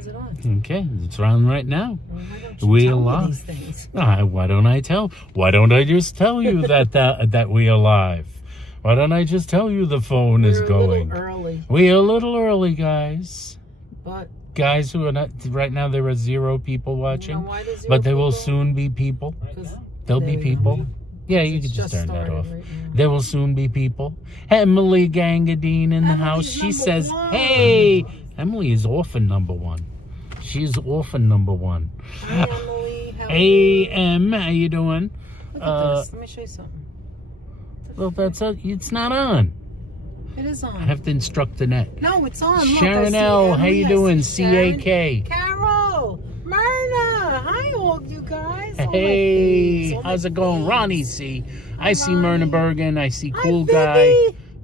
is it on? Okay, it's on right now. Well, why don't you We tell are me live. these things? Why don't I tell? Why don't I just tell you that we are live? Why don't I just tell you the phone is going? We're a little early. We are a little early, guys. But Guys who are not right now, there are 0 people watching, you know why there's 0 but there will people? soon be people. 'Cause There'll be there you go. people. Yeah, you It's can just turn that started off. right now. There will soon be people. Emily Gangadine in the Emily's house. She number says, 1. "Hey, Emily is orphan number 1. She's orphan number 1." Hi, Emily. How are Hey, you? Em, how you doing? Look at this. Let me show you something. Well, it's not on. It is on. I have to instruct the net. No, it's on. Look, Sharon I see L, how Emily, you I doing? see Sharon. CAK. Carol, Myrna. Hi, all you guys. All my Hey, faves, all how's my it going? faves. Ronnie C. I Hi, see Ronnie. Myrna Bergen. I see Hi, Cool Vivi. Guy.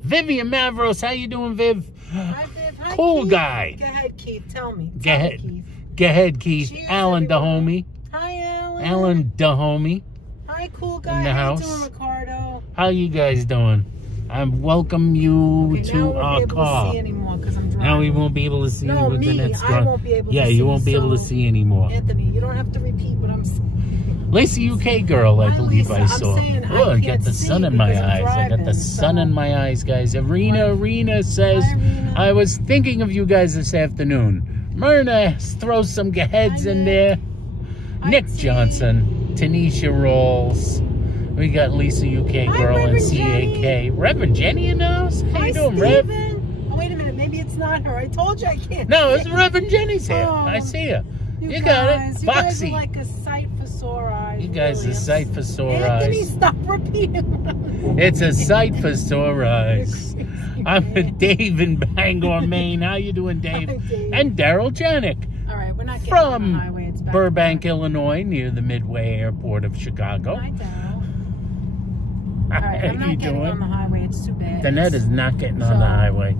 Vivian Mavros, how you doing, Viv? Hi, Viv. Hi, Cool Keith. guy. Go ahead, Keith. Tell me. Go Tell me, ahead. Keith. Go ahead, Keith. Cheers, Alan everyone. DeHomie. Hi, Alan. Alan DeHomie. Hi, cool guy. in the How house. you doing, Ricardo? How you guys doing? I welcome you Okay, to now we our won't be able car. to see anymore because I'm driving. Now we won't be able to see No, with the me, next I car. won't be able to Yeah, see, you won't be able to so- see anymore. Anthony, you don't have to repeat what I'm saying. Lacey UK girl, I Hi, believe Lisa. I I'm saw. saying I Oh, I got can't the see sun in my because I'm eyes. I got the driving, sun so- in my eyes, guys. Arena says, Hi, Arena. I was thinking of you guys this afternoon. Myrna, throw some heads Hi, in Nick. there. Hi, Nick T. Johnson, Tanisha Rolls. We got Lisa UK Hi, girl and Reverend CAK. Jenny. Reverend Jenny in the house? How Hi, you doing, Rev? Steven. Oh, wait a minute. Maybe it's not her. I told you I can't. No, it's see. Reverend Jenny's here. Oh, I see her. You got guys, it. You guys Foxy. are like a sight for sore eyes. You guys really. are a sight for sore Anthony, eyes. stop repeating what I'm It's a sight for sore eyes. saying. I'm with Dave in Bangor, Maine. How you doing, Dave? Hi, Dave. And Daryl Janik All right, we're not getting on from the highway. It's back Burbank, to back. Illinois, near the Midway Airport of Chicago. Hi, Daryl. All right, How I'm not you getting on the doing? highway. It's too bad. The net is not getting on So, the highway.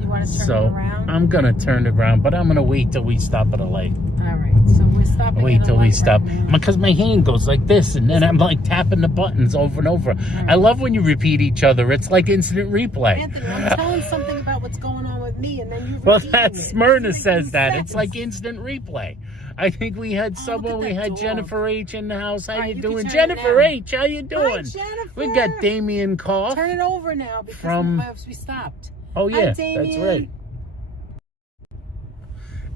You want to turn So it around? I'm going to turn it around, but I'm going to wait till we stop at a light. All right, so we're stopping. Wait at a till we light stop. right now. Because my hand goes like this, and then I'm like tapping the buttons over and over. I love when you repeat each other. It's like instant replay. Anthony, I'm telling something about what's going on with me, and then you. Well, repeating that's it. Smyrna It's says making that. sense. It's like instant replay. I think we had someone. at We that had dog. Jennifer H in the house. How All right, you you can doing, turn it Jennifer now. H? How you doing? Hi, Jennifer. We got Damien Koff. Turn it over now because From- we stopped. Oh Hi, yeah, that's Damien. right.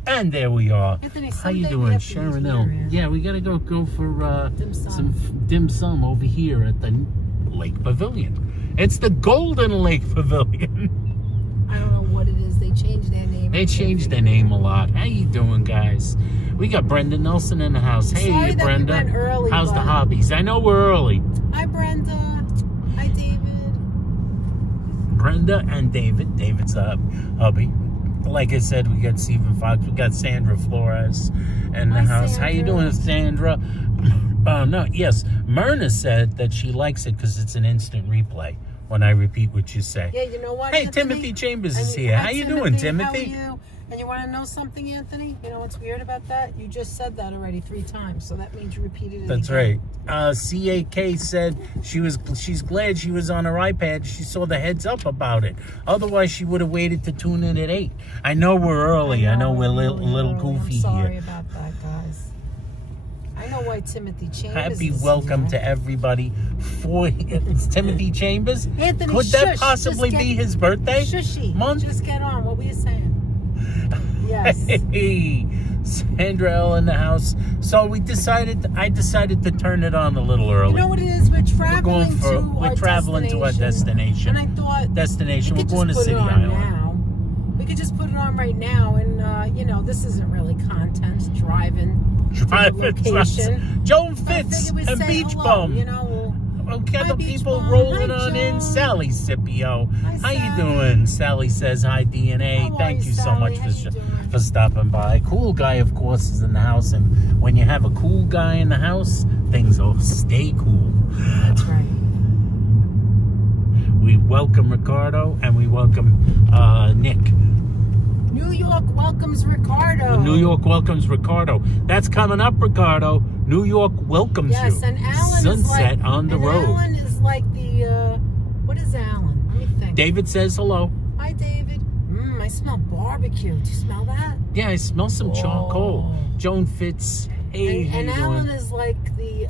And there we are. Anthony, How you someday we doing, have to use Sharon your L? area. Yeah, we gotta go for Dim sum. some dim sum over here at the Lake Pavilion. It's the Golden Lake Pavilion. I don't know what it is. They changed their name. They changed their name a lot. How you doing, guys? We got Brenda Nelson in the house. Hey, Sorry that we Brenda. went early, How's the but- hobbies? I know we're early. Hi, Brenda. Hi, David. Brenda and David. David's hubby. Like I said, we got Stephen Fox. We got Sandra Flores in the Hi, house. How you Sandra. doing, Sandra? No, yes. Myrna said that she likes it because it's an instant replay when I repeat what you say. Yeah, you know what? Hey, Anthony? Timothy Chambers And is here. hi, How you doing, Timothy? How are you? And you want to know something, Anthony? You know what's weird about that? You just said that already 3 times, so that means you repeated it. That's again. right. CAK said she's glad she was on her iPad. She saw the heads up about it. Otherwise, she would have waited to tune in at 8. I know we're early. I know we're a little early. goofy I'm sorry here. about that, guys. I know why Timothy Chambers Happy is welcome here. to everybody for it's Timothy Chambers. Anthony, Could that shush, possibly just be get- his birthday Shushy. month? Just get on. What were you saying? Yes. Hey, Sandra L in the house. So I decided to turn it on a little early. You know what it is? We're traveling We're traveling to our destination. And I thought Destination. we We're could going to just put City it on Island. now. We could just put it on right now, and you know, this isn't really content. Driving to the location. Joan So I Fitz figured we'd and say Beach hello, Bum. You know, Okay, Hi, the Beach people Bum. rolling Hi, on in. Joan. Sally Scipio. Hi, How you Sally. doing? Sally says hi, DNA. How are Thank you so Sally? much How you doing? for stopping by. Cool guy, of course, is in the house, and when you have a cool guy in the house, things will stay cool. That's right. We welcome Ricardo and we welcome Nick. New York welcomes Ricardo. New York welcomes Ricardo. That's coming up, Ricardo. New York welcomes you. Yes, and Alan Sunset is like, on the and road. Alan is like the what is Alan? Let me think. David says hello. Hi, David. I smell barbecue. Do you smell that? Yeah, I smell some charcoal. Joan Fitz. Hey, and Alan is like the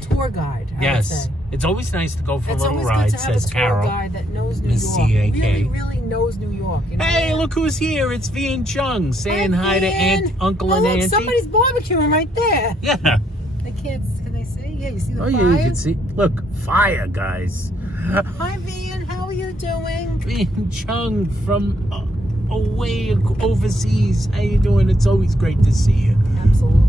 tour guide. I would say. It's always nice to go for a little always ride, good to have says a tour Carol. guide that knows New Miss York. CAK. Really knows New York. You know Hey, that? look who's here. It's V and Chung saying hi to Uncle oh, and look, Auntie. somebody's barbecuing right there. Yeah. They can't. Can they see? Yeah, you see the fire? Oh, yeah, you can see. Look, fire, guys. Hi, Vian. How are you doing? V and Chung from away overseas. How you doing? It's always great to see you. Absolutely.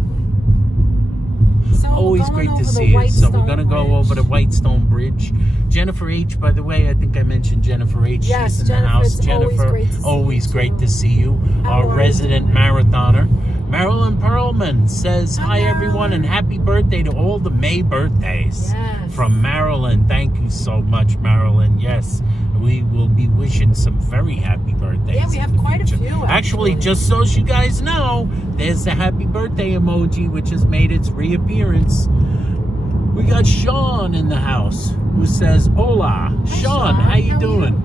So Always great to see you. So we're going to go over the Whitestone Bridge. Jennifer H., by the way, I think I mentioned Jennifer H. Yes, She's in the house. Jennifer, always great to see you. How Our are resident you? marathoner. Marilyn Perlman says, hi Hello. everyone, and happy birthday to all the May birthdays. Yes. From Marilyn. Thank you so much, Marilyn. Yes, we will be wishing some very happy birthdays. Yeah, we have quite a few, Actually, just so you guys know, there's the happy birthday emoji, which has made its reappearance. We got Sean in the house, who says, hola. Sean, how you doing?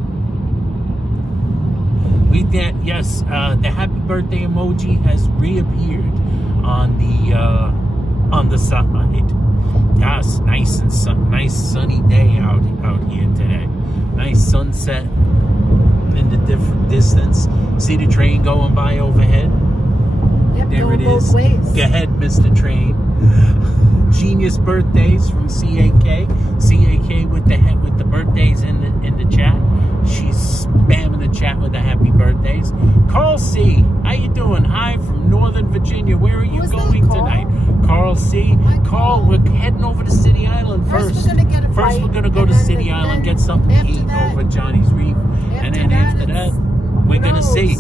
We did, yes, the happy birthday emoji has reappeared on the side. Yes, nice and nice sunny day out here today. Nice sunset in the different distance. See the train going by overhead? Yep, There it is. Go ahead, Mr. Train. Genius birthdays from CAK. CAK with the birthdays in the chat. She's spamming the chat with the happy birthdays. Carl C, how you doing? Hi from Northern Virginia. Where are you going tonight? Carl C. Carl, we're heading over to City Island first. First, we're gonna go to City Island, get something to eat over at Johnny's Reef, and then after that, we're gonna see.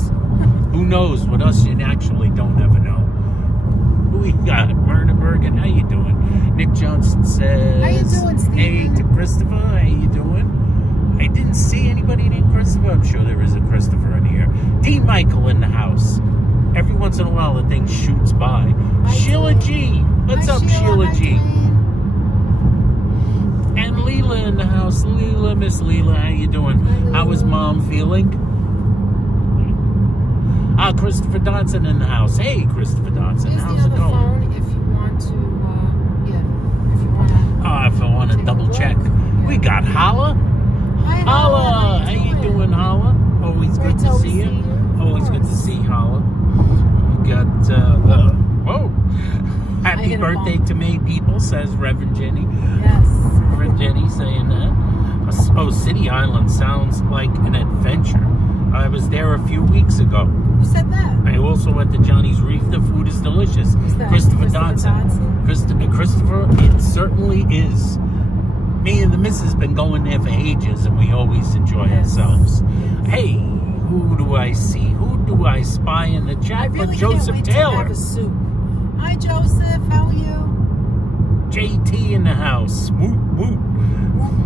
Who knows? With us, you actually don't ever know. Who we got? Myrna Bergen, how you doing? Nick Johnson says, how you doing, Steve? Hey to Christopher, how you doing? I didn't see anybody named Christopher. I'm sure there is a Christopher in here. D. Michael in the house. Every once in a while, the thing shoots by. Sheila G. What's up, Sheila G? And Leela in the house. Leela, Miss Leela, how you doing? How is Mom feeling? Christopher Dodson in the house. Hey, Christopher Dodson, how's it going? Phone if you want to, if you want to. If I want to double check. Yeah. We got Holla. Hi, Holla. How you doing, Holla? Always good to see you. Always good to see Holla. We got, happy birthday to May people, says Reverend Jenny. Yes. Reverend Jenny saying that. Oh, City Island sounds like an adventure. I was there a few weeks ago. Who said that? I also went to Johnny's Reef. The food is delicious. Who's that? Christopher Dodson. Christopher, it certainly is. Me and the missus been going there for ages, and we always enjoy ourselves. Yes. Hey, who do I see? Who do I spy in the chat? I really Joseph can't wait Taylor. To have a soup. Hi, Joseph. How are you? JT in the house. Whoop, whoop.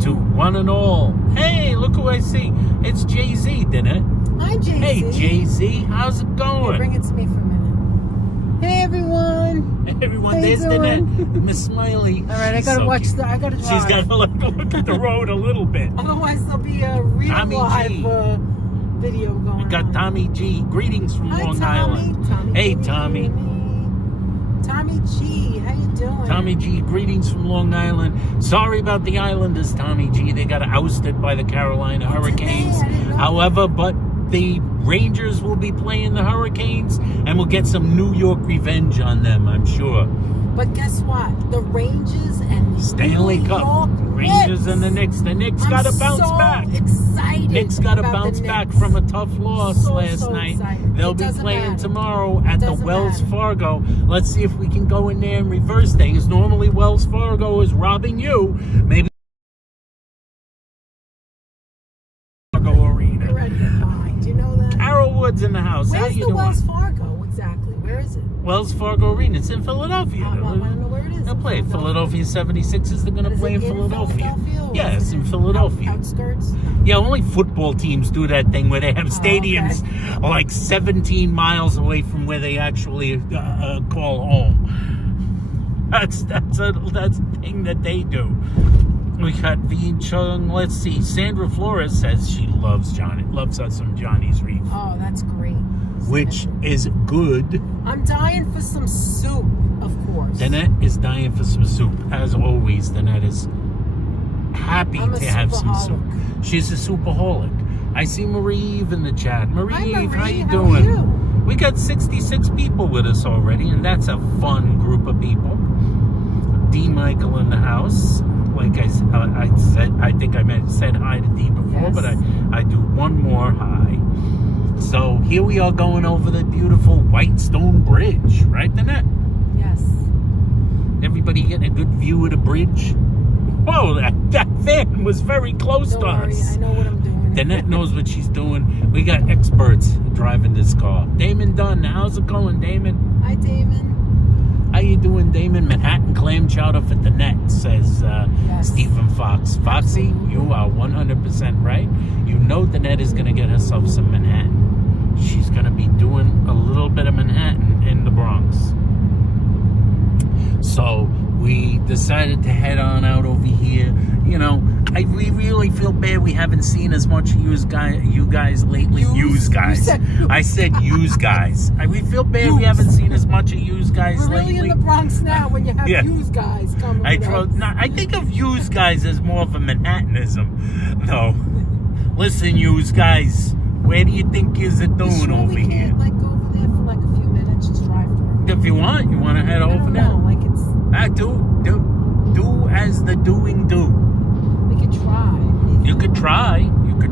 To one and all. Hey, look who I see. It's Jay-Z, didn't it? Hi, Jay-Z. Hey, Jay-Z. How's it going? Hey, bring it to me for a minute. Hey, everyone. Hey, everyone. There's the Miss Smiley. All right, I got to watch I got to drive. She's got to look at the road a little bit. Otherwise, there'll be a real live video going on. We got Tommy G. Greetings from Long Island. Hey, Tommy. Tommy G, how you doing? Tommy G, greetings from Long Island. Sorry about the Islanders, Tommy G. They got ousted by the Carolina Hurricanes. However, but the Rangers will be playing the Hurricanes, and we'll get some New York revenge on them, I'm sure. But guess what? The Rangers and the Stanley Cup. Rangers and the Knicks. The Knicks got to bounce back. Excited. Knicks got to bounce back from a tough loss last night. Excited. They'll be playing tomorrow at the Wells Fargo. Let's see if we can go in there and reverse things. Normally, Wells Fargo is robbing you. Maybe Fargo Arena. Ready to buy. Do you know that? Carol Woods in the house. Where's How you the doing? Wells Fargo exactly? Where is it? Wells Fargo Arena. It's in Philadelphia. I want to know where it is. They'll play at Philadelphia 76ers. They're going to play in Philadelphia. Yeah, it's in Philadelphia. Outskirts? Yeah, only football teams do that thing where they have stadiums like 17 miles away from where they actually call home. That's a thing that they do. We got V Chung. Let's see. Sandra Flores says she loves us some Johnny's Reef. Oh, that's great. Which is good. I'm dying for some soup, of course. Danette is dying for some soup. As always, Danette is happy to have some soup. She's a soupaholic. I see Marie Eve in the chat. Marie Eve, how you doing? Are you? We got 66 people with us already, and that's a fun group of people. D. Michael in the house. Like I said, I think I said hi to D before, yes. But I do one more hi. So here we are going over the beautiful White Stone Bridge, right, Danette? Yes. Everybody getting a good view of the bridge? Whoa, that van was very close to us. I know what I'm doing. Danette knows what she's doing. We got experts driving this car. Damon Dunn, how's it going, Damon? Hi, Damon. How you doing, Damon? Manhattan clam chowder for Danette, says yes. Stephen Fox. Foxy, you are 100% right. You know Danette is going to get herself some Manhattan. She's going to be doing a little bit of Manhattan in the Bronx. So we decided to head on out over here. You know, we really feel bad we haven't seen as much of you guys lately. Use guys. I said use guys. We feel bad we haven't seen as much of use guys lately. We're really in the Bronx now when you have use guys coming. I think of use guys as more of a Manhattanism. No. Listen, use guys. Where do you think you're doing over here? Can't, like, go over there for like a few minutes, just drive through. If you want to head over there. No, like it's. Do as the doing do. We could try. You could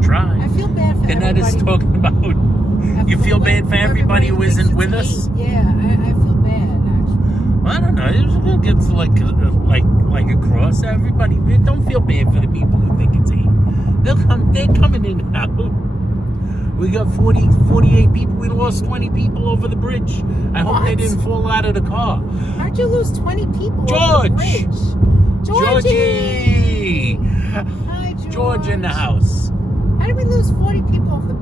try. I feel bad for Danette everybody. is talking about. You feel bad for everybody who isn't with us. Yeah, I feel bad actually. Well, I don't know. It gets like across everybody. Don't feel bad for the people who think it's eight. They're coming in and out. We got 48 people. We lost 20 people over the bridge. I hope they didn't fall out of the car. How'd you lose 20 people George! over the bridge? Georgie! Hi, George. George in the house. How did we lose 20 people over the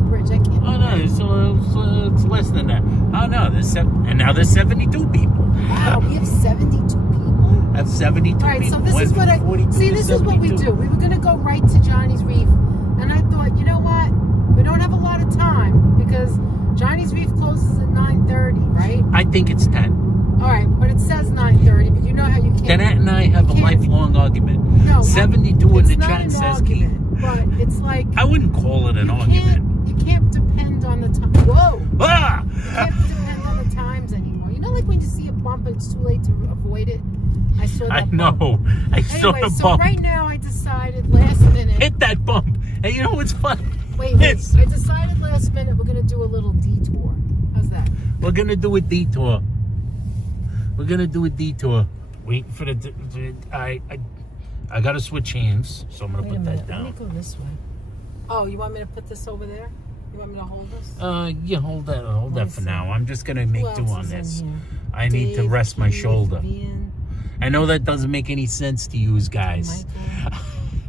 bridge? I can't. Oh, no, it's less than that. Oh, no, and now there's 72 people. Wow, we have 72 people? That's 72 people. All right, so this is what this is what we do. We were going to go right to Johnny's Reef, and I thought, you know what? We don't have a lot of time because Johnny's Reef closes at 9:30, right? I think it's 10. All right, but it says 9:30, but you know how you can't. Danette and I have a lifelong argument. No, 72 in the chat says Keith. But it's like... I wouldn't call it an argument. You can't depend on the time. Whoa! Ah! You can't depend on the times anymore. You know, like when you see a bump, it's too late to avoid it? I saw that bump. I saw the bump. So right now I decided last minute... Hit that bump. And you know what's funny? Wait. I decided last minute we're going to do a little detour. How's that? We're going to do a detour. Wait for the... I got to switch hands, so I'm going to put that down. Let me go this way. Oh, you want me to put this over there? You want me to hold this? Yeah, hold that for now. I'm just going to make do on this. I need to rest my shoulder. Vivian. I know that doesn't make any sense to you guys.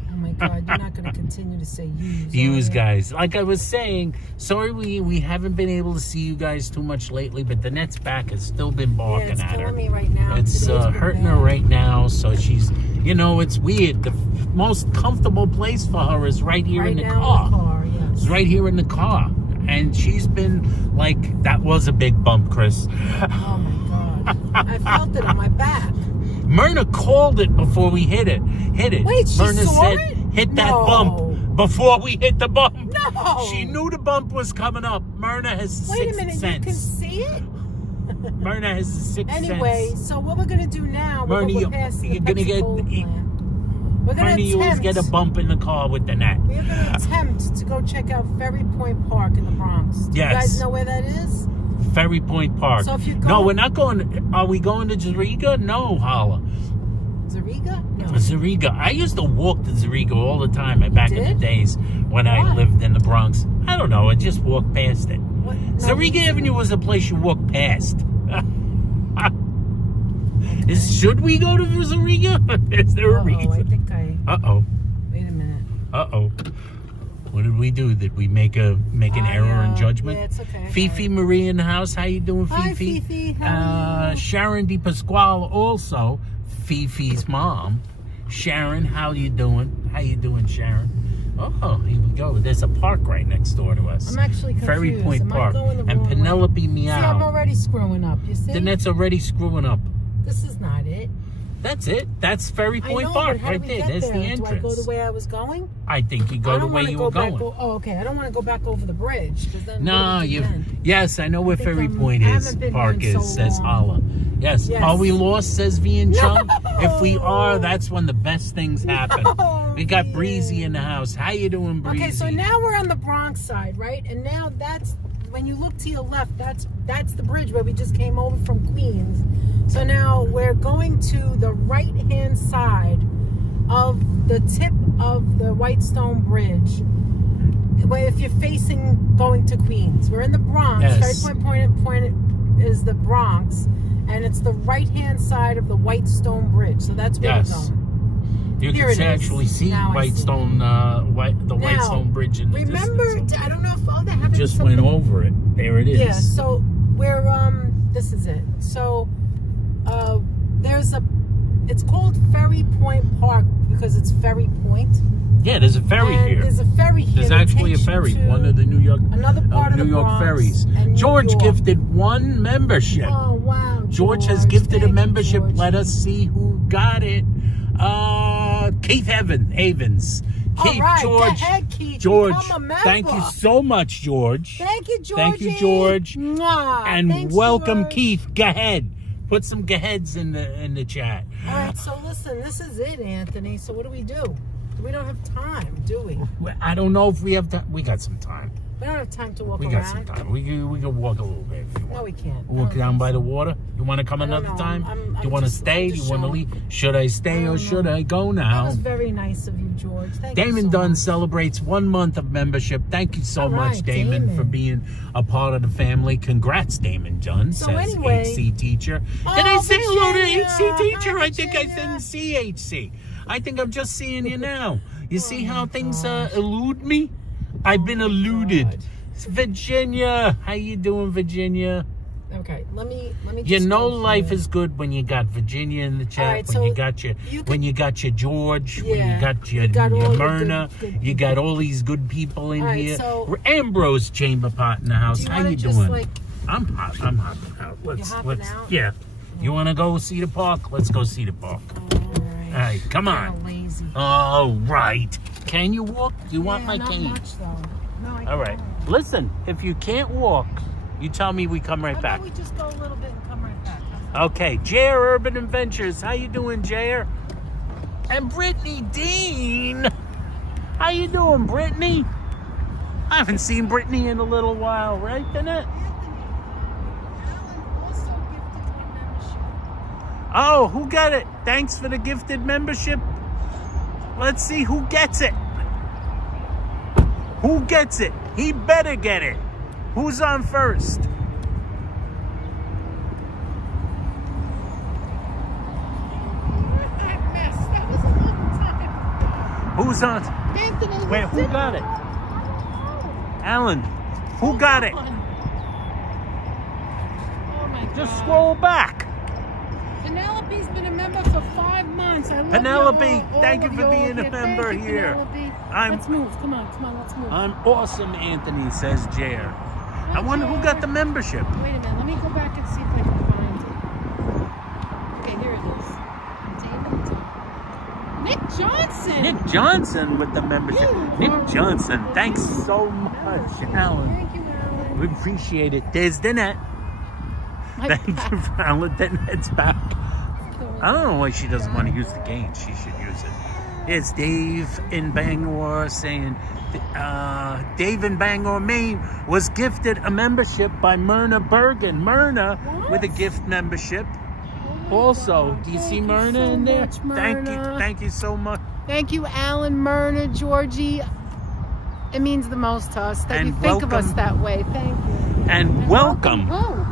Oh my God, you're not going to continue to say use. Use guys. Like I was saying, sorry we haven't been able to see you guys too much lately, but the net's back has still been barking it's at her. killing me right now. It's hurting her right now, so she's, it's weird. The most comfortable place for her is right here in the car. Yes. It's right here in the car. And she's been like, that was a big bump, Chris. Oh my God. I felt it on my back. Myrna called it before we hit it. Wait, she Myrna saw said, it? hit that bump before we hit the bump. No. She knew the bump was coming up. Myrna has sixth sense. Wait a minute, you can see it? Myrna has a sixth sense. Anyway, so what we're going to do now, Myrna, we're past the you're going to get... We're going Myrna, you always get a bump in the car with the net. We're going to attempt to go check out Ferry Point Park in the Bronx. Do you guys know where that is? Ferry Point Park. So if you go... No, we're not going... Are we going to Zariga? No, Holla. Zariga? No. Zariga. I used to walk to Zariga all the time back in the days when I lived in the Bronx. I don't know. I just walked past it. What? No, Zariga Avenue was a place you walked past. Should we go to Zariga? Is there a reason? I think I... Uh-oh. Wait a minute. Uh-oh. What did we do? Did we make an error in judgment? Yeah, it's okay. Fifi Marie in the house. How you doing, Fifi? Hi, Fifi. How are you? Sharon Di Pasquale also, Fifi's mom, Sharon, how you doing? How you doing, Sharon? Oh, here we go. There's a park right next door to us. I'm actually confused. Ferry Point Am I Park. going the And wrong Penelope way? Meow. See, I'm already screwing up. You see? Danette's already screwing up. This is not it. That's it. That's Ferry I Point know, Park but how right do we there. get There's the there? entrance. Do I go the way I was going? I think you go the way you were going. Okay. I don't want to go back over the bridge. Then No, yes, I know where Ferry Point I is. haven't been Park here in is, so says long. Hala. Yes. Yes. Are we lost, says V and Chung? No. If we are, that's when the best things happen. No, We got yeah. Breezy in the house. How you doing, Breezy? Okay, so now we're on the Bronx side, right? And now that's, when you look to your left, that's the bridge where we just came over from Queens. So now we're going to the right-hand side of the tip of the Whitestone Bridge. Where if you're facing going to Queens, we're in the Bronx. Yes. Ferry Point is the Bronx, and it's the right-hand side of the Whitestone Bridge. So that's where Yes. we're going. You Here it can is. actually see Now I see. Whitestone, Whitestone Bridge in the Remember, distance. I don't know if they have Just something. went over it. There it is. Yeah, so we're this is it. So it's called Ferry Point Park because it's Ferry Point. Yeah, there's a ferry And here. There's a ferry here. There's that actually a takes you ferry, to one of the New York New Bronx ferries. and New George York. gifted one membership. Oh wow! George has gifted a Thank you, membership. George. Let us see who got it. Keith Havens. All Keith, right, George. go ahead, Keith. George, Become a member. thank you so much, George. Thank you, George. Thank you, George. Mwah. And Thanks, welcome, George. Keith. Go ahead. Put some go aheads in the chat. All right, so listen, this is it, Anthony. So what do? We don't have time, do we? I don't know if we have time. We got some time. We don't have time to walk We around. got some time. We can walk a little bit if you want. No, we can't. Walk down by the water. You want to come I don't another know. time? I'm Do you want to just- stay? I'm Do you just want to showing. leave? Should I stay or don't should know. I go That now? was very nice of you, George. Thank you Damon so Dunn much. celebrates 1 month of membership. Thank you so All much, right, Damon, Damon. for being a part of the family. Congrats, Damon Dunn, So says anyway- HC teacher. Oh, Did I say hello to Virginia. HC teacher? Hi, I think I Virginia. didn't see HC. I think I'm just seeing you now. You see how my things gosh. elude me? I've been eluded. God. Virginia, how you doing, Virginia? Okay, let me. You just know go life here. is good when you got Virginia in the chat, All right, when so you got your you when can- you got your George, when Yeah, you got your, you got all your your Myrna, good you got all these good people in All right, here. so- Ambrose Chamber Pot in the house. Do you How wanna you just, doing? like- I'm hot. I'm hopping out. Let's hopping out? yeah. You want to go see the park? Let's go see the park. All right. All right, come on. Kinda lazy. All right. Can you walk? You want Yeah, my not cane? much though. No, I All right. Listen, if you can't walk, you tell me. We come right How back. about we just go a little bit and come right back? Okay, Jair Urban Adventures. How you doing, Jair? And Brittany Dean. How you doing, Brittany? I haven't seen Brittany in a little while, right, Danette? Alan also gifted one membership. Oh, who got it? Thanks for the gifted membership. Let's see who gets it. Who gets it? He better get it. Who's on first? That mess. That was a long time. Who's on? Anthony, Wait, you who did got it? Alan, who got it? Oh my God. Just scroll back. Penelope's been a member for 5 months. I love Penelope, you all thank you of for all being a here. member Thank you, here. Penelope. I'm- Let's move. Come on, let's move. I'm awesome, Anthony, says Jair. I wonder who got the membership. Wait a minute. Let me go back and see if I can find it. Okay, here it is. Nick Johnson. Nick Johnson with the membership. You Nick are- Johnson, thanks so much, Alan. Thank you, Alan. We appreciate it. There's Danette. My Thank back. you for Alan. Danette's back. I don't know why she doesn't want to use the game. She should use it. It's Dave in Bangor saying, Dave in Bangor, Maine was gifted a membership by Myrna Bergen. Myrna with a gift membership. Also, do you Thank see you Myrna so in there? much, Thank you. Myrna. Thank you so much. Thank you, Alan, Myrna, Georgie. It means the most to us that And you think of us welcome- that way. Thank you. And welcome. Who?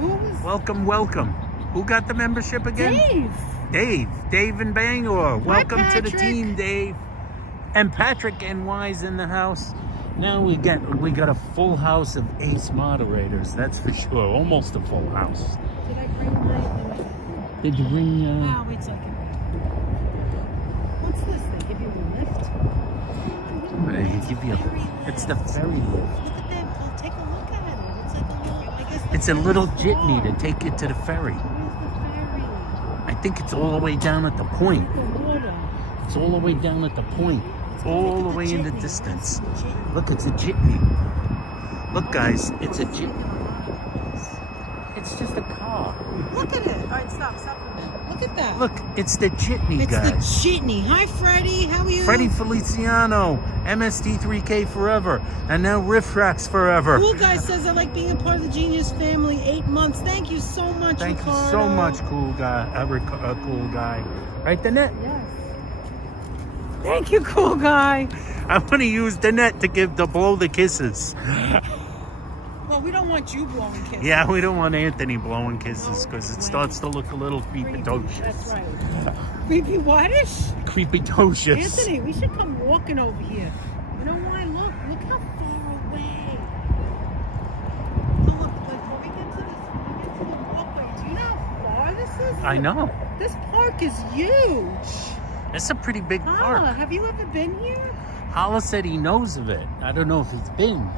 Who was Welcome. Who got the membership again? Dave? Dave in Bangor. Welcome to the Patrick. team, Dave. And Patrick NY's in the house. Now we got a full house of ace moderators, that's for sure. Almost a full house. Did I bring my... Did you bring Oh, wait a second. What's this? They give you a lift? It's the ferry lift. Look at that. Go take a look at it. It's like a little, I guess It's a little jitney to take it to the ferry. Where's the ferry? I think it's all the way down at the point. The water. It's all the way down at the point. All the way in the distance. Look, it's a jitney. Look, guys, it's a jitney. It's just a car. Look at it. All right, stop for a minute. Look at that. Look, it's the jitney, guys. It's the jitney. Hi, Freddie. How are you? Freddie Feliciano, MST3K forever, and now Riff Tracks forever. Cool guy says I like being a part of the Genius family. 8 months. Thank you so much, Thank Ricardo. you so much, cool guy. Cool guy. Right, the net. Yes. Thank you, cool guy. I'm gonna use the net to blow the kisses. Well, we don't want you blowing kisses. Yeah, we don't want Anthony blowing kisses because it starts to look a little creepy-tocious. That's right. Creepy whitish? Creepy-tocious. Anthony, we should come walking over here. You know why? Look how far away. So look, like when we get to the walkway, do you know how far this is? I know. This park is huge. It's a pretty big Hala, park. have you ever been here? Hala said he knows of it. I don't know if he's been.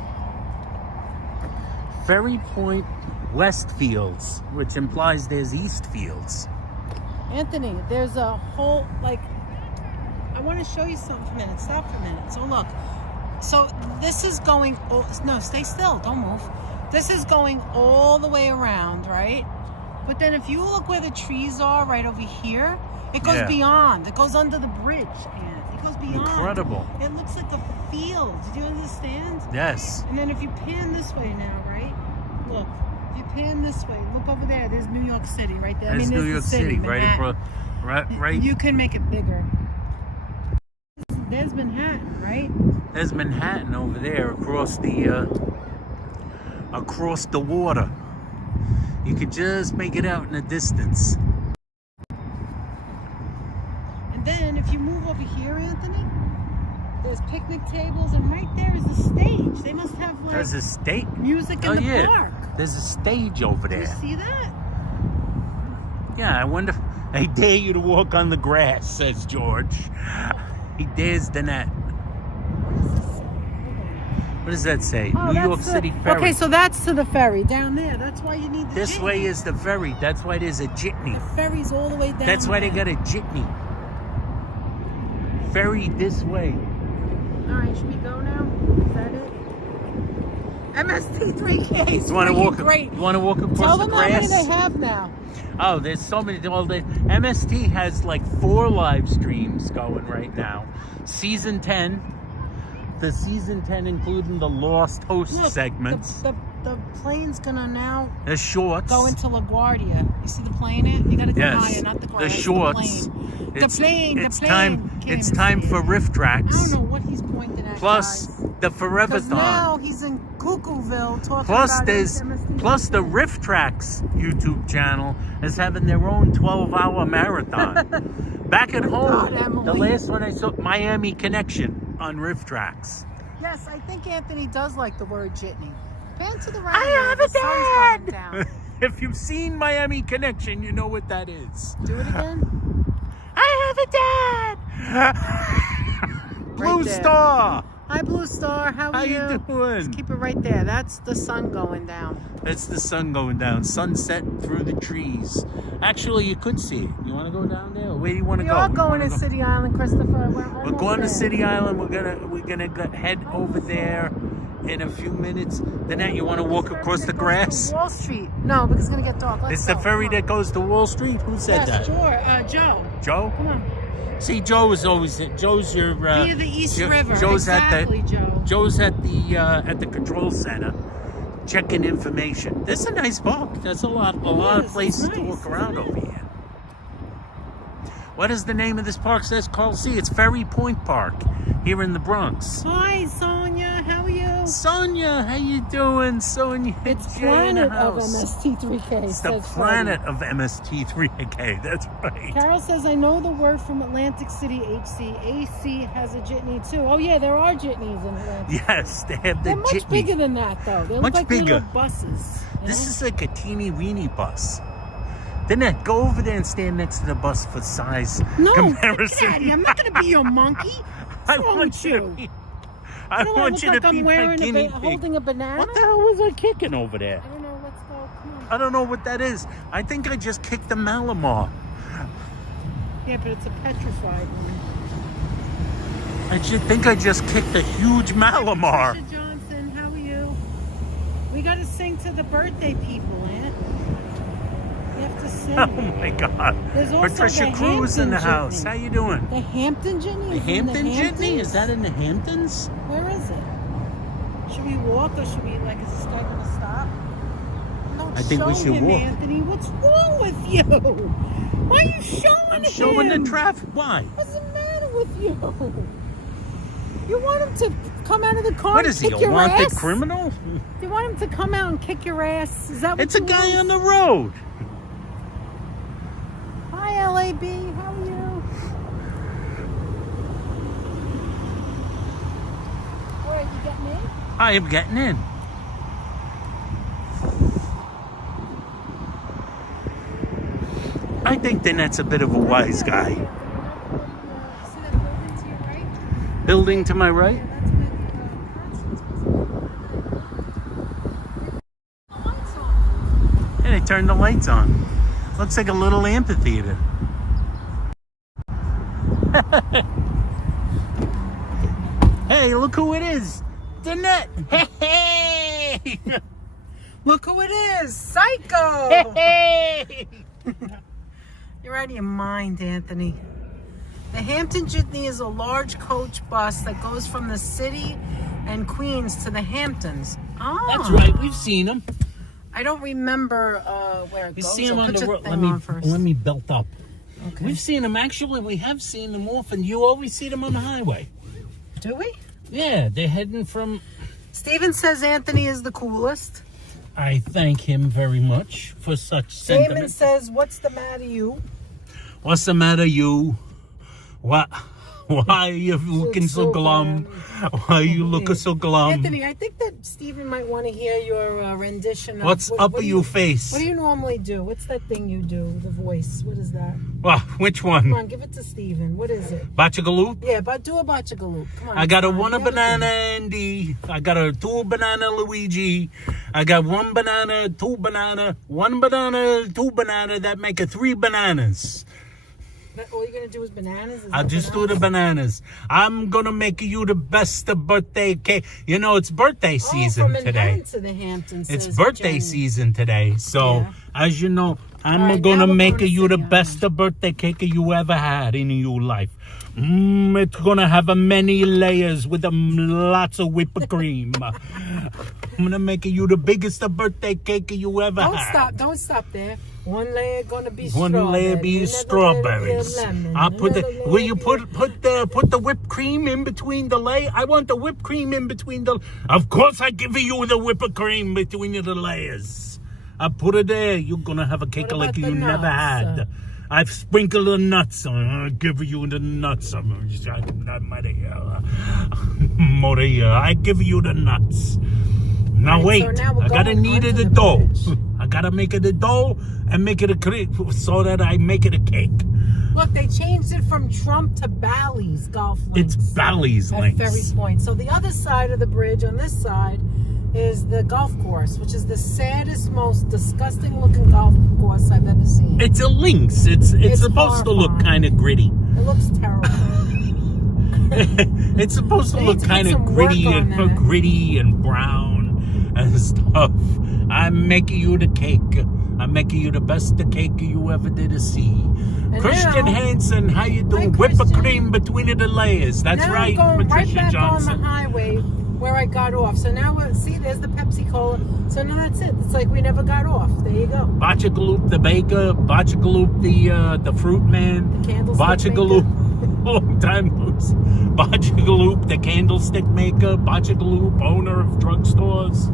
Ferry Point West Fields, which implies there's East Fields. Anthony, there's a whole, like, I want to show you something for a minute. Stop for a minute. So look, so this is going, no, stay still, don't move. This is going all the way around, right? But then if you look where the trees are right over here, it goes beyond. It goes under the bridge, and it goes beyond. Incredible. It looks like a field. Do you understand? Yes. And then if you pan this way now, right? Look, if you pan this way, look over there. There's New York City right there. There's New York City right across. Right. You can make it bigger. There's Manhattan, right? There's Manhattan over there across the water. You could just make it out in the distance. And then if you move over here, Anthony, there's picnic tables, and right there is a stage. They must have like There's a stage. music in the park. There's a stage over there. You see that? Yeah, I wonder. I dare you to walk on the grass, says George. He dares the net. What does that say? Oh, New York City Ferry. Okay, so that's to the ferry down there. That's why you need the This jitney. way is the ferry. That's why there's a jitney. The ferry's all the way down. That's why they there. got a jitney. Ferry this way. All right, should we go now? Is that it? MST3K. You want to walk? Great. You want to walk across Tell the them how many grass? they have now. Oh, there's so many. Well, the MST has like 4 live streams going right now. Season 10. The season 10, including the Lost Host Look, segments. The plane's gonna now The shorts. go into LaGuardia. You see the plane? You gotta go higher, not the grass. The shorts. The plane. It's the plane. time. Can't It's even time see for it. Riff I Tracks. don't know what he's pointing at. Plus guys. the Because Forever-thon. now he's in Cuckooville talking Plus about there's MST. plus the Riff Tracks YouTube channel is having their own 12-hour marathon. Back at home, God, Emily. the last one I saw, Miami Connection on Riff Tracks. Yes, I think Anthony does like the word jitney. Pan to the right. I have the a sun's dad. going down. If you've seen Miami Connection, you know what that is. Do it again. I have a dad. Blue Right there. Star. Hi, Blue Star. How are How you doing? Just keep it right there. That's the sun going down. That's the sun going down. Sunset through the trees. Actually, you could see it. You want to go down there? Where do you want to We go? are You going wanna to go- City Island, Christopher. We're going to there. City Island. We're gonna head over there in a few minutes. Then you want to walk across the grass? Wall Street. No, because it's going to get dark. Let's It's the go. ferry Come on. that goes to Wall Street. Who said Yes, that? Joe. Joe. Come on. See, Joe is always Joe's your. Via the East River. Joe's exactly, at the. Joe. Joe's at the control center, checking information. This is a nice park. There's a lot of places to walk around over here. What is the name of this park? Says Carl C. It's Ferry Point Park here in the Bronx. Hi, Sonia. How are you? Sonia, how you doing, Sonia? It's Jay in the Planet of house. MST3K. It's the planet of MST3K. That's right. Carol says, I know the word from Atlantic City, HC. AC has a jitney too. Oh, yeah, there are jitneys in Atlantic. Yes, they have the They're much jitney. bigger than that, though. They Much look like bigger. little buses. you This know? is like a teeny weeny bus. Danette, go over there and stand next to the bus for size No, comparison. get out of here. I'm not going to be your monkey. I What's wrong want with you to you? be. I want you to be I'm my wearing guinea pig. holding a banana? What the hell was I kicking over there? I don't know. Let's go. Come on. I don't know what that is. I think I just kicked the Malamar. Yeah, but it's a petrified one. I think I just kicked a huge Malamar. Patricia Johnson, how are you? We got to sing to the birthday people, Aunt. You have to sing. Oh my God. There's also Patricia the Cruz in the Hampton house. Jitney. How you doing? The Hampton Jitney? The Is it in Hampton Jitney? Hamptons? Is that in the Hamptons? Where is it? Should we walk or should we, like, is this guy going to stop? Don't I think show we should him, walk. Anthony. What's wrong with you? Why are you showing him? I'm showing the traffic. Why? What's the matter with you? You want him to come out of the car What and is he, kick a your wanted ass? criminal? You want him to come out and kick your ass? Is that what It's a you guy want? on the road. Hi, LAB. How are you? All right, you getting in? I am getting in. I think Danette's a bit of a wise guy. See that building to your right? Building to my right? Yeah, that's where the lights on. And they turned the lights on. Looks like a little amphitheater. Hey, look who it is. Danette. Hey! Look who it is, Psycho! Hey! You're out of your mind, Anthony. The Hampton Jitney is a large coach bus that goes from the city and Queens to the Hamptons. Oh, That's right, we've seen them. I don't remember where it You goes. see them So on put the your road. thing on first. Let me belt up. Okay. We've seen them. Actually, we have seen them often. You always see them on the highway. Do we? Yeah, they're heading from... Steven says Anthony is the coolest. I thank him very much for such Damon sentiment. says, what's the matter, you? What's the matter, you? What? Why are you looking so glum? Why are you looking so glum? Anthony, I think that Steven might want to hear your rendition of... What's up with your face? What do you normally do? What's that thing you do? The voice. What is that? Well, which Come one? on, give it to Steven. What is it? Bachagaloop? Yeah, but do a bachagaloop. Come on. I got a come on, one a give it to banana me. Andy. I got a two banana Luigi. I got one banana, two banana, one banana, two banana. That make it three bananas. All you're going to do is bananas? I'll just do the bananas. I'm going to make you the best of birthday cake. You know, it's birthday season from today. Manhattan to the Hamptons. It's says birthday Jenny. season today. So, Yeah. as you know, I'm All right, going now to we're make going to you the City best of birthday cake you ever had in your life. It's going to have a many layers with lots of whipped cream. I'm going to make you the biggest of birthday cake you ever had. Don't stop there. One layer gonna be One strawberry. layer be another strawberries. layer be lemon, I'll put another the. Will layer you be- put the whipped cream in between the layer? I want the whipped cream in between the. Of course, I give you the whipped cream between the layers. I put it there. You're gonna have a cake What like about you the never nuts? had. I've sprinkled the nuts on. I give you the nuts. I give you the nuts. Now Right, wait, so now we're I gotta going knead onto the the dough. bridge. I gotta make it a dough and make it a cake so that I make it a cake. Look, they changed it from Trump to Bally's Golf Links. It's Bally's at Links. Ferry Point. So the other side of the bridge, on this side, is the golf course, which is the saddest, most disgusting looking golf course I've ever seen. It's a links. It's supposed to look horrifying. kind of gritty. It looks terrible. It's supposed to They look need to kind put of some work gritty on that. gritty and brown and stuff. I'm making you the cake. I'm making you the best cake you ever did see. Christian now- Hansen, how you doing? Hi, Whipped Christian. cream between the layers. That's now right, I'm going Patricia right back Johnson. on the highway where I got off. So now, see, there's the Pepsi Cola. So now that's it. It's like we never got off. There you go. Bachagaloop the baker, Bachagaloop the fruit man, The candlestick Bachagaloop, long time no see. Bachagaloop the candlestick maker, Bachagaloop owner of drugstores.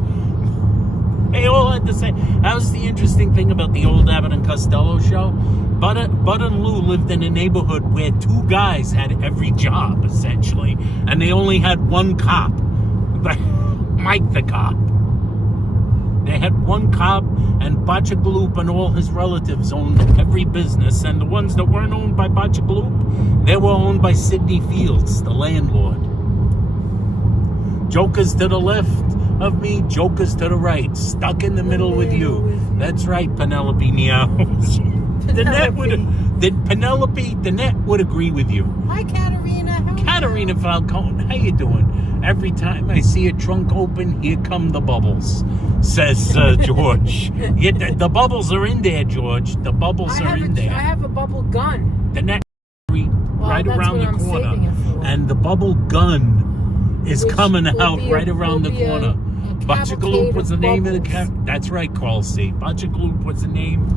They all had to say. That was the interesting thing about the old Abbott and Costello show. Bud and Lou lived in a neighborhood where two guys had every job, essentially. And they only had one cop. Mike the cop. They had one cop, and Bachagaloop and all his relatives owned every business. And the ones that weren't owned by Bachagaloop, they were owned by Sidney Fields, the landlord. Jokers to the left of me, jokers to the right, stuck in the middle with you. That's right, Penelope Meows. The net would agree with you. Hi, Katerina. Katerina Falcone, how you doing? Every time I see a trunk open, here come the bubbles, says George. Yeah, the bubbles are in there, George. The bubbles are in there. I have a bubble gun. The net right around the corner. And the bubble gun is coming out right around the corner. Bachagaloop was the name of the character. That's right, Carl C. Bachagaloop was the name.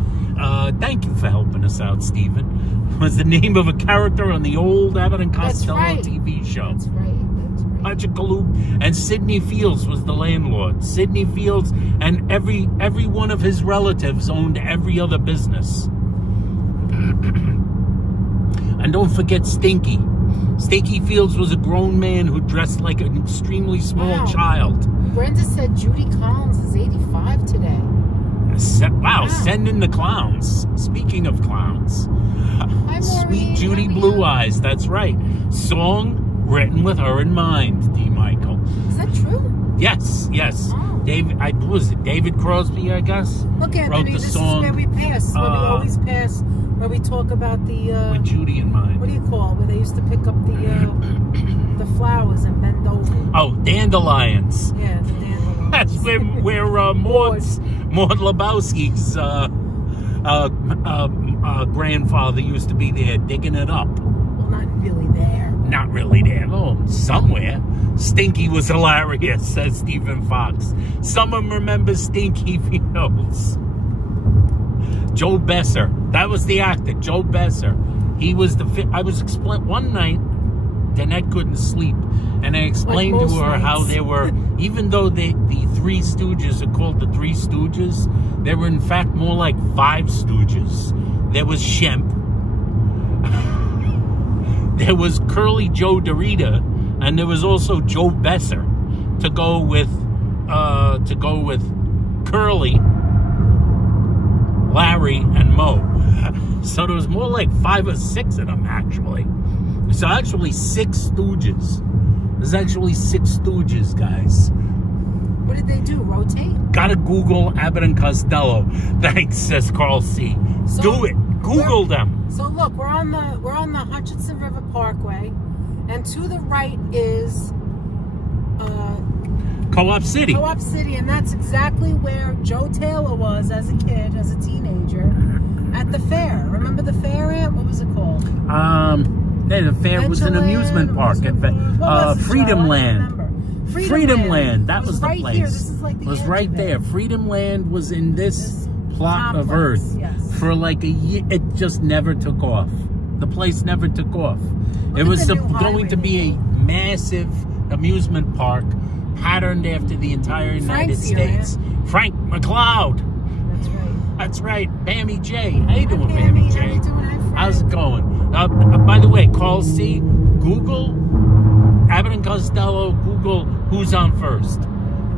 Thank you for helping us out, Stephen. Was the name of a character on the old Abbott and Costello TV show. That's right. Bachagaloop, and Sidney Fields was the landlord. Sidney Fields and every one of his relatives owned every other business. And don't forget Stinky. Stinky Fields was a grown man who dressed like an extremely small child. Brenda said Judy Collins is 85 today. Wow, send in the clowns. Speaking of clowns. Sweet Judy Blue Eyes, that's right. Song written with her in mind, D. Michael. Is that true? Yes. Oh. David Crosby, I guess? Look, Anthony, wrote the this song. is where we pass. Where we always pass. Where we talk about the... with Judy in mind. What do you call? Where they used to pick up the flowers and bend over. Oh, dandelions. Yeah, the dandelions. That's where Maud Lebowski's grandfather used to be there digging it up. Well, not really there. Not really there. Oh, somewhere. Stinky was hilarious, says Stephen Fox. Someone remembers Stinky Fields. Joe Besser. That was the actor, Joe Besser. He was I was explaining one night, Danette couldn't sleep, and I explained to her how there were, even though the Three Stooges are called the Three Stooges, there were in fact more like Five Stooges. There was Shemp. There was Curly Joe Dorita, and there was also Joe Besser to go with Curly, Larry, and Mo. So there was more like 5 or 6 of them actually. So actually 6 Stooges. There's actually 6 Stooges, guys. What did they do? Rotate? Gotta Google Abbott and Costello. Thanks, says Carl C. So do it. Google them. So look, we're on the Hutchinson River Parkway, and to the right is Co-op City. Co-op City, and that's exactly where Joe Taylor was as a kid, as a teenager, at the fair. Remember the fair, Aunt? What was it called? The fair was an amusement park. Freedom Land. Freedom Land. That was the right place. Here. This is like the it was edge right of it. there. Freedom Land was in this plot of earth for like a year. It just never took off. The place never took off. It was going to be a massive amusement park patterned after the entire United States. Frank McCloud. That's right. That's right. Bammy J. How you doing, Bammy? Bammy J? How you doing? How's it going? By the way, Carl C. Google Abbott and Costello. Google Who's On First,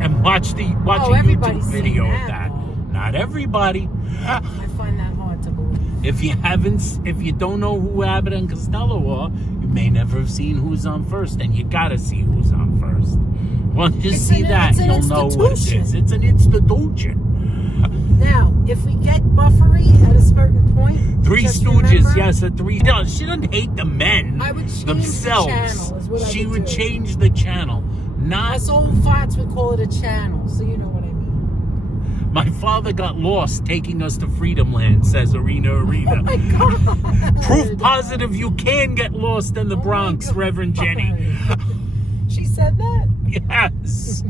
and watch a YouTube video of that. Not everybody. I find that hard to believe. If you don't know who Abbott and Costello are, you may never have seen Who's On First, and you gotta see Who's On First. Once you see that, you'll know what it is. It's an institution. Now, if we get buffery at a certain point, Three Stooges, yes, No, she doesn't hate the men I would change themselves. The channel, is what she I would do. change the channel. Not us old farts would call it a channel, so you know what I mean. My father got lost taking us to Freedom Land, says Arena. Oh my God. Proof positive you can get lost in the Bronx, Reverend Jenny. She said that? Yes.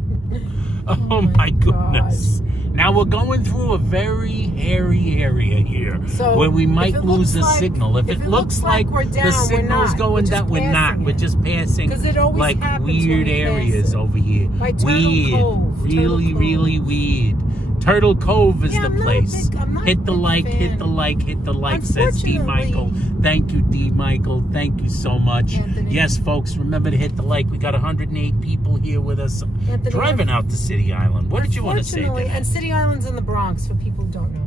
Oh my goodness. Now we're going through a very hairy area here, so where we might lose the signel. If it looks like we're down, the signal's going down, we're not. We're just passing like weird areas over here. Weird. Really, really weird. Turtle Cove is the place. I'm not Hit the like, hit the like, hit the like, says D. Michael. Thank you, D. Michael. Thank you so much. Anthony. Yes, folks, remember to hit the like. We got 108 people here with us driving out to City Island. What did you want to say, Dan? And City Island's in the Bronx, for people who don't know.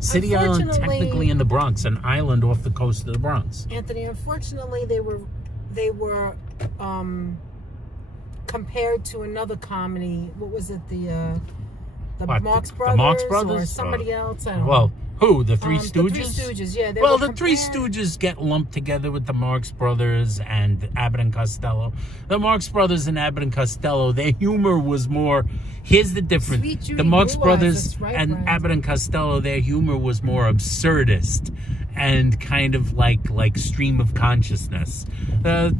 City Island, technically in the Bronx, an island off the coast of the Bronx. Anthony, unfortunately, they were compared to another comedy. What was it? The Marx Brothers? The Marx Brothers? Or somebody else? I don't know. Well, who? The Three Stooges? The Three Stooges, yeah. Well, the Three Stooges get lumped together with the Marx Brothers and Abbott and Costello. The Marx Brothers and Abbott and Costello, their humor was more... Here's the difference. The Marx Brothers and Abbott and Costello, their humor was more absurdist and kind of like stream of consciousness. The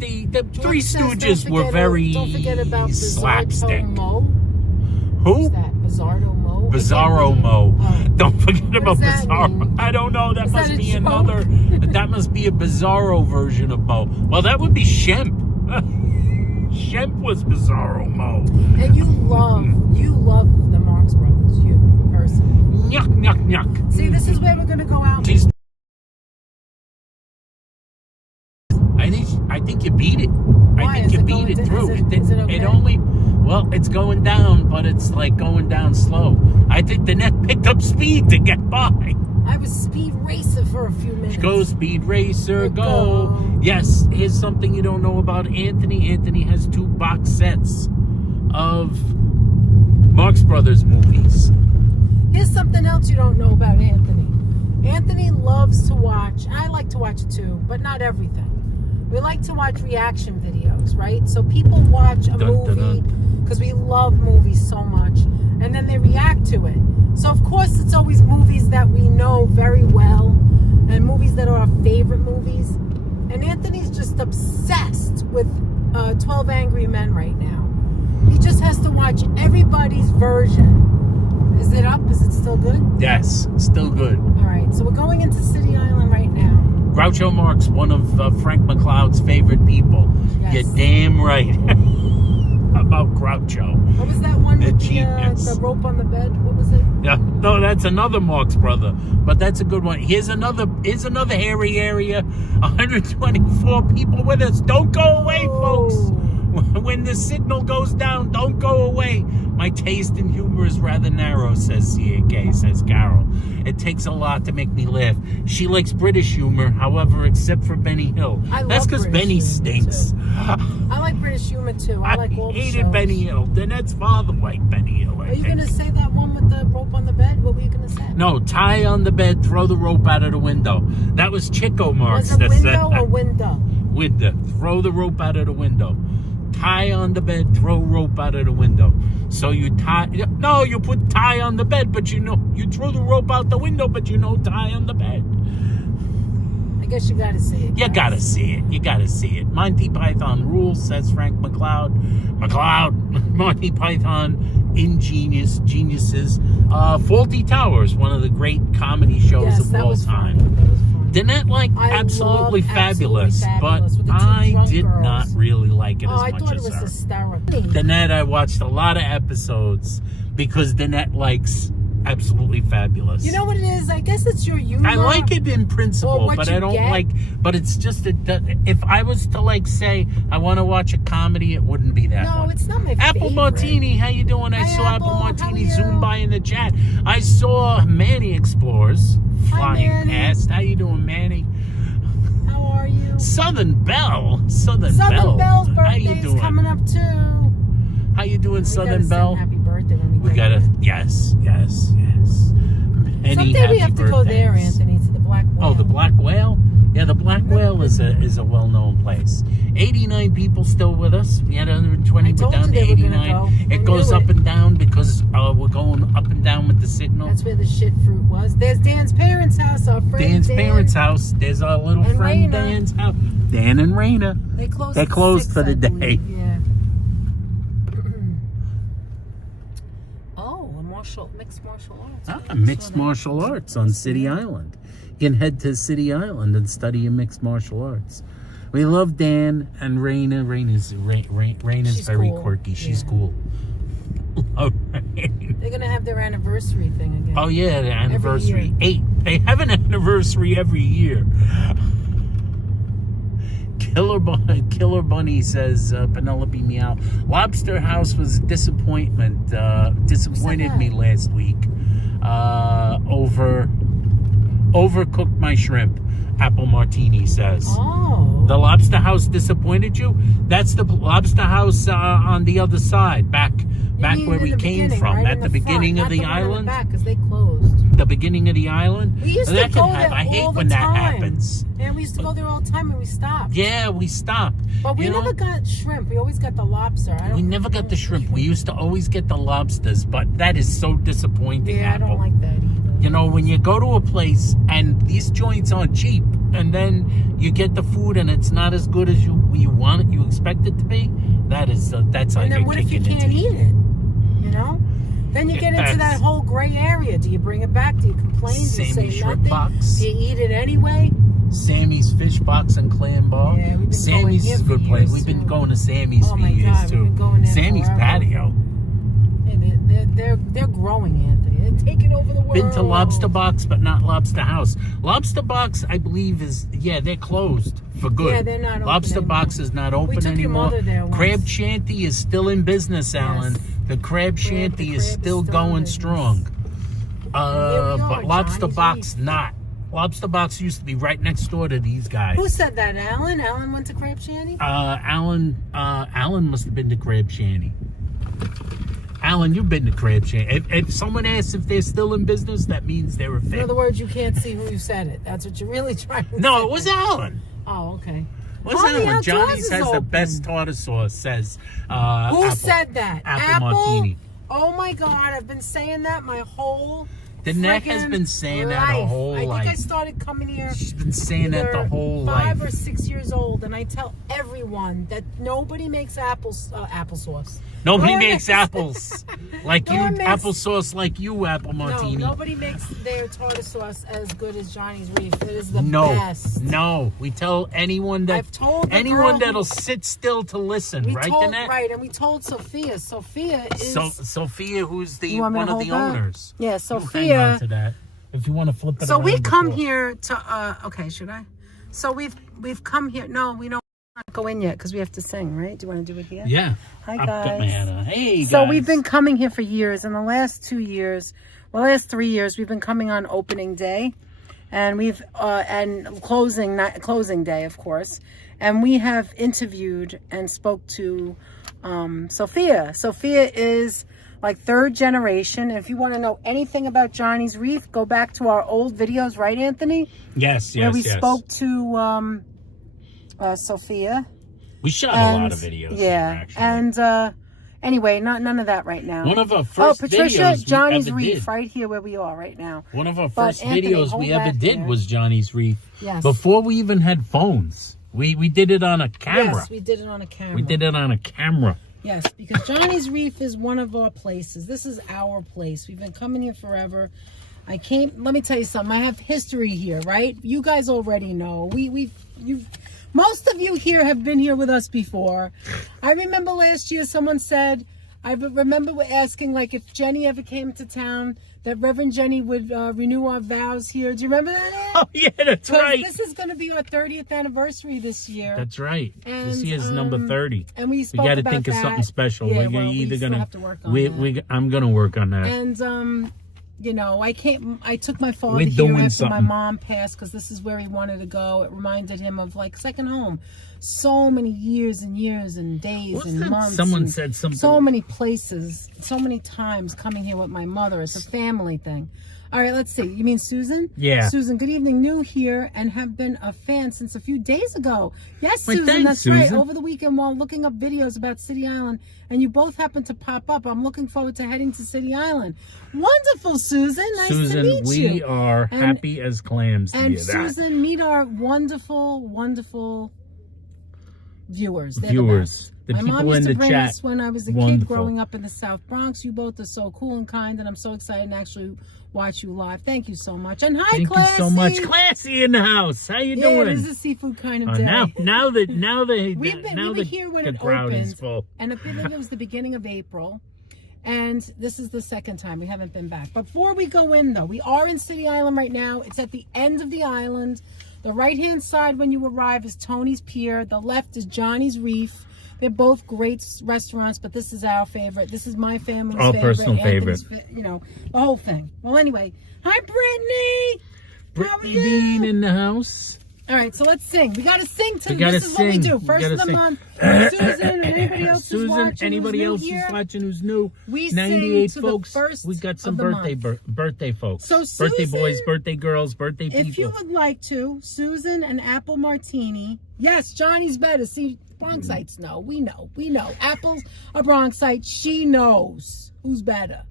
Three Stooges were very don't forget about slapstick. Mo. Who? Who's that? Bizarro Mo? Bizarro Mo. Oh. Don't forget about Bizarro. Mean? I don't know. That must be joke? another. That must be a Bizarro version of Mo. Well, that would be Shemp. Shemp was Bizarro Mo. And you love the Marx Brothers, you personally. Nyuk, nyuk, nyuk. See, this is where we're gonna go out. Jeez. I think you beat it. I think you beat it through. Is it okay? It only, well, it's going down, but it's like going down slow. I think the net picked up speed to get by. I was speed racer for a few minutes. Go, Speed Racer, go. Yes, here's something you don't know about Anthony. Anthony has 2 box sets of Marx Brothers movies. Here's something else you don't know about Anthony. Anthony loves to watch, and I like to watch it too, but not everything. We like to watch reaction videos, right? So people watch a movie because we love movies so much, and then they react to it. So of course it's always movies that we know very well, and movies that are our favorite movies. And Anthony's just obsessed with 12 Angry Men right now. He just has to watch everybody's version. Is it up? Is it still good? Yes, still good. All right, so we're going into City Island right now. Groucho Marx, one of Frank McCloud's favorite people. Yes. You're damn right about Groucho. What was that one with genius. the rope on the bed? What was it? Yeah, no, that's another Marx brother, but that's a good one. Here's another hairy area. 124 people with us. Don't go away, folks. When the signal goes down, don't go away. My taste in humor is rather narrow, says CAK, says Carol. It takes a lot to make me laugh. She likes British humor, however, except for Benny Hill. That's because Benny stinks. I like British humor too. I like all the shows. hated Benny Hill. Danette's father liked Benny Hill. Are you going to say that one with the rope on the bed? What were you going to say? No, tie on the bed, throw the rope out of the window. That was Chico Marx. Was it window or window? Window. Throw the rope out of the window. Tie on the bed, throw rope out of the window. So you tie, no, you put tie on the bed, but you throw the rope out the window, but tie on the bed. I guess you gotta see it. You gotta see it. You gotta see it. Monty Python rules, says Frank McCloud. Monty Python, geniuses. Faulty Towers, one of the great comedy shows of all time. Danette absolutely fabulous, but I did not really like it as much as her. I thought it was hysterical. Danette, I watched a lot of episodes because Danette likes Absolutely Fabulous. You know what it is? I guess it's your humor. I like it in principle, but I don't like. But it's just if I was to say I want to watch a comedy, it wouldn't be that. No, one. It's not my Apple favorite. Martini, how you doing? I saw Apple Martini zoom by in the chat. I saw Manny Explores flying past. How you doing, Manny? How are you? Southern Bell's birthday is coming up too. How you doing, Southern Belle? Happy birthday when we gotta. Yes. Someday we have to go there, Anthony, to the Black Whale. Oh, the Black Whale? Yeah, the Black Whale is a well-known place. 89 people still with us. We had 120, but down to 89. It goes up and down because we're going up and down with the signal. That's where the shit fruit was. There's Dan's parents' house, our friend Dan's parents' house. There's our little friend Dan's house. Dan and Raina. They closed for the day. Yeah. Mixed martial arts. Mixed martial arts on City Island. You can head to City Island and study mixed martial arts. We love Dan and Raina. Raina's very quirky. She's cool. Lorraine. They're gonna have their anniversary thing again. Oh yeah, the anniversary. year. 8. They have an anniversary every year. Killer Bunny says, Penelope Meow. Lobster House was a disappointment. Disappointed me last week. Overcooked my shrimp. Apple Martini says. Oh. The Lobster House disappointed you? That's the Lobster House on the other side, back where we came from, right at the beginning of the one island. in the back, because they closed. The beginning of the island. We used to That go can there happen. I hate all the when that time. happens. And we used to go there all the time, and we stopped. Yeah, we stopped. But we You know? never got shrimp. We always got the lobster. We never got the shrimp. We used to always get the lobsters, but that is so disappointing. Yeah, I don't like that either. You know, when you go to a place and these joints aren't cheap, and then you get the food and it's not as good as you want it, you expect it to be. That's And like then a what if you kicking can't into eat it? You know? Then you get into that whole gray area. Do you bring it back? Do you complain? Do you Sammy say shrimp nothing? box. Do you eat it anyway? Sammy's Fish Box and Clam Bar. Yeah, we've been Sammy's going is a here good for place. years, We've been too. going to Sammy's Oh for my years God, too. we've been going there Sammy's forever. patio. Hey, they're growing, Anthony. They're taking over the world. Been to Lobster Box, but not Lobster House. Lobster Box, I believe, they're closed for good. Yeah, they're not open Lobster anymore. Box is not open We took your anymore. mother there once. Crab Shanty is still in business, Alan. Yes. The Crab Shanty is still in going business. strong. Here we are, But Lobster Johnny's Box Reef. not. Lobster Box used to be right next door to these guys. Who said that, Alan? Alan went to Crab Shanty? Alan must have been to Crab Shanty. Alan, you've been to Crab Shanty. If someone asks if they're still in business, that means they're a In fan. other words, you can't see who you said it. That's what you're really trying to say. No, it was Alan. Oh, okay. What's Oh, the that one? outdoors Johnny's is has the open. best tartar sauce, says Who Apple. said that? Apple Martini. Oh my God, I've been saying that my whole The neck has friggin' been saying that her life. whole I life. think I started coming here. She's been saying that the either whole 5 life. or 6 years old, and I tell everyone that nobody makes applesauce. Nobody No one makes apples like No you, one makes- applesauce like you, Apple Martini. No, nobody makes their tartar sauce as good as Johnny's Reef. It is the No, best. no. We tell anyone that I've told the anyone girl that'll who- sit still to listen, We right, told, Danette? right, and we told Sophia. Sophia is. So Sophia, who's You want me one to of the hold that? owners. Yeah, You hang Sophia. on to that. If you want to flip it So around we come before. here to. Okay, should I? So we've come here. No, we don't go in yet because we have to sing, right? Do you want to do it here? Yeah. Hi, I've got my guys. hat on. Hey, guys. So we've been coming here for years. In the last 2 years, well, last 3 years, we've been coming on opening day, and we've and closing day, of course. And we have interviewed and spoke to Sophia. Sophia is like 3rd generation. And if you want to know anything about Johnny's Reef, go back to our old videos, right, Anthony? Yes, Where we yes. spoke to Sophia. We shot a lot of videos. Yeah, here, actually. and anyway, none of that right now. One of our first Patricia, videos Johnny's we ever Reef, did. right here where we are right now. One of our But first Anthony, videos hold we ever back did there. was Johnny's Reef. Yes. Before we even had phones. We did it on a camera. Yes, we did it on a camera. We did it on a camera. Yes, because Johnny's Reef is one of our places. This is our place. We've been coming here forever. Let me tell you something. I have history here, right? You guys already know. Most of you here have been here with us before. I remember last year someone said, I remember asking like if Jenny ever came to town, that Reverend Jenny would renew our vows here. Do you remember that? Oh, yeah, that's 'Cause right. This is going to be our 30th anniversary this year. That's right. This And, year's number 30. And we We spoke got to about think of that. something special. Yeah, We're well, either we still gonna have to work on that. I'm gonna work on that. And you know, I took my father We're here doing after my something. mom passed because this is where he wanted to go. It reminded him of like second home. So many years and years and days What's and that? months. Someone and said something. So many places, so many times coming here with my mother. It's a family thing. All right, let's see. You mean Susan? Yeah. Susan, good evening. New here and have been a fan since a few days ago. Yes, Wait, Susan, thanks, that's right. Susan. Over the weekend while looking up videos about City Island, and you both happened to pop up. I'm looking forward to heading to City Island. Wonderful, Susan. Nice Susan, to meet you. we are And- happy as clams to And hear that. Susan, meet our wonderful, wonderful viewers. They're Viewers, the my mom people used in to the bring chat. us when I was a kid Wonderful. growing up in the South Bronx. You both are so cool and kind, and I'm so excited to actually watch you live. Thank you so much. And hi, Thank Classy. you so much, Classy in the house. How you Yeah, doing? it is a seafood kind of day. now we the were here when it crowd is opened, full. and I believe it was the beginning of April. And this is the second time. We haven't been back. Before we go in, though, we are in City Island right now. It's at the end of the island. The right-hand side when you arrive is Tony's Pier. The left is Johnny's Reef. They're both great restaurants, but this is our favorite. This is my family's favorite. Personal favorite. You know, the whole thing. Well, anyway. Hi, Brittany. Brittany Dean in the house. All right, so let's sing. We got to sing too. This is what we do. First of the month. Susan and anybody else who's watching. Anybody else who's watching who's new. We 98 sing folks. To the first we got some of the birthday folks. So Susan, birthday boys, birthday girls, birthday people. If you would like to, Susan and Apple Martini. Yes, Johnny's better. See, Bronxites know. We know. Apple's a Bronxite. She knows who's better.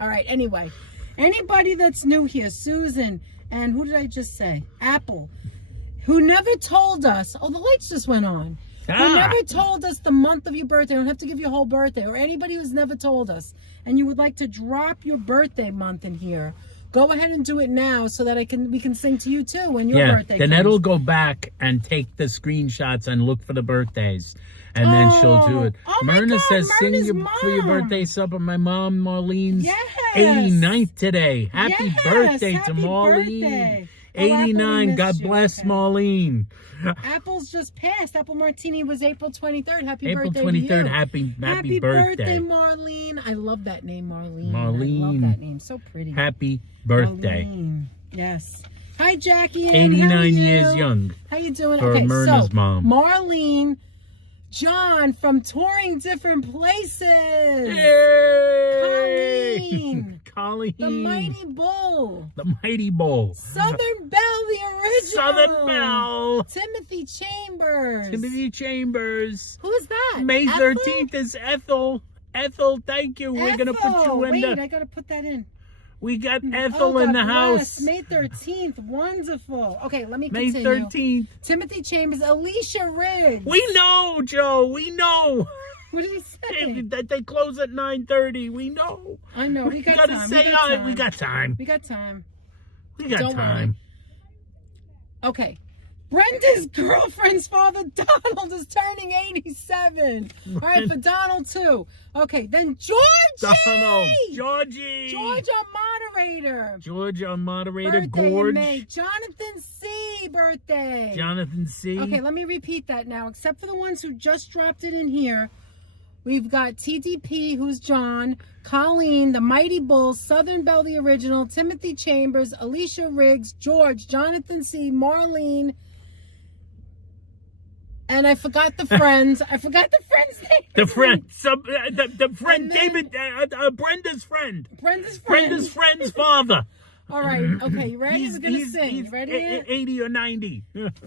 All right. Anyway, anybody that's new here, Susan and who did I just say? Apple. Who never told us, oh, the lights just went on. Who never told us the month of your birthday. I don't have to give you a whole birthday. Or anybody who's never told us. And you would like to drop your birthday month in here. Go ahead and do it now so that we can sing to you too when your birthday then comes. Ed'll go back and take the screenshots and look for the birthdays. And then she'll do it. Oh Myrna says, Myrna's sing for your birthday supper. My mom, Marlene's Yes. 89th today. Happy Yes, birthday to happy Marlene. birthday. Oh, 89. Apple, God bless okay. Marlene. Apple's just passed. Apple Martini was April 23rd. Happy April birthday 23rd. to you. Happy birthday. Marlene. I love that name, Marlene. Marlene. I love that name. So pretty. Happy birthday. Marlene. Yes. Hi, Jackie Ann. 89 years young. How you doing? For Myrna's mom. Marlene, John from touring different places. Yay! Colleen. The Mighty Bull. The Mighty Bull. Southern Belle, the original. Southern Belle. Timothy Chambers. Timothy Chambers. Who is that? May Ethel? 13th is Ethel. Ethel, thank you. We're going to put you in Wait, I got to put that in. We got Ethel in the house. May 13th. Wonderful. Okay, let me May continue. 13th. Timothy Chambers, Alicia Riggs. We know, Joe. We know. What did he say? They close at 9:30. We know. I know. We got gotta time. say, we got time. We got time. We got Don't time. Worry. Okay. Brenda's girlfriend's father, Donald, is turning 87. All right, for Donald, too. Okay, then Georgie! Donald. Georgie. George, our moderator. George, our moderator. Birthday Gorge. in May. Jonathan C. birthday. Jonathan C. Okay, let me repeat that now. Except for the ones who just dropped it in here. We've got TDP, who's John, Colleen, the Mighty Bull, Southern Belle, the original, Timothy Chambers, Alicia Riggs, George, Jonathan C., Marlene, and I forgot the friends. I forgot the friend's name. The friend. The friend, David, Brenda's friend. Brenda's friend's father. All right, okay, you ready? We're going to sing. You ready? 80 or 90.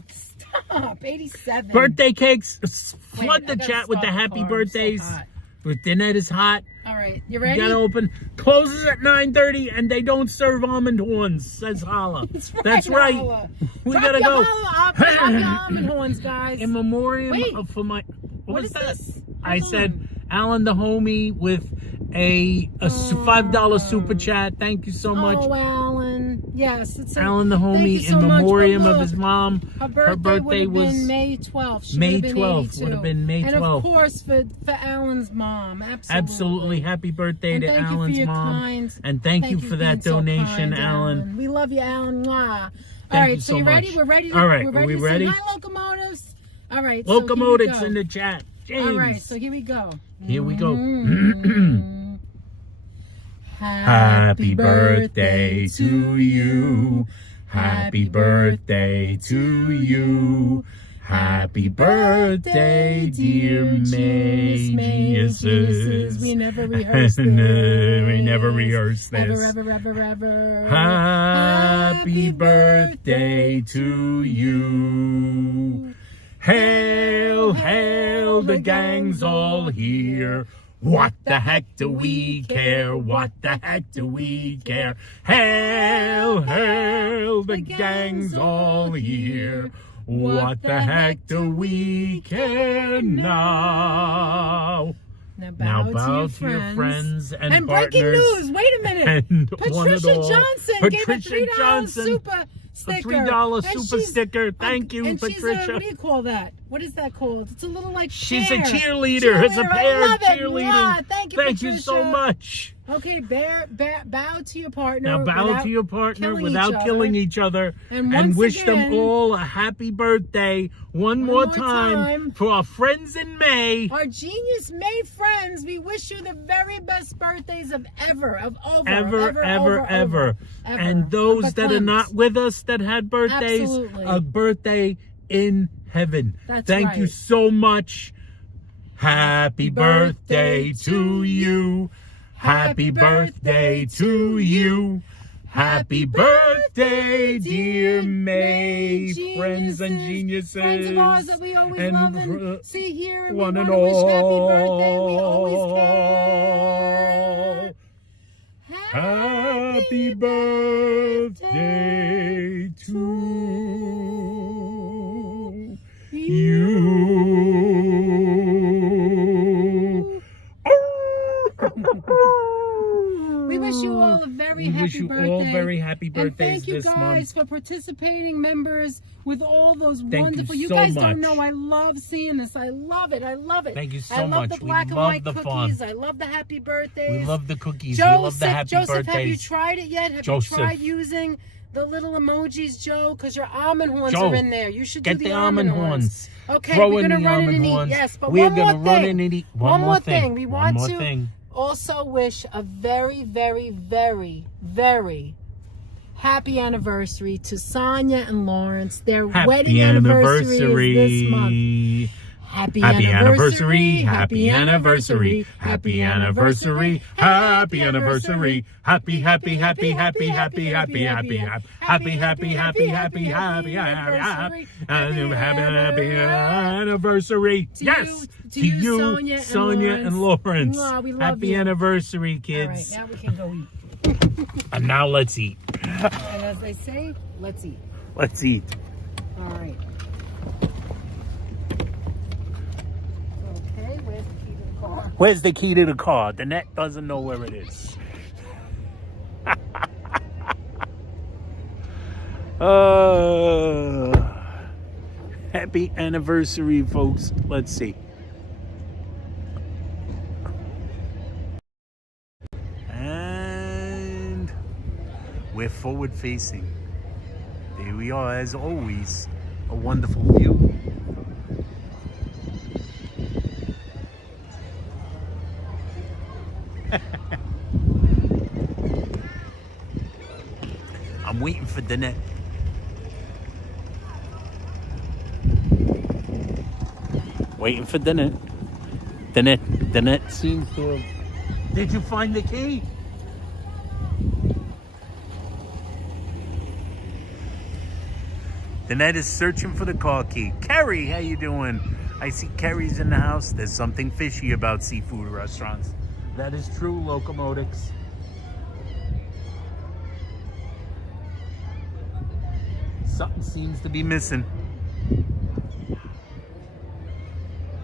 Stop, 87. Birthday cakes. Flood Wait, the I gotta chat with the stop happy the car. I'm so birthdays. hot. With the net is hot. All right, you ready? You gotta open. Closes at 9:30 and they don't serve almond horns, says Holla. That's right. Holla. We Drop gotta your go. Drop your almond horns, guys. In memoriam Wait. for my... What was is that? this? I Hold said on. Alan the homie with a $5 super chat. Thank you so much. Oh, Alan. Yes. It's Alan the thank you homie so in much, memoriam but of look, his mom. Her birthday was been May 12th. She May would have been 12th. 82. Would have been May 12th. And of course for Alan's mom. Absolutely. Absolutely. Happy birthday And to thank Alan's you for your mom. kind. And thank you for that being so donation, kind, Alan. We love you, Alan. Mwah. All Thank right, you so so you ready? much. We're ready. All right, We're are we to ready? Sing. Hi, locomotives. All right. Locomotives so in the chat. James. All right, so here we go. Here we go. Happy birthday to you. Happy birthday to you. Happy birthday, dear Geniuses. We never rehearsed this. We never rehearsed this. Ever. Happy birthday to you. Hail, hail, the gang's all here. What the heck do we care? What the heck do we care? Hail, hail, the gang's all here. What the heck do we care now? Now bow to your friends and partners. Breaking news, wait a minute. And Patricia Johnson gave a $3 super sticker. $3 super sticker. Thank you, and Patricia. She's what do you call that? what is that called? It's a little like She's pear. a cheerleader. It's a pair of cheerleading. Ah, thank you, Thank you so Patricia. much. Okay, bow to your partner. Now bow without to your partner killing without each killing other. each other. And And once wish them again- all a happy birthday one more more time time. for our friends in May. Our Genius May friends, we wish you the very best birthdays of ever. Ever. And those that are not with us that had birthdays, Absolutely. a birthday in heaven. That's Thank you right. so much. Happy birthday to you. Happy birthday to you. Happy birthday, dear May, friends and geniuses. Friends of ours that we always and love and see here, and one we and want to wish happy all. birthday. We always care. Happy birthday to you. We wish you all a very We happy wish you birthday. all very happy And birthdays thank you this guys month. for participating, members, with all those Thank you wonderful. You so guys much. don't know. I love seeing this. I love it. I love it. Thank you so I love much. the We black and love white the cookies. fun. I love the happy birthdays. We love the cookies. We love the happy Joseph, have you birthdays. tried it yet? Have Joseph. you tried using the little emojis, Joe? Because your almond horns Joe, are in there. You should Get do the almond horns. Okay, Throw we're in gonna the run in almond and eat. horns. Yes, but We're one more gonna run thing. in and eat. One more thing. We One want more to thing. also wish a very, very, very, very happy anniversary to Sonia and Lawrence. Their wedding anniversary is this month. Happy anniversary, happy anniversary, happy anniversary, happy anniversary, happy anniversary. Yes, to to you, you, Sonia Sonia and and Lawrence. Mwah, we love Happy you. anniversary, All right, kids. now we can go eat. And now let's eat. And as they say, let's eat. Let's eat. All right. Okay, where's the key to the car? Where's the key to the car? The net doesn't know where it is. Happy anniversary, folks. Let's see. And we're forward facing. There we are, as always. A wonderful view. I'm waiting for the net. Waiting for the net. The net seems to have... Did you find the key? The net is searching for the car key. Kerry, how you doing? I see Kerry's in the house. There's something fishy about seafood restaurants. That is true, Locomotics. Something seems to be missing.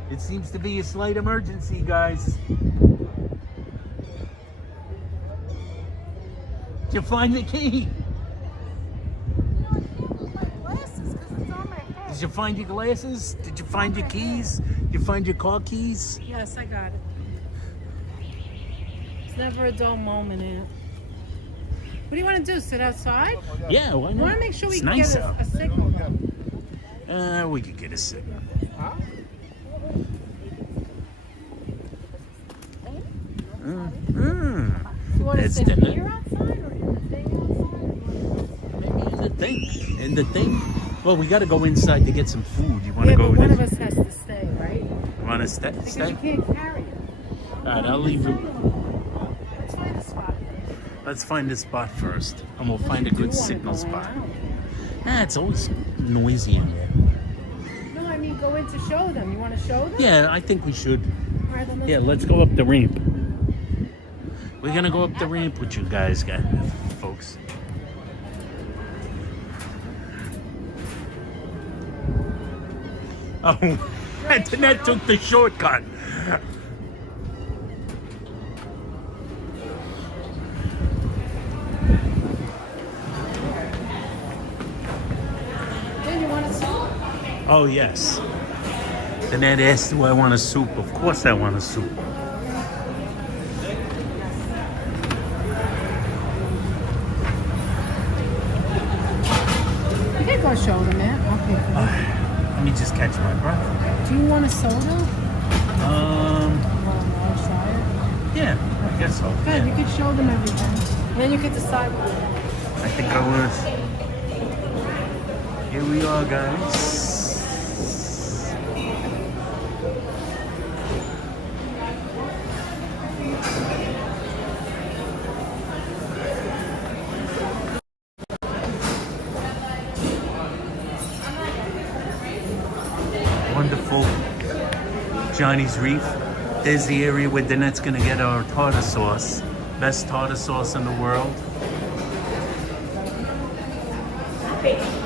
It seems to be a slight emergency, guys. Did you find the key? Did you find your glasses? Did you find your keys? Did you find your car keys? Yes, I got it. It's never a dull moment, Aunt. What do you want to do? Sit outside? Yeah, why I not? want to make sure we It's can nice get out. a signal. We could get a signal. You want to That's sit different. here outside or in the thing outside? Maybe in the thing. In the thing? Well, we got to go inside to get some food. You want to Yeah, go but one with of us has to stay, right? Want to stay? Because Stay? you can't carry it. All right, I'll leave you. Let's find a spot first. Let's find a spot first, and we'll find a You do good wanna signal go spot. around. It's always noisy in there. No, I mean go in to show them. You want to show them? Yeah, I think we should. All right, then let's Yeah, let's go up the ramp. We're gonna go up the ramp with you guys, folks. Oh, Antoinette took the shortcut. Then you want to see? Oh, yes. Then Ed asked, do I want a soup? Of course I want a soup. You can go show them, man. I'll pay for that. Let me just catch my breath. Do you want a soda? Yeah, I guess so. Good, Yeah. you could show them everything. And then you could decide what. I think I was. Here we are, guys. Wonderful Johnny's Reef. There's the area where Danette's gonna get our tartar sauce. Best tartar sauce in the world.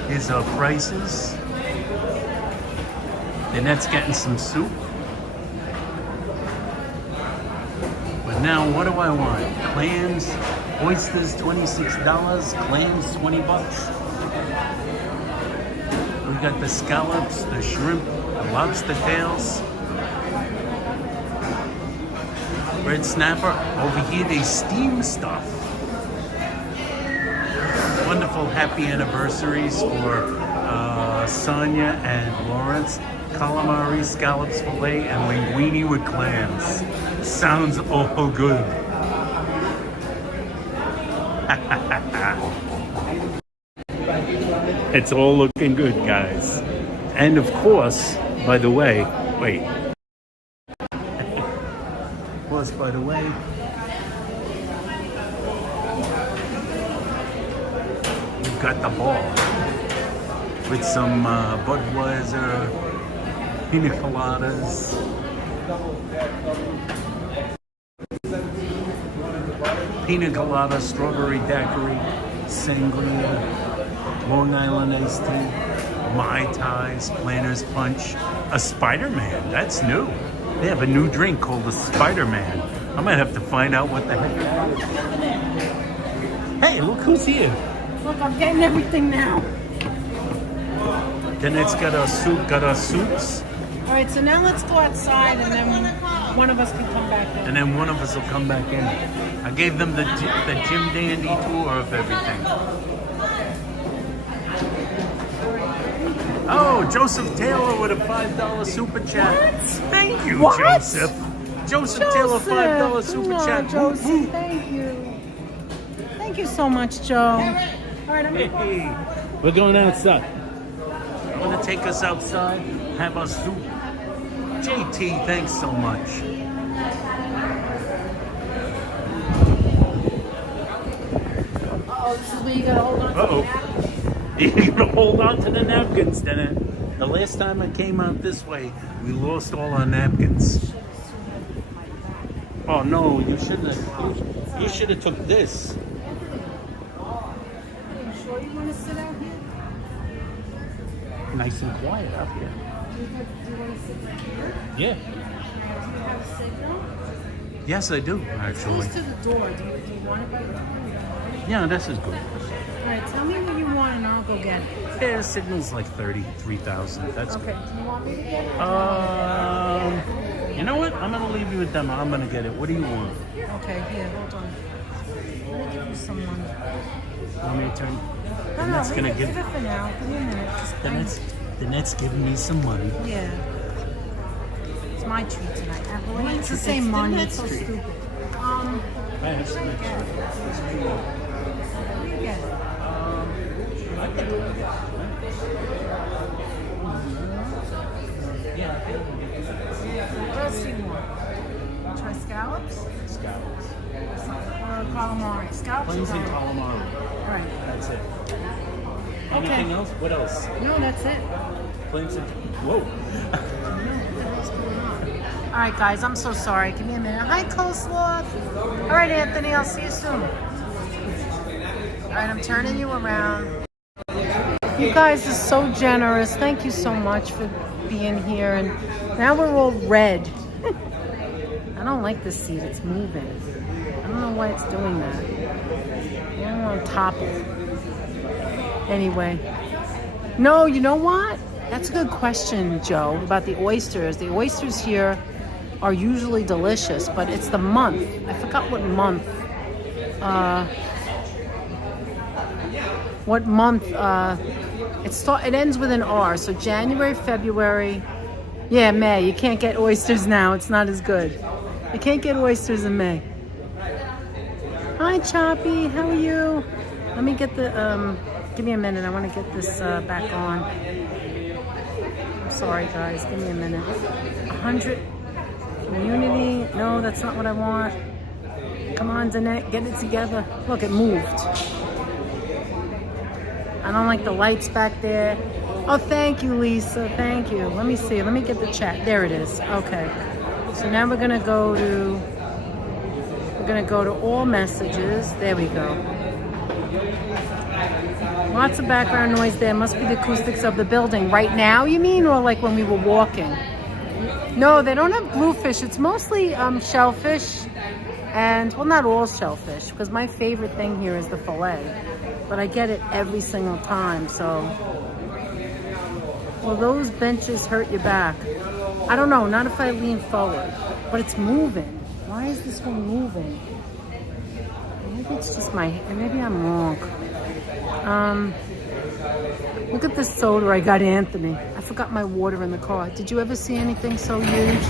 Here's our prices. Danette's getting some soup. But now, what do I want? Clams, oysters, $26. Clams, $20. We got the scallops, the shrimp, the lobster tails. Red snapper. Over here they steam stuff. Wonderful happy anniversaries for Sonia and Lawrence. Calamari, scallops fillet, and linguine with clams. Sounds awful good. It's all looking good, guys. And of course, by the way, wait. By the way, we've got the ball with some Budweiser pina coladas. Pina colada, strawberry daiquiri, sangria, Long Island iced tea, Mai Tais, Planter's Punch, a Spider-Man. That's new. They have a new drink called the Spider-Man. I might have to find out what the heck that is. Hey, look who's here. Look, I'm getting everything now. Then it's got our soup, got our soups. All right, so now let's go outside and then one of us can come back in. And then one of us will come back in. I gave them the Jim Dandy tour of everything. Oh, Joseph Taylor with a $5 super chat. What? Thank you, What? Joseph. Joseph Taylor, $5 super chat. Joseph, thank you. Thank you so much, Joe. All right, I'm Hey, we're going outside. I'm gonna take us outside, have our soup. JT, thanks so much. Uh-oh, this is where you gotta hold on to Uh-oh. the napkin. You gotta hold on to the napkins, then. The last time I came out this way, we lost all our napkins. Oh no, you shouldn't have. You should have took this. Are you sure you want to sit out here? Nice and quiet out here. Do you want to sit right here? Yeah. Do you have a signal? Yes, I do, actually. Close to the door. Do you want it by the door? Yeah, this is good. All right, tell me what you want and I'll go get it. Yeah, the signal's like 33,000. That's Okay, good. do you want me to get it? You know what? I'm gonna leave you with them. I'm gonna get it. What do you want? Okay, here, hold on. Let me give you some money. Want me to turn? No, Then no, that's leave gonna it, give. leave it for now. Give me a minute. Just Then that's giving me some money. Yeah. It's my treat tonight. It's the same money. It's so stupid. I have some extra. What do you get? I can do it. Yeah. What else do you want? Try scallops? Scallops. Or calamari? Scallops or Plains and calamari? calamari. All right. That's it. Okay. Anything else? What else? No, that's it. Plains and whoa. All right, guys, I'm so sorry. Give me a minute. Hi, Coleslaw. All right, Anthony, I'll see you soon. All right, I'm turning you around. You guys are so generous. Thank you so much for being here. And now we're all red. I don't like this seat. It's moving. I don't know why it's doing that. I don't want to topple. Anyway. No, you know what? That's a good question, Joe, about the oysters. The oysters here are usually delicious, but it's the month. I forgot what month. It ends with an R. So January, February. Yeah, May. You can't get oysters now. It's not as good. You can't get oysters in May. Hi, Choppy. How are you? Let me get the... give me a minute. I want to get this back on. I'm sorry, guys. Give me a minute. 100 community. No, that's not what I want. Come on, Danette. Get it together. Look, it moved. I don't like the lights back there. Oh, thank you, Lisa. Thank you. Let me see. Let me get the chat. There it is. Okay. So now we're gonna go to all messages. There we go. Lots of background noise there. Must be the acoustics of the building. Right now, you mean, or like when we were walking? No, they don't have bluefish. It's mostly shellfish, and well, not all shellfish, because my favorite thing here is the fillet. But I get it every single time. So, will those benches hurt your back? I don't know. Not if I lean forward. But it's moving. Why is this one moving? Maybe it's just maybe I'm wrong. Look at this soda I got Anthony. I forgot my water in the car. Did you ever see anything so huge?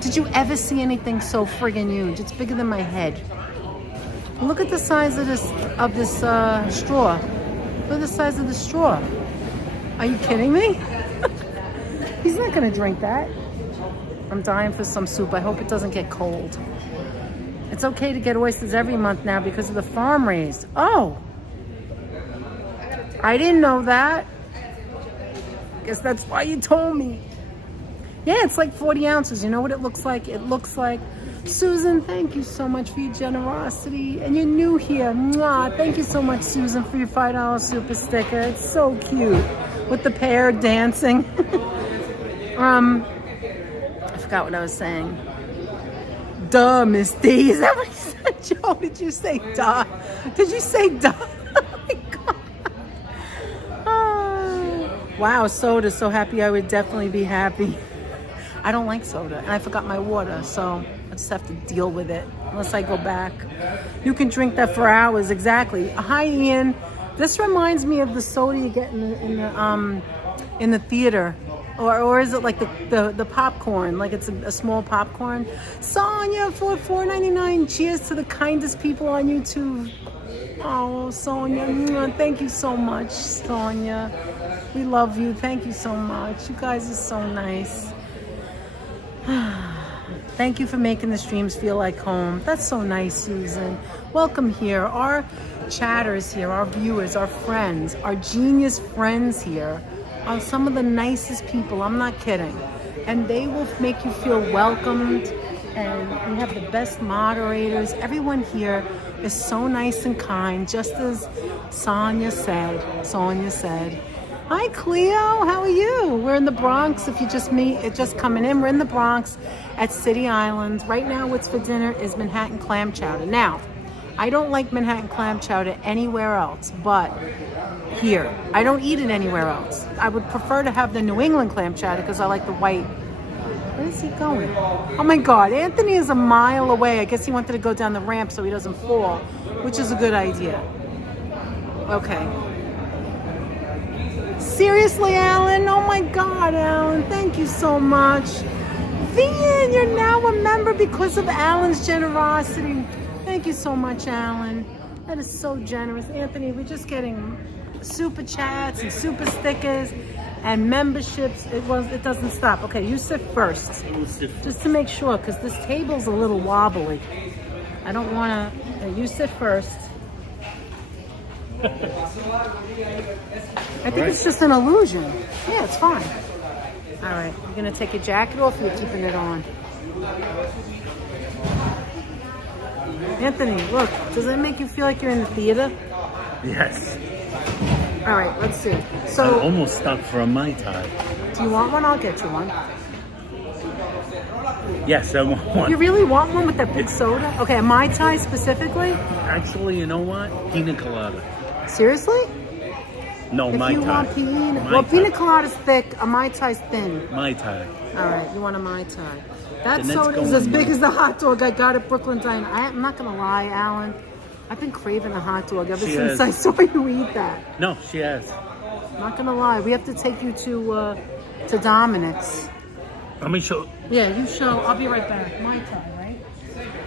Did you ever see anything so friggin' huge? It's bigger than my head. Look at the size of this straw. Look at the size of the straw. Are you kidding me? He's not gonna drink that. I'm dying for some soup. I hope it doesn't get cold. It's okay to get oysters every month now because of the farm raised. Oh, I didn't know that. Guess that's why you told me. Yeah, it's like 40 ounces. You know what it looks like? It looks like... Susan, thank you so much for your generosity. And you're new here. Mwah. Thank you so much, Susan, for your $5 super sticker. It's so cute. With the pair dancing. I forgot what I was saying. Duh, Miss D. Is that what you said, Joe? Did you say duh? Did you say duh? Oh my God. Oh. Wow, soda. So happy. I would definitely be happy. I don't like soda. And I forgot my water, so I just have to deal with it unless I go back. You can drink that for hours. Exactly. Hi, Ian. This reminds me of the soda you get in the theater. Or is it like the popcorn, like it's a small popcorn? Sonia for $4.99. Cheers to the kindest people on YouTube. Oh, Sonia, thank you so much, Sonia. We love you. Thank you so much. You guys are so nice. Thank you for making the streams feel like home. That's so nice, Susan. Welcome here. Our chatters here, our viewers, our friends, our genius friends here are some of the nicest people. I'm not kidding. And they will make you feel welcomed. And we have the best moderators. Everyone here is so nice and kind, just as Sonia said. Hi, Cleo. How are you? We're in the Bronx. If you just coming in, we're in the Bronx at City Island. Right now, what's for dinner is Manhattan clam chowder. Now, I don't like Manhattan clam chowder anywhere else, but here. I don't eat it anywhere else. I would prefer to have the New England clam chowder because I like the white. Where is he going? Oh my God, Anthony is a mile away. I guess he wanted to go down the ramp so he doesn't fall, which is a good idea. Okay. Seriously, Alan? Oh my God, Alan. Thank you so much. Vian, you're now a member because of Alan's generosity. Thank you so much, Alan. That is so generous. Anthony, we're just getting super chats and super stickers and memberships. It doesn't stop. Okay, you sit first. Just to make sure, because this table's a little wobbly. I don't want to... You sit first. I think it's just an illusion. Yeah, it's fine. All right, you're going to take your jacket off or you're keeping it on? Anthony, look, does that make you feel like you're in the theater? Yes. All right, let's see. So, I'm almost stuck for a Mai Tai. Do you want one? I'll get you one. Yes, I want one. You really want one with that big soda? Okay, a Mai Tai specifically? Actually, you know what? Pina colada. Seriously? No, If Mai you Tai. want pina, Mai well, Tai. pina colada's thick. A Mai Tai's thin. Mai Tai. All right, you want a Mai Tai. That Then let's soda go is as on big Mai- as the hot dog I got at Brooklyn Diner. I'm not gonna lie, Alan. I've been craving a hot dog ever She since has. I saw you eat that. No, she has. Not gonna lie, we have to take you to Dominic's. Let me show. Yeah, you show. I'll be right back. Mai Tai, right?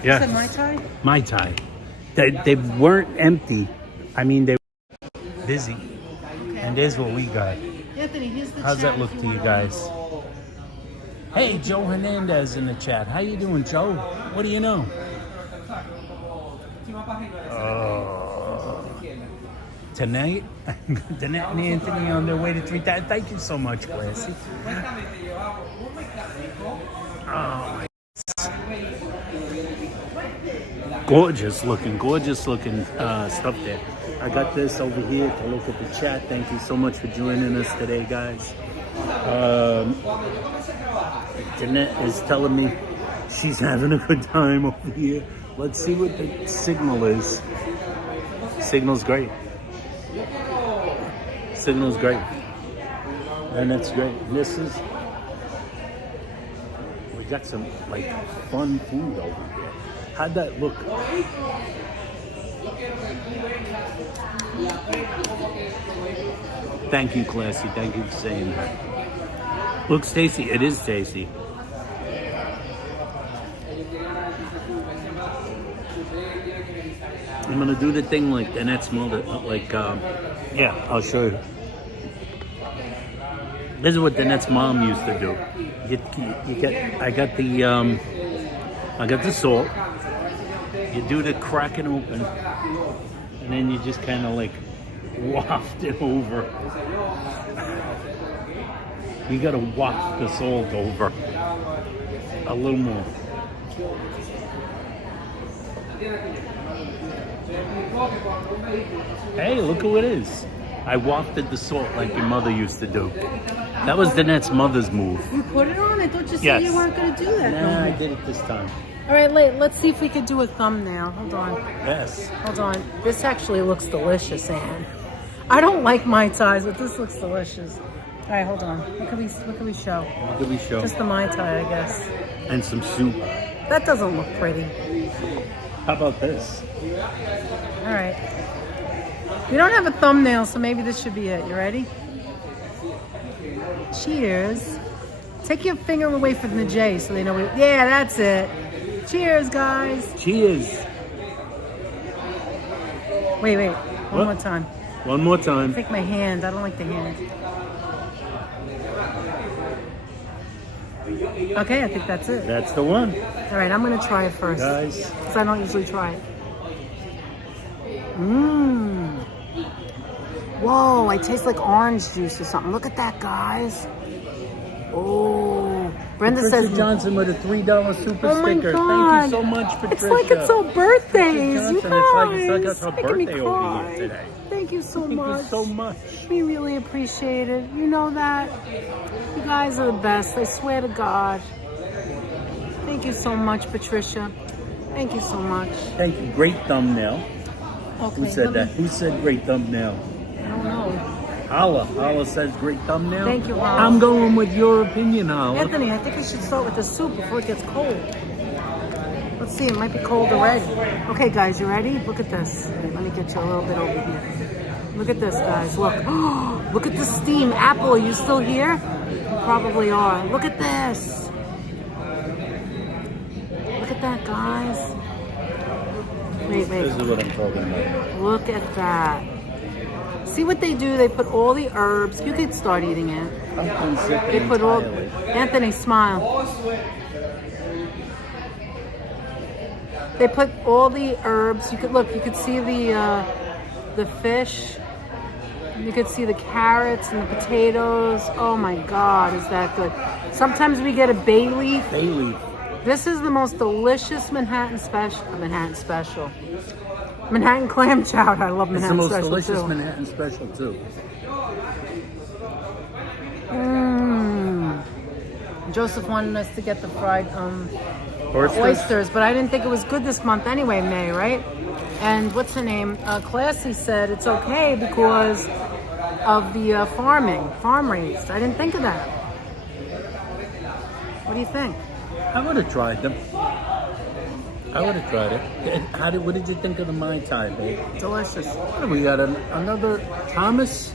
Yeah. You said Mai Tai? Mai Tai. They weren't empty. I mean, they were busy. And there's what we got. Anthony, here's the How's chat that look if to you wanna- guys? Hey, Joe Hernandez in the chat. How you doing, Joe? What do you know? Tonight, Danette and Anthony on their way to 3,000. Thank you so much, Classy. Oh, gorgeous looking stuff there. I got this over here to look at the chat. Thank you so much for joining us today, guys. Danette is telling me she's having a good time over here. Let's see what the signal is. Signal's great. Signal's great. And that's great. This is... We got some, like, fun food over here. How'd that look? Thank you, Classy. Thank you for saying that. Looks tasty. It is tasty. I'm gonna do the thing like Danette's mother, yeah, I'll show you. This is what Danette's mom used to do. I got the salt. You do the cracking open, and then you just kind of like waft it over. You gotta waft the salt over a little more. Hey, look who it is. I wafted the salt like your mother used to do. That was Danette's mother's move. You put it on? I thought you said Yes. you weren't going to do that. Nah, I did it this time. All right, let's see if we could do a thumbnail. Hold on. Yes. Hold on. This actually looks delicious, Anne. I don't like Mai Tais, but this looks delicious. All right, hold on. What can we show? What did we show? Just the Mai Tai, I guess. And some soup. That doesn't look pretty. How about this? All right. We don't have a thumbnail, so maybe this should be it. You ready? Cheers. Take your finger away from the J so they know we... Yeah, that's it. Cheers, guys. Cheers. Wait. One What? more time. One more time. Take my hand. I don't like the hand. Okay, I think that's it. That's the one. All right, I'm going to try it first. Guys. Because I don't usually try it. Mmm. Whoa, I taste like orange juice or something. Look at that, guys. Oh. Brenda Patricia says... Johnson with a $3 super Oh my sticker. God. Thank you so much, Patricia. It's like it's our birthdays, you Johnson, guys. it's like her Making me birthday over cry. here today. Thank you so Thank much. you so much. We really appreciate it. You know that. You guys are the best. I swear to God. Thank you so much, Patricia. Thank you so much. Thank you. Great thumbnail. Okay. Who said that? Who said great thumbnail? I don't know. Holla says great thumbnail. Thank you, Holla. I'm going with your opinion, Holla. Anthony, I think we should start with the soup before it gets cold. Let's see, it might be cold already. Okay, guys, you ready? Look at this. Wait, let me get you a little bit over here. Look at this, guys. Look. Look at the steam. Apple, are you still here? You probably are. Look at this. Look at that, guys. Wait. This is what I'm talking about. Look at that. See what they do? They put all the herbs. You could start eating it. They put all... Anthony, smile. They put all the herbs. You could look. You could see the fish. You could see the carrots and the potatoes. Oh my God, is that good? Sometimes we get a bay leaf. Bay leaf. This is the most delicious Manhattan special. Manhattan clam chowder. I love It's the Manhattan most special delicious too. Manhattan special too. Joseph wanted us to get the fried Oysters. oysters, but I didn't think it was good this month anyway, May, right? And what's her name? Classy said it's okay because of the farm raised. I didn't think of that. What do you think? I would have tried them. I would have tried it. What did you think of the Mai Tai, babe? Delicious. We got another Thomas.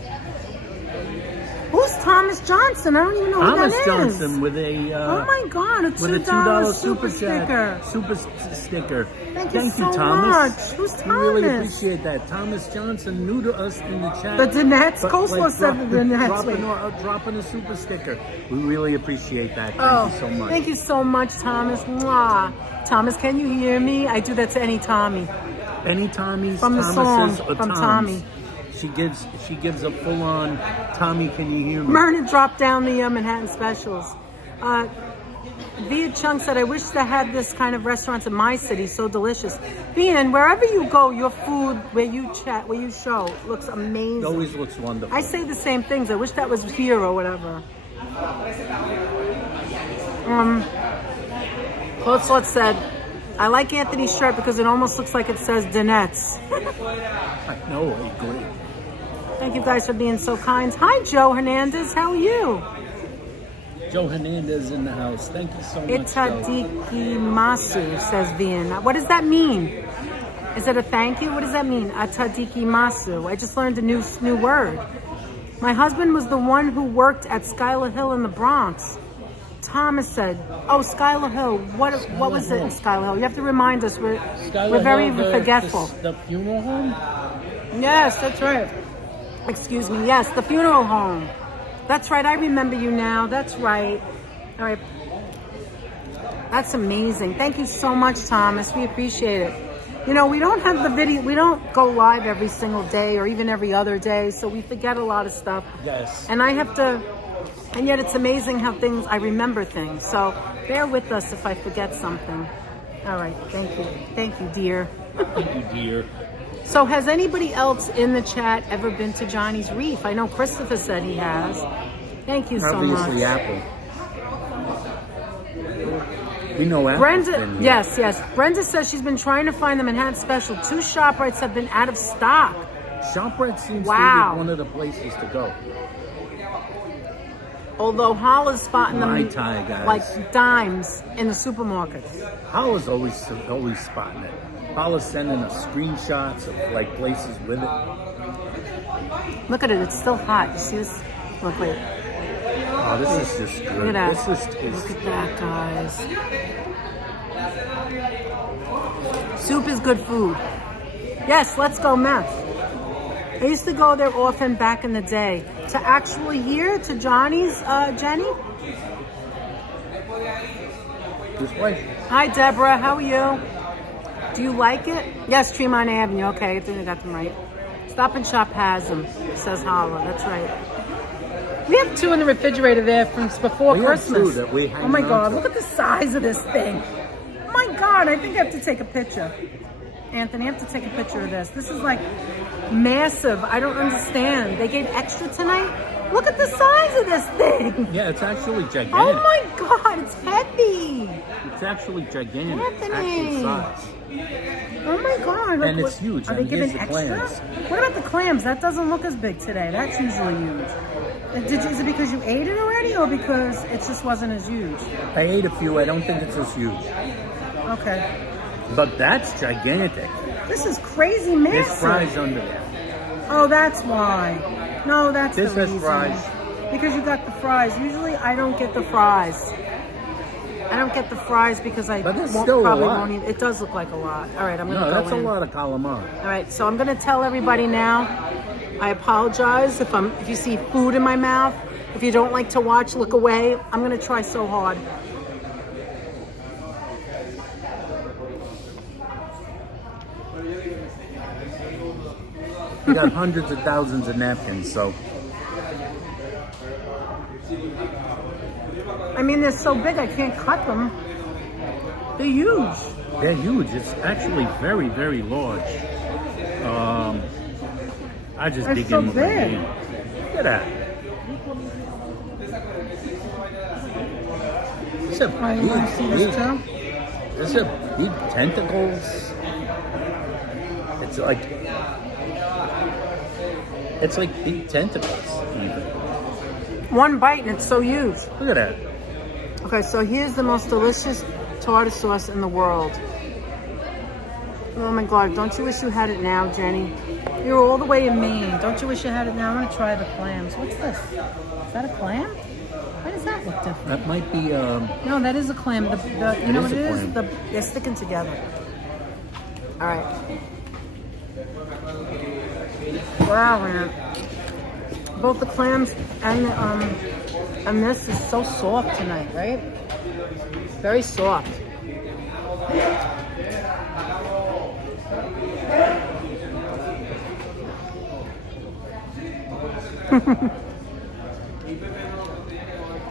Who's Thomas Johnson? I don't even know who that is. Thomas Johnson with a oh my God, a $2 super sticker. Super sticker. Thank you so Thomas. much. Who's Thomas? We really appreciate that. Thomas Johnson, new to us in the chat. The Dinettes, Coleslaw said the Dinettes. Dropping a super sticker. We really appreciate that. Thank you so much. Thank you so much, Thomas. Mwah. Thomas, can you hear me? I do that to any Tommy. Any Tommies, from the Thomases, song, or from Toms. Tommy. She gives a full on Tommy, can you hear me? Myrna dropped down the Manhattan specials. Via Chung said, I wish they had this kind of restaurants in my city, so delicious. Vian, wherever you go, your food, where you chat, where you show, looks amazing. It always looks wonderful. I say the same things. I wish that was here or whatever. Coleslaw said, I like Anthony's shirt because it almost looks like it says Dinettes. I know, I agree. Thank you guys for being so kind. Hi, Joe Hernandez. How are you? Joe Hernandez in the house. Thank you so much. Itadikimasu, says Vian. What does that mean? Is it a thank you? What does that mean? Itadikimasu. I just learned a new word. My husband was the one who worked at Schuyler Hill in the Bronx. Thomas said, "Oh, Schuyler Hill. What was it in Schuyler Hill? You have to remind us. We're very forgetful." The funeral home? Yes, that's right. Excuse me. Yes, the funeral home. That's right. I remember you now. That's right. All right. That's amazing. Thank you so much, Thomas. We appreciate it. You know, we don't have the video. We don't go live every single day or even every other day, so we forget a lot of stuff. Yes. And I have to. And yet it's amazing how I remember things. So bear with us if I forget something. All right. Thank you. Thank you, dear. Thank you, dear. So has anybody else in the chat ever been to Johnny's Reef? I know Christopher said he has. Thank you so much. Obviously, Apple. We know Apple. Brenda, yes. Brenda says she's been trying to find the Manhattan Special. 2 ShopRites have been out of stock. ShopRite seems to be one of the places to go. Although Holla's spotting them guys. like dimes in the supermarkets. Holla's always spotting it. Holla's sending us screenshots of like places with it. Look at it, it's still hot. You see this? Look, wait. Oh, this is just good. Look at that. This is Look at that, guys. Soup is good food. Yes, let's go, Matt. I used to go there often back in the day. To actually here, to Johnny's, Jenny? This way. Hi, Deborah. How are you? Do you like it? Yes, Tremont Avenue. Okay, I think I got them right. Stop and Shop has them, says Holla. That's right. We have 2 in the refrigerator there from before Christmas. Oh my God, look at the size of this thing. Oh my God, I think I have to take a picture. Anthony, I have to take a picture of this. This is like massive. I don't understand. They gave extra tonight? Look at the size of this thing. Yeah, it's actually gigantic. Oh my God, it's heavy. It's actually gigantic. Anthony. Actual size. Oh my God. And it's huge. Are they giving extra? Clams. What about the clams? That doesn't look as big today. That's usually huge. Is it because you ate it already or because it just wasn't as huge? I ate a few. I don't think it's as huge. Okay. But that's gigantic. This is crazy massive. There's fries under there. Oh, that's why. No, that's this the has reason. Fries. Because you got the fries. Usually I don't get the fries. I don't get the fries because I won't eat. It does look like a lot. All right, I'm going to go that's a lot of calamari. All right, so I'm going to tell everybody now. I apologize if you see food in my mouth. If you don't like to watch, look away. I'm going to try so hard. We got hundreds of thousands of napkins, so. I mean, they're so big, I can't cut them. They're huge. They're huge. It's actually very, very large. I just dig in with my hand. Look at that. It's a It's a big tentacles. It's like It's like big tentacles, even. One bite and it's so huge. Look at that. Okay, so here's the most delicious tartar sauce in the world. Oh my God, don't you wish you had it now, Jenny? You're all the way in Maine. Don't you wish you had it now? I'm gonna try the clams. What's this? Is that a clam? Why does that look different? That might be, No, that is a clam. You know what it is? clam. They're sticking together. All right. Wow, man. Both the clams and this is so soft tonight, right? Very soft.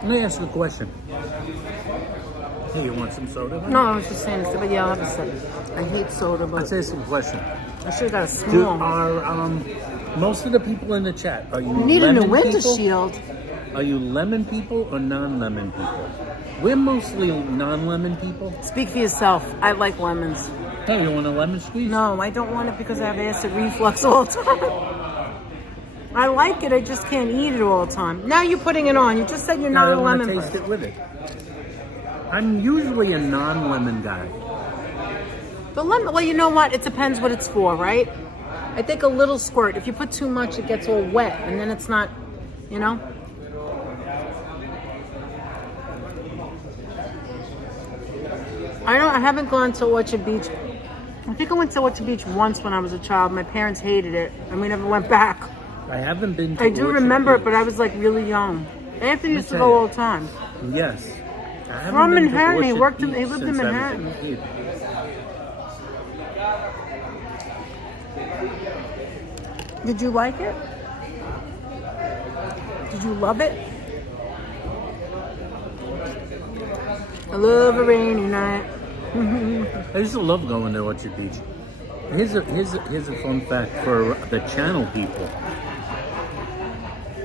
Let me ask you a question. Hey, you want some soda? No, I was just saying this, but yeah, I'll have a sip. I hate soda, but Let's ask you a question. I should have got a Do, small. are most of the people in the chat, are you You need a new lemon winter people? shield. Are you lemon people or non-lemon people? We're mostly non-lemon people. Speak for yourself. I like lemons. Hey, you want a lemon squeeze? No, I don't want it because I have acid reflux all the time. I like it, I just can't eat it all the time. Now you're putting it on. You just said you're I not a don't want lemon to taste person. it with it. I'm usually a non-lemon guy. But lemon, well, you know what? It depends what it's for, right? I think a little squirt. If you put too much, it gets all wet, and then it's not, you know? I haven't gone to Orchard Beach. I think I went to Orchard Beach once when I was a child. My parents hated it, and we never went back. I haven't been to I do Orchard remember it, Beach. but I was like really young. Anthony used to tell go you. all the time. Yes. I haven't From been to Manhattan, he Orchard worked in- Beach he lived in since I was a Manhattan. kid. Did you like it? Did you love it? I love a rainy night. I used to love going to Orchard Beach. Here's a fun fact for the channel people.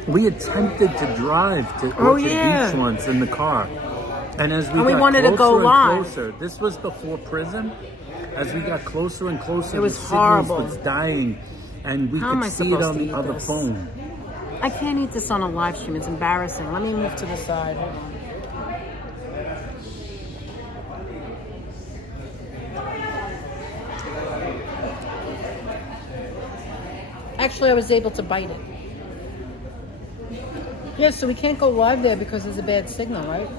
We attempted to drive to Orchard Beach once in the car. And as we And we got wanted to closer go and live. closer, this was before prison. As we got closer and closer, It was the signals horrible. was dying, and we How am I could see it supposed on to the eat other this? phone. I can't eat this on a live stream. It's embarrassing. Let me move to the side. Hold on. Actually, I was able to bite it. Yeah, so we can't go live there because there's a bad signal, right?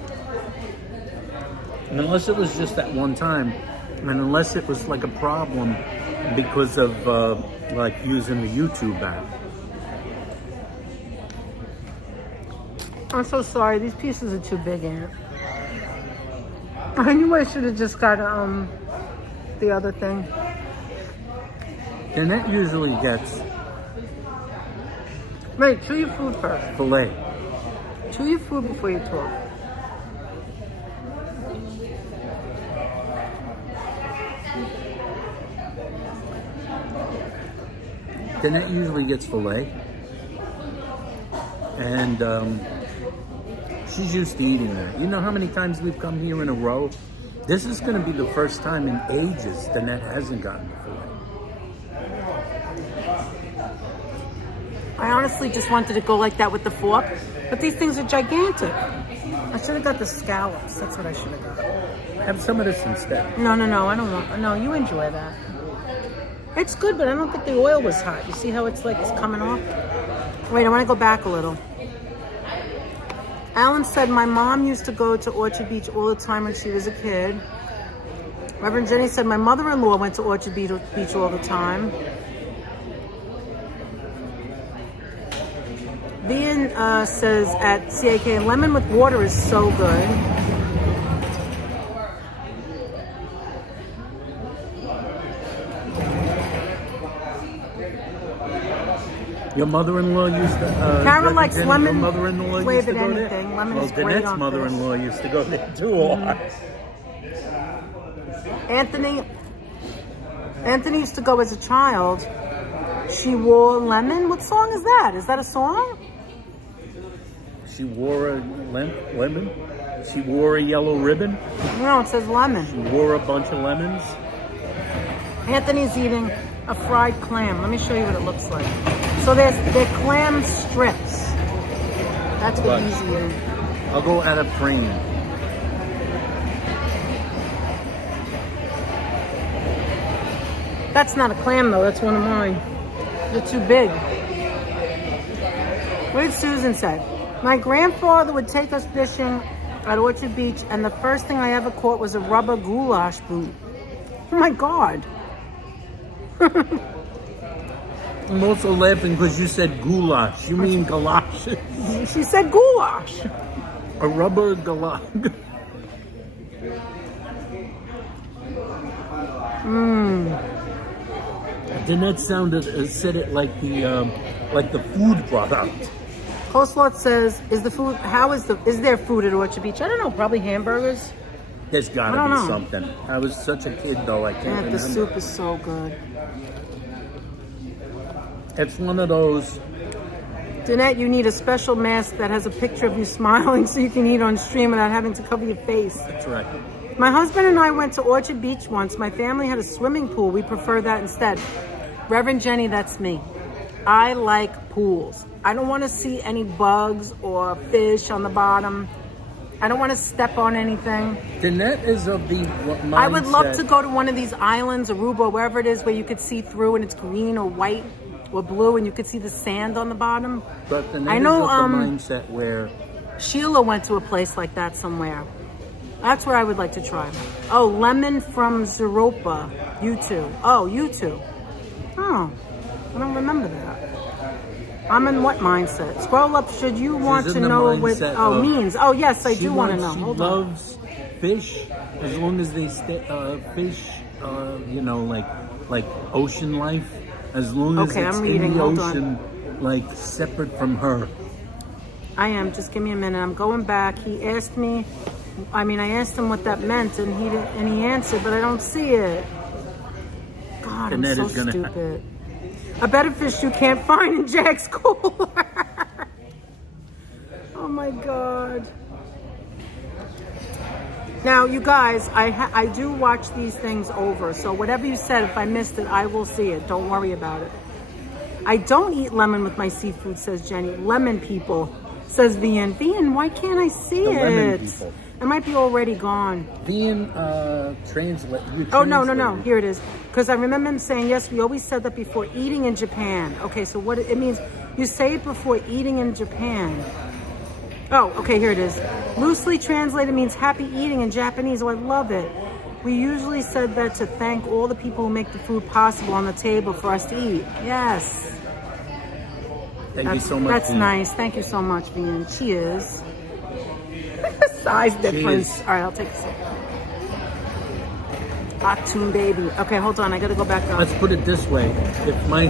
And unless it was just that one time, and unless it was like a problem because of like using the YouTube app. I'm so sorry. These pieces are too big, Aunt. I knew I should have just got the other thing. And that usually gets Wait, chew your food first. filet. Chew your food before you talk. Then that usually gets filet. And she's used to eating that. You know how many times we've come here in a row? This is going to be the first time in ages Danette hasn't gotten the filet. I honestly just wanted to go like that with the fork, but these things are gigantic. I should have got the scallops. That's what I should have got. Have some of this instead. No, I don't want. No, you enjoy that. It's good, but I don't think the oil was hot. You see how it's like it's coming off? Wait, I want to go back a little. Alan said my mom used to go to Orchard Beach all the time when she was a kid. Reverend Jenny said my mother-in-law went to Orchard Beach all the time. Vian says at CAK, lemon with water is so good. Your mother-in-law used to... Carol likes Jenny, lemon your mother-in-law used flavored to go there? anything. Lemon Well, is great Danette's on mother-in-law used to go there too. Anthony used to go as a child. She wore lemon. What song is that? Is that a song? She wore a lemon. She wore a yellow ribbon. No, it says lemon. She wore a bunch of lemons. Anthony's eating a fried clam. Let me show you what it looks like. So they're clam strips. That's what Right. he's eating. I'll go at a frame. That's not a clam though, that's one of mine. They're too big. What did Susan say? My grandfather would take us fishing at Orchard Beach, and the first thing I ever caught was a rubber goulash boot. Oh my God. I'm also laughing because you said goulash. You mean galoshes. She said goulash. A rubber goulash. Danette said it like the food product. Coleslaw says, is there food at Orchard Beach? I don't know, probably hamburgers. There's I gotta don't be know. something. I was such a kid though, I can't Yeah, remember. the soup is so good. It's one of those. Danette, you need a special mask that has a picture of you smiling so you can eat on stream without having to cover your face. That's right. My husband and I went to Orchard Beach once. My family had a swimming pool. We prefer that instead. Reverend Jenny, that's me. I like pools. I don't want to see any bugs or fish on the bottom. I don't want to step on anything. Danette is of the mindset. I would love to go to one of these islands, Aruba, wherever it is, where you could see through and it's green or white or blue and you could see the sand on the bottom. But Danette I know, is of the mindset where Sheila went to a place like that somewhere. That's where I would like to try. Oh, lemon from Zeropa. U2. Oh, U2. Oh, I don't remember that. I'm in what mindset? Scroll up. Should you want She's to in the know what mindset means? Oh, yes, I do want to know. She Hold on. loves fish as long as they stay fish. Like ocean life. As long as Okay, it's I'm in reading. the Hold ocean, like separate from her. I am. Just give me a minute. I'm going back. He asked me. I asked him what that meant, and he answered, but I don't see it. God, I'm so stupid. A better fish you can't find in Jack's cooler. Oh my God. Now, you guys, I do watch these things over, so whatever you said, if I missed it, I will see it. Don't worry about it. I don't eat lemon with my seafood, says Jenny. Lemon people, says Vian. Vian, why can't I see it? Lemon people. It might be already gone. Vian, translate. Oh, no. Here it is. Because I remember him saying, yes, we always said that before eating in Japan. Okay, so what it means, you say it before eating in Japan. Oh, okay, here it is. Loosely translated means happy eating in Japanese. Oh, I love it. We usually said that to thank all the people who make the food possible on the table for us to eat. Yes. Thank you so much. That's Vian. nice. Thank you so much, Vian. Cheers. Size difference. Cheers. All right, I'll take a sip. Octoon baby. Okay, hold on. I gotta go back up. Let's put it this way: if my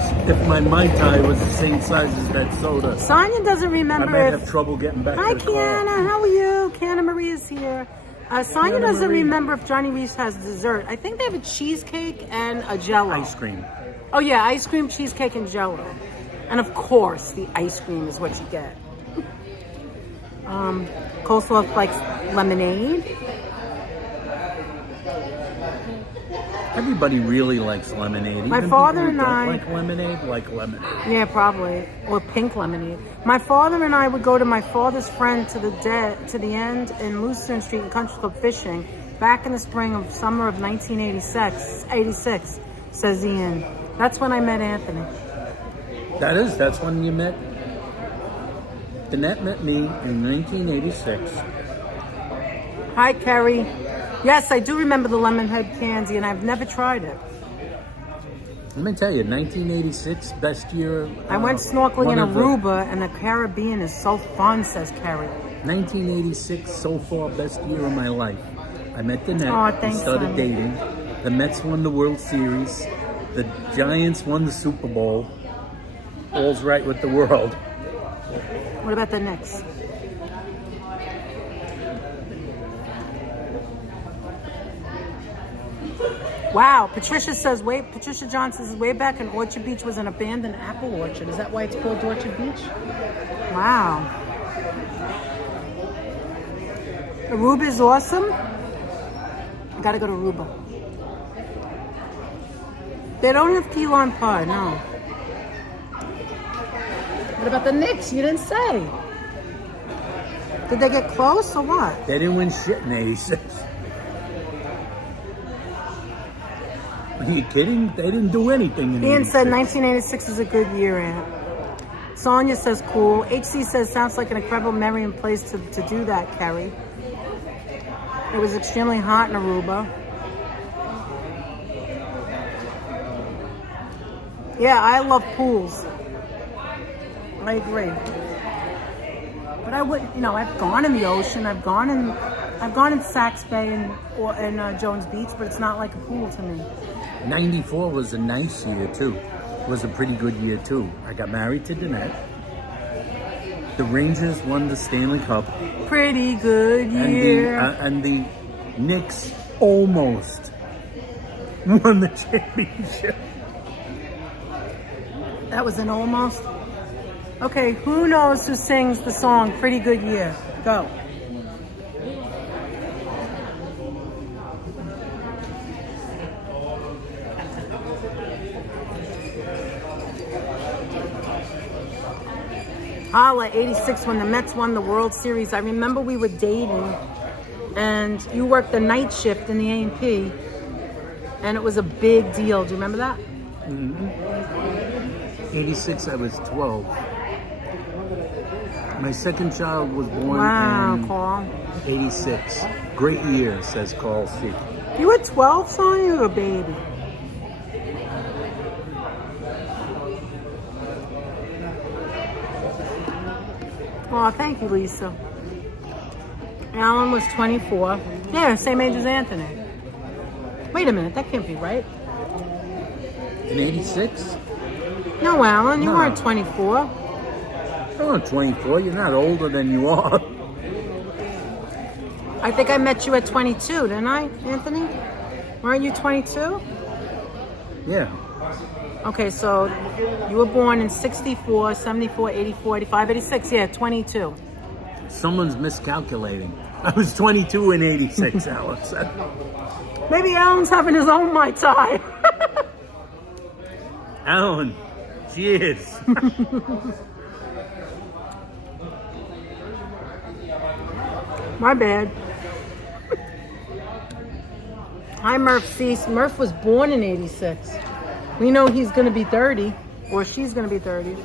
Mai Tai was the same size as that soda, Sonia doesn't I remember might if... have trouble getting back Hi, to the car. Kiana. How are you? Kiana Maria's here. Sonia Kiana doesn't Marie. remember if Johnny Reef's has dessert. I think they have a cheesecake and a Jello. Ice cream. Oh yeah, ice cream, cheesecake, and Jello. And of course, the ice cream is what you get. Coleslaw likes lemonade. Everybody really likes lemonade. My Even father people who and I- don't like lemonade. Yeah, probably. Or pink lemonade. My father and I would go to my father's friend to the end in Lucerne Street in Country Club fishing back in the summer of 1986, says Ian. That's when I met Anthony. That's when you met. Danette met me in 1986. Hi, Kerry. Yes, I do remember the lemon head candy, and I've never tried it. Let me tell you, 1986, best year. I went snorkeling one in of the- Aruba, and the Caribbean is so fun, says Kerry. 1986, so far, best year of my life. I met Danette. Aw, thanks, we started honey. dating. The Mets won the World Series. The Giants won the Super Bowl. All's right with the world. What about the Knicks? Wow, Patricia Johnson says way back in Orchard Beach was an abandoned apple orchard. Is that why it's called Orchard Beach? Wow. Aruba is awesome. I gotta go to Aruba. They don't have key lime pie, no. What about the Knicks? You didn't say. Did they get close or what? They didn't win shit in 86. Are you kidding? They didn't do anything in Ian 86. said 1986 is a good year, Aunt. Sonia says cool. HC says sounds like an incredible memory and place to do that, Kerry. It was extremely hot in Aruba. Yeah, I love pools. I agree. But I wouldn't, I've gone in the ocean. I've gone in Saks Bay and Jones Beach, but it's not like a pool to me. 94 was a nice year too. Was a pretty good year too. I got married to Danette. The Rangers won the Stanley Cup. Pretty good year. And the Knicks almost won the championship. That was an almost. Okay, who knows who sings the song Pretty Good Year? Go. Holla, 86 when the Mets won the World Series. I remember we were dating and you worked the night shift in the A&P and it was a big deal. Do you remember that? Mm-hmm. 86, I was 12. My second child was born in Carl. 86. Great year, says Carl C. You were 12, son? You were a baby. Oh, thank you, Lisa. Alan was 24. Yeah, same age as Anthony. Wait a minute, that can't be right. In 86? No, Alan, you No. weren't 24. You're not 24. You're not older than you are. I think I met you at 22, didn't I, Anthony? Weren't you 22? Yeah. Okay, so you were born in 64, 74, 84, 85, 86. Yeah, 22. Someone's miscalculating. I was 22 in 86, Alex. Maybe Alan's having his own Mai Tai. Alan, cheers. My bad. Hi, Murph Cease. Murph was born in 86. We know he's going to be 30, or she's going to be 30.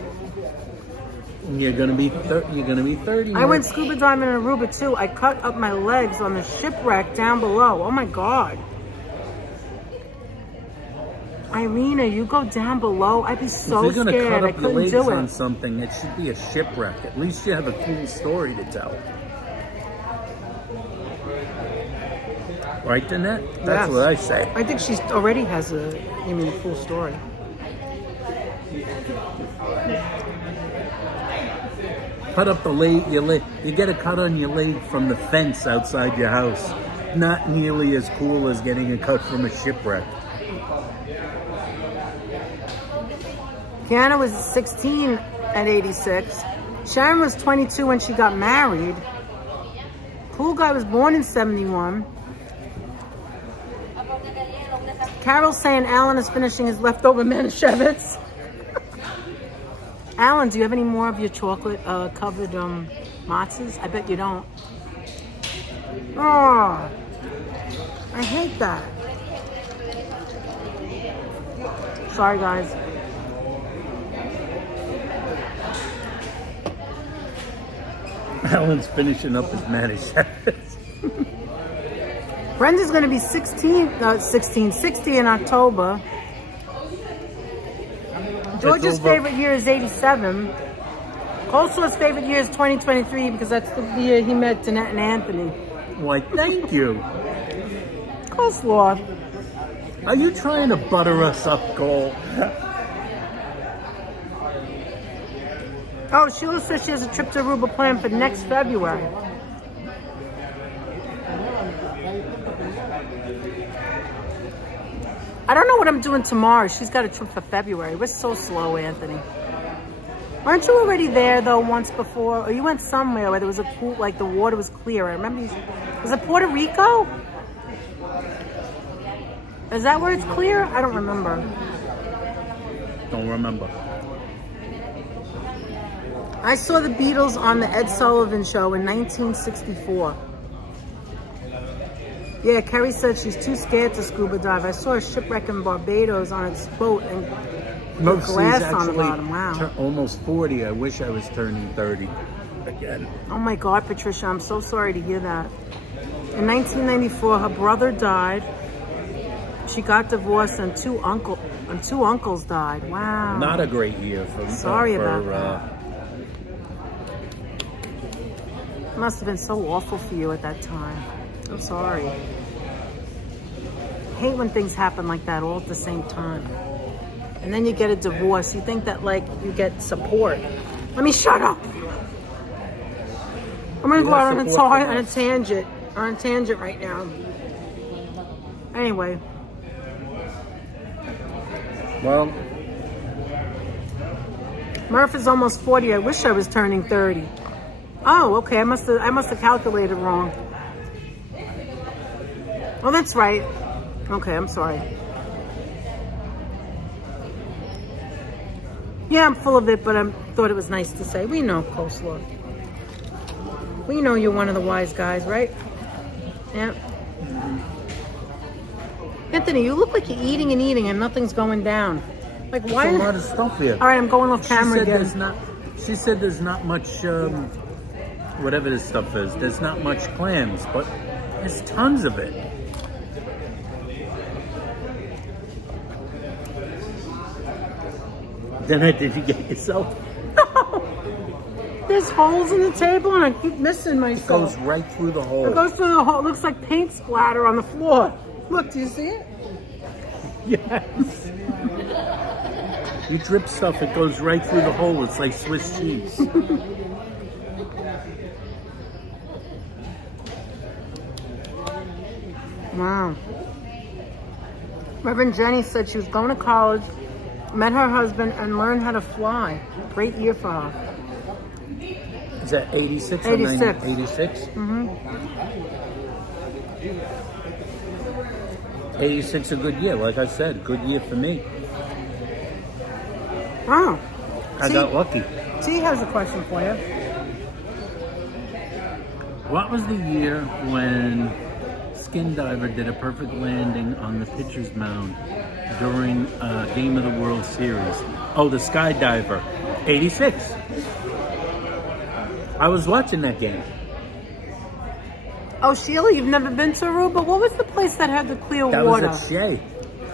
You're gonna be 30. I went scuba diving in Aruba too. I cut up my legs on the shipwreck down below. Oh my God. Irina, you go down below. I'd be so if you're gonna scared. cut I up your couldn't legs do on it. something, it should be a shipwreck. At least you have a cool story to tell. Right, Danette? That's Yes. what I say. I think she already has a full story. Cut up the leg, you get a cut on your leg from the fence outside your house. Not nearly as cool as getting a cut from a shipwreck. Kiana was 16 at 86. Sharon was 22 when she got married. Cool Guy was born in 71. Carol's saying Alan is finishing his leftover Manischewitz. Alan, do you have any more of your chocolate covered matzahs? I bet you don't. Oh, I hate that. Sorry, guys. Alan's finishing up his Manischewitz. Brenda's going to be 60 in October. George's favorite year is 87. Coleslaw's favorite year is 2023 because that's the year he met Danette and Anthony. Why, thank you. Coleslaw. Are you trying to butter us up, Cole? Oh, Sheila says she has a trip to Aruba planned for next February. I don't know what I'm doing tomorrow. She's got a trip for February. We're so slow, Anthony. Aren't you already there, though, once before? Or you went somewhere where there was a pool, like the water was clear. I remember you... Was it Puerto Rico? Is that where it's clear? I don't remember. Don't remember. I saw the Beatles on the Ed Sullivan Show in 1964. Yeah, Kerry said she's too scared to scuba dive. I saw a shipwreck in Barbados on its boat and No, glass she's on the actually bottom. Wow. almost 40. I wish I was turning 30 again. Oh my God, Patricia, I'm so sorry to hear that. In 1994, her brother died. She got divorced, and two uncles died. Wow. Not a great year for Sorry about that. It must have been so awful for you at that time. I'm sorry. I hate when things happen like that all at the same time. And then you get a divorce. You think that, like, you get support. Let me shut up. I'm going to go out on a tangent right now. Anyway. Well, Murph is almost 40. I wish I was turning 30. Oh, okay. I must have calculated wrong. Oh, that's right. Okay, I'm sorry. Yeah, I'm full of it, but I thought it was nice to say. We know, coleslaw. We know you're one of the wise guys, right? Yeah. Anthony, you look like you're eating and nothing's going down. Like, why? there's a lot of stuff here. All right, I'm going off camera again. She said there's not much, whatever this stuff is, there's not much clams, but there's tons of it. Did you get yourself? No. There's holes in the table and I keep missing myself. It goes right through the hole. It goes through the hole. It looks like paint splatter on the floor. Look, do you see it? Yes. You drip stuff, it goes right through the hole. It's like Swiss cheese. Wow. Reverend Jenny said she was going to college, met her husband, and learned how to fly. Great year for her. Is that 86? 86. 86? Mm-hmm. 86 a good year, like I said, good year for me. Wow. I got lucky. T has a question for you. What was the year when Skin Diver did a perfect landing on the pitcher's mound during Game of the World Series? Oh, the Skydiver. 86. I was watching that game. Oh, Sheila, you've never been to Aruba? What was the place that had the clear That water? was at Shea.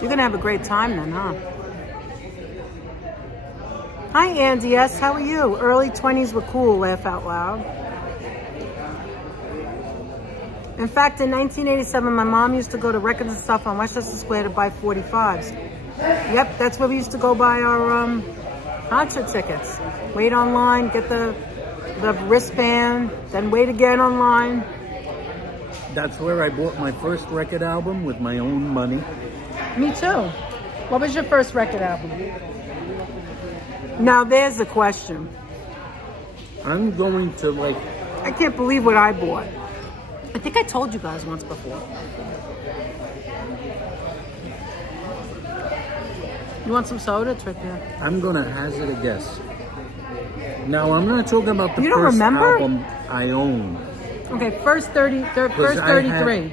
You're going to have a great time then, huh? Hi, Andy S. How are you? Early 20s were cool, laugh out loud. In fact, in 1987, my mom used to go to Records and Stuff on Westchester Square to buy 45s. Yep, that's where we used to go buy our concert tickets. Wait online, get the wristband, then wait again online. That's where I bought my first record album with my own money. Me too. What was your first record album? Now there's the question. I'm going to I can't believe what I bought. I think I told you guys once before. You want some soda? It's right there. I'm going to hazard a guess. Now, I'm not talking about the You don't first remember? album I own. Okay, first 33.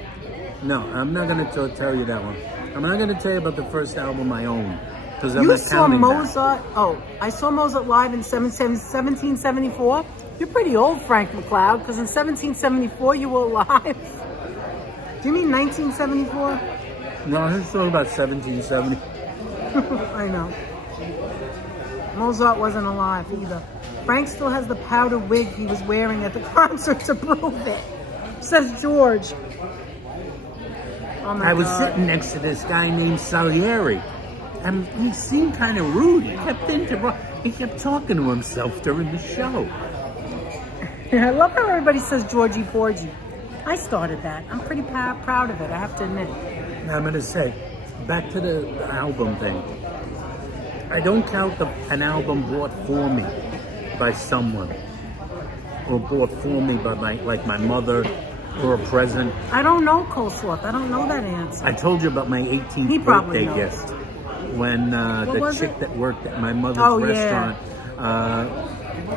No, I'm not going to tell you that one. I'm not going to tell you about the first album I own. Because I'm You not saw counting Mozart. Oh, I saw Mozart live in 1774. You're pretty old, Frank McLeod, because in 1774 you were alive. Do you mean 1974? that. No, I was talking about 1770. I know. Mozart wasn't alive either. Frank still has the powder wig he was wearing at the concert to prove it, says George. Oh my I was God. sitting next to this guy named Salieri. And he seemed kind of rude. He kept talking to himself during the show. I love how everybody says Georgie Porgy. I started that. I'm pretty proud of it, I have to admit. Now I'm going to say, back to the album thing. I don't count an album bought for me by someone. Or bought for me by my mother or a present. I don't know, Coleslaw. I don't know that answer. I told you about my 18th He probably birthday knows. gift. When the chick that worked at my mother's restaurant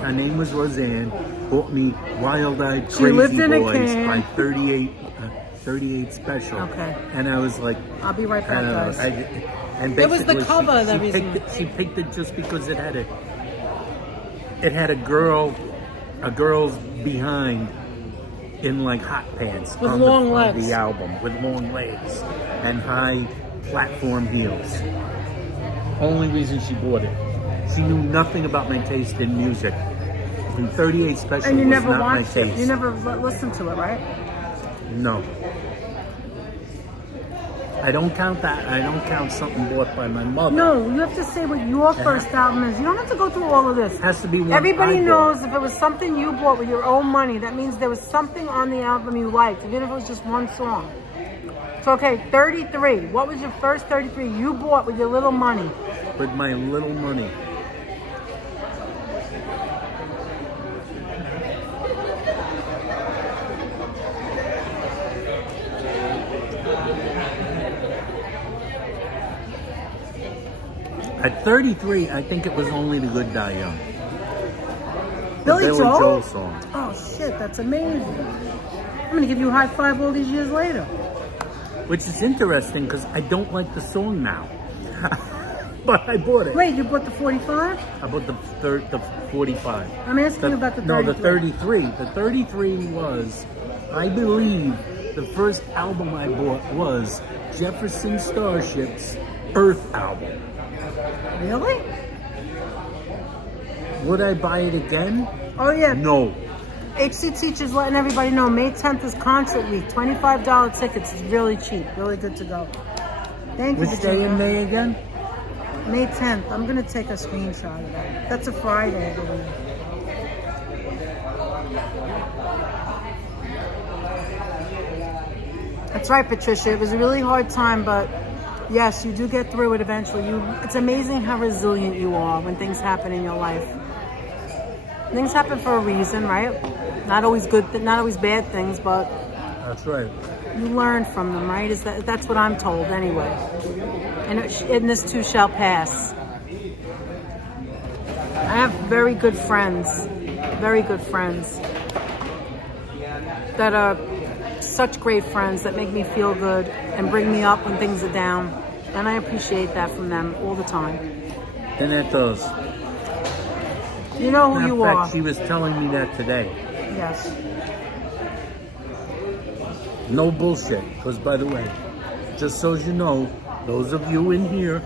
her name was Roseanne, bought me Wild Eyed She Crazy lived in a Boys can. by 38 Special. Okay. And I was like, I'll be right back, guys. And It was the basically cover that she reason. she picked it just because it had a girl's behind in like hot pants With on long on legs. the album with long legs and high platform heels. Only reason she bought it. She knew nothing about my taste in music. And 38 Special And you was never not my watched taste. it. You never listened to it, right? No. I don't count that. I don't count something bought by my mother. No, you have to say what your first album is. You don't have to go through all of this. It has to be one Everybody I knows bought. if it was something you bought with your own money, that means there was something on the album you liked, even if it was just one song. So, okay, 33. What was your first 33 you bought with your little money? With my little money. At 33, I think it was Only the Good Die Young. Billy Billy Joel? Joel song. Oh, shit, that's amazing. I'm going to give you a high five all these years later. Which is interesting because I don't like the song now. But I bought it. Wait, you bought the 45? I bought the 45. I'm asking you about the 33. No, the 33. The 33 was, I believe, the first album I bought was Jefferson Starship's Earth album. Really? Would I buy it again? Oh, yeah. No. HC Teachers letting everybody know May 10th is concert week. $25 tickets. It's really cheap. Really good to go. Thank you, Which day in May again? May 10th. I'm going to take a screenshot of that. That's a Friday, I believe. That's right, Patricia. It was a really hard time, but yes, you do get through it eventually. It's amazing how resilient you are when things happen in your life. Things happen for a reason, right? Not always good, not always bad things, but That's right. you learn from them, right? That's what I'm told anyway. And this too shall pass. I have very good friends that are such great friends that make me feel good and bring me up when things are down. And I appreciate that from them all the time. And that does. You know who Matter you of fact, are. she was telling me that today. Yes. No bullshit. Because, by the way, just so you know, those of you in here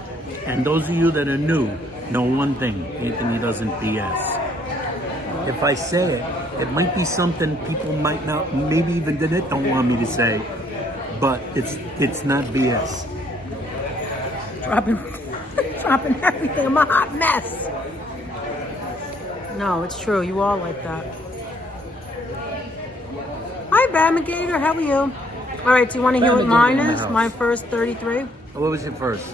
and those of you that are new know one thing. Anthony doesn't BS. If I say it, it might be something people might not, maybe even Danette don't want me to say, but it's not BS. Dropping everything. I'm a hot mess. No, it's true. You all like that. Hi, Bamigator. How are you? All right, do you want to hear what mine Bamigator in the is? house. My first 33? What was your first?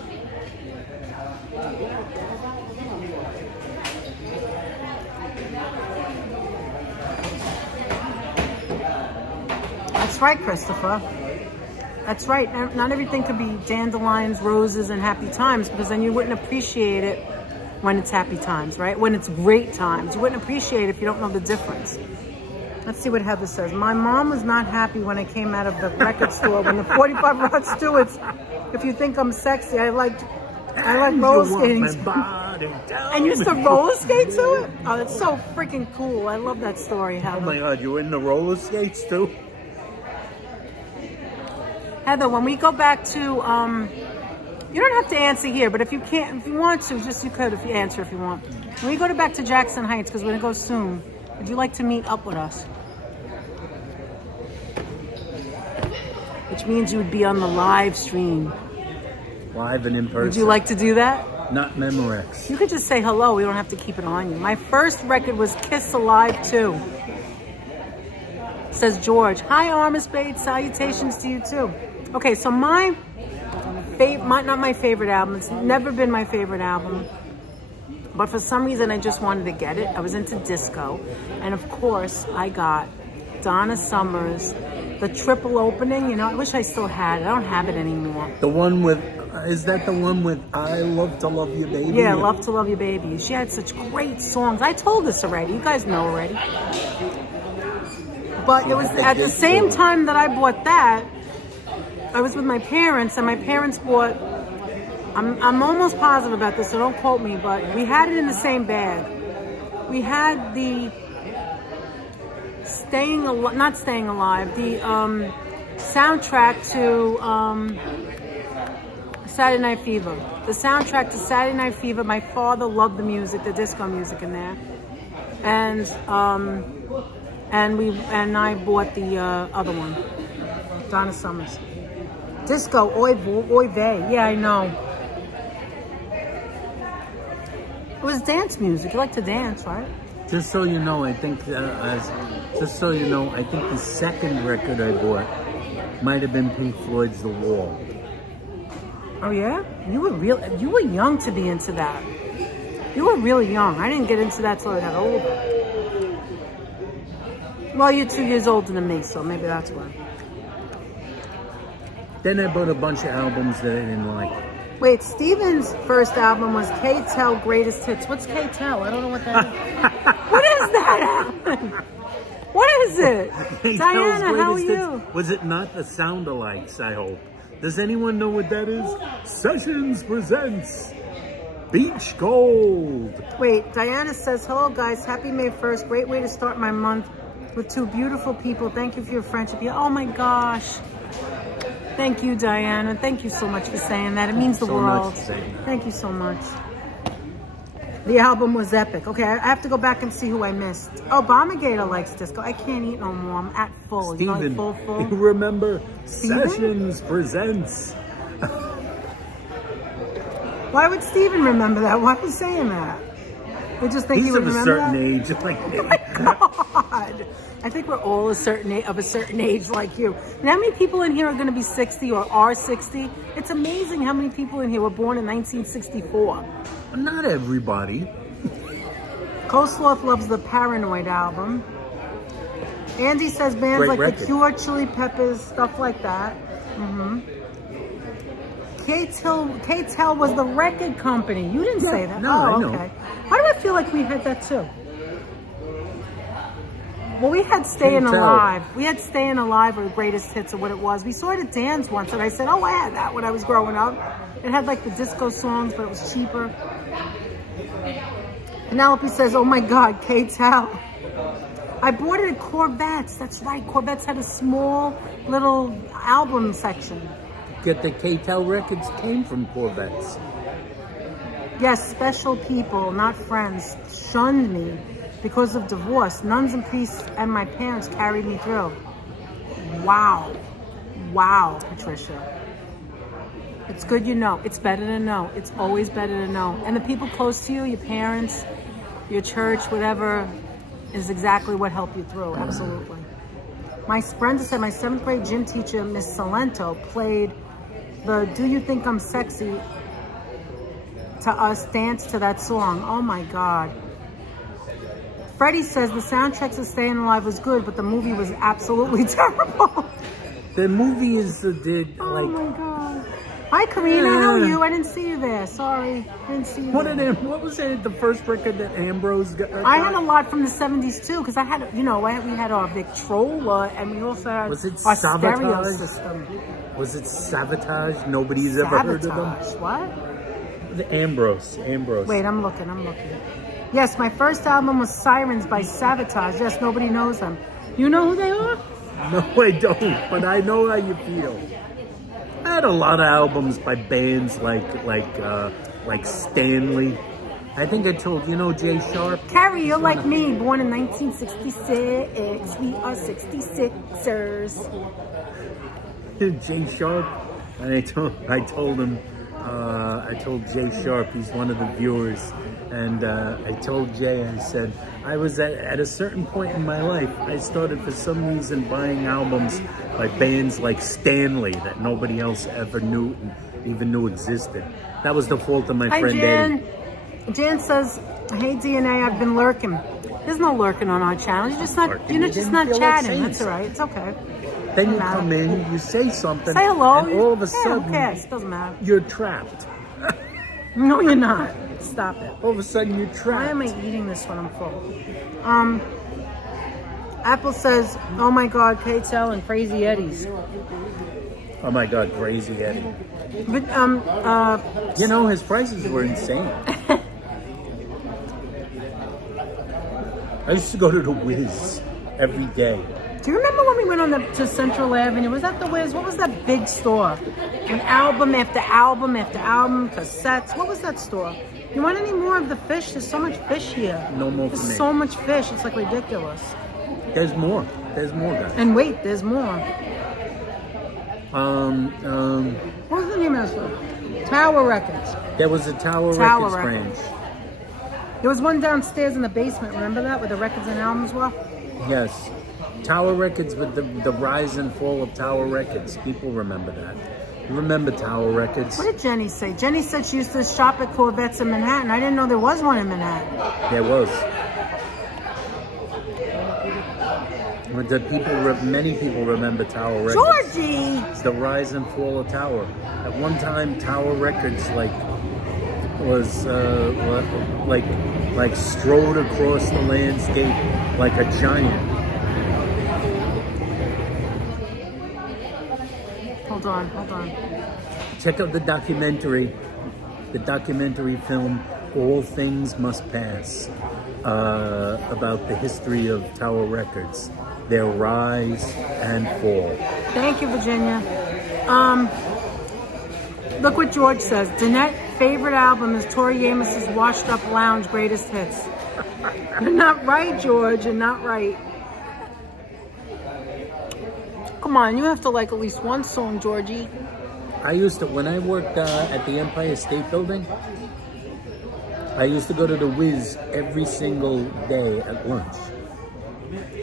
That's right, Christopher. That's right. Not everything could be dandelions, roses, and happy times, because then you wouldn't appreciate it when it's happy times, right? When it's great times. You wouldn't appreciate it if you don't know the difference. Let's see what Heather says. My mom was not happy when I came out of the record store when the 45 Rod Stewart's. If you think I'm sexy, I like roller skating. And you used to roller skate to it? Oh, that's so freaking cool. I love that story, Heather. Oh my God, you were in the roller skates too? Heather, when we go back to, you don't have to answer here, but if you want to, you could if you answer if you want. When we go back to Jackson Heights, because we're going to go soon, would you like to meet up with us? Which means you would be on the live stream. Live and in person. Would you like to do that? Not Memorex. You could just say hello. We don't have to keep it on you. My first record was Kiss Alive 2. Says George. Hi, Armor Spade. Salutations to you, too. Okay, so not my favorite album. It's never been my favorite album. But for some reason, I just wanted to get it. I was into disco. And of course, I got Donna Summer's, the triple opening. You know, I wish I still had it. I don't have it anymore. The one with Is that the one with I Love to Love You Baby? Yeah, Love to Love You Baby. She had such great songs. I told this already. You guys know already. But it was at the same time that I bought that, I was with my parents, and my parents bought, I'm almost positive about this, so don't quote me, but we had it in the same bag. We had the not Staying Alive, the soundtrack to Saturday Night Fever. The soundtrack to Saturday Night Fever. My father loved the music, the disco music in there, and I bought the other one, Donna Summers. Disco, oy vey. Yeah, I know. It was dance music. You like to dance, right? Just so you know, I think the second record I bought might have been Pink Floyd's The Wall. Oh yeah? You were young to be into that. You were really young. I didn't get into that till I got older. Well, you're 2 years older than me, so maybe that's why. Then I bought a bunch of albums that I didn't like. Wait, Steven's first album was K-Tel Greatest Hits. What's K-Tel? I don't know what that is. What is that album? What is it? Diana, how are you? Was it not the Sound-Alikes, I hope? Does anyone know what that is? Sessions presents Beach Gold. Wait, Diana says, hello guys, happy May 1st. Great way to start my month with two beautiful people. Thank you for your friendship. Oh my gosh. Thank you, Diana. Thank you so much for saying that. It means the world. Thank you so much. The album was epic. Okay, I have to go back and see who I missed. Oh, Bombergator likes disco. I can't eat no more. I'm at full. Steven, you know, like full. You remember Steven? Sessions presents. Why would Steven remember that? Why are you saying that? We just think he would remember that? He's of a certain age like Oh my God. I think we're all of a certain age like you. And how many people in here are going to be 60 or are 60? It's amazing how many people in here were born in 1964. Not everybody. Coleslaw loves the Paranoid album. Andy says bands Great like record. The Cure, Chili Peppers, stuff like that. Mm-hmm. K-Tel was the record company. You didn't say that. No, I know. Okay. Why do I feel like we had that too? Well, we had Stayin' Alive. We had Stayin' Alive or Greatest Hits or what it was. We saw it at Dan's once, and I said, oh, I had that when I was growing up. It had like the disco songs, but it was cheaper. Penelope says, oh my God, K-Tel. I bought it at Corvettes. That's right. Corvettes had a small little album section. Get the K-Tel records came from Corvettes. Yes, special people, not friends, shunned me because of divorce. Nuns and priests and my parents carried me through. Wow. Wow, Patricia. It's good you know. It's better to know. It's always better to know. And the people close to you, your parents, your church, whatever, is exactly what helped you through. Absolutely. My Brenda said my 7th grade gym teacher, Miss Salento, played the Do You Think I'm Sexy to us, dance to that song. Oh my God. Freddie says the soundtrack to Stayin' Alive was good, but the movie was absolutely terrible. The movie is Oh my God. Hi Karina, how are you? I didn't see you there. Sorry, I didn't see you. What was it? The first record that Ambrose got? I had a lot from the 70s too, because I had, we had our Victrola, and we also had our stereo system. Was it Sabotage? Nobody's ever heard of them. What? The Ambrose. Wait, I'm looking. Yes, my first album was Sirens by Sabotage. Yes, nobody knows them. You know who they are? No, I don't, but I know how you feel. I had a lot of albums by bands like Stanley. I think I told Jay Sharp. Carrie, you're like me, born in 1966. We are 66ers. Jay Sharp, and I told him. I told Jay Sharp, he's one of the viewers, and I told Jay, I said, I was at a certain point in my life, I started for some reason buying albums by bands like Stanley that nobody else ever knew, even knew existed. That was the fault of my friend Eddie. Jan says, hey DNA, I've been lurking. There's no lurking on our channel. You're just not chatting. That's all right. It's okay. Then you come in, you say something. Say hello. And all of a Who sudden, cares? Doesn't matter. you're trapped. No, you're not. Stop it. All of a sudden, you're Why trapped. am I eating this when I'm full? Apple says, "Oh my God, KTL and Crazy Eddie's." Oh my God, Crazy Eddie. But You know, his prices were insane. I used to go to the Wiz every day. do you remember when we went to Central Avenue? Was that the Wiz? What was that big store? An album after album after album, cassettes. What was that store? You want any more of the fish? There's so much fish here. No more for There's me. so much fish. It's like ridiculous. There's more. There's more, guys. And wait, there's more. What was the name of this? Tower Records. There was a Tower Tower Records Records. branch. There was one downstairs in the basement. Remember that, where the records and albums were? Yes. Tower Records, with the rise and fall of Tower Records. People remember that. You remember Tower Records? What did Jenny say? Jenny said she used to shop at Corvettes in Manhattan. I didn't know there was one in Manhattan. There was. But many people remember Tower Records. Georgie! It's the rise and fall of Tower. At one time, Tower Records was strode across the landscape like a giant. Hold on. Check out the documentary film All Things Must Pass, about the history of Tower Records, their rise and fall. Thank you, Virginia. Look what George says. Danette's favorite album is Tori Amos's Washed Up Lounge Greatest Hits. You're not right, George. You're not right. Come on, you have to like at least one song, Georgie. I used to, when I worked at the Empire State Building, I used to go to the Wiz every single day at lunch.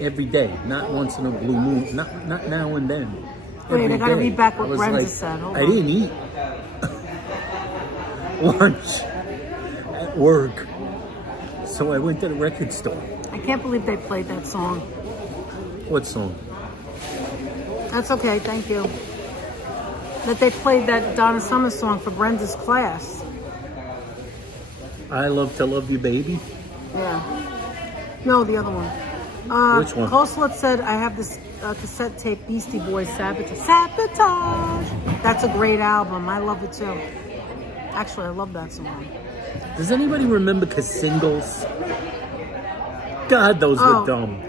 Every day, not once in a blue moon, not now and then. Wait, Every I gotta day. read back what I was Brenda like, said. Hold I on. didn't eat lunch at work, so I went to the record store. I can't believe they played that song. What song? That's okay, thank you. That they played that Donna Summer song for Brenda's class. I Love to Love You, Baby. Yeah. No, the other one. Which one? Coaslet said, I have this cassette tape, Beastie Boys, Sabotage. Sabotage! That's a great album. I love it too. Actually, I love that song. Does anybody remember Singles? God, those were dumb.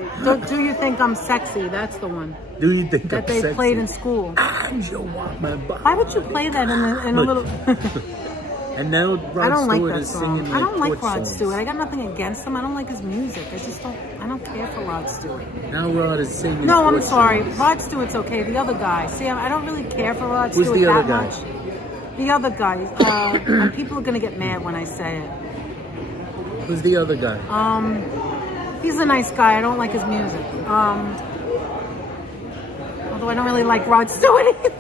Do You Think I'm Sexy? That's the one. Do you think that I'm they sexy? played in school. You want my body? Why would you play that in a little... And now I Rod don't like Stewart that is song. singing I don't like torch Rod songs. Stewart. I got nothing against him. I don't like his music. I don't care for Rod Stewart. Now Rod is singing No, I'm torch sorry. songs. Rod Stewart's okay. The other guy. See, I don't really care for Rod Who's Stewart the other that guy? much. The other guy. And people are going to get mad when I say it. Who's the other guy? He's a nice guy. I don't like his music. Although I don't really like Rod Stewart either.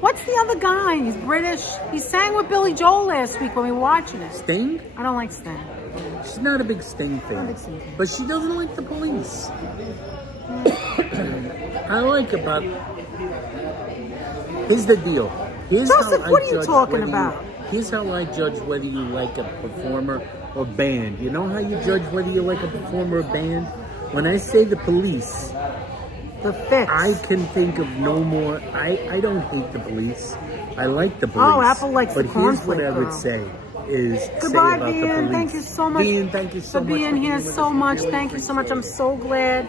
What's the other guy? He's British. He sang with Billy Joel last week when we were watching it. Sting? I don't like Sting. She's not a big Sting fan. big Sting fan. But she doesn't like the Police. I like about... Here's the deal. Joseph, what are you talking about? Here's how I judge whether you like a performer or band. You know how you judge whether you like a performer or band? When I say the Police... The Fix. I can think of no more. I don't hate the Police. I like the Police. Oh, Apple likes the But here's what cornflake I would girl. say is Goodbye, say about the Vian. Police. Thank you so much. Vian, thank you so for much being here with so us. much. Really Thank you so much. I'm appreciate so glad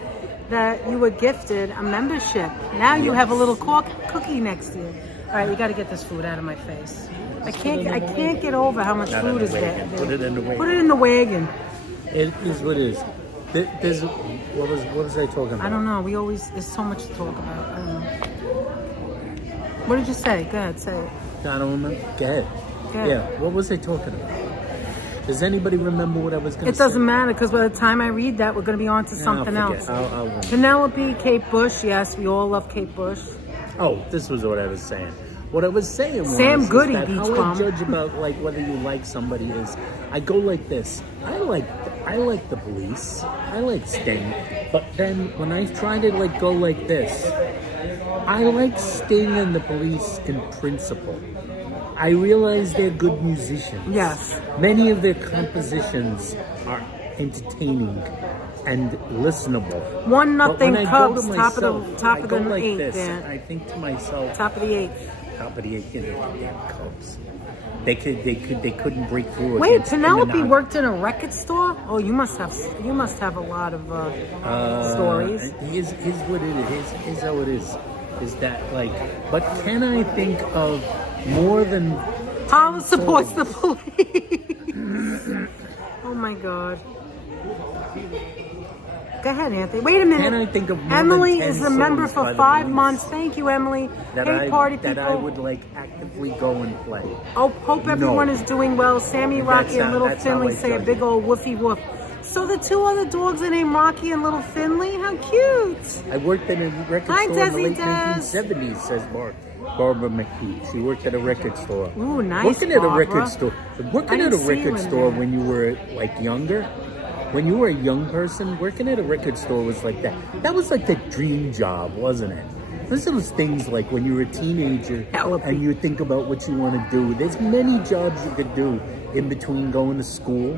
that you were gifted a membership. Now you have a little cookie next to you. All right, you got to get this food out of my face. I can't get over how much Not in food the is there. wagon. Put it in the wagon. Put it in the wagon. It is what it is. There's what was I talking about? I don't know. There's so much to talk about. I don't know. What did you say? Go ahead, say it. I don't remember. Go ahead. Go ahead. Yeah. What was I talking about? Does anybody remember what I was going to say? It doesn't matter because by the time I read that, we're going to be on to something else. I'll remember. Penelope, Kate Bush. Yes, we all love Kate Bush. Oh, this was what I was saying. What I was saying was Sam Goody, that Beach how Bum. I judge about like whether you like somebody is I go like this. I like the Police. I like Sting. But then when I try to like go like this, I like Sting and the Police in principle. I realize they're good musicians. Yes. Many of their compositions are entertaining and listenable. 1-0 Cubs, top of the like 8th. this, Dan. I think to myself, Top of the 8th. top of the 8th, damn Cubs. They couldn't break through. Wait, against Penelope Inanna. worked in a record store? Oh, you must have a lot of stories. Here's what it is. Here's how it is. Is that like? But can I think of more than? Paula supports the police. Oh my God. Go ahead, Anthony. Wait a minute. Can I think of more Emily than 10 is a member songs for by the 5 Police months. Thank you, Emily. that Hey, party people. that I would like actively go and play. Oh, hope everyone No. is doing well. Sammy, That's Rocky, and how- Little that's how Finley I say a judge big it. old woofy woof. So the 2 other dogs are named Rocky and Little Finley? How cute. I worked in a record Hi, store in the Desi late Des. 1970s, says Barbara McKee. She worked at a record store. Ooh, nice, Working at a Barbara. record store. Working I at a didn't see you record in store there. when you were like younger. When you were a young person, working at a record store was like that. That was like the dream job, wasn't it? Those are those things like when you were a teenager and you think about what you want to do. There's many jobs you could do in between going to school.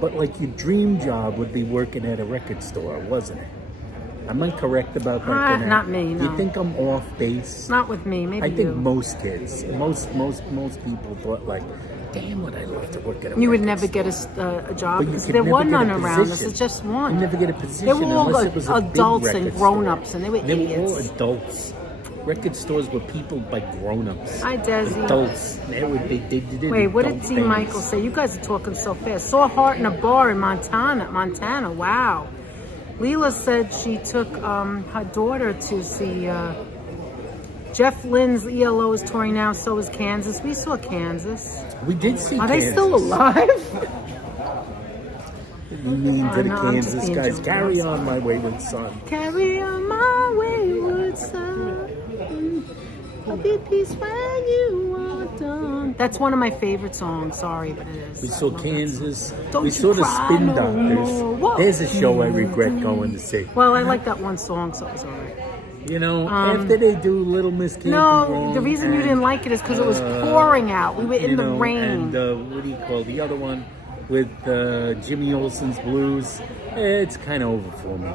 But like your dream job would be working at a record store, wasn't it? Am I correct about that? Not me, no. You think I'm off base? Not with me, maybe I think you. most kids, most people thought like, damn, would I love to work at a You would record never store. get a job But you because could there never were get none a around us. position. It's just one. You never get a position They were all unless it was a big adults and record grown-ups, store. and they were They were all idiots. adults. Record stores were people by grown-ups. Hi, Desi. Adults. They did Wait, what did adult T. things. Michael say? You guys are talking so fast. Saw Hart in a bar in Montana. Wow. Leela said she took her daughter to see Jeff Lynn's ELO is touring now. So is Kansas. We saw Kansas. We did see Are Kansas. they still alive? You mean to the no, I'm just Kansas being guys? joking. Carry on, my wayward son. Carry on my wayward son. I'll be peace when you are done. That's one of my favorite songs. Sorry, but it is. We saw Kansas. Don't We you saw the cry Spin no Doctors. more. Whoa. There's a show I regret going to see. Well, I like that one song, so it was alright. You know, after they do Little Miss Can't Be No, Wrong the reason you and, didn't like it is because it was pouring out. We were in you the know, rain. And what do you call the other one with Jimmy Olsen's Blues? It's kind of over for me.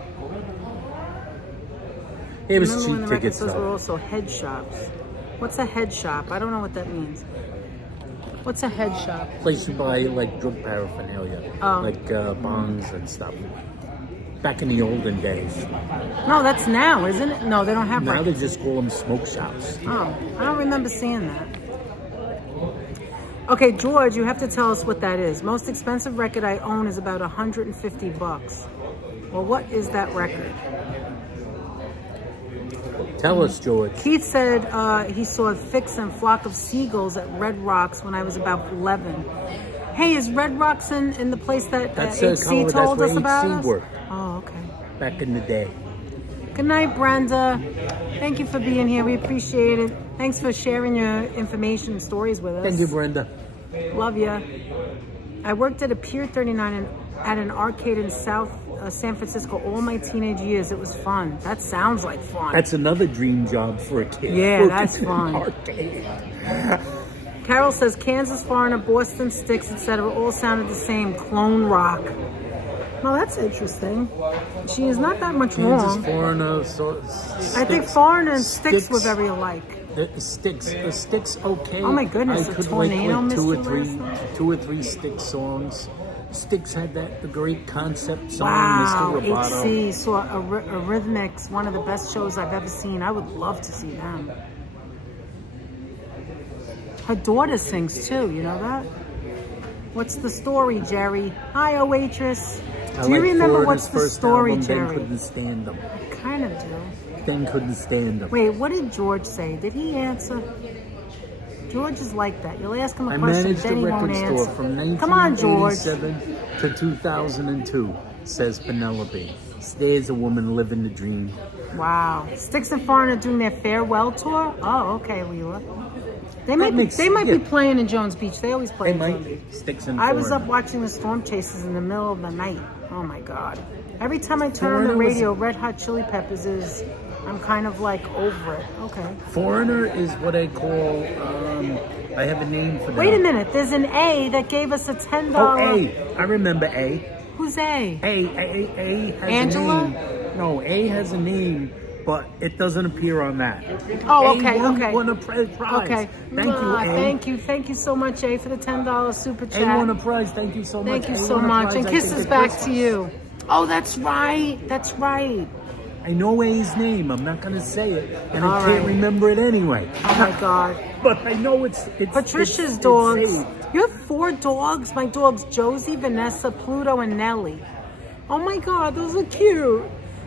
It was Remember when cheap the record tickets stores were though. also head shops? What's a head shop? I don't know what that means. What's a head shop? Place you buy like drug paraphernalia, Oh. like bongs and stuff. Back in the olden days. No, that's now, isn't it? No, they don't have Now they records. just call them smoke shops. Oh, I don't remember seeing that. Okay, George, you have to tell us what that is. Most expensive record I own is about $150. Well, what is that record? Tell us, George. Keith said he saw Fix and Flock of Seagulls at Red Rocks when I was about 11. Hey, is Red Rocks in the place that That's HC told where us about HC us? worked Oh, okay. back in the day. Good night, Brenda. Thank you for being here. We appreciate it. Thanks for sharing your information and stories with us. Thank you, Brenda. Love ya. I worked at a Pier 39 at an arcade in South San Francisco all my teenage years. It was fun. That sounds like fun. That's another dream job for a kid. Yeah, Working that's in an fun. arcade. Carol says Kansas, Foreigner, Boston, Styx, etc. all sounded the same. Clone rock. Well, that's interesting. She is not that much Kansas wrong. Foreigner, I think Foreigner and Styx were very alike. Sticks, okay. Oh my goodness, I a could tornado like missed you last night? two or three Styx songs. Styx had the great concept song, Wow, Mr. Roboto. HC saw a Rhythmics, one of the best shows I've ever seen. I would love to see them. Her daughter sings too, you know that? What's the story, Jerry? Hi, a waitress. Do you remember what's the story, Jerry? Ben couldn't stand them. I kind of do. Ben couldn't stand them. Wait, what did George say? Did he answer? George is like that. You'll ask him a I question, managed a then he won't record store answer. from Come on, George. 1987 to 2002, says Penelope. There's a woman living the dream. Wow. Styx and Foreigner doing their farewell tour? Oh, okay, Leela. They might be playing in Jones Beach. They always play They in Jones might. Beach. Sticks and I was Foreigner. up watching the Storm Chasers in the middle of the night. Oh my God. Every time I turn on the Foreigner was- radio, Red Hot Chili Peppers is I'm kind of like over it. Okay. Foreigner is what I call, I have a name for that. Wait a minute. There's an A that gave us a $10. Oh, A. I remember A. Who's A? A has Angela? a name. No, A has a name, but it doesn't appear on that. Oh, A okay, won, won a prize. Okay. Thank you, A. Thank you so much, A, for the $10 super chat. A won a prize. Thank you so much. Thank you so much. And kisses back to you. Oh, that's right. That's right. I know A's name. I'm not going to say it, and All I can't right. remember it anyway. Oh my God. But I know it's Patricia's it's dogs. saved. You have 4 dogs. My dogs, Josie, Vanessa, Pluto, and Nellie. Oh my God, those are cute.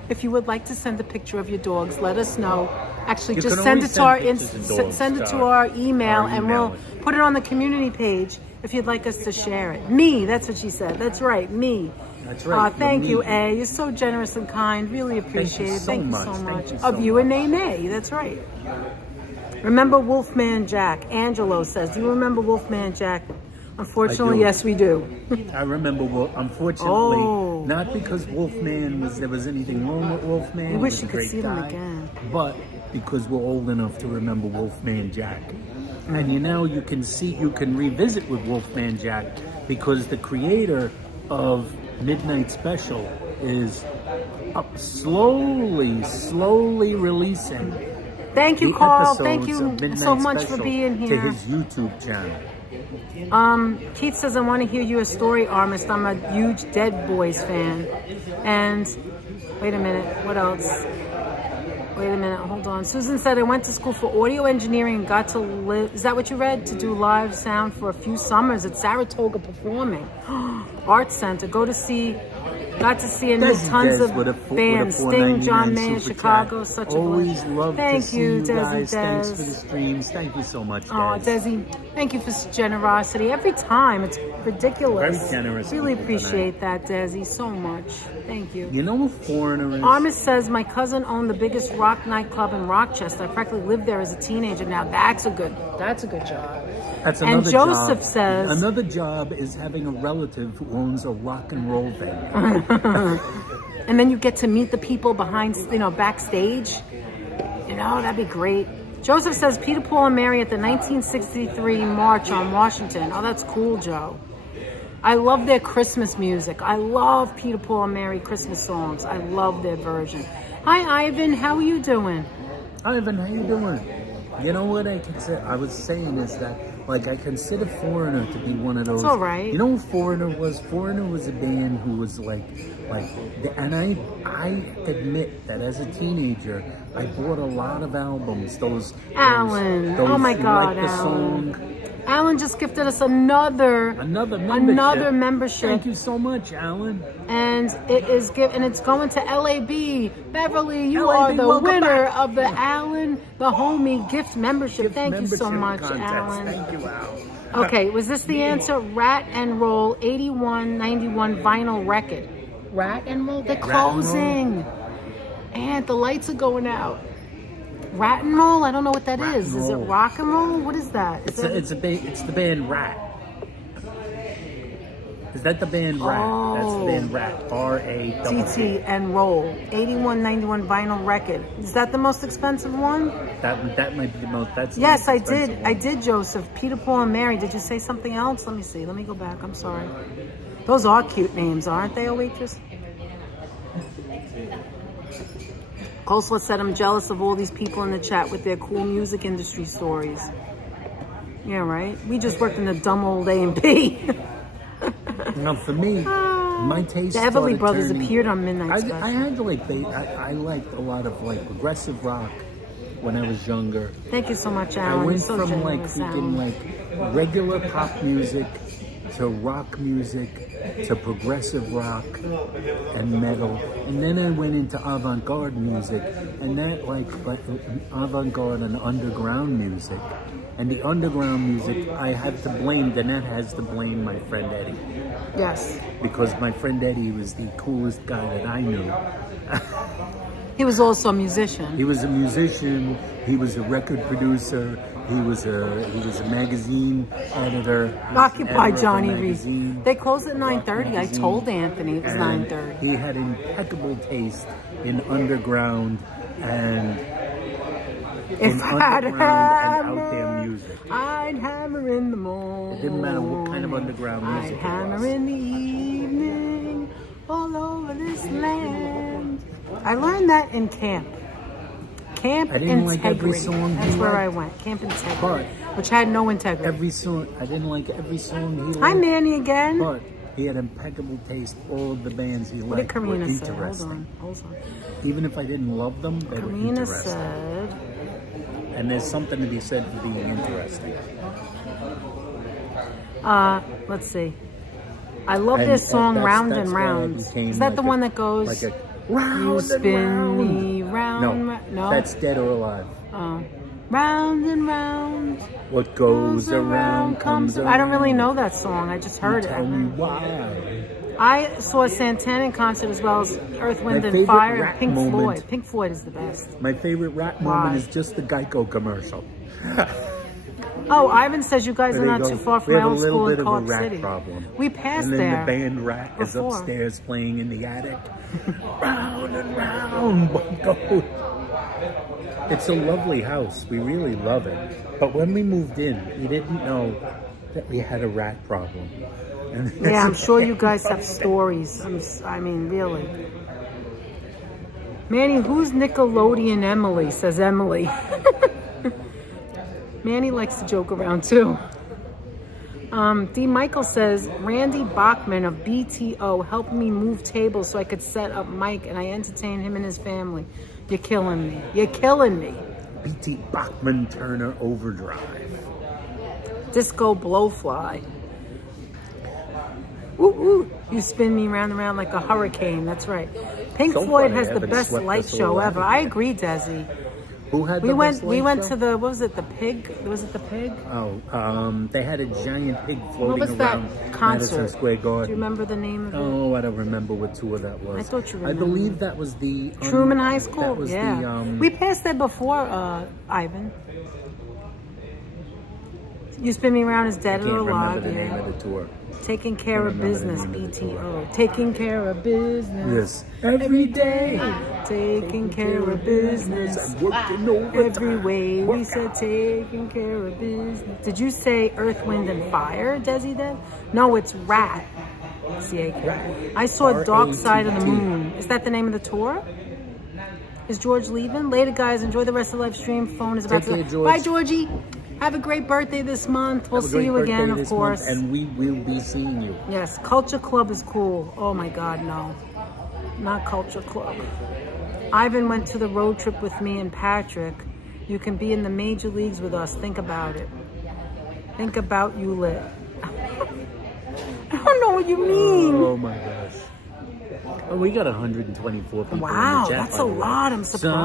If you would like to send a picture of your dogs, let us know. Actually, You just can send always it to our send pictures of dogs send it to to our email, our and email. we'll put it on the community page if you'd like us to share it. Me, that's what she said. That's right, me. That's right. Thank you, Me. A. You're so generous and kind. Really appreciate it. Thank you so much. much. Of you and name A. That's right. Remember Wolfman Jack? Angelo says, do you remember Wolfman Jack? Unfortunately, I do. yes, we do. I remember. Unfortunately, not because Wolfman there was anything wrong with Wolfman. I wish he you was a could great see them guy, again. But because we're old enough to remember Wolfman Jack, and you can revisit with Wolfman Jack because the creator of Midnight Special is slowly releasing. Thank you, the Carl. episodes Thank of you Midnight so much Special for being to here. his YouTube channel. Keith says, I want to hear you a story, Armist. I'm a huge Dead Boys fan. And wait a minute, what else? Wait a minute, hold on. Susan said, I went to school for audio engineering and got to live, is that what you read? To do live sound for a few summers at Saratoga Performing Arts Center. Got to see tons of bands. Sting, John Mayer, Chicago, such a Always love Thank to see you, you guys. Desi. Thanks for the streams. Thank you so much, Des. Oh, Desi, thank you for generosity. Every time, it's ridiculous. Very generous. Really people appreciate that, Desi, so much. Thank you. You know who Foreigner is? Armis says, my cousin owned the biggest rock nightclub in Rochester. I practically lived there as a teenager. Now, that's a good job. That's another And Joseph job. says... Another job is having a relative who owns a rock and roll venue. And then you get to meet the people behind, backstage. That'd be great. Joseph says, Peter, Paul, and Mary at the 1963 March on Washington. Oh, that's cool, Joe. I love their Christmas music. I love Peter, Paul, and Mary Christmas songs. I love their version. Hi, Ivan. How are you doing? Ivan, how you doing? You know what I was saying is that, I consider Foreigner to be one of those. It's all right. You know who Foreigner was? Foreigner was a band who was and I admit that as a teenager, I bought a lot of albums. Alan. Oh my God, Alan. Alan just gifted us another membership. Thank you so much, Alan. And it's going to LAB. Beverly, you LAB, are the winner back. of the Alan, the homie gift membership. Thank you so much, contest. Alan. Thank you, Al. Okay, was this the answer? Rat and Roll 8191 vinyl record. Rat and Roll? They're closing. And the lights are going out. Rat and Roll? I don't know what that is. Is it rock and roll? What is that? It's the band Rat. Is that the band Rat? Oh. That's the band Rat. R-A-T-T and Roll 8191 vinyl record. Is that the most expensive one? That might be the most. Yes, I did. I did, Joseph. Peter, Paul, and Mary. Did you say something else? Let me see. Let me go back. I'm sorry. Those are cute names, aren't they, a waitress? Coleslaw said, I'm jealous of all these people in the chat with their cool music industry stories. Yeah, right? We just worked in the dumb old A&P. Now, for me, my taste the Everly started Brothers turning, appeared on Midnight Special. I liked a lot of progressive rock when I was younger. Thank you so much, Alan. I went so from generous, regular pop music to rock music to progressive rock and metal, and then I went into avant-garde music, and that avant-garde and underground music. And the underground music, I have to blame, Danette has to blame my friend Eddie. Yes. Because my friend Eddie was the coolest guy that I knew. He was also a musician. He was a musician, he was a record producer, he was a magazine editor. Occupy Johnny Reef. They closed at 9:30. I told Anthony it was 9:30. He had impeccable taste in underground and If in I had a underground and out there hammer, music. I'd hammer in the morning. It didn't matter what kind of underground I'd music it hammer was. in the evening all over this land. I learned that in camp. Camp I didn't like Integrity. every song That's he where liked. I went. Camp Integrity, But which had no integrity. every song, I didn't like every song he liked. Hi, Manny again. But he had impeccable taste. All of the bands he What did liked were Karina say? interesting. Hold on. Even if I didn't love them, they were Karina interesting. said, And there's something to be said for being interesting. let's see. I love And this song, that's- Round that's and why I Round. became Is that like the one that goes, like a you round spin and round? me round, No, that's Dead or Alive. Oh. Round and round. What goes around comes around. I don't really know that song. I just heard Tell it. me why. I saw a Santana in concert as well as Earth, Wind, and favorite Fire and rap Pink moment- Floyd. Pink Floyd is the best. My favorite rap Why? moment is just the Geico commercial. Oh, Ivan says you guys There are you not go. too far from We my have a old little school in bit of a Co-op rat City. problem. We passed And then there. the band Rat is before. upstairs playing in the attic. Round and round, what goes? It's a lovely house. We really love it. But when we moved in, we didn't know that we had a rat problem. And Yeah, I'm sure you guys have stories. I mean, really. Manny, who's Nickelodeon Emily? Says Emily. Manny likes to joke around too. D. Michael says, Randy Bachman of BTO helped me move tables so I could set up Mike and I entertain him and his family. You're killing me. You're killing me. BT Bachman Turner Overdrive. Disco Blowfly. Ooh, ooh. You spin me round and round like a hurricane. That's right. Pink So Floyd far, has they the haven't best swept light us show all ever. out. I agree, Desi. Who had We the went. best We light went show? to the. What was it? The Pig. Was it the Pig? Oh, they had a giant pig What floating was that around concert? Madison Square Do Garden. you remember the name of it? Oh, I don't remember what tour that was. I thought you I remembered. believe that was the Truman High School. That was yeah. the We passed that before, Ivan. You spin me around is I dead can't or alive. remember the name Yeah. of the tour. Taking care of remember the business. name of the BTO. Taking care of business. Yes. Every day. Taking care of business. I'm working overtime. Every way we Work said out. taking care of business. Did you say Earth, Wind, and Fire, Desi, then? No, it's Rat. C-A-K. I saw Dark Side of the R-A-T-T. Moon. Is that the name of the tour? Is George leaving? Later, guys. Enjoy the rest of the live stream. Phone is about Take to... care, George. Bye, Georgie. Have a great birthday this month. We'll Have a see great you birthday again, of this course. month, and we will be seeing you. Yes, Culture Club is cool. Oh my God, no. Not Culture Club. Ivan went to the road trip with me and Patrick. You can be in the major leagues with us. Think about it. Think about you lit. I don't know what you mean. Oh my gosh. Oh, we got 124 people Wow, in the chat. that's by a the way. lot. I'm So I'm surprised.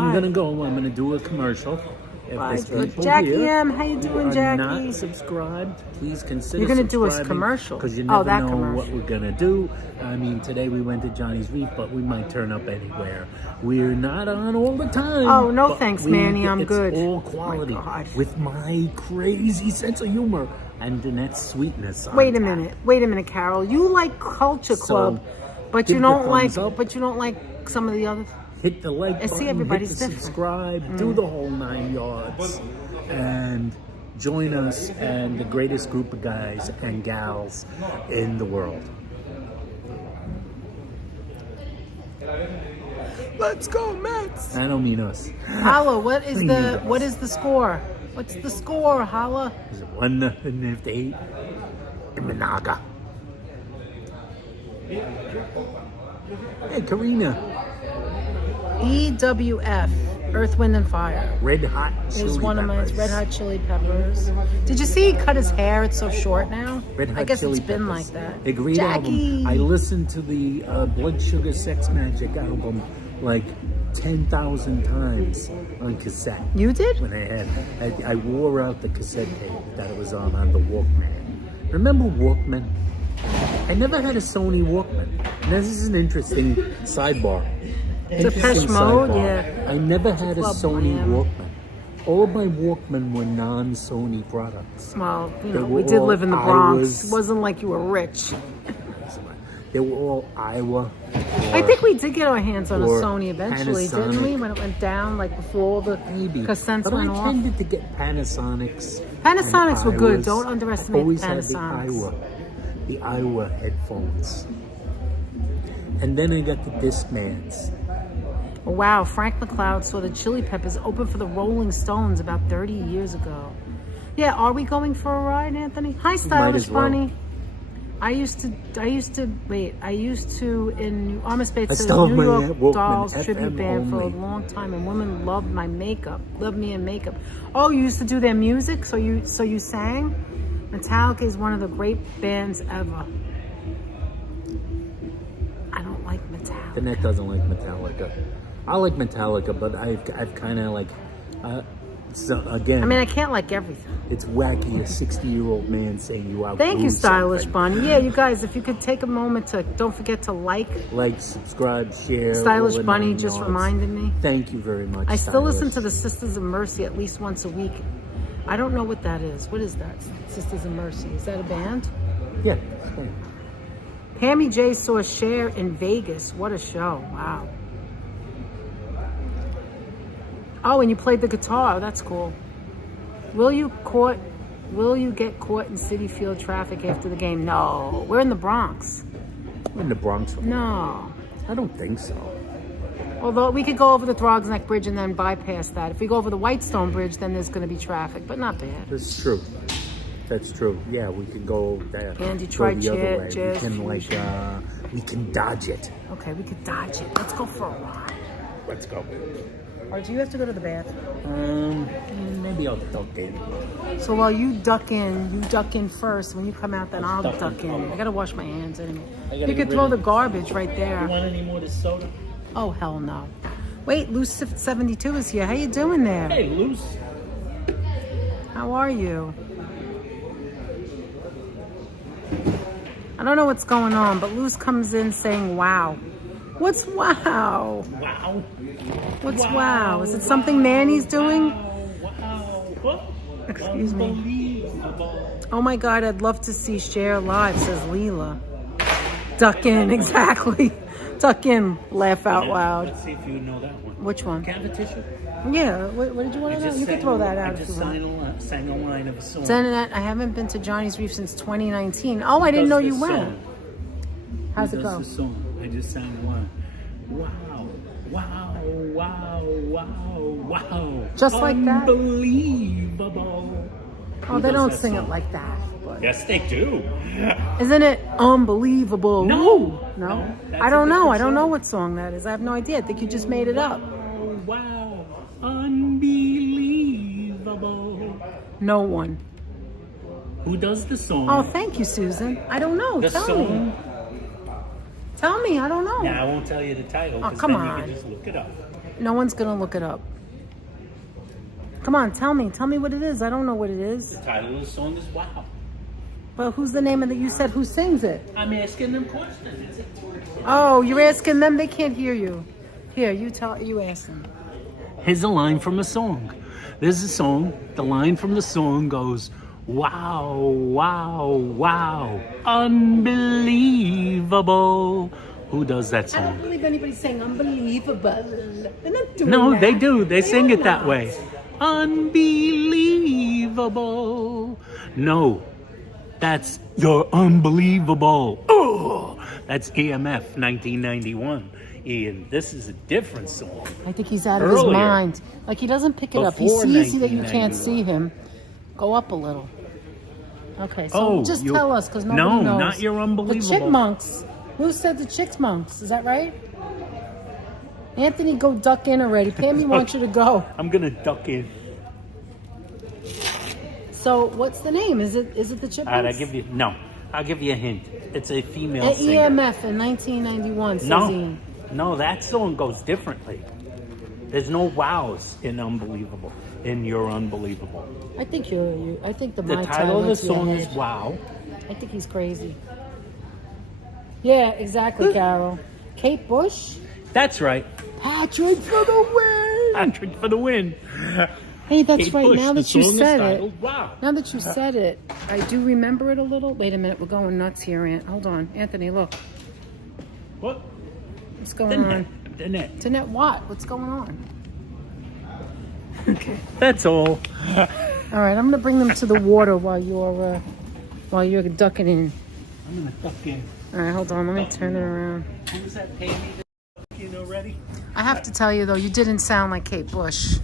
I'm gonna do a commercial. If Bye, there's people Jackie here M. How you doing, who are Jackie? not subscribed, please consider You're gonna do a subscribing, commercial. because you Oh, never that know commercial. what we're gonna do. I mean, today we went to Johnny's Reef, but we might turn up anywhere. We're not on all the time. Oh, no but thanks, Manny, I'm it's good. all quality My God. with my crazy sense of humor and Danette's sweetness. on Wait a tap. minute, Carol. You like Culture Club, but you give the don't like. thumbs up. But you don't like some of the other. Hit the like I see button, everybody's hit the different. subscribe, do the whole 9 yards, and join us and the greatest group of guys and gals in the world. Let's go, Mets! I don't mean us. Holla, what is You the guys. score? What's the score, Holla? Is it 1-8? Imanaga. Hey, Karina. EWF, Earth, Wind, and Fire. Red Hot Chili Is one of my Peppers. Red Hot Chili Peppers. Did you see he cut his hair? It's so short now. Red Hot I guess Chili it's been Peppers. like that. A great Jackie. album. I listened to the Blood Sugar Sex Magic album like 10,000 times on cassette. You did? When I wore out the cassette tape that it was on the Walkman. Remember Walkman? I never had a Sony Walkman. Now, this is an interesting sidebar. Depeche Mode, yeah. I never had a Club Sony Miami. Walkman. All of my Walkman were non-Sony products. Well, you They know, were we did all live in the Bronx. Iowas. It wasn't like you were rich. They were all Iowa, I think we did get our hands on a or Sony eventually, didn't we? When it went down, like before all the cassettes but went I off. tended to get Panasonics. Panasonics were good. Iwas. Don't underestimate I've always the had Panasonics. the Iowa headphones. And then I got the Discmans. Oh, wow, Frank McCloud saw the Chili Peppers open for the Rolling Stones about 30 years ago. Yeah, are we going for a ride, Anthony? Hi, Stylish well. Bunny. I used to in I still have New my York Walkman Dolls FM tribute band for a only. long time, and women loved my makeup, loved me in makeup. Oh, you used to do their music, so you sang? Metallica is one of the great bands ever. I don't like Metallica. The net doesn't like Metallica. I like Metallica, but I've kind of like, so again. I mean, I can't like everything. It's wacky, a 60-year-old man saying you outgrew Thank you, Stylish something. Bunny. Yeah, you guys, if you could take a moment to, don't forget to like. Subscribe, share. Stylish all the Bunny 9 just yards. reminded me. Thank you very much. I still listen Stylish. to the Sisters of Mercy at least once a week. I don't know what that is. What is that? Sisters of Mercy. Is that a band? Yeah. Pammy J saw Cher in Vegas. What a show. Wow. Oh, and you played the guitar. That's cool. Will you get caught in City Field traffic after the game? No. We're in the Bronx. I'm in the Bronx. No. I don't think so. Although we could go over the Throgs Neck Bridge and then bypass that. If we go over the Whitestone Bridge, then there's going to be traffic, but not bad. That's true. That's true. Yeah, we can go there. Andy go tried the other way. jazz We can fusion. we can dodge it. Okay, we could dodge it. Let's go for a ride. Let's go. Or do you have to go to the bathroom? Maybe I'll duck in. So while you duck in first. When you come out, then I'll duck in. I gotta wash my hands anyway. You could throw the garbage right there. You want any more of this soda? Oh, hell no. Wait, Loose 72 is here. How you doing there? Hey, Luce. How are you? I don't know what's going on, but Luz comes in saying, wow. What's wow? Wow. What's wow? Is it something Manny's doing? Wow. Excuse me. Unbelievable. Oh my God, I'd love to see Cher live, says Leela. Duck in, exactly. Duck in, laugh out loud. Let's see if you know that one. Which one? Can I have a tissue? Yeah, what did you want to know? You can throw that out I if just you want. sang a line of a song. I haven't been to Johnny's Reef since 2019. Oh, I didn't know you went. How's it go? That's the song. I just sang one. Wow, wow, wow, wow, wow. Just like that? Unbelievable. Oh, they don't sing it like that. But. Yes, they do. Isn't it unbelievable? No. Ooh. No? That's I don't a know. different I don't know song. what song that is. I have no idea. I think you just made it up. Wow, unbelievable. No one. Who does the song? Oh, thank you, Susan. I don't know. The Tell song. me. Tell me. I don't know. Now, I won't tell you the title. Oh, 'cause come then on. You can just look it up. No one's going to look it up. Come on, tell me. Tell me what it is. I don't know what it is. The title of the song is Wow. But who's the name of it? You said who sings it? I'm asking them questions. Oh, you're asking them? They can't hear you. Here, you ask them. Here's a line from a song. There's a song. The line from the song goes, wow, wow, wow, unbelievable. Who does that I song? don't believe anybody's saying unbelievable. They're not doing No, that. they do. They sing are it that not. way. Unbelievable. No, that's you're unbelievable. Oh, that's EMF 1991. Ian, this is a different song. I think he's out of his Earlier. mind. Like he doesn't pick it up. He Before sees that you can't 1991. see him. Go up a little. Okay, so just tell us because nobody no, knows. not your unbelievable. The chipmunks. Who said the chipmunks? Is that right? Anthony, go duck in already. Pammy wants you to go. I'm gonna duck in. So what's the name? Is it the chipmunks? Alright, I'll give you a hint. It's a female At singer. EMF in 1991, says Ian. No, that song goes differently. There's no wows in Unbelievable. In You're Unbelievable. I think I think the The title of the song is Wow. I think he's crazy. Yeah, exactly, Carol. Kate Bush? That's right. Patrick for the win! Patrick for the win. Hey, that's Kate right. Bush, Now the that you song is said it, titled Wow. now that you said it, I do remember it a little. Wait a minute, we're going nuts here, Hold on, Anthony, look. What? What's going on? The net. Danette, what? What's going on? Okay. That's all. All right, I'm gonna bring them to the water while you're ducking in. I'm gonna duck in. All right, hold on. Let me turn it around. Who's that pay me to duck in already? I have to tell you though, you didn't sound like Kate Bush.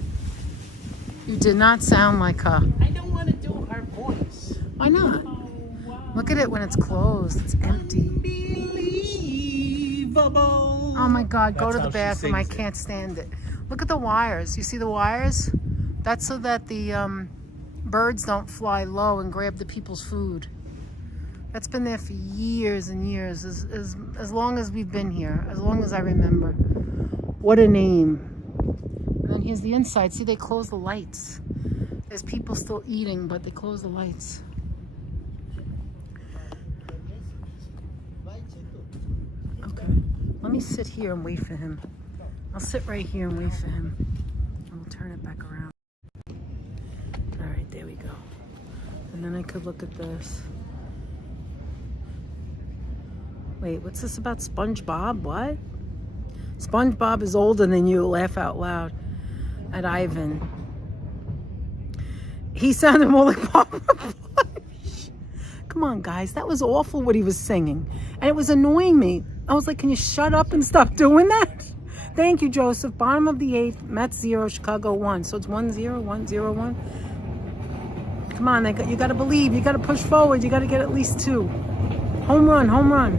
You did not sound like her. I don't want to do her voice. Why not? Oh, wow. Look at it when it's closed. It's empty. Unbelievable. Oh my God, go That's to the how she bathroom. I sings it. can't stand it. Look at the wires. You see the wires? That's so that the birds don't fly low and grab the people's food. That's been there for years and years, as long as we've been here, as long as I remember. What a name. And then here's the inside. See, they close the lights. There's people still eating, but they close the lights. Okay. Let me sit here and wait for him. I'll sit right here and wait for him. And we'll turn it back around. All right, there we go. And then I could look at this. Wait, what's this about SpongeBob? What? SpongeBob is older than you. Laugh out loud at Ivan. He sounded more like Papa Bush. Come on, guys. That was awful what he was singing. And it was annoying me. I was like, can you shut up and stop doing that? Thank you, Joseph. Bottom of the 8th. Mets 0, Chicago 1. So it's 1-0, 1-0-1. Come on, you got to believe. You got to push forward. You got to get at least 2. Home run, home run.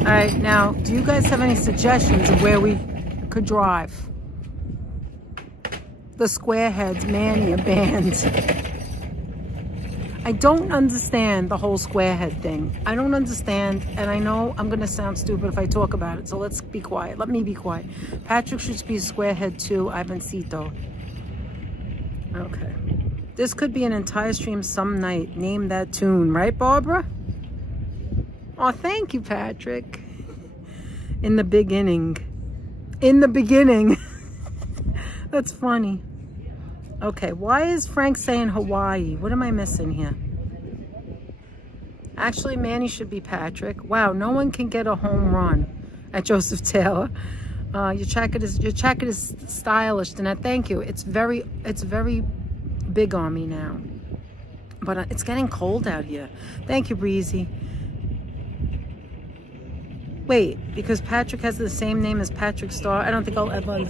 All right, now, do you guys have any suggestions of where we could drive? The Squareheads Mania band. I don't understand the whole Squarehead thing. I don't understand, and I know I'm going to sound stupid if I talk about it, so let's be quiet. Let me be quiet. Patrick should be a Squarehead too, Ivancito. Okay. This could be an entire stream some night. Name that tune, right, Barbara? Oh, thank you, Patrick. In the beginning. In the beginning. That's funny. Okay, why is Frank saying Hawaii? What am I missing here? Actually, Manny should be Patrick. Wow, no one can get a home run at Joseph Taylor. Your jacket is stylish, Danette. Thank you. It's very big on me now. But it's getting cold out here. Thank you, Breezy. Wait, because Patrick has the same name as Patrick Starr. I don't think I'll ever...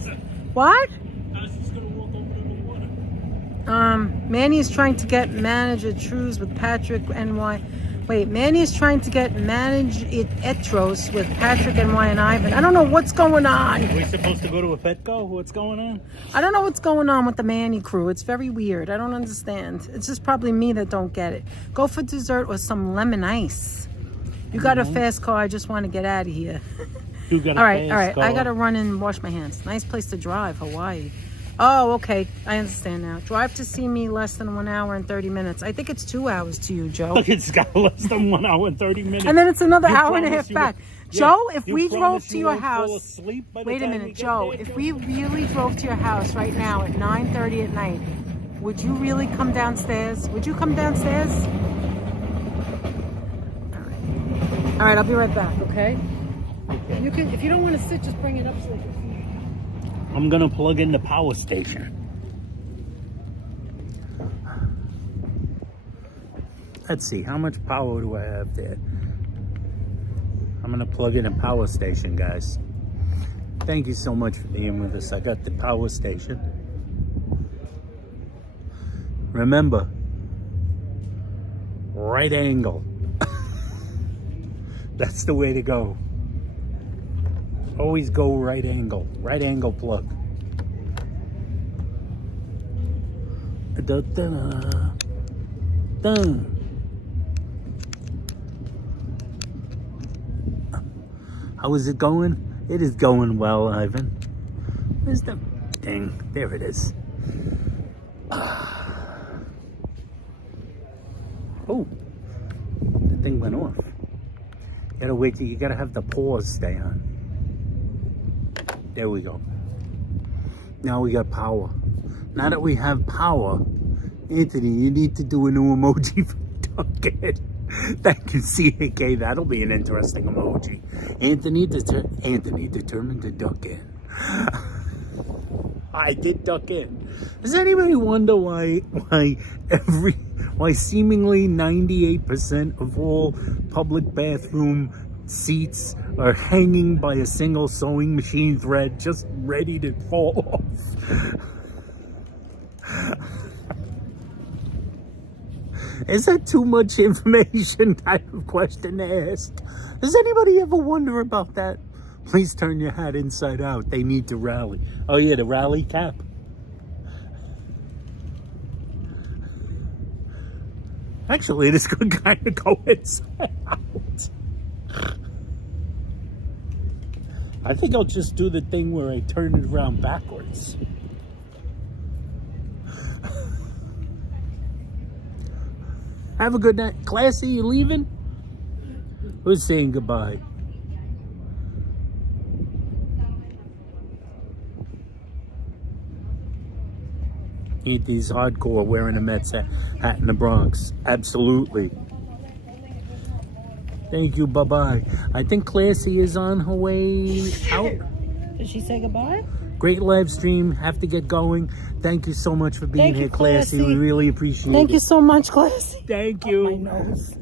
What? I was just going to walk over to the water. Manny is trying to get manager trues with Patrick NY. Wait, Manny is trying to get manage it etros with Patrick NY and Ivan. I don't know what's going on. Are we supposed to go to a Petco? What's going on? I don't know what's going on with the Manny crew. It's very weird. I don't understand. It's just probably me that don't get it. Go for dessert or some lemon ice. You got a fast car. I just want to get out of here. You got a all right. fast car. I got to run and wash my hands. Nice place to drive, Hawaii. Oh, okay. I understand now. Drive to see me less than 1 hour and 30 minutes. I think it's 2 hours to you, Joe. Look, it's got less than 1 hour and 30 minutes. And then it's another hour and a half You back. yeah, Joe, if you we drove promise to you your won't fall house... asleep by the Wait a time minute, we get Joe. there, If Joe? we really drove to your house right now at 9:30 at night, would you really come downstairs? Would you come downstairs? All right, I'll be right back, okay? You can, if you don't want to sit, just bring it up so they can see. I'm gonna plug in the power station. Let's see, how much power do I have there? I'm gonna plug in a power station, guys. Thank you so much for being with us. I got the power station. Remember, right angle. That's the way to go. Always go right angle plug. Dun. How is it going? It is going well, Ivan. Where's the thing? There it is. Oh, the thing went off. You gotta wait till you gotta have the pause stay on. There we go. Now we got power. Now that we have power, Anthony, you need to do a new emoji for Duncan. Thank you, CAK. That'll be an interesting emoji. Anthony determined to duck in. I did duck in. Does anybody wonder why seemingly 98% of all public bathroom seats are hanging by a single sewing machine thread, just ready to fall off? Is that too much information type of question to ask? Does anybody ever wonder about that? Please turn your hat inside out. They need to rally. Oh yeah, the rally cap. Actually, this could kind of go inside out. I think I'll just do the thing where I turn it around backwards. Have a good night. Classy, you leaving? Who's saying goodbye? He's hardcore wearing a Mets hat in the Bronx. Absolutely. Thank you. Bye-bye. I think Classy is on her way out. Did she say goodbye? Great live stream. Have to get going. Thank you so much for being here, Classy. We really appreciate it. Thank you so much, Classy. Thank you. Oh, my nose.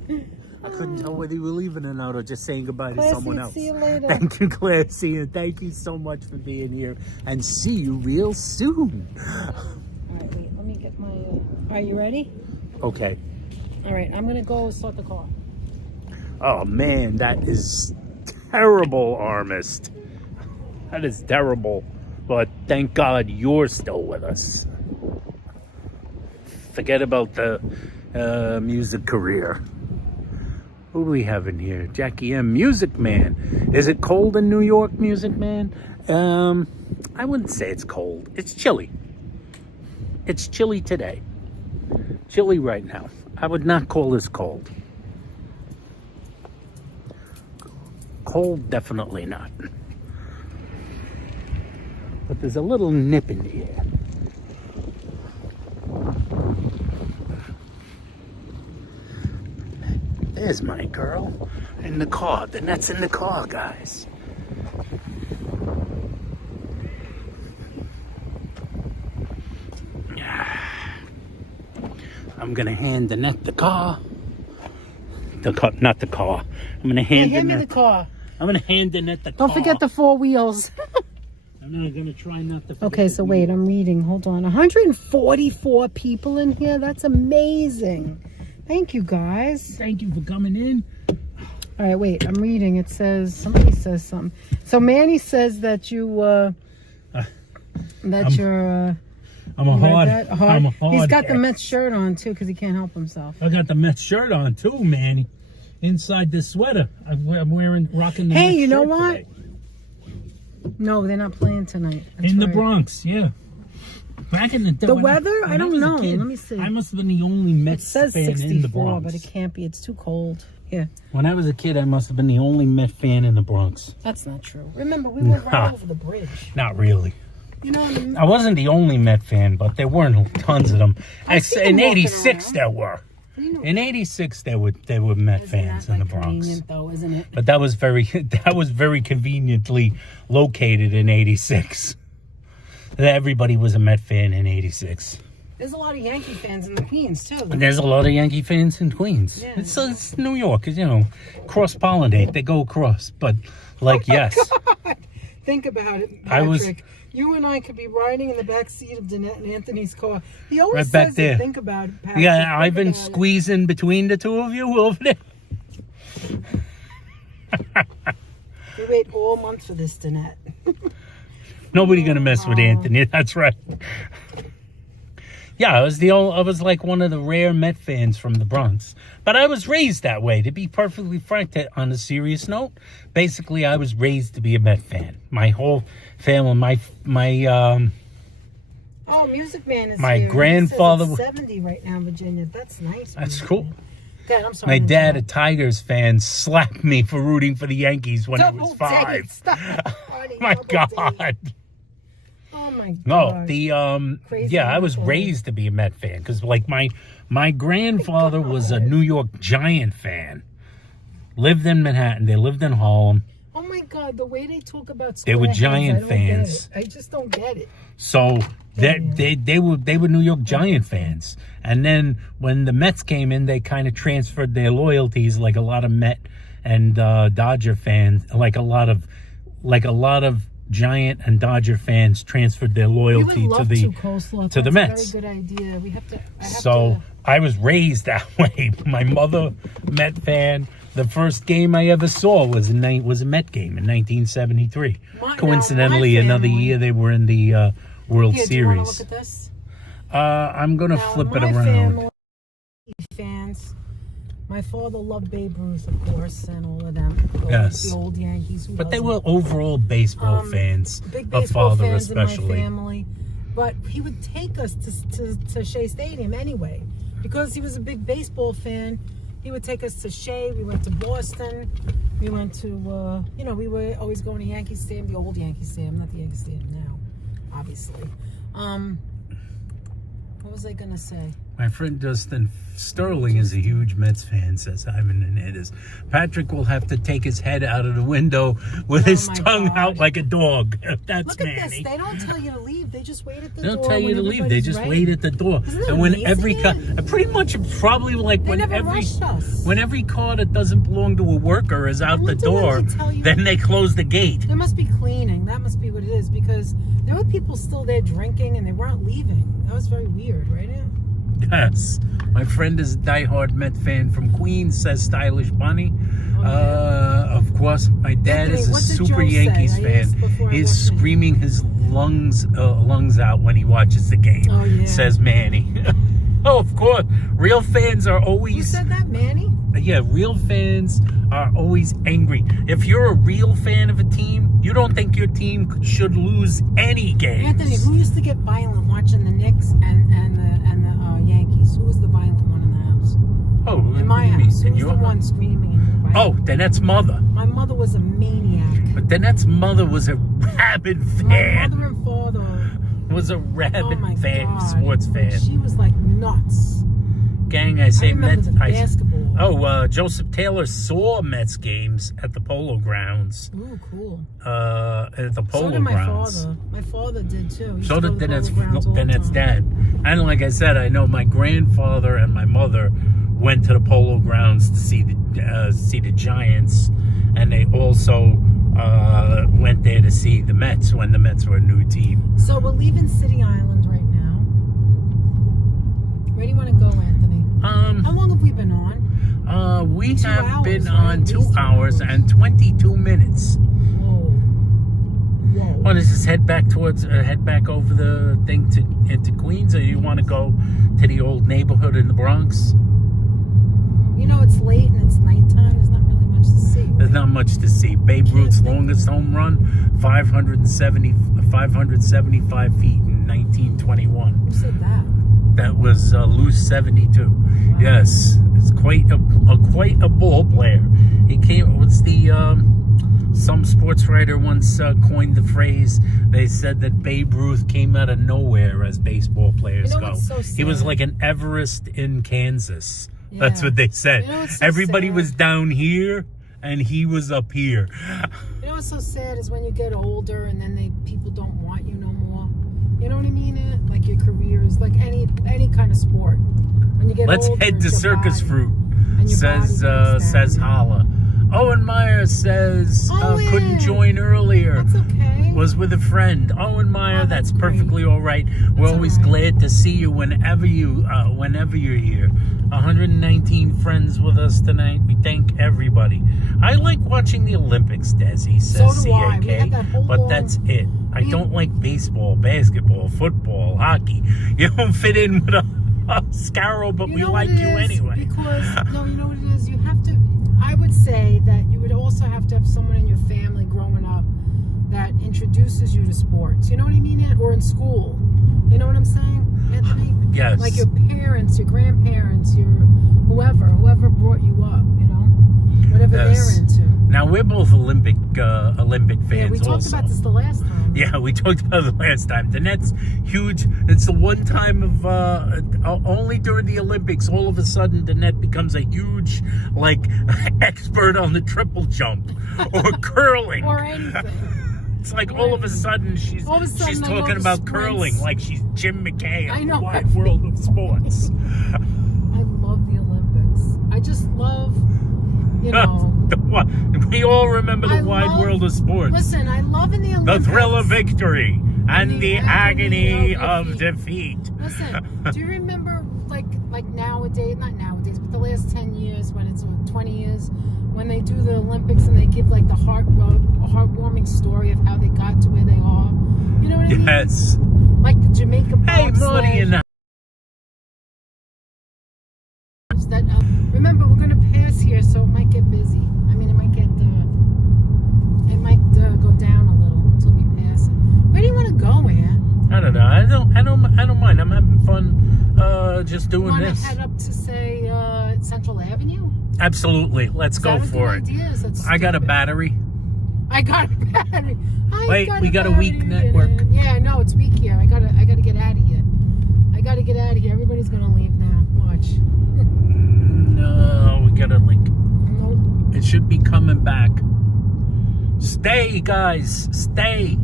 I couldn't tell whether you were leaving or not or just saying goodbye Classy, to someone else. see you later. Thank you, Classy, and thank you so much for being here. And see you real soon. All right, wait. Let me get my... Are you ready? Okay. All right. I'm going to go start the car. Oh, man, that is terrible, Armist. That is terrible. But thank God you're still with us. Forget about the music career. Who do we have in here? Jackie M. Music Man. Is it cold in New York, Music Man? I wouldn't say it's cold. It's chilly. It's chilly today. Chilly right now. I would not call this cold. Cold, definitely not. But there's a little nip in the air. There's my girl in the car. The net's in the car, guys. I'm gonna hand the net the car. Not the car. I'm gonna hand Hand me the car. I'm gonna hand the net the car. Don't forget the 4 wheels. I'm not gonna try not to forget. Okay, so wait, I'm reading. Hold on. 144 people in here. That's amazing. Thank you, guys. Thank you for coming in. All right, wait. I'm reading. It says, somebody says something. So Manny says that you're I'm a hard. He's got the Mets shirt on too because he can't help himself. I got the Mets shirt on too, Manny. Inside this sweater, I'm rocking the. Hey, Mets you know shirt what? Today. No, they're not playing tonight. That's in the right. Bronx, yeah. Back in the weather, I don't know. Let me see. I must have been the only Mets it says fan 64, in the Bronx. but it can't be. It's too cold. Yeah. When I was a kid, I must have been the only Met fan in the Bronx. That's not true. Remember, we went right over the bridge. Not really. You know, I wasn't the only Met fan, but there weren't tons of them. In '86, there were. In '86, there were Met fans in the Bronx. Convenient, though, isn't it? But that was very conveniently located in '86. Everybody was a Met fan in '86. There's a lot of Yankee fans in the Queens too. And there's a lot of Yankee fans in Queens. Yeah. It's New York, cross-pollinate. They go across, but yes. God. Think about it, Patrick. You and I could be riding in the back seat of Danette and Anthony's car. He always right back says there. Think about it, Patrick. Yeah, I've been squeezing between the two of you over there. We wait all month for this, Danette. Nobody gonna mess with Anthony. That's right. Yeah, I was like one of the rare Met fans from the Bronx. But I was raised that way. To be perfectly frank, on a serious note, basically I was raised to be a Met fan. My whole family, my Music Man is my here. grandfather He says it's 70 right now in Virginia. That's nice. That's cool. God, I'm sorry. My dad, a Tigers fan, slapped me for rooting for the Yankees when I was 5. Stop. My God. Oh my No, God. yeah, I was raised to be a Met fan because, like, my grandfather was a New York Giant fan. Lived in Manhattan. They lived in Harlem. Oh my God, the way they talk about They were square Giant heads, I don't get fans. it. I just don't get it. So they were New York Giant fans. And then when the Mets came in, they kind of transferred their loyalties, like a lot of Met and Dodger fans, like a lot of Giant and Dodger fans transferred their loyalty to the Mets. Very good idea. We have to. I was raised that way. My mother, Met fan. The first game I ever saw was a Met game in 1973. Coincidentally, another year they were in the World Series. Do you want to look at this? I'm gonna flip it around. Family, fans. My father loved Babe Ruth, of course, and all of them. Yes. The old Yankees. But they were overall baseball fans. Big My baseball father fans especially. in my family. But he would take us to Shea Stadium anyway. Because he was a big baseball fan, he would take us to Shea. We went to Boston. We went to, we were always going to Yankee Stadium, the old Yankee Stadium, not the Yankee Stadium now, obviously. What was I going to say? My friend Dustin Sterling is a huge Mets fan, says Ivan Hernandez. Patrick will have to take his head out of the window with his tongue out like a dog. That's Look at Manny. this. They don't tell you to leave. They just wait at the They door. don't tell you to leave. They just wait at the door. And when every car, pretty much probably like when every car that doesn't belong to a worker is out the door, then they close the gate. There must be cleaning. That must be what it is, because there were people still there drinking and they weren't leaving. That was very weird, right? Yes. My friend is a diehard Met fan from Queens, says Stylish Bunny. Of course, my dad is a super Yankees fan. He's screaming his lungs out when he watches the game, says Manny. Oh, of course. Real fans are always... Who said that, Manny? Yeah, real fans are always angry. If you're a real fan of a team, you don't think your team should lose any games. Anthony, who used to get violent watching the Knicks and the Yankees? Who was the violent one in the house? Oh, in my house. Who was the one screaming? Oh, Danette's mother. My mother was a maniac. But Danette's mother was a rabid fan. My mother and father was a rabid sports fan. She was like nuts. Gang, I say Mets. Basketball. Joseph Taylor saw Mets games at the Polo Grounds. Ooh, cool. At the Polo so did Grounds. My father did too. So did Danette's dad. And like I said, I know my grandfather and my mother went to the Polo Grounds to see the Giants, and they also went there to see the Mets when the Mets were a new team. So we're leaving City Island right now. Where do you want to go, Anthony? How long have we been on? We have been on 2 hours and 22 minutes. Whoa. Want to just head back over the thing into Queens, or you want to go to the old neighborhood in the Bronx? You know, it's late and it's nighttime. There's not really much to see. There's not much to see. Babe Ruth's longest home run, 575 feet in 1921. Who said that? That was Loose 72. Wow. Yes, it's quite a ball player. He came. What's the some sports writer once coined the phrase? They said that Babe Ruth came out of nowhere as baseball players go. So he was like an Everest in Kansas. Yeah. That's what they said. Everybody sad. was down here, and he was up here. You know what's so sad is when you get older and then people don't want you no more. You know what I mean? Like your careers, like any kind of sport. When you get Let's older, head to Circus Fruit, says Holla. Owen Meyer says couldn't join earlier. That's okay. Was with a friend. Owen Meyer, that's perfectly all right. We're always glad to see you whenever you're here. 119 friends with us tonight. We thank everybody. I like watching the Olympics, Desi, says CAK, but that's it. I don't like baseball, basketball, football, hockey. You don't fit in with a Scarrow, but we like you anyway. Because, no, you know what it is? You have to, I would say that you would also have to have someone in your family growing up that introduces you to sports. You know what I mean? Or in school. You know what I'm saying, Anthony? Yes. Like your parents, your grandparents, your whoever brought you up, you know? Whatever they're into. Now we're both Olympic fans. Yeah, we talked also. about this the last time. Yeah, we talked about it last time. Danette's huge. It's the one time of only during the Olympics, all of a sudden, Danette becomes a huge, like, expert on the triple jump or curling. Or anything. It's like all of a sudden she's talking about curling like she's Jim McKay I in know. the wide world of sports. I love the Olympics. I just love, you know. We all remember the wide world of sports. Listen, I love in the Olympics. The thrill of victory and the agony of defeat. Listen, do you remember like nowadays, not nowadays, but the last 10 years when it's 20 years, when they do the Olympics and they give like the heartwarming story of how they got to where they are. You know what I mean? Yes. Like the Jamaica Hey, Marty and that, remember, we're gonna pass here, so it might get busy. I mean, it might go down a little until we pass it. Where do you want to go, Ann? I don't know. I don't mind. I'm having fun just doing this. Want to head up to say Central Avenue? Absolutely. Let's go for it. I got a battery. I got a battery. Wait, we got a weak network. Yeah, no, it's weak here. I gotta get out of here. Everybody's gonna leave now. Watch. No, we got a link. Nope. It should be coming back. Stay, guys. Stay.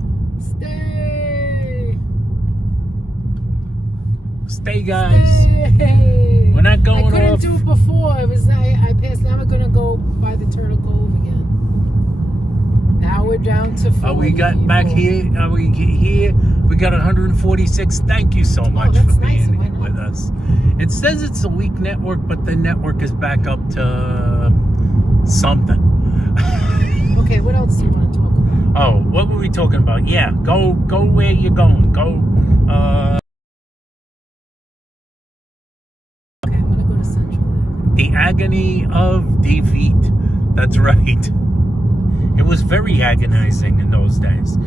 Stay, guys. Stay. We're not going off. I couldn't do it before. I passed. Now we're gonna go by the Turtle Cove again. Now we're down to 40 we got people. back here. Are we here? We got 146. Thank you so much for being with us. It says it's a weak network, but the network is back up to something. Okay, what else do you want to talk about? Oh, what were we talking about? Yeah, go where you're going. Go. Okay, I'm gonna go to Central. The agony of defeat. That's right. It was very agonizing in those days.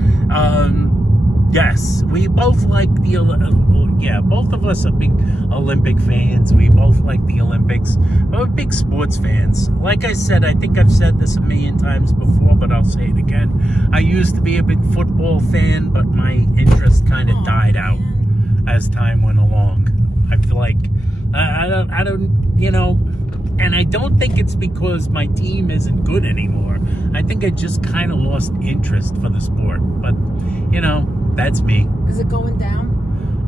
Yes, we both like both of us are big Olympic fans. We both like the Olympics. We're big sports fans. Like I said, I think I've said this a million times before, but I'll say it again. I used to be a big football fan, but my interest kind of died out as time went along. I feel like I don't, you know, and I don't think it's because my team isn't good anymore. I think I just kind of lost interest for the sport. But, you know, that's me. Is it going down?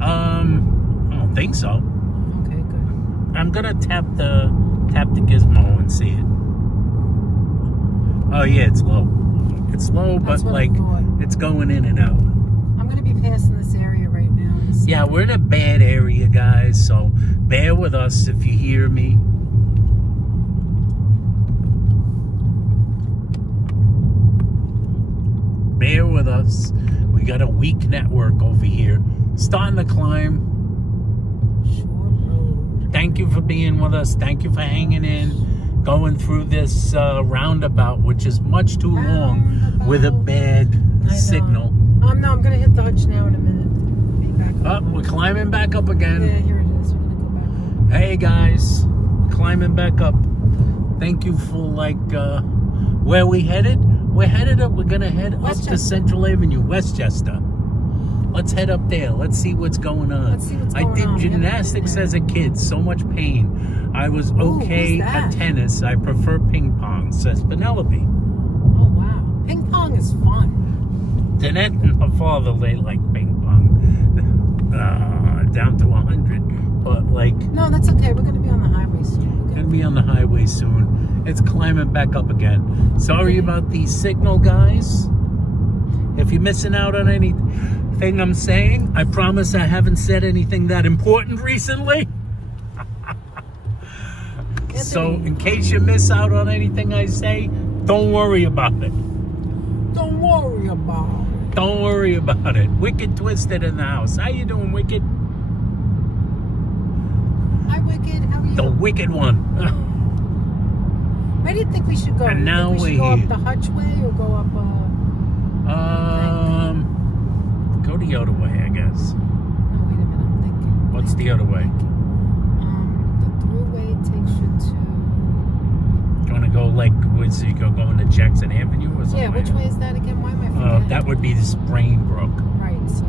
I don't think so. Okay, good. I'm gonna tap the gizmo and see it. Oh yeah, it's low. It's low, That's but what I like thought. it's going in and out. I'm gonna be passing this area right now. Yeah, we're in a bad area, guys. So bear with us if you hear me. Bear with us. We got a weak network over here. Starting to climb. Shore Road. Thank you for being with us. Thank you for hanging in. Going through this roundabout, which is much too long with a bad signal. No, I'm going to hit Dodge now in a minute. Be back up. We're climbing back up again. Yeah, here it is. We're going to go back up. Hey guys, we're climbing back up. Thank you for where we headed? We're headed up. We're gonna head up to Central Avenue, Westchester. Let's head up there. Let's see what's going on. Let's see what's going on. I did gymnastics as a kid. So much pain. I was okay at tennis. I prefer ping pong, says Penelope. Oh wow, ping pong is fun. Danette and her father, they like ping pong. Down to 100, but like. No, that's okay. We're gonna be on the highway soon. Gonna be on the highway soon. It's climbing back up again. Sorry about the signal, guys. If you're missing out on anything I'm saying, I promise I haven't said anything that important recently. So in case you miss out on anything I say, don't worry about it. Don't worry about it. Don't worry about it. Wicked Twisted in the house. How you doing, Wicked? Hi, Wicked. How are you? The Wicked one. Where do you think we should go? And now we should go up the Hutchway or go up go the other way, I guess. No, wait a minute, I'm thinking. What's the other way? The throughway takes you to... You want to go like is you go going to Jackson Avenue or something. Yeah, which way is that again? Why am I forgetting? That would be the Sprainbrook. Right, so...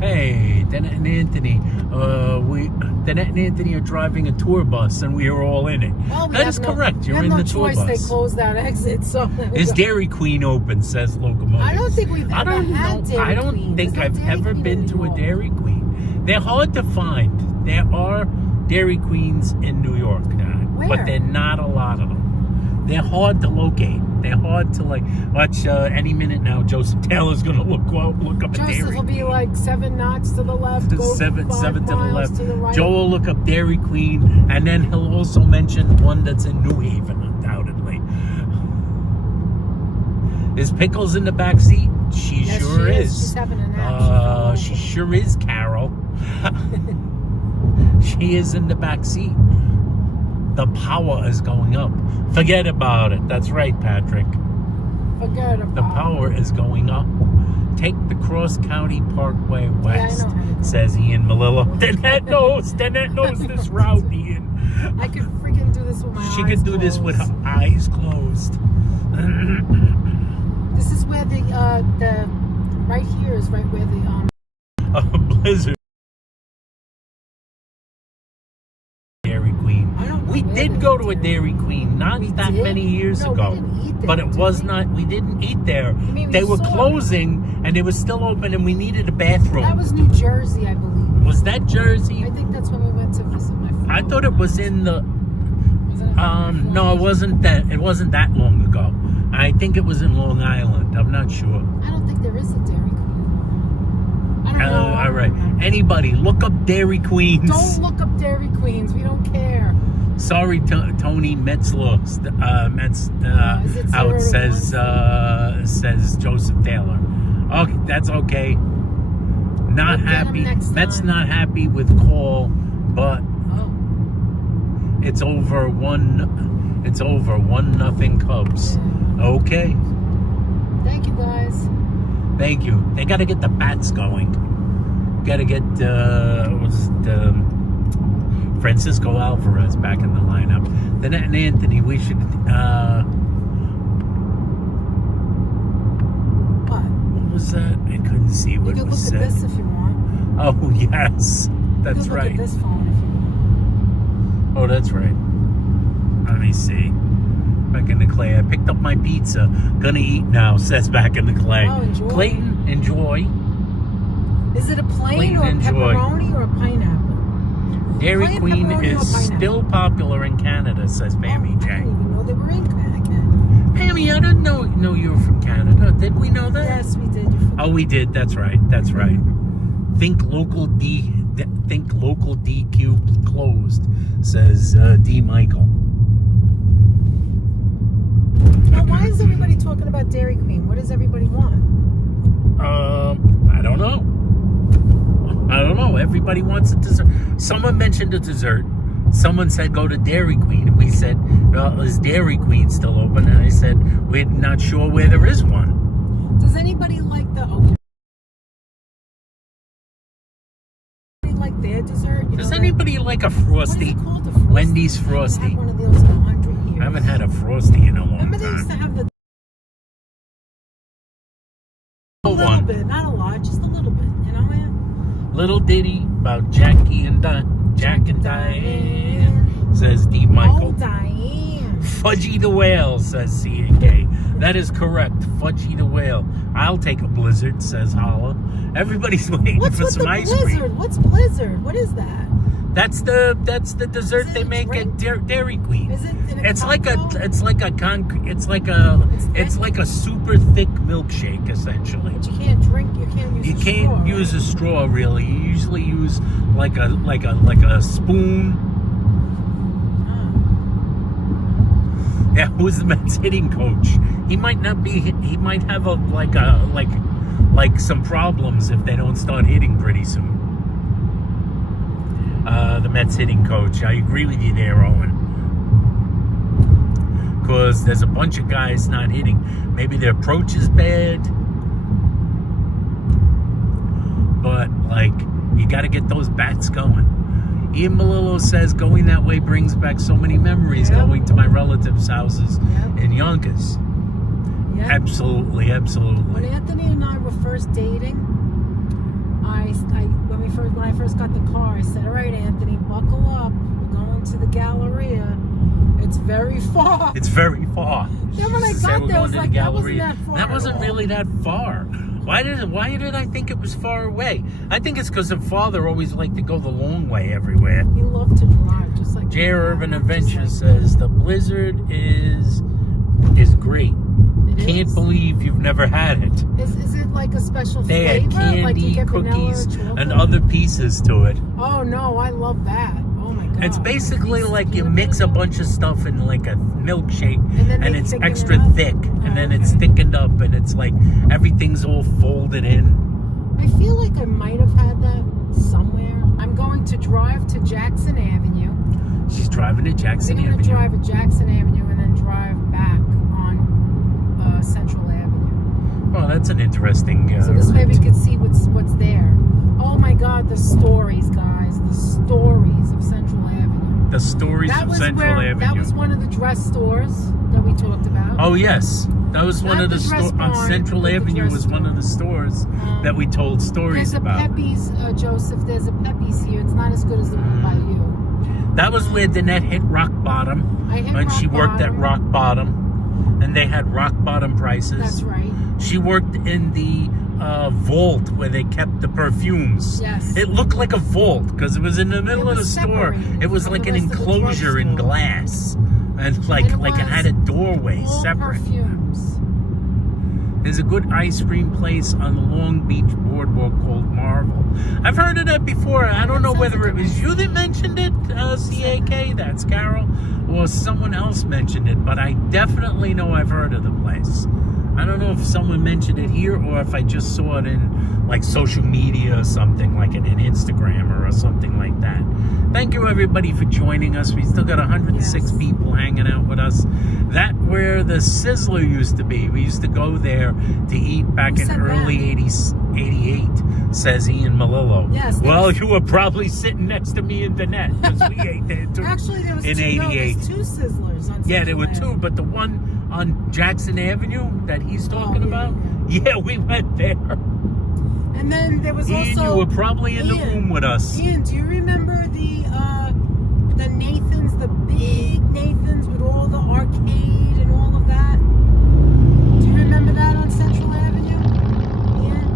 Hey, Danette and Anthony, Danette and Anthony are driving a tour bus, and we are all in it. Well, that is correct. You're in the tour bus. They closed that exit, so... Is Dairy Queen open, says Locomotive. I don't think we've ever had Dairy Queen. I don't think I've ever been to a Dairy Queen. They're hard to find. There are Dairy Queens in New York now, but they're not a lot of them. They're hard to locate. They're hard to watch. Any minute now, Joseph Taylor's going to look up a Dairy Queen. Joseph will be like 7 knots to the left, go seven to the left. To the right. Joe will look up Dairy Queen, and then he'll also mention one that's in New Haven, undoubtedly. Is Pickles in the back seat? She sure is. She's having a nap. She sure is, Carol. She is in the back seat. The power is going up. Forget about it. That's right, Patrick. Forget about it. The power is going up. Take the Cross County Parkway West, says Ian Malillo. Danette knows this route, Ian. I could freaking do this with my eyes closed. She could do this with her eyes closed. This is where the right here is right where the a blizzard. Dairy Queen. We did go to a Dairy Queen not that many years ago, we didn't eat there, but it was not. We didn't eat there. They were closing, and it was still open, and we needed a bathroom. That was New Jersey, I believe. Was that Jersey? I think that's when we went to visit my friend. I thought it was in the. Was it no, it wasn't that. It wasn't that long ago. I think it was in Long Island. I'm not sure. I don't think there is a Dairy Queen. I don't know. All right. Anybody, look up Dairy Queens. Don't look up Dairy Queens. We don't care. Sorry, Tony Metzler. Out says Joseph Taylor. Okay, that's okay. Not happy. Mets not happy with call, but it's over 1. It's over 1-0 Cubs. Yeah. Okay. Thank you, guys. Thank you. They got to get the bats going. Got to get Francisco Alvarez back in the lineup. Then and Anthony, we should. What was that? I couldn't see what was said. You can look at this if you want. Oh yes, that's right. You can look at this phone if you want. Oh, that's right. Let me see. Back in the clay. I picked up my pizza. Gonna eat now, says back in the clay. Oh, enjoy. Clayton, enjoy. Is it a plain or a pepperoni or a pineapple? Dairy Queen is still popular in Canada, says Pammy J. I didn't even know they were in Canada. Pammy, I didn't know you were from Canada. Did we know that? Yes, we did. Oh, we did. That's right. That's right. Think local DQ closed, says D. Michael. Now, why is everybody talking about Dairy Queen? What does everybody want? I don't know. Everybody wants a dessert. Someone mentioned a dessert. Someone said go to Dairy Queen. And we said, well, is Dairy Queen still open? And I said, we're not sure where there is one. Does anybody like their dessert? Does anybody like a Frosty? What is it called? A Frosty? Wendy's Frosty. I haven't had one of those in 100 years. I haven't had a Frosty in a long time. Remember they used to have a little bit, not a lot, just a little bit, you know, man? Little ditty about Jack and Diane, says D. Michael. Oh, Diane. Fudgy the Whale, says C&K. That is correct. Fudgy the Whale. I'll take a blizzard, says Holla. Everybody's waiting for some ice cream. What's blizzard? What is that? That's the dessert they make at Dairy Queen. Is it it's like a super thick milkshake essentially. But you can't drink. You can't use. You can't use a straw really. You usually use like a spoon. Yeah, who's the Mets hitting coach? He might not be. He might have some problems if they don't start hitting pretty soon. The Mets hitting coach. I agree with you there, Owen. Because there's a bunch of guys not hitting. Maybe their approach is bad. But, you got to get those bats going. Ian Malillo says going that way brings back so many memories. Yeah. Going to my relatives' houses Yeah. in Yonkers. Yeah. Absolutely. When Anthony and I were first dating, when I first got the car, I said, "All right, Anthony, buckle up. We're going to the Galleria. It's very far." It's very far. Then when I She said got we're there, I going was to the like, that wasn't Galleria. that far. That at wasn't all. really that far. Why did I think it was far away? I think it's because her father always liked to go the long way everywhere. He loved to drive, just like J. Urban just Adventure like- says the blizzard is great. It Can't is. believe you've never had it. Is it like a special They flavor? had candy, like you get vanilla or cookies, chocolate? and other pieces to it. Oh no, I love that. Oh my god. It's basically Pieces like of you peanut mix a butter. bunch of stuff in like a milkshake, then and they it's thicken it extra up? thick, Oh, and then it's okay. thickened up, and it's like everything's all folded in. I feel like I might have had that somewhere. I'm going to drive to Jackson Avenue. She's driving to Jackson We're going to Avenue. drive at Jackson Avenue and then drive back on Central Avenue. Oh, that's an interesting. So this way we route. could see what's there. Oh my God, the stories, guys! The stories of Central Avenue. The stories That of was Central where Avenue. that was one of the dress stores that we talked about. Oh yes, that was one Not of the the dress stores on barn, Central but the Avenue. dress Was one of the stores that we told stories There's a about. Pepe's, Joseph. There's a Pepe's here. It's not as good as the one by you. That was where Danette hit rock bottom I hit when rock she worked at bottom. rock bottom, and they had rock bottom prices. That's right. She worked in the vault where they kept the perfumes. Yes. It looked like a vault because it was in the middle of the was store. separated It was from like the an rest of the enclosure in drugstore. glass, and like And it it had a doorway All separate. perfumes. There's a good ice cream place on the Long Beach boardwalk called Marvel. I've heard of that before. I don't know whether it was you that mentioned it, CAK, that's Carol, or someone else mentioned it, but I definitely know I've heard of the place. I don't know if someone mentioned it here or if I just saw it in like social media or something, like in an Instagram or something like that. Thank you everybody for joining us. We still got 106 Yes. people hanging out with us. That where the Sizzler used to be. We used to go there to eat back Who in said early that? 80s, 88, says Ian Malillo. Yes, there Well, was- you were probably sitting next to me and Danette because we ate there too. Actually, there was in two, 88. there's two Sizzlers on Yeah, there were Central two, but the one on Jackson Avenue that he's talking yeah, about, yeah, we went there. And then there was Ian, also you were probably in the Ian. room with us. Ian, do you remember the Nathans, the big Nathans with all the arcade and all of that? Do you remember that on Central Avenue? Ian?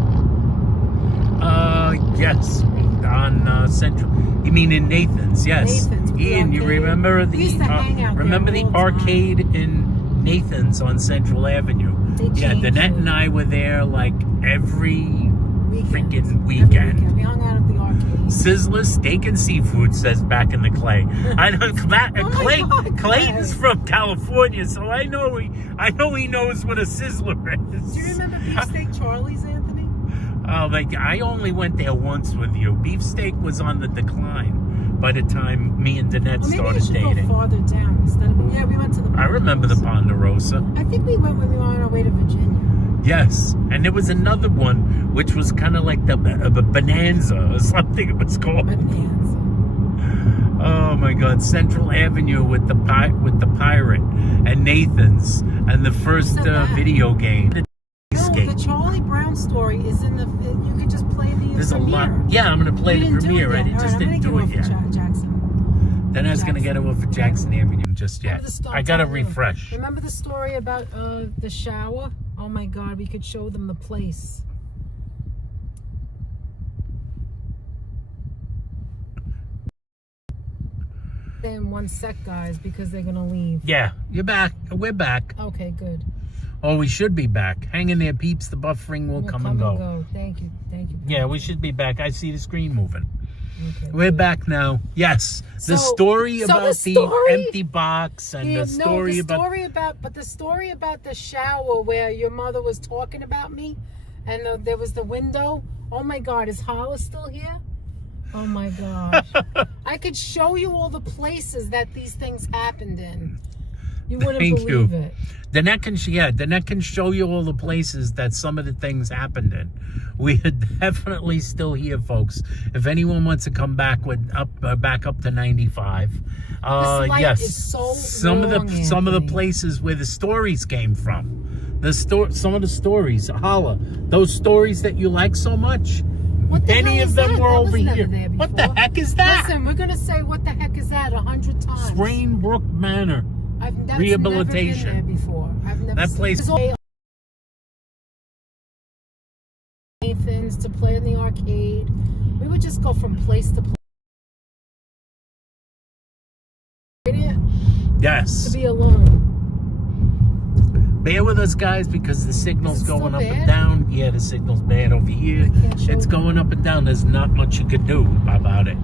Yes, on Central. You mean in Nathan's? Yes. Nathan's, the Ian, you arcade. remember We used the to hang out there remember the all the time. arcade in Nathan's on Central Avenue? They Yeah, changed Danette it. and I were there like every Weekend. freaking Every weekend. We hung out at the arcade. Sizzler Steak and Seafood says back in the Clay. I know Oh my God, Clayton's Clay. from California, so I know he knows what a Sizzler is. Do you remember Beefsteak Charlie's, Anthony? Like I only went there once with you. Beefsteak was on the decline by the time me and Danette Or maybe you started should dating. go farther down instead of. Yeah, we went to the. I remember the Ponderosa. Ponderosa. I think we went when we were on our way to Virginia. Yes, and there was another one which was kind of like the Bonanza or something it was called. Bonanza. Oh my God, Central Avenue with the pirate and Nathan's and the first said that? video game. No, Escape. the Charlie Brown story is in the. You could just play the There's a lot. premiere. Yeah, I'm gonna play We the didn't do premiere. it I yet. just All right, didn't do I'm it gonna yet. get off of Jackson. Then I was gonna get over for Jackson Avenue just yet. Remember the sto- I gotta tell you. refresh. Remember the story about the shower? Oh my God, we could show them the place. In 1 sec, guys, because they're gonna leave. Yeah, you're back. We're back. Okay, good. Oh, we should be back. Hang in there, peeps. The buffering will We'll come and go. Thank you. Yeah, we should be back. I see the screen moving. Okay, We're good. back now. Yes, the So- story so about the the story- empty box and Yeah, the story about. the story about the shower where your mother was talking about me, and there was the window. Oh my God, is Hollis still here? Oh my gosh, I could show you all the places that these things happened in. You wouldn't Thank believe you. it. Danette can show you all the places that some of the things happened in. We are definitely still here, folks. If anyone wants to come back back up to 95, This light yes, is so some of the Anthony. places where the stories came from. Some of the stories, holla, those stories that you like so much. What the Many hell of is them that? were That was over never here. there What the before. heck is that? Listen, we're gonna say what the heck is that 100 times. Sprainbrook Manor. That's Rehabilitation. Never been there before. I've never That seen place- There's all Nathan's to play in the arcade. We would just go from place to place. To Yes. be alone. Bear with us, guys, because the signal's Is it still going up bad? and down. Yeah, the signal's bad over here. I can't show It's you. going up and down. There's not much you could do about it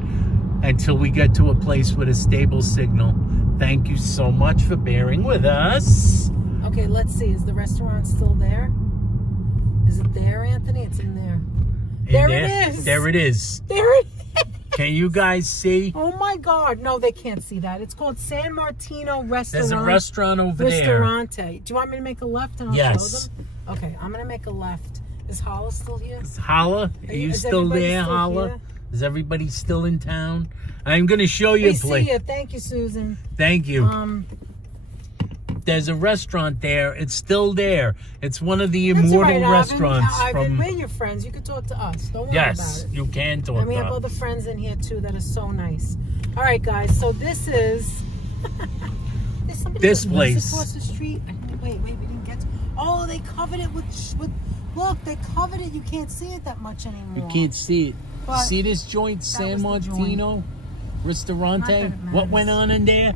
until we get to a place with a stable signal. Thank you so much for bearing with us. Okay, let's see. Is the restaurant still there? Is it there, Anthony? It's in there. There it is. There it is. There it is. Can you guys see? Oh my God! No, they can't see that. It's called San Martino Restaurant. There's a restaurant over there. Ristorante. Do you want me to make a left and I'll Yes. show them? Okay, I'm gonna make a left. Is Holla still here? Holla, are you Is still everybody there, still Holla? here? Is everybody still in town? I'm going to show you a We see place. you. Thank you, Susan. Thank you. There's There's a restaurant there. It's still there. It's one of the That's all immortal right, restaurants Ivan, from. we're your friends. You can talk to us. Don't worry Yes, about it. you can talk And we have about. other friends in here too that are so nice. All right, guys. So this is. There's somebody This that lives place. across the street. Wait, we didn't get to. Oh, they covered it with. Look, they covered it. You can't see it that much anymore. You can't see it. But See this joint, San was the Martino Ristorante? Not that it What matters. went on in there?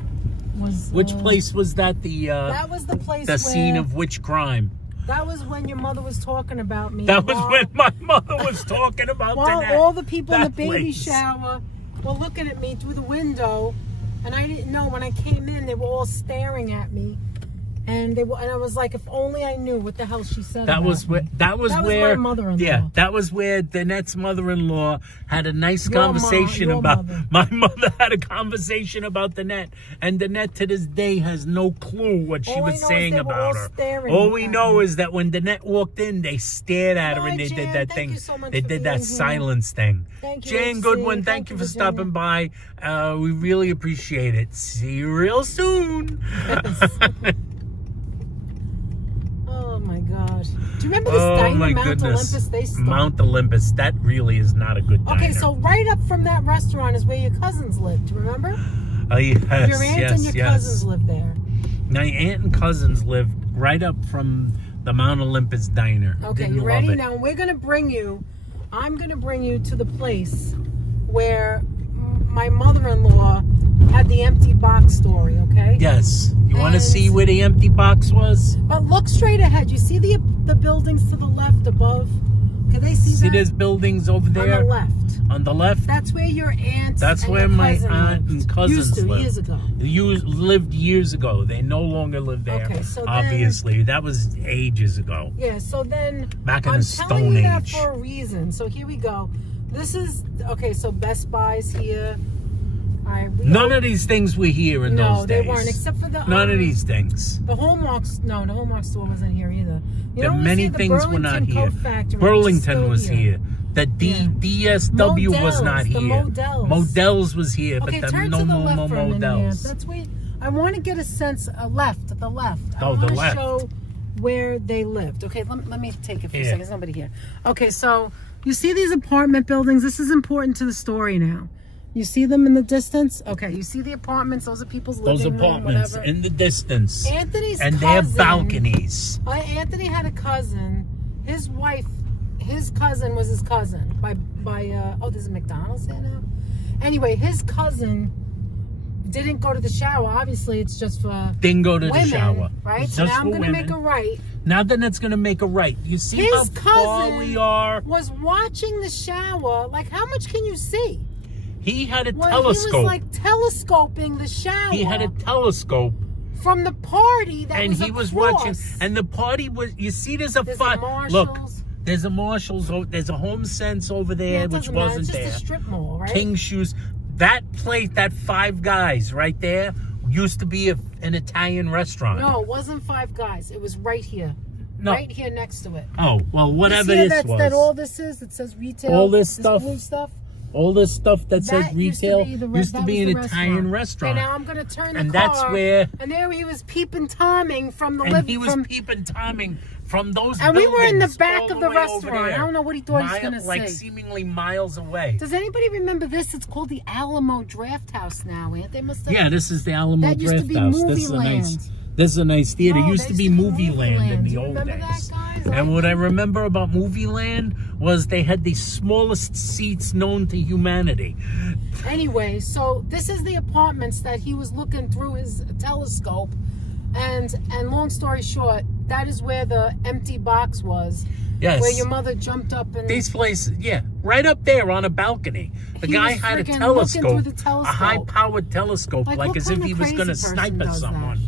Was, Which place was that? That was the place. The where, scene of which crime? That was when your mother was talking about me. That was while- when my mother was talking about While that. all the people in the that baby place. shower were looking at me through the window, and I didn't know when I came in they were all staring at me, and I was like, if only I knew what the hell she said. That about was me. where. That was That was where. my mother-in-law. Yeah, that was where Danette's mother-in-law had a nice Your conversation your about. mother. My mother had a conversation about Danette, and Danette to this day has no clue what she All I was know is saying they were all about her. staring All we at know me. is that when Danette walked in, they stared at her Bye, and they Jan. did that Thank thing. you so much They for did that being here. silence thing. Thank you, Jan HC. Goodwin, thank Thank you you, for Virginia. stopping by. We really appreciate it. See you real soon. Oh my gosh! Do you remember this Oh diner, my Mount goodness. Olympus? They stopped. Mount Olympus. That really is not a good diner. Okay, so right up from that restaurant is where your cousins lived. Remember? Oh, yes, Your aunt yes, and your yes. cousins lived there. My aunt and cousins lived right up from the Mount Olympus diner. Okay, Didn't you love ready? it. Now I'm gonna bring you to the place where my mother-in-law had the empty box story, okay? Yes. You want to And- see where the empty box was? But look straight ahead. You see the buildings to the left above? Can they see See that? there's buildings over there? On the left. On the left? That's where your aunt That's and where your my cousin aunt lived. and cousins Used to, lived. years ago. Lived years ago. They no longer live there. Okay, so then- obviously. That was ages ago. Yeah, so then Back in I'm the telling Stone you that Age. for a reason. So here we go. This is okay. So Best Buy's here. All right. None of these things were here in no, those they days. weren't, except for the None of these things. The Hallmark. No, the Hallmark store wasn't here either. You There know, many things were not here. Burlington was here. The DSW was not Models, the here. Models. Models was here, Okay, but turn no to the more left for a minute. Ann. Models. That's where I want to get a sense. Left, the left. I Oh, want the to left. show where they lived. Okay, let me take it for a Here. second. There's nobody here. Okay, so you see these apartment buildings. This is important to the story now. You see them in the distance? Okay, you see the apartments. Those are people's Those living room, apartments whatever. in the distance. Anthony's and cousin, their balconies. Anthony had a cousin. His wife, his cousin was his cousin. There's a McDonald's there now. Anyway, his cousin didn't go to the shower. Obviously, it's just for Didn't go to women, the shower. right? It's So just now I'm for going to women. make a right. Now then, it's going to make a right. You see His how far cousin we are? was watching the shower. Like, how much can you see? He had a Well, telescope. he was like telescoping the shower. He had a telescope, from the party that and was he was across. watching. And the party was. You see, there's a There's fight. a Marshalls. Look, there's a Marshalls. There's a Home Sense over Yeah, there, it which doesn't matter. wasn't It's just there. a strip mall, right? King Shoes. That place, that Five Guys right there, used to be an Italian restaurant. No, it wasn't Five Guys. It was right here. No. Right here next to it. Oh, well, whatever You see this was. That all this is? It says retail. All this stuff. Blue stuff. All this stuff that says retail used to be an Italian restaurant. Okay, now I'm going to turn the and car. that's where. And there he was peeping Tomming from the And he was peeping Tomming from those and we were in the buildings back all of the way over restaurant. I there. don't know what he thought he was going to see. Like seemingly miles away. Does anybody remember this? It's called the Alamo Draft House now, ain't they? Must have. Yeah, this is the Alamo That used to Draft be House. Movie This is a nice. Land. This is a nice theater. Oh, It used to be Movie Land in the You old remember days. that, guys? And what I remember about Movie Land was they had the smallest seats known to humanity. Anyway, so this is the apartments that he was looking through his telescope, and long story short, that is where the empty box was. Yes. Where your mother jumped up and These places, yeah, right up there on a balcony. The He guy was had a friggin' telescope, looking through the telescope. a high-powered telescope, Like, like what as if kind he of was going to crazy person snipe at does that? someone.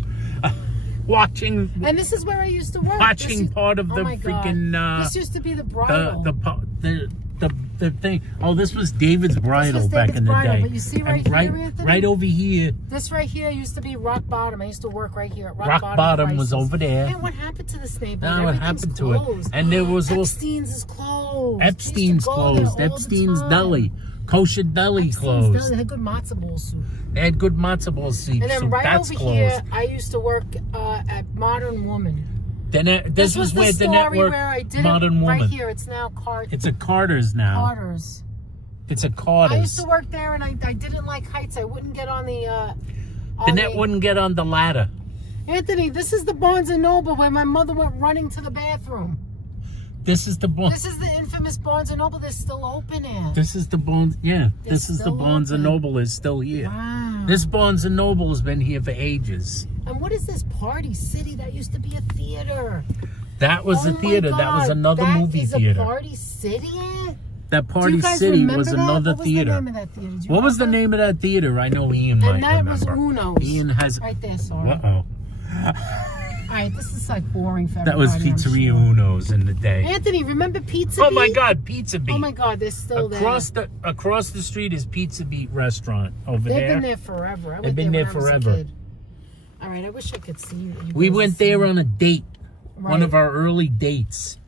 Watching And this is where I used to work. Watching part of the my God. freaking, This used to be the bridal. the thing. Oh, this was David's bridal back David's in the bridal, day. but you see right And here, Anthony? right over here. This right here used to be Rock Bottom. I used to work right here at Rock Bottom was Prices. over there. Man, what happened to this neighborhood? No, what Everything's happened to it? closed. And there was also Epstein's is closed. Epstein's I used to go there closed. all the Epstein's time. Deli, Kosher Deli Epstein's closed. Deli, they had good matzo ball soup. They had good matzo ball soup. And then So right that's over closed. here, I used to work at Modern Woman. This was where the the story network where I did Modern it Woman. right here. It's now It's a Carter's now. Carter's. It's a I Carter's. used to work there, and I didn't like heights. I wouldn't get on the. The net wouldn't get on the ladder. Anthony, this is the Barnes and Noble where my mother went running to the bathroom. This is the This is the infamous Barnes and Noble. They're still open at. This is the Barnes. Yeah, They're this is the still Barnes and open. Noble is still here. Wow. This Barnes and Noble has been here for ages. And what is this Party City? That used to be a theater. That was Oh a my theater. That was God, another movie That is theater. a Party City? That Do Party you guys City remember was that? another What was theater. the name of that theater? Do you What was the remember? name of that theater? I know Ian might And that was remember. Uno's. Ian has. Right there, sorry. Uh-oh. All right, this is like boring for That was everybody, I'm Pizzeria sure. Uno's in the day. Anthony, remember Pizza Oh my Beat? God, Pizza Beat. Oh my God, they're still across there. across the street is Pizza Beat restaurant over They've there. been there forever. I They've went been there there when I was a forever. kid. All right, I wish I could see you. We went there on a date. One Right. of our early dates.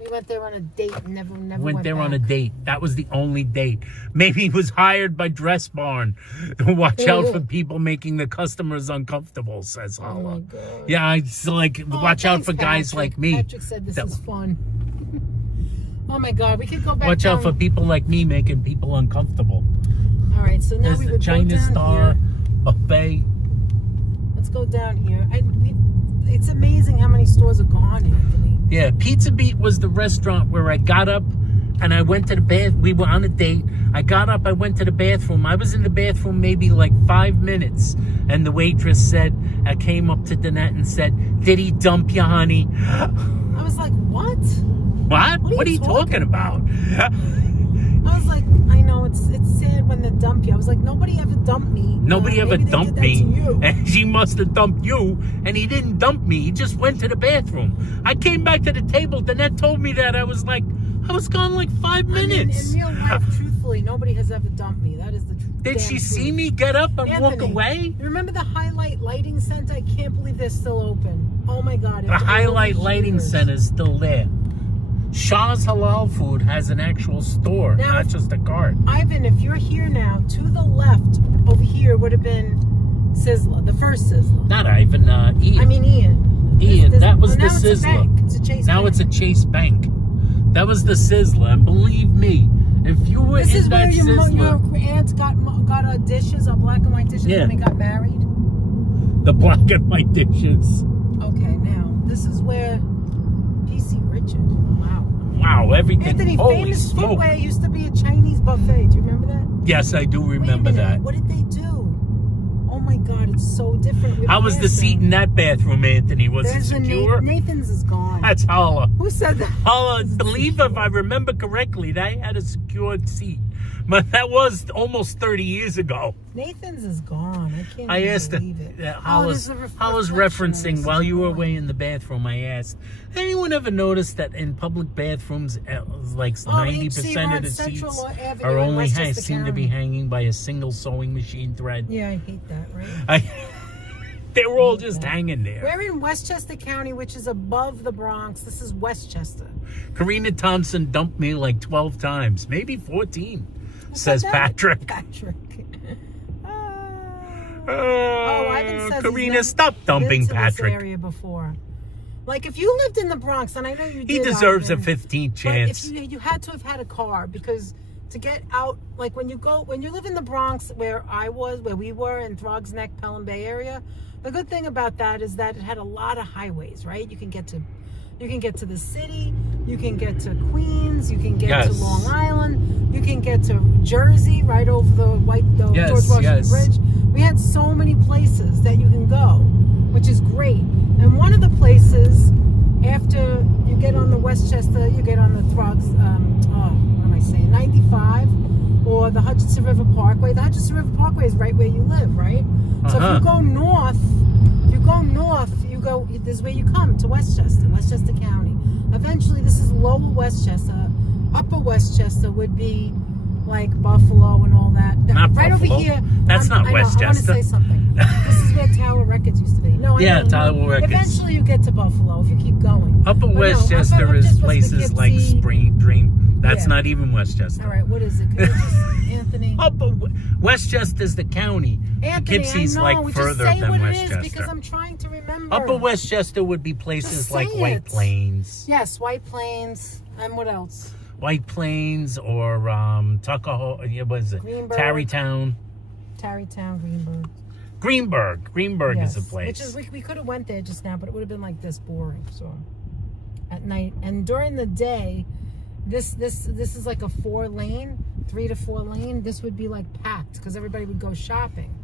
We went there on a date and never Went there back. on a date. That was the only date. Maybe he was hired by Dress Barn. Watch out for people making the customers uncomfortable, says Oh Holla. my God. Yeah, it's like, Oh, watch out thanks, for guys Patrick. like me. Patrick said this That- is fun. Oh my God, we could go back Watch down. out for people like me making people uncomfortable. All right, so now There's we the would China go down Star here. buffet. Let's go down here. It's amazing how many stores are gone, Anthony. Yeah, Pizza Beat was the restaurant where I got up and I went to the bath. We were on a date. I got up, I went to the bathroom. I was in the bathroom maybe like 5 minutes. And the waitress said, I came up to Danette and said, did he dump you, honey? I was like, what? What? What are you talking about? I was like, I know, it's sad when they dump you. I was like, nobody ever dumped me. Nobody ever Maybe they dumped did that me. to you. And she must have dumped you. And he didn't dump me. He just went to the bathroom. I came back to the table. Danette told me that. I was gone like 5 minutes. In real life, truthfully, nobody has ever dumped me. That is the truth. Did she see me get up and walk away? You remember the Highlight Lighting Center? I can't believe they're still open. Oh my God. The Highlight Lighting Center is still there. Shaw's Halal Food has an actual store, Now, not just a cart. Ivan, if you're here now, to the left over here would have been Sizzler, the first Sizzler. Not Ivan, Ian. I mean Ian. Ian, that was the now it's a Sizzler. bank. It's a Chase Now Bank. it's a Chase Bank. That was the Sizzler, and believe me, if you were This in is where that your Sizzler, aunt got our dishes, our black and white dishes Yeah. when we got married. the black and white dishes. Okay, now this is where PC Richard. Wow. Wow, everything. Anthony, Holy famous smoke. footwear used to be a Chinese buffet. Do you remember that? Yes, I do Wait a remember minute, that. What did they do? Oh my God, it's so different. with How was the seat in that bathroom, Anthony? Was it There's secure? Nathan's is gone. That's Holla. Who said that? Holla, believe if I remember correctly, they had a secured seat. But that was almost 30 years ago. Nathan's is gone. I can't I even asked believe it. I was referencing while you were away in the bathroom. I asked, anyone ever noticed that in public bathrooms, like 90% of the seats are only seem to be hanging by a single sewing machine thread? Yeah, I hate that. Right. They were all just hanging there. We're in Westchester County, which is above the Bronx. This is Westchester. Karina Thompson dumped me like 12 times, maybe 14, says Patrick. Patrick. Ivan says Karina, stop dumping Patrick. This area before. Like, if you lived in the Bronx, and I know you did, he deserves Ivan, a 15th chance. But if you had to have had a car, because to get out, like when you live in the Bronx, where we were in Throgs Neck, Pelham Bay area, the good thing about that is that it had a lot of highways, right? You can get to the city, you can get to Queens, you can get to Long Island, you can get to Jersey, right over the George Washington Bridge. We had so many places that you can go, which is great. And one of the places, after you get on the Westchester, you get on the Throgs, 95, or the Hutchinson River Parkway. The Hutchinson River Parkway is right where you live, right? So if you go north, this is where you come to Westchester County. Eventually, this is Lower Westchester. Upper Westchester would be like Buffalo and all that. Not right Buffalo. over here. That's not Westchester. I want to say something. This is where Tower Records used to be. No, Tower Records. Eventually, you get to Buffalo if you keep going. Upper Westchester is places like Spring Dream. That's not even Westchester. All right, what is it? Anthony? Westchester's the county. Anthony, Poughkeepsie's I know. like further than Westchester. It is because I'm trying to remember. Upper Westchester would be places like White Plains. Yes, White Plains. And what else? White Plains or Tuckahoe. What is it? Greenberg. Tarrytown, Greenberg. Greenberg is a place. Which is we could have went there just now, but it would have been like this boring. So at night and during the day, this is like a 3 to 4 lane. This would be like packed because everybody would go shopping.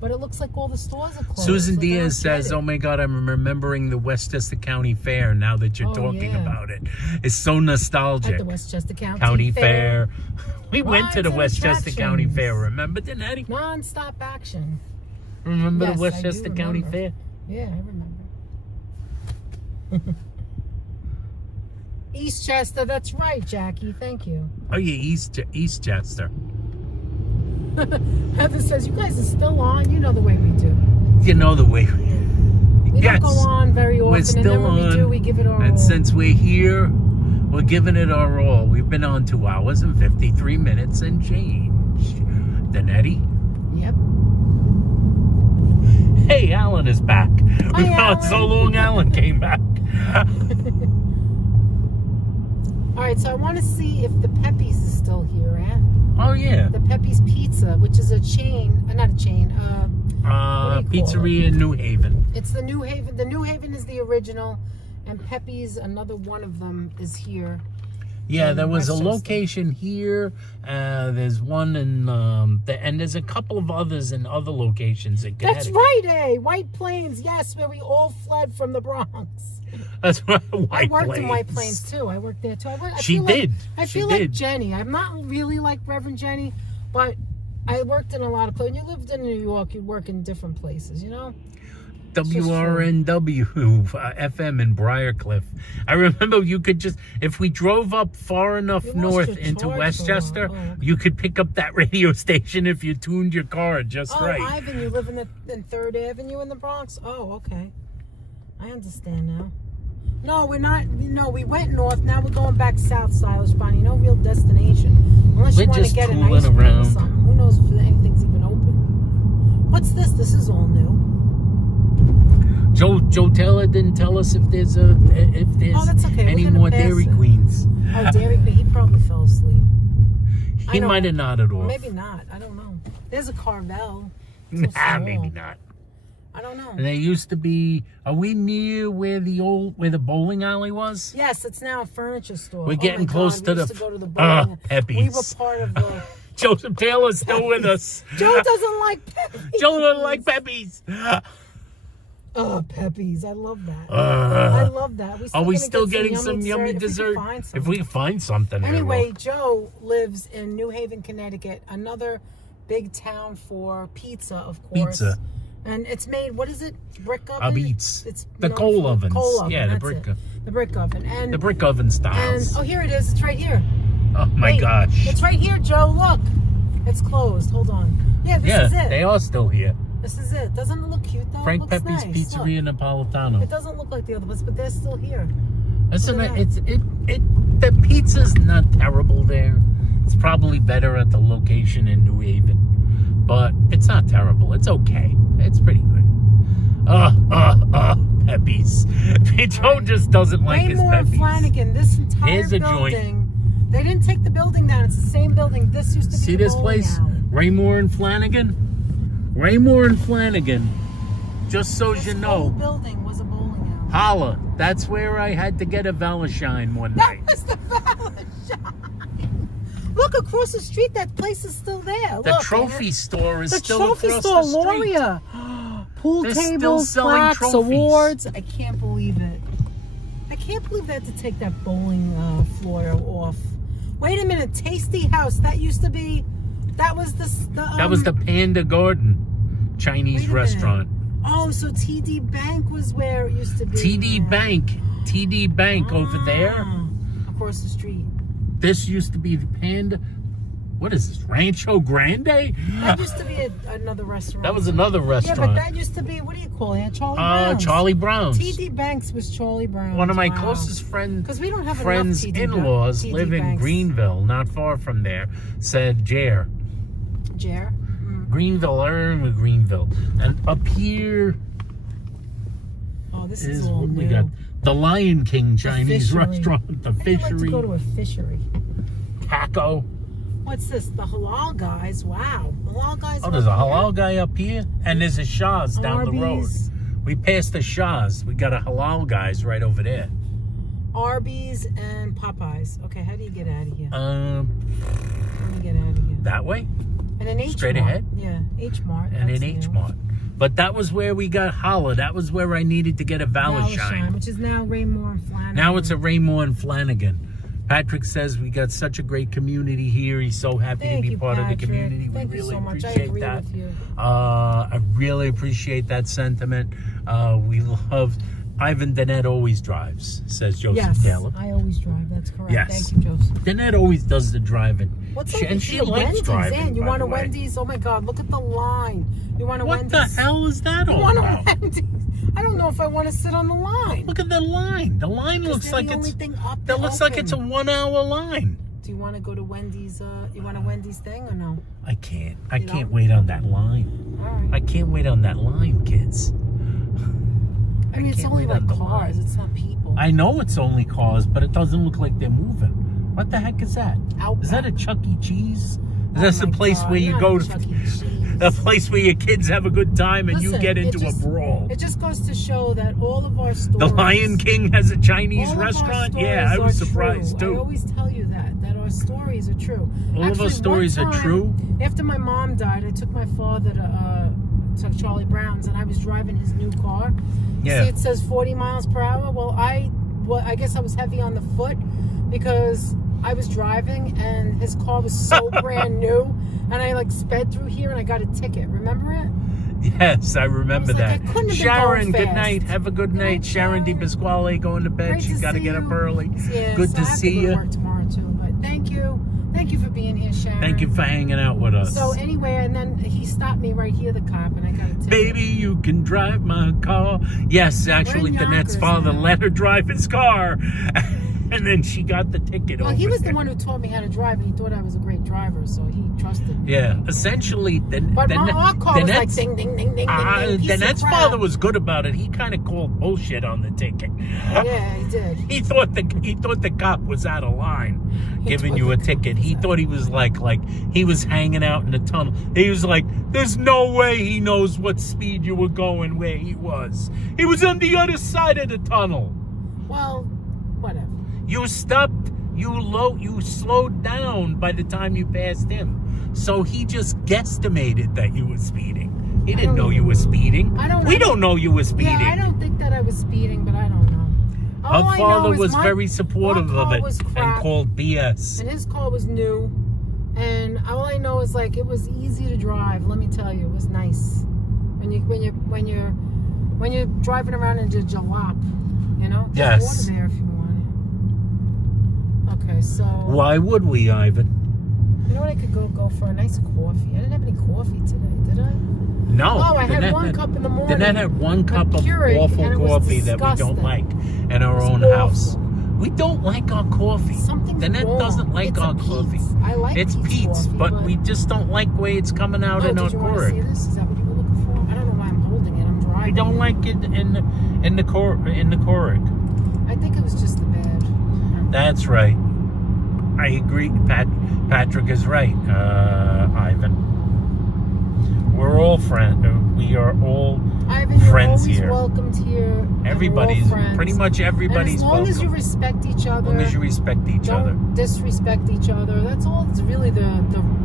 But it looks like all the stores are closed. Susan Diaz says, "Oh my God, I'm remembering the Westchester County Fair now that you're talking about it. It's so nostalgic." At the Westchester County Fair. We went to the Westchester County Fair. Remember, Danetti? Non-stop action. Remember the Westchester County Fair? Yeah, I remember. Eastchester, that's right, Jackie. Thank you. Oh yeah, Eastchester. Heather says, you guys are still on. You know the way we do. You know the way we don't go on very often. We're still and then when we do, we give it our all. And since we're here, we're giving it our all. We've been on 2 hours and 53 minutes and change. Danetti? Yep. Hey, Alan is back. We've gone so long, Alan came back. All right, so I want to see if the Pepe's is still here, eh? Oh, yeah. The Pepe's Pizza, which is a chain, not a chain, pizzeria in New Haven. It's the New Haven. The New Haven is the original, and Pepe's, another one of them, is here. Yeah, there was a location here. There's one in, and there's a couple of others in other locations in Connecticut. That's right, eh? White Plains, yes, where we all fled from the Bronx. That's right, I worked in White Plains, too. I worked there, too. I feel like Jenny. I'm not really like Reverend Jenny, but I worked in a lot of places. When you lived in New York, you'd work in different places, you know? WRNW FM in Briarcliff. I remember you could just, if we drove up far enough north into Westchester, you could pick up that radio station if you tuned your car just right. Oh, Ivan, you live in 3rd Avenue in the Bronx? Oh, okay. I understand now. No, we're not. No, we went north. Now we're going back south, Stylish Bonnie. No real destination. Unless you want to get an ice cream or something. Who knows if anything's even open. What's this? This is all new. Joe Taylor didn't tell us if there's any more Dairy Queens. Oh, Dairy Queen. He probably fell asleep. He might have nodded off. Maybe not. I don't know. There's a Carvel. Nah, maybe not. I don't know. And there used to be. Are we near where the bowling alley was? Yes, it's now a furniture store. We're getting close to to go to the bowling. Pepe's. We were part of the. Joseph Taylor's still with us. Joe doesn't like Pepe's. Joe doesn't like Pepe's. Oh, Peppies. I love that. I love that. Are we gonna still get getting some yummy dessert? If we can find something. Anyway, Joe lives in New Haven, Connecticut. Another big town for pizza, of course. Pizza. And it's made, what is it? Brick oven? It's the coal ovens. Coal oven. Yeah, the brick oven. The brick oven. And the brick oven styles. And, oh, here it is. It's right here. Oh, my gosh. It's right here, Joe. Look. It's closed. Hold on. Yeah, this is it. They are still here. This is it. Doesn't it look cute, though? Frank It looks Pepe's nice. Pizzeria Look. Napolitano. It doesn't look like the other ones, but they're still here. Listen, the pizza's not terrible there. It's probably better at the location in New Haven, but it's not terrible. It's okay. It's pretty good. Pepe's. Joe just doesn't like his Raymore Pepe's. and Flanagan. This entire Here's a building. joint. They didn't take the building down. It's the same building. This used to be See the this bowling place? alley. Raymore and Flanagan? Raymore and Flanagan. Just so This you whole know. building was a bowling alley. Holla. That's where I had to get a Valentine one That night. was the Valentine. Look, across the street, that place is still there. The Look, trophy store is the still trophy across store, the street. Loria. Pool They're still tables, selling plaques, trophies. awards. I can't believe it. I can't believe they had to take that bowling floor off. Wait a minute, Tasty House. That used to be. That was That was the Panda Garden Chinese Wait a restaurant. Oh, so TD Bank was where it used to be. TD Bank over there. Across the street. This used to be the Panda. What is this? Rancho Grande? That used to be another restaurant. That was another restaurant. Yeah, but that used to be, what do you call it? Charlie Brown's. Charlie Brown's. TD Banks was Charlie Brown's. One of my Wow. closest Because we don't have friends' enough TD in-laws TD live in Banks. Greenville, not far from there. Said Jer. Jer? Greenville, Greenville. And up here Oh, this is is all what new. we got. The Lion King Chinese fishery. restaurant. The I'd like to fishery. go to a fishery. Taco. What's this? The halal guys. Wow. Halal guys. Oh, there's a up here? halal guy up here, and there's a Shaw's down the road. Arby's. We passed the Shaw's. We got a halal guys right over there. Arby's and Popeyes. Okay, how do you get out of here? Um, How do you get out of here? that way And an H straight Mart. ahead? Yeah, H Mart. and that's in new. H Mart. But that was where we got holla. That was where I needed to get a Valentine. Which is now Raymore and Flanagan. Now it's a Raymore and Flanagan. Patrick says we got such a great community here. He's so happy Thank to be you, part of the Patrick. community. Thank we you really so much. I appreciate agree that. with you. I really appreciate that sentiment. We love Ivan Danette always drives, says Joseph Yes, Taylor. I always drive. That's correct. Yes. Thank you, Joseph. Danette always does the driving. What's and she likes Wendy's, driving. Ann? You by want the a way. Wendy's? Oh my God! Look at the line. You want a What Wendy's? the hell is that You all want a about? Wendy's? I don't know if I want to sit on the line. Look at the line. The line looks like the only it's. thing up That looks like open. it's a 1 hour line. Do you want to go to Wendy's? You want a Wendy's thing or no? I can't. I You can't don't? wait on that line. All right. I can't wait on that line, kids. I mean, it's can't only wait on like the cars. line. It's not people. I know it's only cars, but it doesn't look like they're moving. What the heck is that? Outback. Is that a Chuck E. Cheese? Oh Is that my the place God, where you not go a to? Chuck E. Cheese. A place where your kids have a good time and you Listen, get it into just- a brawl. It just goes to show that all of our stories. The Lion King has a Chinese all of our restaurant? stories Yeah, I was are surprised true. I too. always tell you that our stories are true. All of our Actually, stories one are time, true? After my mom died, I took my father to Charlie Brown's, and I was driving his new car. Yeah. See, it says 40 miles per hour. Well, I guess I was heavy on the foot because I was driving and his car was so brand new, and I like sped through here and I got a ticket. Remember it? Yes, I remember I was like, that. I couldn't have been Sharon, going good fast. night. Have a good Good night. night, Sharon Sharon. DiPasquale going to bed. Great She's to got to see get up you. early. Yeah, Good so to I have see to go you. to work tomorrow too. But thank you for being here, Sharon. Thank you for hanging out with us. So anyway, and then he stopped me right here, the cop, and I got a ticket. Baby, you can drive my car. Yes, actually, We're in Danette's Yonkers father now. let her drive his car. And then she got the ticket Well, over he was the there. one who taught me how to drive, and he thought I was a great driver, so he trusted me. Yeah, essentially, But our car was like Danette's- ding, ding, ding, ding, ding, ding. piece of Danette's crap. father was good about it. He kind of called bullshit on the ticket. Yeah, he did. He thought the cop was out of line giving thought you a the cop ticket. was He out thought he was like he was hanging out in the tunnel. He was like, there's no way he knows what speed you were going where he was. He was on the other side of the tunnel. Well, whatever. You stopped, you slowed down by the time you passed him. So he just guesstimated that you were speeding. He didn't know you were speeding. We don't know you were speeding. Yeah, I don't think that I was speeding, but I don't know. Her father was very supportive of it and called BS. And his car was new. And all I know is like it was easy to drive. Let me tell you, it was nice. When you're driving around in the jalop, you know. There's water there if you want it. Okay, so. Why would we, Ivan? You know what? I could go for a nice coffee. I didn't have any coffee today, did I? No. Oh, I had one cup in the morning. Danette had one cup of awful coffee that we don't like in our own house. We don't like our coffee. Danette doesn't like our coffee. I like it's Pete's, but we just don't like the way it's coming out in our Keurig. Is that what you were looking for? I don't know why I'm holding it. I'm driving. We don't like it in the Keurig. I think it was just the bed. That's right. I agree. Patrick is right, Ivan. We're all friends. We are all Ivan, friends you're here. Welcomed here. Everybody's pretty much everybody's welcome. As long as you respect each other. As long as you respect each other. Don't disrespect each other. That's all. It's really the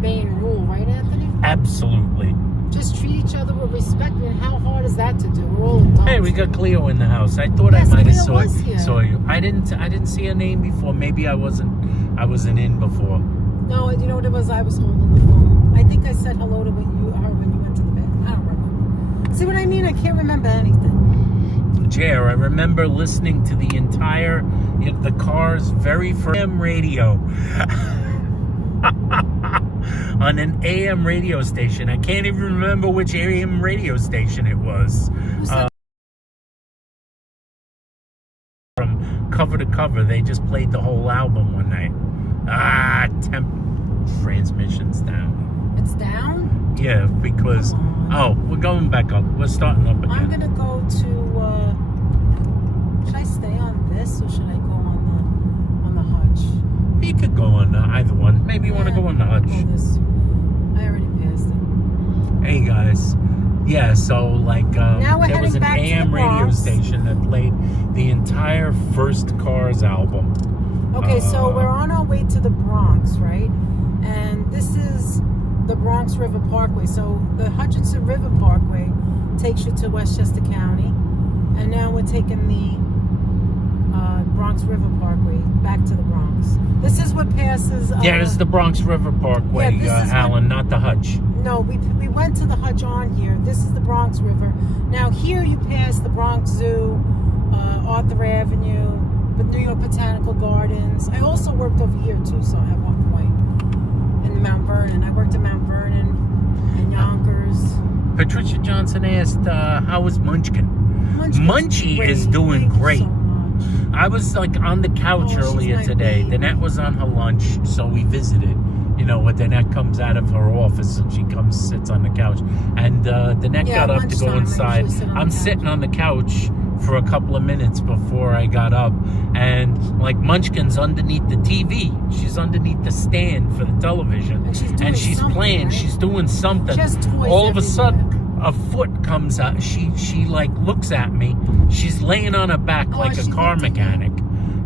main rule, right, Anthony? Absolutely. Just treat each other with respect. I mean, how hard is that to do? We're all adults. Hey, we got Cleo in the house. I thought I might have saw you. I didn't see her name before. Maybe I wasn't in before. No, you know what it was? I was holding the phone. I think I said hello to her when you went to the bed. I don't remember. See what I mean? I can't remember anything. Jer, I remember listening to the car's very first AM radio on an AM radio station. I can't even remember which AM radio station it was. From cover to cover, they just played the whole album one night. Transmission's down. It's down? Yeah, because we're going back up. We're starting up again. I'm gonna go to. Should I stay on this or should I go on the hutch? You could go on either one. Maybe you want to go on the hutch. I already passed it. Hey guys, yeah. So like, there was an AM radio station that played the entire First Cars album. Okay, so we're on our way to the Bronx, right? And this is the Bronx River Parkway. So the Hutchinson River Parkway takes you to Westchester County, and now we're taking the Bronx River Parkway back to the Bronx. This is what passes. This is the Bronx River Parkway, Alan, not the Hutch. No, we went to the Hutch on here. This is the Bronx River. Now here you pass the Bronx Zoo, Arthur Avenue, the New York Botanical Gardens. I also worked over here too, so at one point in Mount Vernon. I worked in Mount Vernon and Yonkers. Patricia Johnson asked, how is Munchkin? Munchie is doing great. I was like on the couch earlier today. Danette was on her lunch, so we visited. You know, when Danette comes out of her office and she sits on the couch. And Danette got up to go inside. I'm sitting on the couch for a couple of minutes before I got up. And like Munchkin's underneath the TV. She's underneath the stand for the television. And she's playing. Right? She's doing something. All of a sudden, a foot comes out. She like looks at me. She's laying on her back like a car mechanic.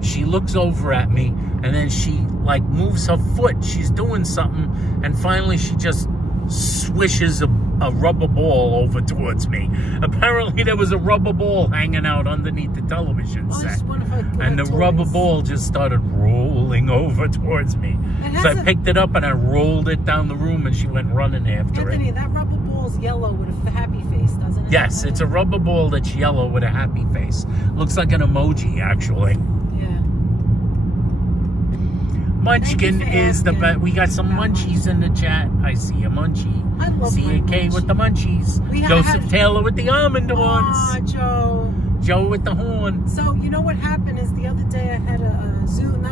She looks over at me and then she like moves her foot. She's doing something and finally she just swishes a rubber ball over towards me. Apparently there was a rubber ball hanging out underneath the television set. And the rubber ball just started rolling over towards me. So I picked it up and I rolled it down the room and she went running after it. Anthony, that rubber ball's yellow with a happy face, doesn't it? Yes, it's a rubber ball that's yellow with a happy face. Looks like an emoji, actually. Yeah. Munchkin is the best. We got some munchies in the chat. I see a munchie. I love CAK with the munchies. Joseph Taylor with the almond ones. Joe. Joe with the horn. So, you know what happened is the other day I had a Zoom,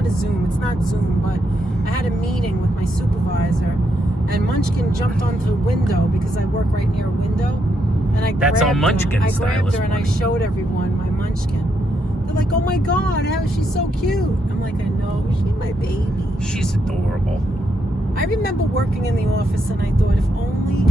it's not Zoom, but I had a meeting with my supervisor, and Munchkin jumped onto the window because I work right near a window, and I grabbed her and I showed everyone my Munchkin. They're like, oh my God, how is she so cute? I'm like, I know, she's my baby. She's adorable. I remember working in the office and I thought if only,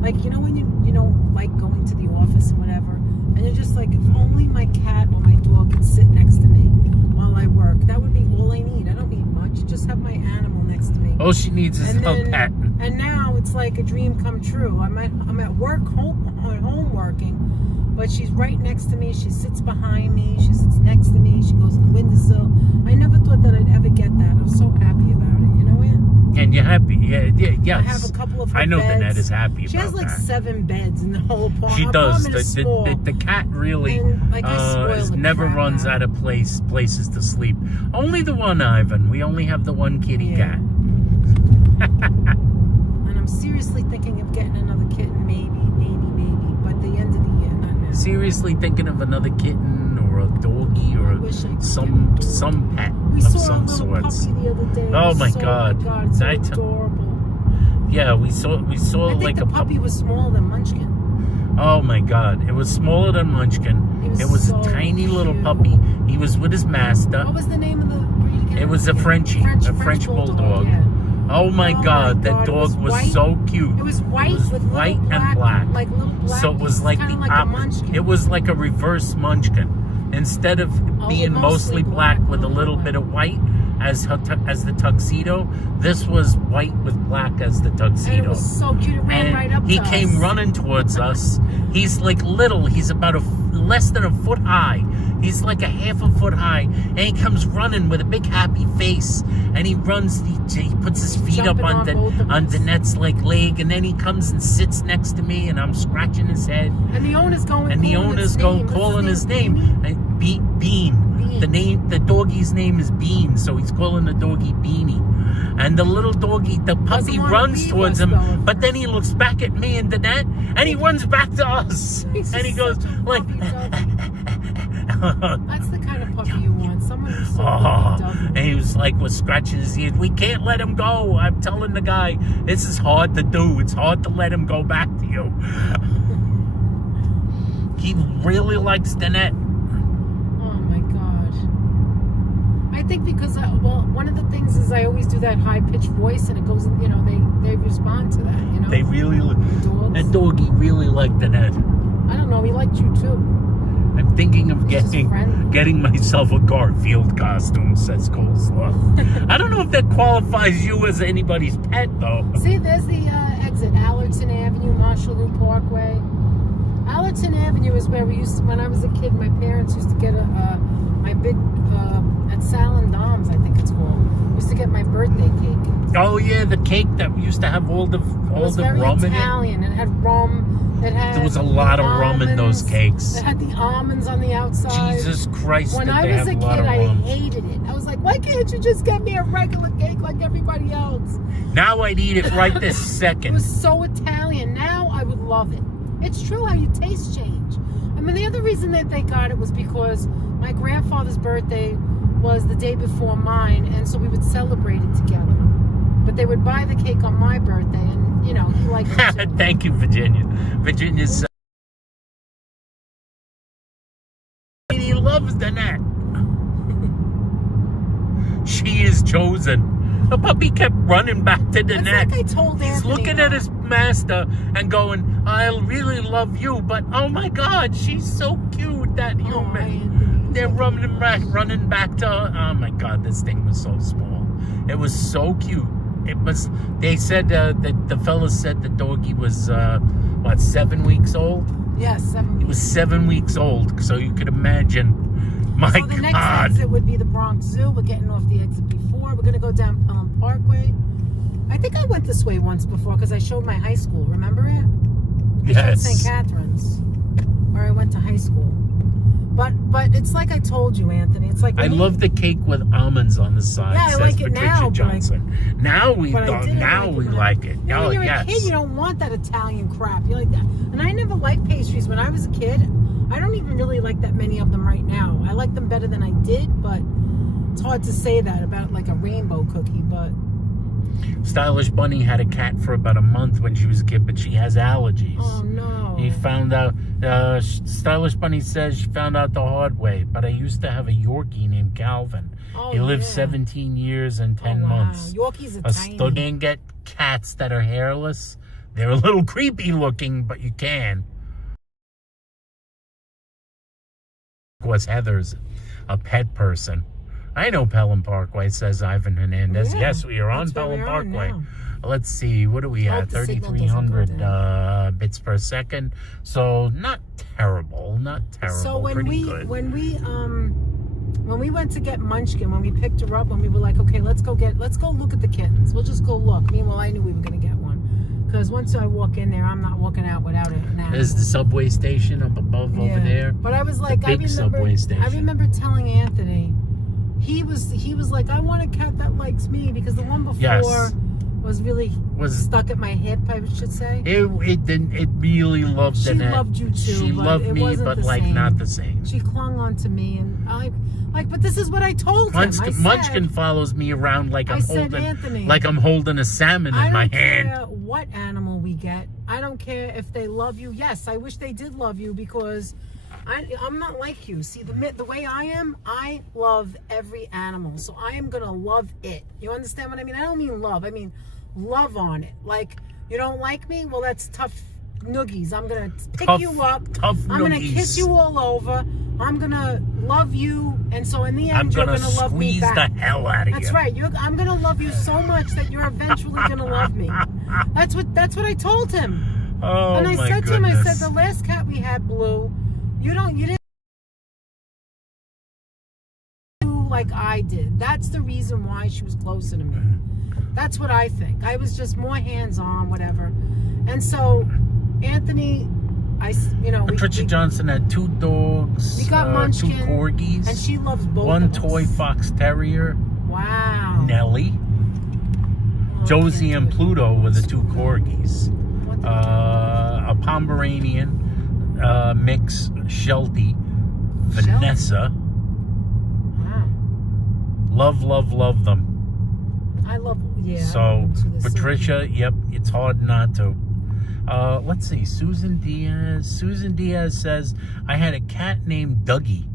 like, you know when you know, like going to the office and whatever, and you're just like, if only my cat or my dog could sit next to me while I work, that would be all I need. I don't need much, just have my animal next to me All she needs is a pet. And now it's like a dream come true. I'm at work, home working, but she's right next to me. She sits behind me. She sits next to me. She goes to the windowsill. I never thought that I'd ever get that. I was so happy about it. You know, Ann? And you're happy. Yes. I have a couple of her I know beds. Danette is happy about that. She has like 7 beds in the whole apartment. She does. The cat really never runs out of places to sleep. Only the one, Ivan. We only have the one kitty cat. And I'm seriously thinking of getting another kitten, maybe. But the end of the year, not now. Seriously thinking of another kitten or a doggy or some pet We of saw some a little sorts. puppy the other day. Oh my God! It's so adorable. Yeah, we saw I think like the a puppy was smaller than Munchkin. Oh my God! It was smaller than Munchkin. It was so a tiny little cute. puppy. He was with his master. What was the name of the breed again? It was a Frenchie, a French bulldog. Yeah. Oh my God! That dog was so cute. It was white with white little and black. Like little black. So it was like the opposite. It was like a reverse Munchkin. Instead of being mostly black with a little bit of white as the tuxedo, this was white with black as the tuxedo. And it was so cute. It ran right up to us. He came running towards us. He's like little. He's about less than a foot high. He's like a half a foot high, and he comes running with a big happy face. And he runs. He puts his feet up on Danette's leg, and then he comes and sits next to me, and I'm scratching his head. And the owner's going. And the owner's calling his name. Bean. The doggy's name is Bean, so he's calling the doggy Beanie. And the little doggy, the puppy runs towards him, but then he looks back at me and Danette, and he runs back to us. And he goes like. That's the kind of puppy you want. Someone who's so and he was scratching his ears. We can't let him go. I'm telling the guy, this is hard to do. It's hard to let him go back to you. He really likes Danette. Oh my God. I think because one of the things is I always do that high pitched voice, and it goes. You know, they respond to that. You know, they really. That doggy really liked Danette. I don't know. He liked you too. I'm thinking of getting myself a Garfield costume, says Coleslaw. I don't know if that qualifies you as anybody's pet, though. See, there's the exit, Allerton Avenue, Marshall Loop Parkway. Allerton Avenue is where we used to, when I was a kid, my parents used to get my big, at Sal and Dom's, I think it's called. Used to get my birthday cake. Oh, yeah, the cake that used to have all the rum in it. It was very Italian. It had rum. There was a lot of rum in those cakes. It had the almonds on the outside. Jesus Christ, when I was a kid, I hated it. I was like, why can't you just get me a regular cake like everybody else? Now I'd eat it right this second. It was so Italian. Now I would love it. It's true how your tastes change. I mean, the other reason that they got it was because my grandfather's birthday was the day before mine, and so we would celebrate it together. But they would buy the cake on my birthday, and, you know, he liked it too. Thank you, Virginia. Virginia's he loves Danette. She is chosen. The puppy kept running back to Danette. It's like I told Anthony. He's looking at his master and going, I really love you, but oh my God, she's so cute, that human. They're running back to her. Oh my God, this thing was so small. It was so cute. It was. They said the fellas said the doggy was 7 weeks old. Yes, 7 weeks. It was 7 weeks old, so you could imagine. My God. So the next exit would be the Bronx Zoo. We're getting off the exit before. We're gonna go down Pelham Parkway. I think I went this way once before because I showed my high school. Remember it? Yes. St. Catherine's, where I went to high school. But it's like I told you, Anthony. It's like I love the cake with almonds on the side. Yeah, I says like it Patricia now. Johnson. Now we like it. You know, Oh when you're yes. a kid, you don't want that Italian crap. You like that. And I never liked pastries when I was a kid. I don't even really like that many of them right now. I like them better than I did, but it's hard to say that about like a rainbow cookie. But Stylish Bunny had a cat for about a month when she was a kid, but she has allergies. oh no. He found out, Stylish Bunny says she found out the hard way, but I used to have a Yorkie named Calvin. Oh, he lived yeah. 17 years and 10 wow. months. Yorkies are A tiny. You can get cats that are hairless. They're a little creepy looking, but you can. Of course, Heather's a pet person. I know Pelham Parkway, says Ivan Hernandez. Yeah, Yes, we are on that's where Pelham we are Parkway. now. Let's see, what do we have? Hope the signal doesn't go 3,300 bits per second. So not terrible, So when pretty we good. when we went to get Munchkin, when we picked her up, when we were like, okay, let's go look at the kittens. We'll just go look. Meanwhile, I knew we were gonna get one, because once I walk in there, I'm not walking out without it. There's the subway station up above over there. But I was like, big subway station. I remember telling Anthony, he was like, I want a cat that likes me, because the one before was really stuck at my hip, I should say. It didn't. It really loved She Annette. loved you too. She but loved it me, wasn't but the like same. not the same. She clung on to me, and I like. But this is what I told him. Munchkin follows me around like I'm Anthony, holding a salmon in my hand. I don't care what animal we get. I don't care if they love you. Yes, I wish they did love you, because I'm not like you. See, the way I am, I love every animal. So I am going to love it. You understand what I mean? I don't mean love. I mean love on it. Like, you don't like me? Well, that's tough noogies. I'm going to pick you up. I'm going to kiss you all over. I'm going to love you. And so in the end, you're going to love me back. I'm going to squeeze the hell out of you. That's right. I'm going to love you so much that you're eventually going to love me. That's what I told him. Oh, and I my said to him, I goodness. said, the last cat we had, Blue, you didn't do like I did. That's the reason why she was closer to me. That's what I think. I was just more hands-on, whatever. And so, Anthony, Patricia Johnson had 2 dogs, we got 2 Munchkin, corgis, and she loves both 1 of us. toy fox terrier, Wow. Nellie, Josie and Pluto were the 2 corgis, a Pomeranian mix, Sheltie, Vanessa. Wow. Love them. I love, yeah. So, Patricia, yep, it's hard not to. Let's see, Susan Diaz. Susan Diaz says, I had a cat named Dougie.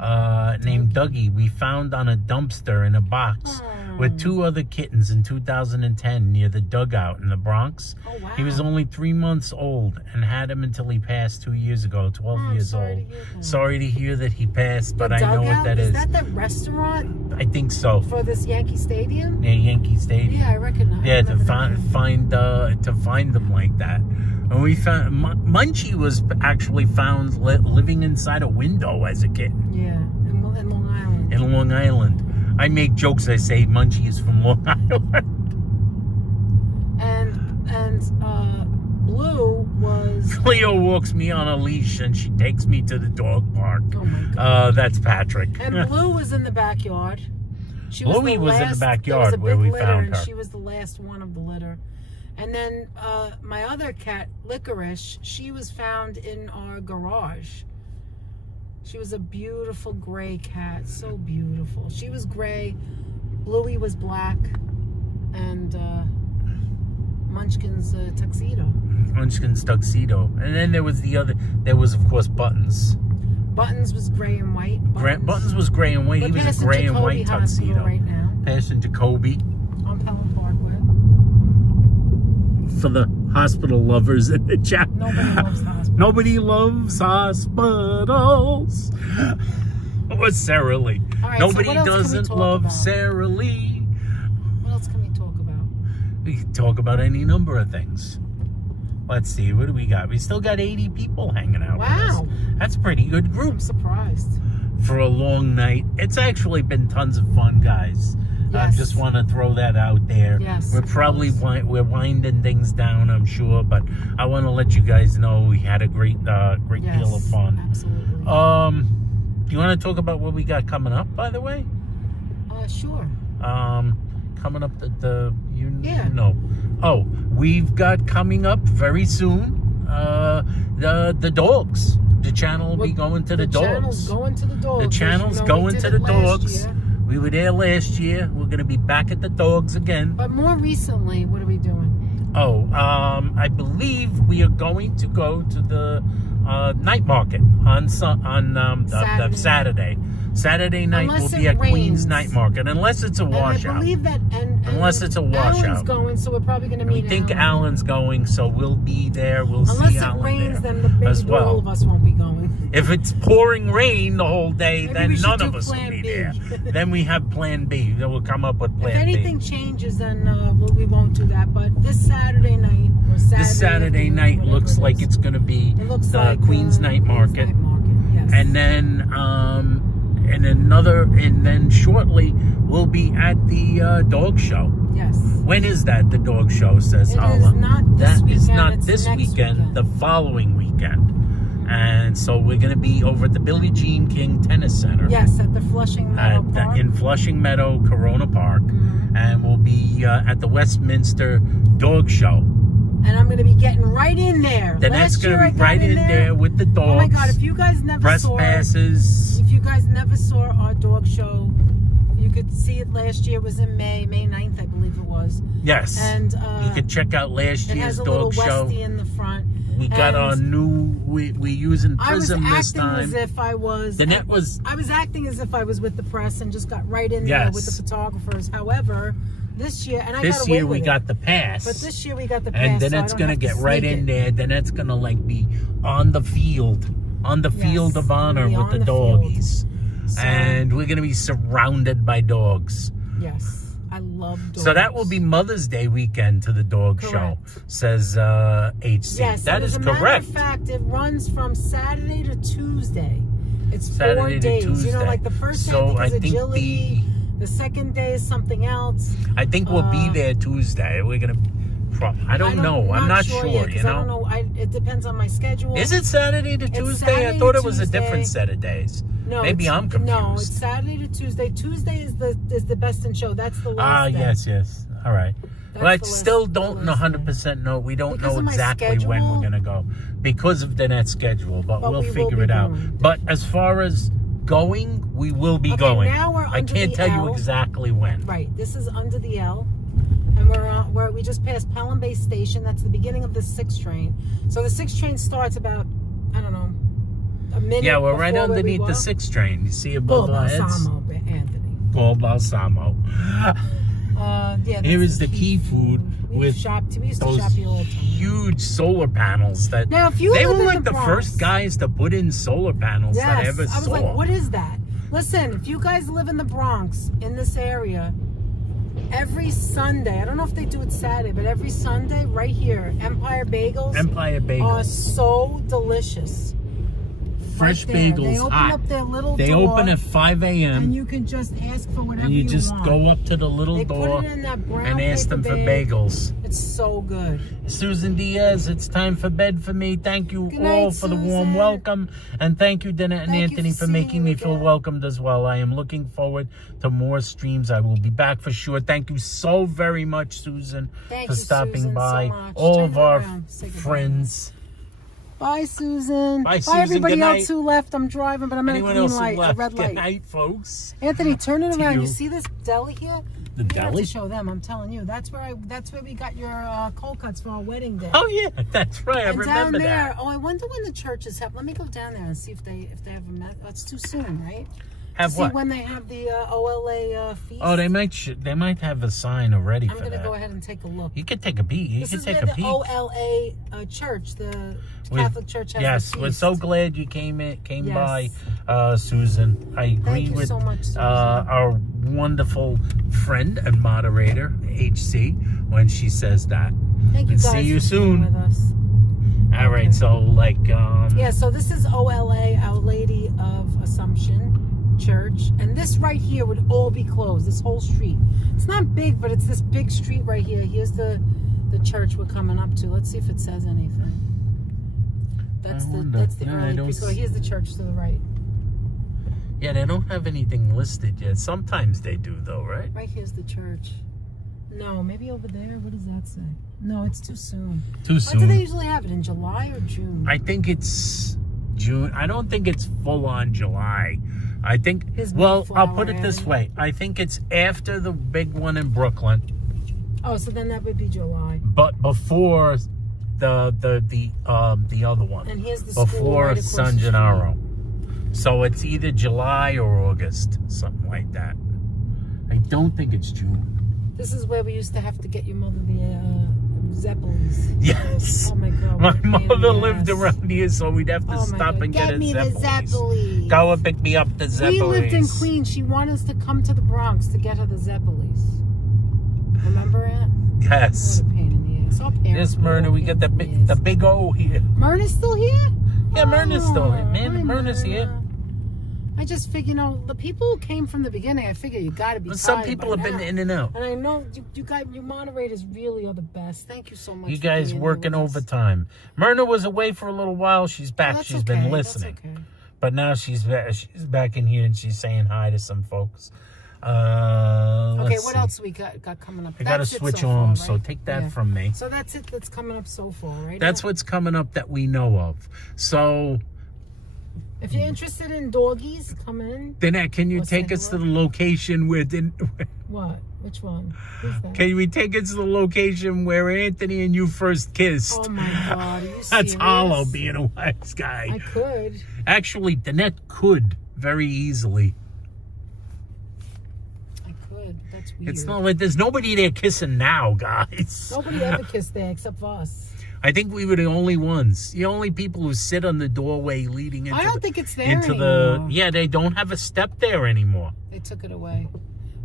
Dougie we found on a dumpster in a box with 2 other kittens in 2010 near the dugout in the Bronx. Oh, wow. He was only 3 months old and had him until he passed 2 years ago, 12 years old. Sorry to hear that he passed, but I know what that is. Is that the restaurant? I think so. For this Yankee Stadium? Near Yankee Stadium. Yeah, I recognize. Yeah, to find them like that. And we found Munchie was actually found living inside a window as a kid. Yeah, in Long Island. In Long Island. I make jokes. I say Munchie is from Long Island. And Blue was. Cleo walks me on a leash and she takes me to the dog park. Oh my God. That's Patrick. And Blue was in the backyard. Bluey was in the backyard where we found her. She was the last one of the litter. And then my other cat, Licorice, she was found in our garage. She was a beautiful gray cat, so beautiful. She was gray, Bluey was black, and Munchkin's tuxedo. Munchkin's tuxedo. And then there was of course Buttons. Buttons was gray and white. Buttons was gray and white. He was a gray and white tuxedo. Right now. Passing Jacoby. On Pelham Parkway. For the hospital lovers in the chat. Nobody loves the hospital. Nobody loves hospitals. Or Sarah Lee. Right, Nobody so doesn't love about? Sarah Lee. What else can we talk about? We can talk about any number of things. Let's see, what do we got? We still got 80 people hanging out with us. That's a pretty good group. I'm surprised. For a long night. It's actually been tons of fun, guys. I just want to throw that out there. Yes, we're probably we're winding things down, I'm sure, but I want to let you guys know we had a great deal of fun. Absolutely. Do you want to talk about what we got coming up, by the way? Sure. Coming up we've got coming up very soon the dogs. The channel will be going to the dogs. Channel's going to the dogs. The channel's going to the dogs. We were there last year. We're going to be back at the dogs again. But more recently, what are we doing? I believe we are going to go to the night market on the Saturday. Saturday night Unless will be it at Queens rains. Night Market, unless it's a washout. And I believe that, Unless it's a washout. Alan's going, so we're probably going to meet We think Alan. Alan's going, so we'll be there. We'll Unless see it Alan rains, there then maybe as well. all of us won't be going. If it's pouring rain the whole day, Maybe then we should none do of us will plan be B. there. Then we have Plan B. Then we'll come up with Plan If anything B. changes, then we won't do that. But this Saturday night or This Saturday night looks like it's going to be the Queens Night Market. Yes. And then and then shortly we'll be at the dog show. Yes. When is that, the dog show, says It Hala? is not this That is weekend, not it's this next weekend, weekend. the following weekend. And so we're going to be over at the Billie Jean King Tennis Center. Yes, at the Flushing Meadow Park. In Flushing Meadow, Corona Park. Mm-hmm. And we'll be at the Westminster Dog Show. And I'm going to be getting right in there. Then that's Last going year to I be got right in there with the dogs. Oh my God! If you guys never press saw, passes. if you guys never saw our dog show, you could see it last year. It was in May 9th, I believe it was. Yes. And you could check out last it year's has a little dog show. Westie in the front. We got And our new. We using Prism I was this acting time. as if I was. The net was. I was acting as if I was with the press and just got right in there Yes. with the photographers. However, this year, and I This got away year we with got it. the pass. But this year we got the pass. And then so I it's don't gonna have to get right sneak in it. there. Then it's gonna like be on the field, field of honor be with on the the field. doggies, So- and we're gonna be surrounded by dogs. Yes, I love dogs. So that will be Mother's Day weekend to the dog show, Correct. says HC. Yes, that and is as a correct. matter of fact, it runs from Saturday to Tuesday. It's 4 Saturday to days. You know, Tuesday. like the first day So I think I is think agility. The second day is something else. I think we'll be there Tuesday. We're gonna. I don't know. I'm not sure. Yet, 'cause you know. I don't know. It depends on my schedule. Is it Saturday to Tuesday? Saturday I thought to it was a Tuesday. different set of days. No, Maybe I'm confused. No, it's Saturday to Tuesday. Tuesday is the best in show. That's the last day. Yes. All right. That's Well, I the last- still the don't last 100% know. We don't Because know of my exactly when we're schedule. going to go because of the net schedule, but we'll we will figure be it out. going, But as far as going, we will be Okay, going. now we're I under can't the tell you L. exactly when. Right. This is under the L, and we just passed Pelham Bay Station. That's the beginning of the 6 train. So the 6 train starts about, I don't know, a minute. Yeah, we're right before where we underneath were. the 6 train. You see above our heads? Balsamo, Anthony. Paul Balsamo. Yeah. Here that's is the key food We with used to those shop here all the time. huge solar panels that Now, if you they live were in like the Bronx- first guys to put in solar panels that I Yes, ever I was saw. like, what is that? Listen, if you guys live in the Bronx, in this area, every Sunday, I don't know if they do it Saturday, but every Sunday, right here, Empire Bagels Empire are Bagels. so delicious. Fresh Right there. bagels, They open hot. up their little They door, open at 5 a.m. and you can just ask for whatever and you just want. go up to the little They door put it in that brown and ask them paper for bag. bagels. It's so good. Susan Diaz, it's time for bed for me. Thank you Good all night, for the warm Susan. welcome. And thank you, Dana and Thank you Anthony, for for making seeing me me feel again. welcomed as well. I am looking forward to more streams. I will be back for sure. Thank you so very much, Susan, Thank for you, stopping Susan, by. so much. All Turn of it our around. Say goodbye. friends. Bye, Susan. Bye, Susan. everybody Good else night. who left. I'm driving, but I'm at a Anyone green else who light, left? a red Good light. night, folks. Anthony, turn it To around. you. You see this deli here? The You have deli? to show them. I'm telling you. That's where we got your cold cuts for our wedding day. Oh yeah, that's right. I and down remember there. that. Oh, I wonder when the churches have. Let me go down there and see if they have a. It's too soon, right? Have See what? when they have the OLA feast. Oh, they might have a sign already I'm for gonna that. go ahead and take a look. You could take a peek. You This could is take where a the peek. OLA church, the Catholic Church, has Yes, the we're feast. so glad you came Yes. by, Susan. I agree Thank you with so much, Susan. our wonderful friend and moderator HC when she says that. Thank you And guys. see you for being soon. With us. All right, so like Yeah, so this is OLA, Our Lady of Assumption Church, and this right here would all be closed. This whole street. It's not big, but it's this big street right here. Here's the church we're coming up to. Let's see if it says anything. That's the Yeah, I early don't preschool. Here's the church to the right. yeah, they don't have anything listed yet. Sometimes they do though, right? Right here's the church. No, maybe over there. What does that say? No, it's too soon. Too When soon. do they usually have it? In July or June? I think it's June. I don't think it's full on July. I think, His well, I'll Mayflower put it this area. way. I think it's after the big one in Brooklyn, Oh, so then that would be July. but before the other one. And here's the school before right across San the street. Gennaro. So it's either July or August, something like that. I don't think it's June. This is where we used to have to get your mother the Zeppelins. Yes. Oh my God. My what a pain in mother the lived ass. around here, so we'd have to Oh my stop God. and get a me the Zeppelins. Zeppelins. Go and pick me up the Zeppelins. We lived in Queens. She wanted us to come to the Bronx to get her the Zeppelins. Remember it? Yes. What a pain in the ass. Our parents Yes, were Myrna, we pain got in the ass. big O here. Myrna's still here? Yeah, Myrna's still here. Oh, Man, hi, Myrna's here. Myrna. I just figure, the people who came from the beginning, I figure you got to be Some tired people by have been now. in and out. And I know you moderators really are the best. Thank you so much. You for guys being working here with us. overtime. Myrna was away for a little while. She's back. That's She's okay, been that's listening. okay. But now she's back in here and she's saying hi to some folks. Okay, Let's what see. else we got coming up? I got to That's it switch so arms, far, so right? take that Yeah. from me. So that's it that's coming up so far, right? That's what's coming up that we know of. So, If you're interested in doggies, come in. Danette, can you Or take say us to hello. the location where... What? Which one? Who's that? Can we take us to the location where Anthony and you first kissed? Oh my God, are you That's serious? Hollow being a wise guy. I could. Actually, Danette could very easily. I could. That's weird. It's not like there's nobody there kissing now, guys. Nobody ever kissed there except for us. I think we were the only ones. The only people who sit on the doorway leading into I don't the, think it's there into anymore. yeah, they don't have a step there anymore. They took it away.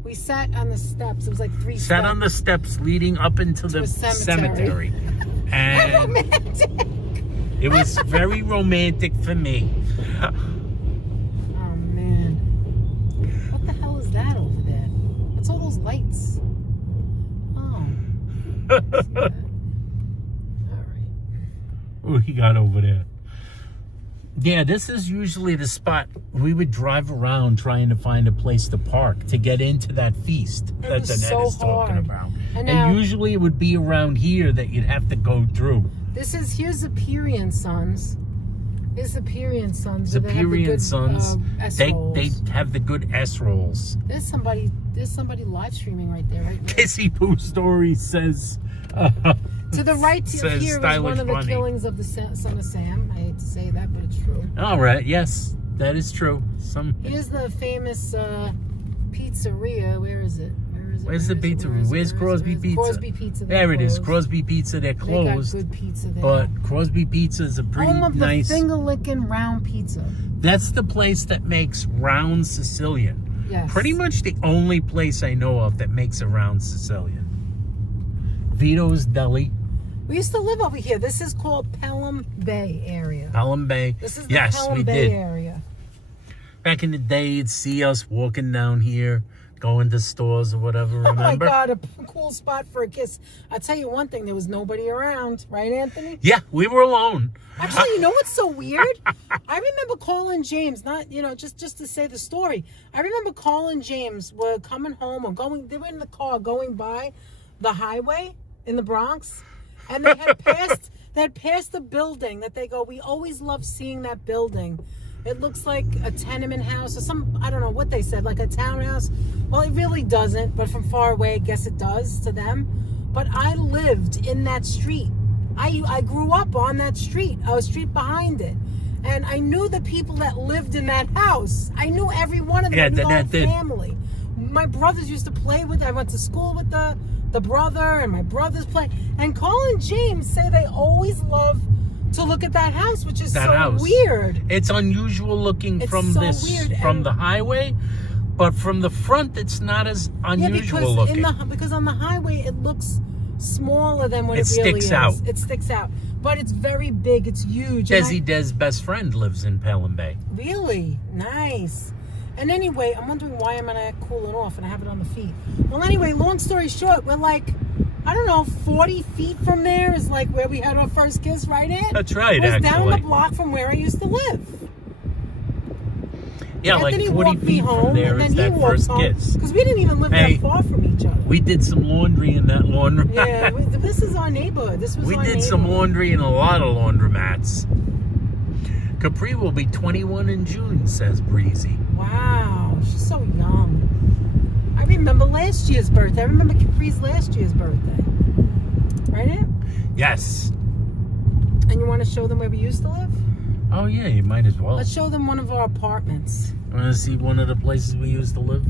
We sat on the steps. It was like 3 steps. Sat on the steps leading up into the a cemetery. cemetery. And Romantic. it was very romantic for me. Oh man. What the hell is that over there? What's all those lights? Oh. What's that? All right. What he got over there? Yeah, this is usually the spot we would drive around trying to find a place to park to get into that feast that was Danette so is talking hard. about. And And now- usually it would be around here that you'd have to go through. Here's the Peary and Sons. Here's the Peary and Sons. where they have the Superior good, Sons, they S-rolls. have the good S rolls. There's somebody live streaming right there, right now. Kissy Poo Story says. To the right says here was Stylish one of the Bunny. killings of the son of Sam. I hate to say that, but it's true. All right, yes, that is true. Here's the famous pizzeria. Where is it? Where's the pizza? Where's Crosby Pizza? Crosby Pizza. There it is, closed. Crosby Pizza. They're They got closed, good pizza there. but Crosby Pizza is a pretty Home of nice. the finger-licking round pizza. That's the place that makes round Sicilian. Yes. Pretty much the only place I know of that makes a round Sicilian. Vito's Deli, We used to live over here. This is called Pelham Bay area. Pelham Bay. This is the Yes, Pelham we Bay did. area. Back in the day, you'd see us walking down here, going to stores or whatever, Oh my remember? God, a cool spot for a kiss. I'll tell you one thing, there was nobody around. Right, Anthony? Yeah, we were alone. Actually, you know what's so weird? I remember calling James, not, just to say the story. I remember calling James, were coming home or they were in the car going by the highway in the Bronx. And they had passed the building that they go, we always love seeing that building. It looks like a tenement house or I don't know what they said, like a townhouse. Well, it really doesn't, but from far away, I guess it does to them. But I lived in that street. I grew up on that street, a street behind it. And I knew the people that lived in that house. I knew every one of them. Yeah, I knew the whole that did. family. My brothers used to play with. I went to school with the brother, and my brothers play. And Colin and James say they always love to look at that house, which is That so house. weird. It's unusual looking It's from so this weird, from and- the highway, but from the front it's not as Yeah, unusual looking. because on the highway it looks smaller than what It it really sticks is. out. It sticks out, but it's very big. It's huge. And Desi Des' best friend lives in Pelham Bay. Really nice. And anyway, I'm wondering why I'm gonna cool it off and I have it on the feet. Well, anyway, long story short, we're like, I don't know, 40 feet from there is like where we had our first kiss, right, Ed? That's right, It was down the actually. block from where I used to live. Yeah, Anthony like 40 walked me feet home, from there and is then he that walked first home, kiss. because we didn't even live Hey, that far from each other. We did some laundry in that laundromat. Yeah, this is our neighborhood. This was We our did some neighborhood. laundry in a lot of laundromats. Capri will be 21 in June, says Breezy. Wow, she's so young. I remember last year's birthday. I remember Capri's last year's birthday. Right, Ed? Yes. And you want to show them where we used to live? Oh yeah, you might as well. Let's show them one of our apartments. Want to see one of the places we used to live?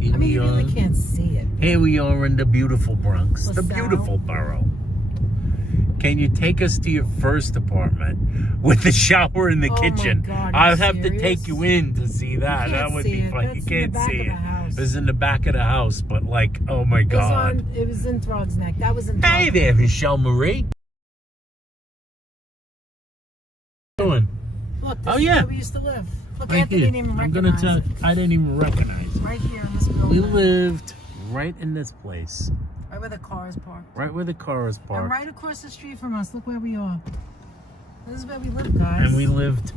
Here I mean, you we really are. can't see it. Here we are in the beautiful Bronx, the LaSalle. beautiful borough. Can you take us to your first apartment with the shower in the Oh my kitchen? God, I'll are you have to serious? take you in to see that. You That can't would see be it. fun. You That's in the can't back see of the it. house. It's in the back of the house, but like, oh my God. It was in Throgs Neck. That was in Hey Throgs there, Michelle Marie. What are you doing? Look, this Oh, is yeah. where we used to live. Look, Right Anthony here. didn't even I'm gonna recognize tell. it. I didn't even recognize it. Right here in this building. We lived right in this place, Right where the car is parked. right where the car is And parked, right across the street from us. Look where we are. This is where we live, guys. and we lived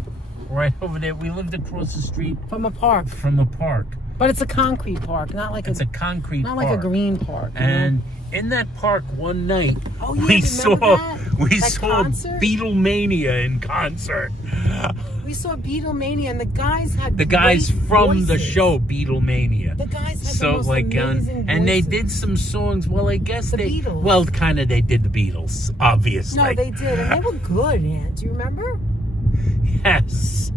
right over there. We lived across the street From a park. from a park. But it's a concrete park, not like It's a concrete not park. like a green park. you know? And in that park one night, Oh, yeah, we remember saw that? That saw concert? Beatlemania in concert. We saw Beatlemania, and the guys had The guys great from the voices. show Beatlemania. The guys had So the most like, amazing and they voices. did some songs. Well, I guess The they Beatles. well, kind of they did the Beatles, obviously. No, they did, and they were good, Aunt. Do you remember? Yes.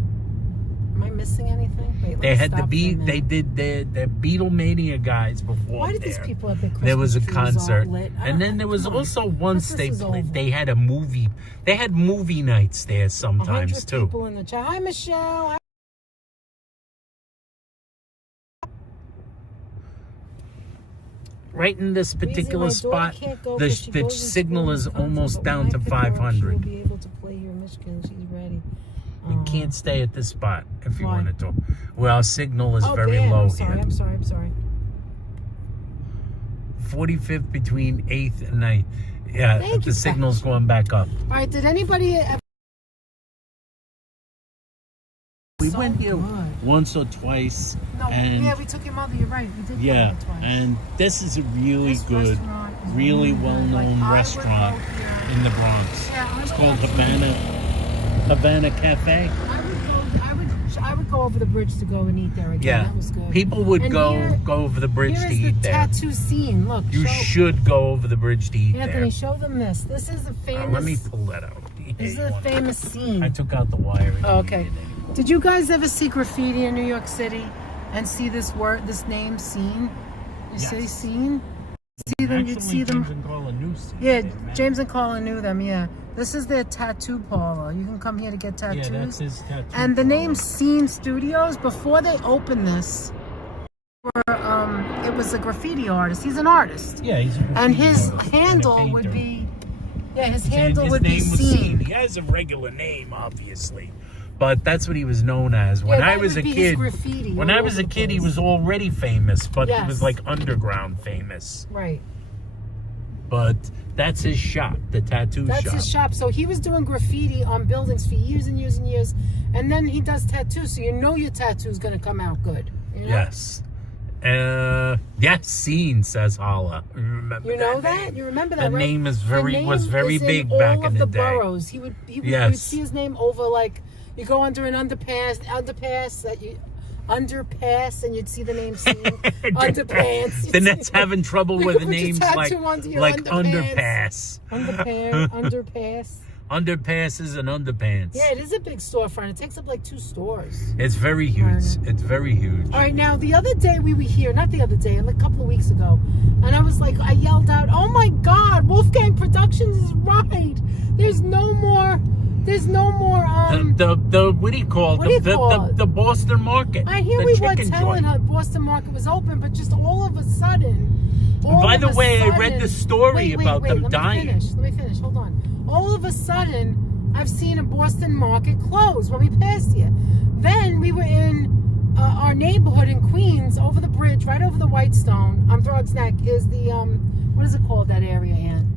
Am I missing anything? Wait, They let's had the stop for a beat. minute. They did the Beatlemania guys before. Why did these there. people have their Christmas There was a trees all concert, lit? and then there was Come on. also once they Christmas is played. over. They had a movie. They had movie nights there 100 sometimes too. people in the chat. Hi, Michelle. Right in this particular Weezy, my daughter spot, can't go the 'cause she the goes in signal school is in Wisconsin, almost but down when to I pick her up, 500. She'll be able to play here in Michigan. She's ready. You can't stay at this spot if you Why? want to talk. Well, our signal is Oh, very damn, low I'm sorry. here. I'm sorry. I'm sorry. 45th between 8th and 9th. Yeah, Thank the you, signal's going back up. All right. Did anybody ever? We So went here good. once or twice, No. and Yeah, we took your mother. You're right. We did. yeah, go there twice. and this is a really This good, restaurant is really good. well-known Like, I would restaurant go here. in the Bronx. Yeah, I It's would called actually- Havana Cafe. I would go over the bridge to go and eat there again. Yeah, That was good. people would And go here- over the bridge Here to is the eat there. tattoo scene. Look, You should go over the bridge to eat Anthony, there. show them this. This is the famous. Let me pull that out. This is a famous scene. I took out the wire. Oh, okay. Did you guys ever see graffiti in New York City and see this word, this name, scene? You Yes. say scene? See them? You'd see them. James and Carla knew scene Yeah, there, man. James and Carla knew them. Yeah, this is their tattoo parlor. You can come here to get tattoos. Yeah, that's his tattoo. And the parlor. name Scene Studios, before they opened this, it was a graffiti artist. He's an artist. Yeah, he's a graffiti And his artist and a handle would painter. be, yeah, his His handle would be name was Scene. He has a regular name, obviously, but that's what he was known as. When Yeah, I that was a would be his kid, graffiti when all I was over a the kid, he place. was already famous, but he Yes. was like underground famous. Right. But that's his shop, the tattoo That's shop. his shop. So he was doing graffiti on buildings for years and years and years. And then he does tattoos. So you know your tattoo's going to come out good. You know? Yes. Yes, Scene, says Holla. Remember You know that? name? You remember that, The right? name is The very name was very is in big all back of in the day. boroughs. He would you'd Yes. see his name over, like, you go under an underpass and you'd see the name Scene. Underpants. The Nets having trouble You with could the put your names tattoo under your underpass. Underpass. Underpasses and underpants. Yeah, it is a big storefront. It takes up like 2 stores. It's very huge. It's very huge. All right, now the other day we were here, not the other day, like a couple of weeks ago, and I was like, I yelled out, "Oh my God, Wolfgang Productions is right! There's no more." The what do you call What do you it? call it? The Boston Market. I hear the we were chicken telling joint. her Boston Market was open, but just all of a sudden. By the way, I read the story about them let dying. Let me finish. Hold on. All of a sudden, I've seen a Boston Market close when we passed here. Then we were in our neighborhood in Queens, over the bridge, right over the Whitestone. Throgs Neck is the what is it called, that area, Ann?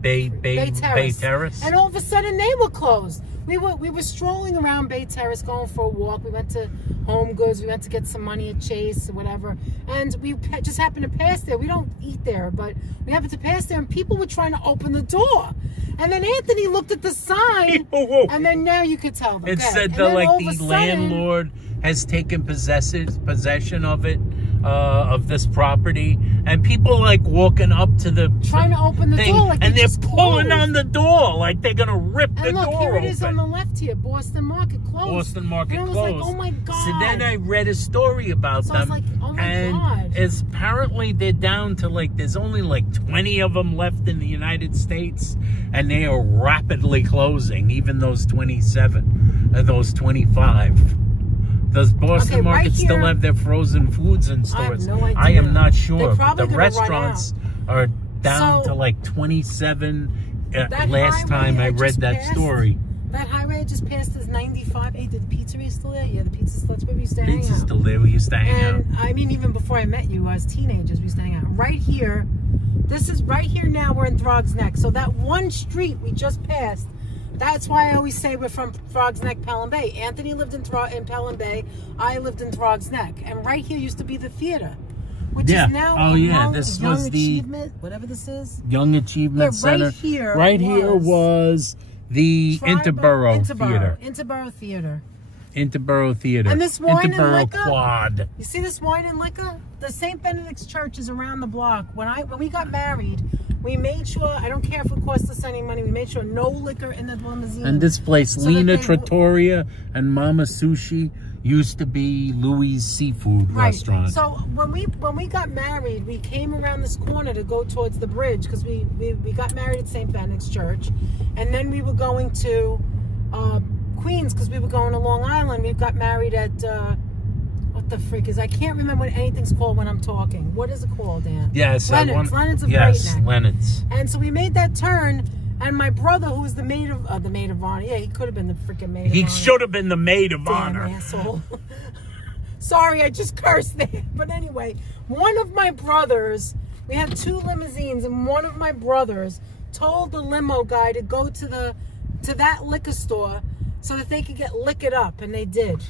Bay Terrace. Terrace. And all of a sudden they were closed. We were strolling around Bay Terrace, going for a walk. We went to Home Goods. We went to get some money at Chase or whatever. And we just happened to pass there. We don't eat there, but we happened to pass there, and people were trying to open the door. And then Anthony looked at the sign, and then now you could tell them. It Okay. said And that then all like of a the sudden- landlord has taken possession of it. of this property, and people like walking up to the trying to open the thing, door, like and they're just pulling closed. on the door like they're gonna rip the And look, door here it is open. on the left here, Boston Market closed. Boston Market and I was closed. like, oh my God. So then I read a story about So I them, was like, oh my and God. it's apparently they're down to like, there's only like 20 of them left in the United States, and they are rapidly closing, even those 27, those 25. Does Boston Okay, right Market still here- have their frozen foods in stores? I have no idea. I am not sure. They're probably The gonna run restaurants are down So- to like 27. That Last highway time I read just that passed- story. That highway I just passed is 95. Hey, did the pizzeria still there? Yeah, the pizza, that's where we used to hang Pizza's out. still there. We used to hang out. And I mean, even before I met you, as teenagers, we used to hang out. Right here, this is right here now, we're in Throg's Neck. So that one street we just passed, that's why I always say we're from Throg's Neck, Pelham Bay. Anthony lived in Pelham Bay. I lived in Throg's Neck. And right here used to be the theater, which Yeah. is now Oh, yeah, Young, this Young was the- Achievement, whatever this is. Young Achievement Yeah, right Center. here Right here was was the Interborough Theater. Interborough Theater. Interborough Theater. And this wine and Interborough liquor? Quad. You see this wine and liquor? The St. Benedict's Church is around the block. When we got married, we made sure, I don't care if it cost us any money, we made sure no liquor in the limousine. And this place, So that Lena they- Trattoria and Mama Sushi, used to be Louis' seafood Right. restaurant. So when we got married, we came around this corner to go towards the bridge because we got married at St. Benedict's Church, and then we were going to Queens because we were going to Long Island. We got married at what the frick is? I can't remember what anything's called when I'm talking. What is it called, Dan? Yes, Leonard's. Leonard's of yes, Great Neck. Leonard's. And so we made that turn, and my brother, who was the maid of honor, yeah, he could have been the freaking maid of He honor. should have been the maid of Damn honor. asshole. Sorry, I just cursed there. But anyway, one of my brothers, we had two limousines, and one of my brothers told the limo guy to go to that liquor store so that they could get liquored up, and they did.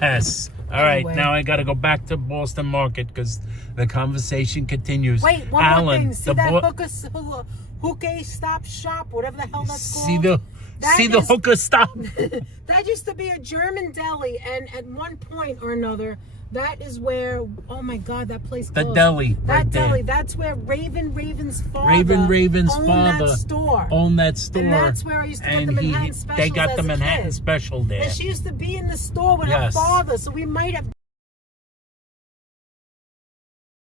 Yes. All right, Anyway. now I got to go back to Boston Market because the conversation continues. Wait, one Alan, more thing. See the that hookah stop shop, whatever the hell that's called? That See the is- hooker stop. That used to be a German deli, and at one point or another, that is where, oh my God, that place The closed. deli, That right there. deli, that's where Raven's father Raven's owned father that store. owned that store. And that's where I used to get And the Manhattan specials they got as the a Manhattan kid. special there. And she used to be in the store with her Yes. father, so we might have.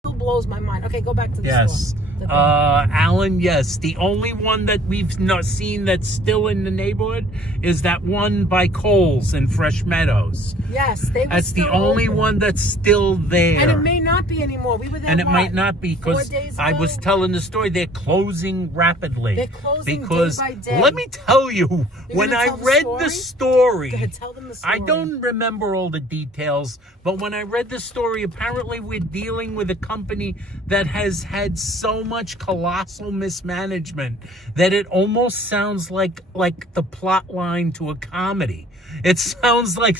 Still blows my mind. Okay, go back to the Yes. store. The thing. Alan, yes. The only one that we've not seen that's still in the neighborhood is that one by Coles in Fresh Meadows. Yes, they were That's the still only open. one that's still there. And it may not be anymore. We were there. And it what, might not be 4 because days I ago? was telling the story. They're closing rapidly. They're closing because day by day. let me tell you, when gonna I tell the read story? the story, Go ahead, tell them the story. I don't remember all the details, but when I read the story, apparently we're dealing with a company that has had so much colossal mismanagement that it almost sounds like the plot line to a comedy. It sounds like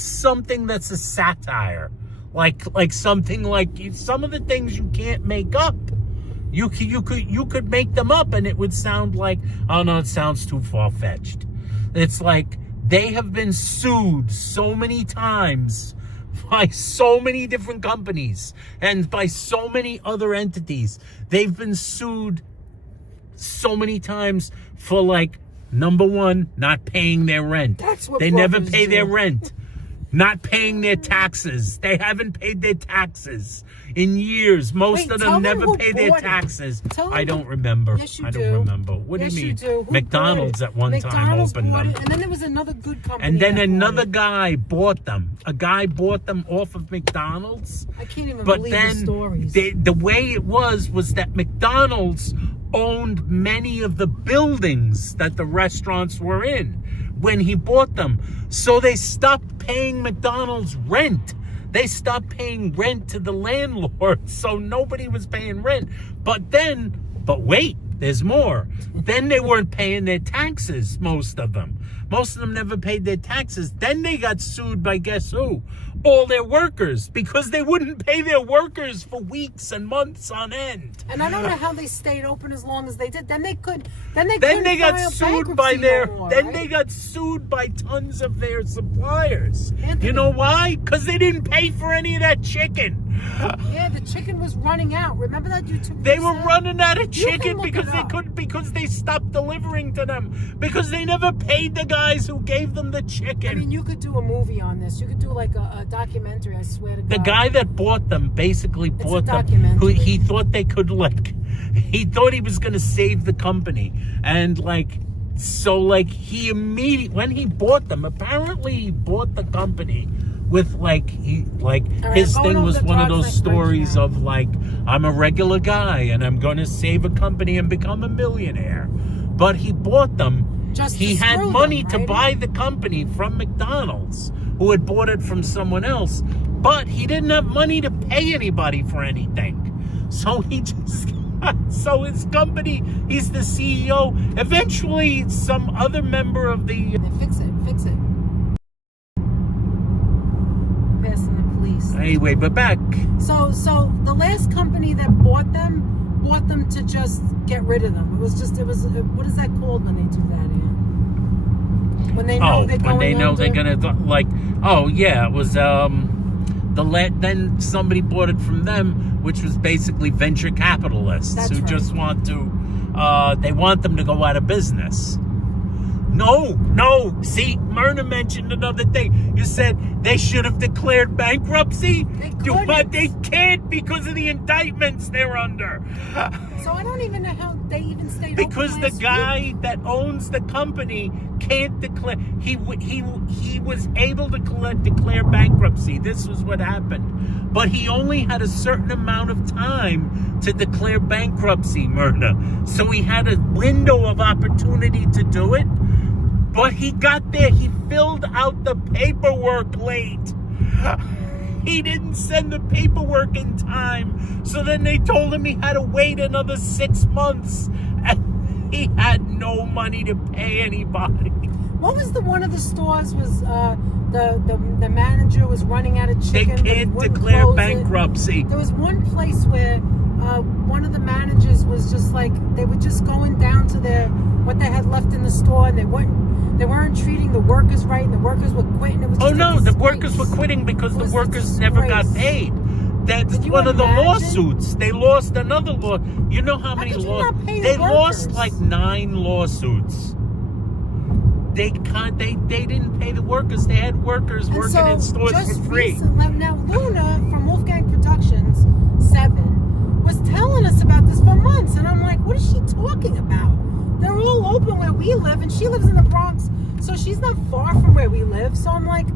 something that's a satire, like something like some of the things you can't make up. You could make them up, and it would sound like, oh no, it sounds too far-fetched. It's like they have been sued so many times by so many different companies and by so many other entities. They've been sued so many times for, like, number one, not paying their rent. That's what they never brothers pay do. their rent. Not paying their taxes. They haven't paid their taxes in years. Most Wait, of tell them them never who pay their bought it. taxes. Tell them I who- don't remember. Yes, you I do. don't remember. What Yes, do you you mean? do. Who McDonald's bought it? at one time McDonald's opened bought them. it, and then there was another good company. And then that bought another it. guy bought them. A guy bought them off of McDonald's. I can't even But believe then the stories. the way it was that McDonald's owned many of the buildings that the restaurants were in when he bought them. So they stopped paying McDonald's rent. They stopped paying rent to the landlord. So nobody was paying rent. But wait, there's more. Then they weren't paying their taxes, most of them. Most of them never paid their taxes. Then they got sued by guess who? all their workers because they wouldn't pay their workers for weeks and months on end. And I don't know how they stayed open as long as they did. Then they got sued by they got sued by tons of their suppliers. Anthony. You know why? Because they didn't pay for any of that chicken. Yeah, the chicken was running out. Remember that YouTube? They were running out of You chicken can look because they stopped delivering to them because they never paid the guys who gave them the chicken. I mean, you could do a movie on this. You could do like a documentary. I swear to God. The guy that bought them basically bought them. Documentary. He thought they could he thought he was going to save the company, and he immediately when he bought them, apparently he bought the company with his thing was one of those stories of I'm a regular guy and I'm going to save a company and become a millionaire. But he bought them. He had money to buy the company from McDonald's, who had bought it from someone else, but he didn't have money to pay anybody for anything. So so his company, he's the CEO. Eventually, some other member of the... Fix it. Passing the police. Anyway, but back. So the last company that bought them to just get rid of them. It was what is that called when they do that, Ann? When they know they're going to... It was... then somebody bought it from them, which was basically venture capitalists who just want to, they want them to go out of business. No. See, Myrna mentioned another thing. You said they should have declared bankruptcy. They can't because of the indictments they're under. So I don't even know how they even stayed open because the guy that owns the company can't declare. He was able to declare bankruptcy. This was what happened, but he only had a certain amount of time to declare bankruptcy, Myrna. So he had a window of opportunity to do it. But he got there. He filled out the paperwork late. He didn't send the paperwork in time. So then they told him he had to wait another 6 months. And he had no money to pay anybody. What was one of the stores was the manager was running out of chicken. They can't declare bankruptcy. There was one place where one of the managers was just they were just going down to what they had left in the store, and they weren't treating the workers right, and the workers were quitting. It was just the workers were quitting because the workers never got paid. That's one of the lawsuits. They lost another law. You know how many lawsuits? They lost 9 lawsuits. They didn't pay the workers. They had workers working in stores for free. Now Luna from Wolfgang Productions 7 was telling us about this for months, and I'm like, what is she talking about? They're all open where we live, and she lives in the Bronx, so she's not far from where we live. So I'm like,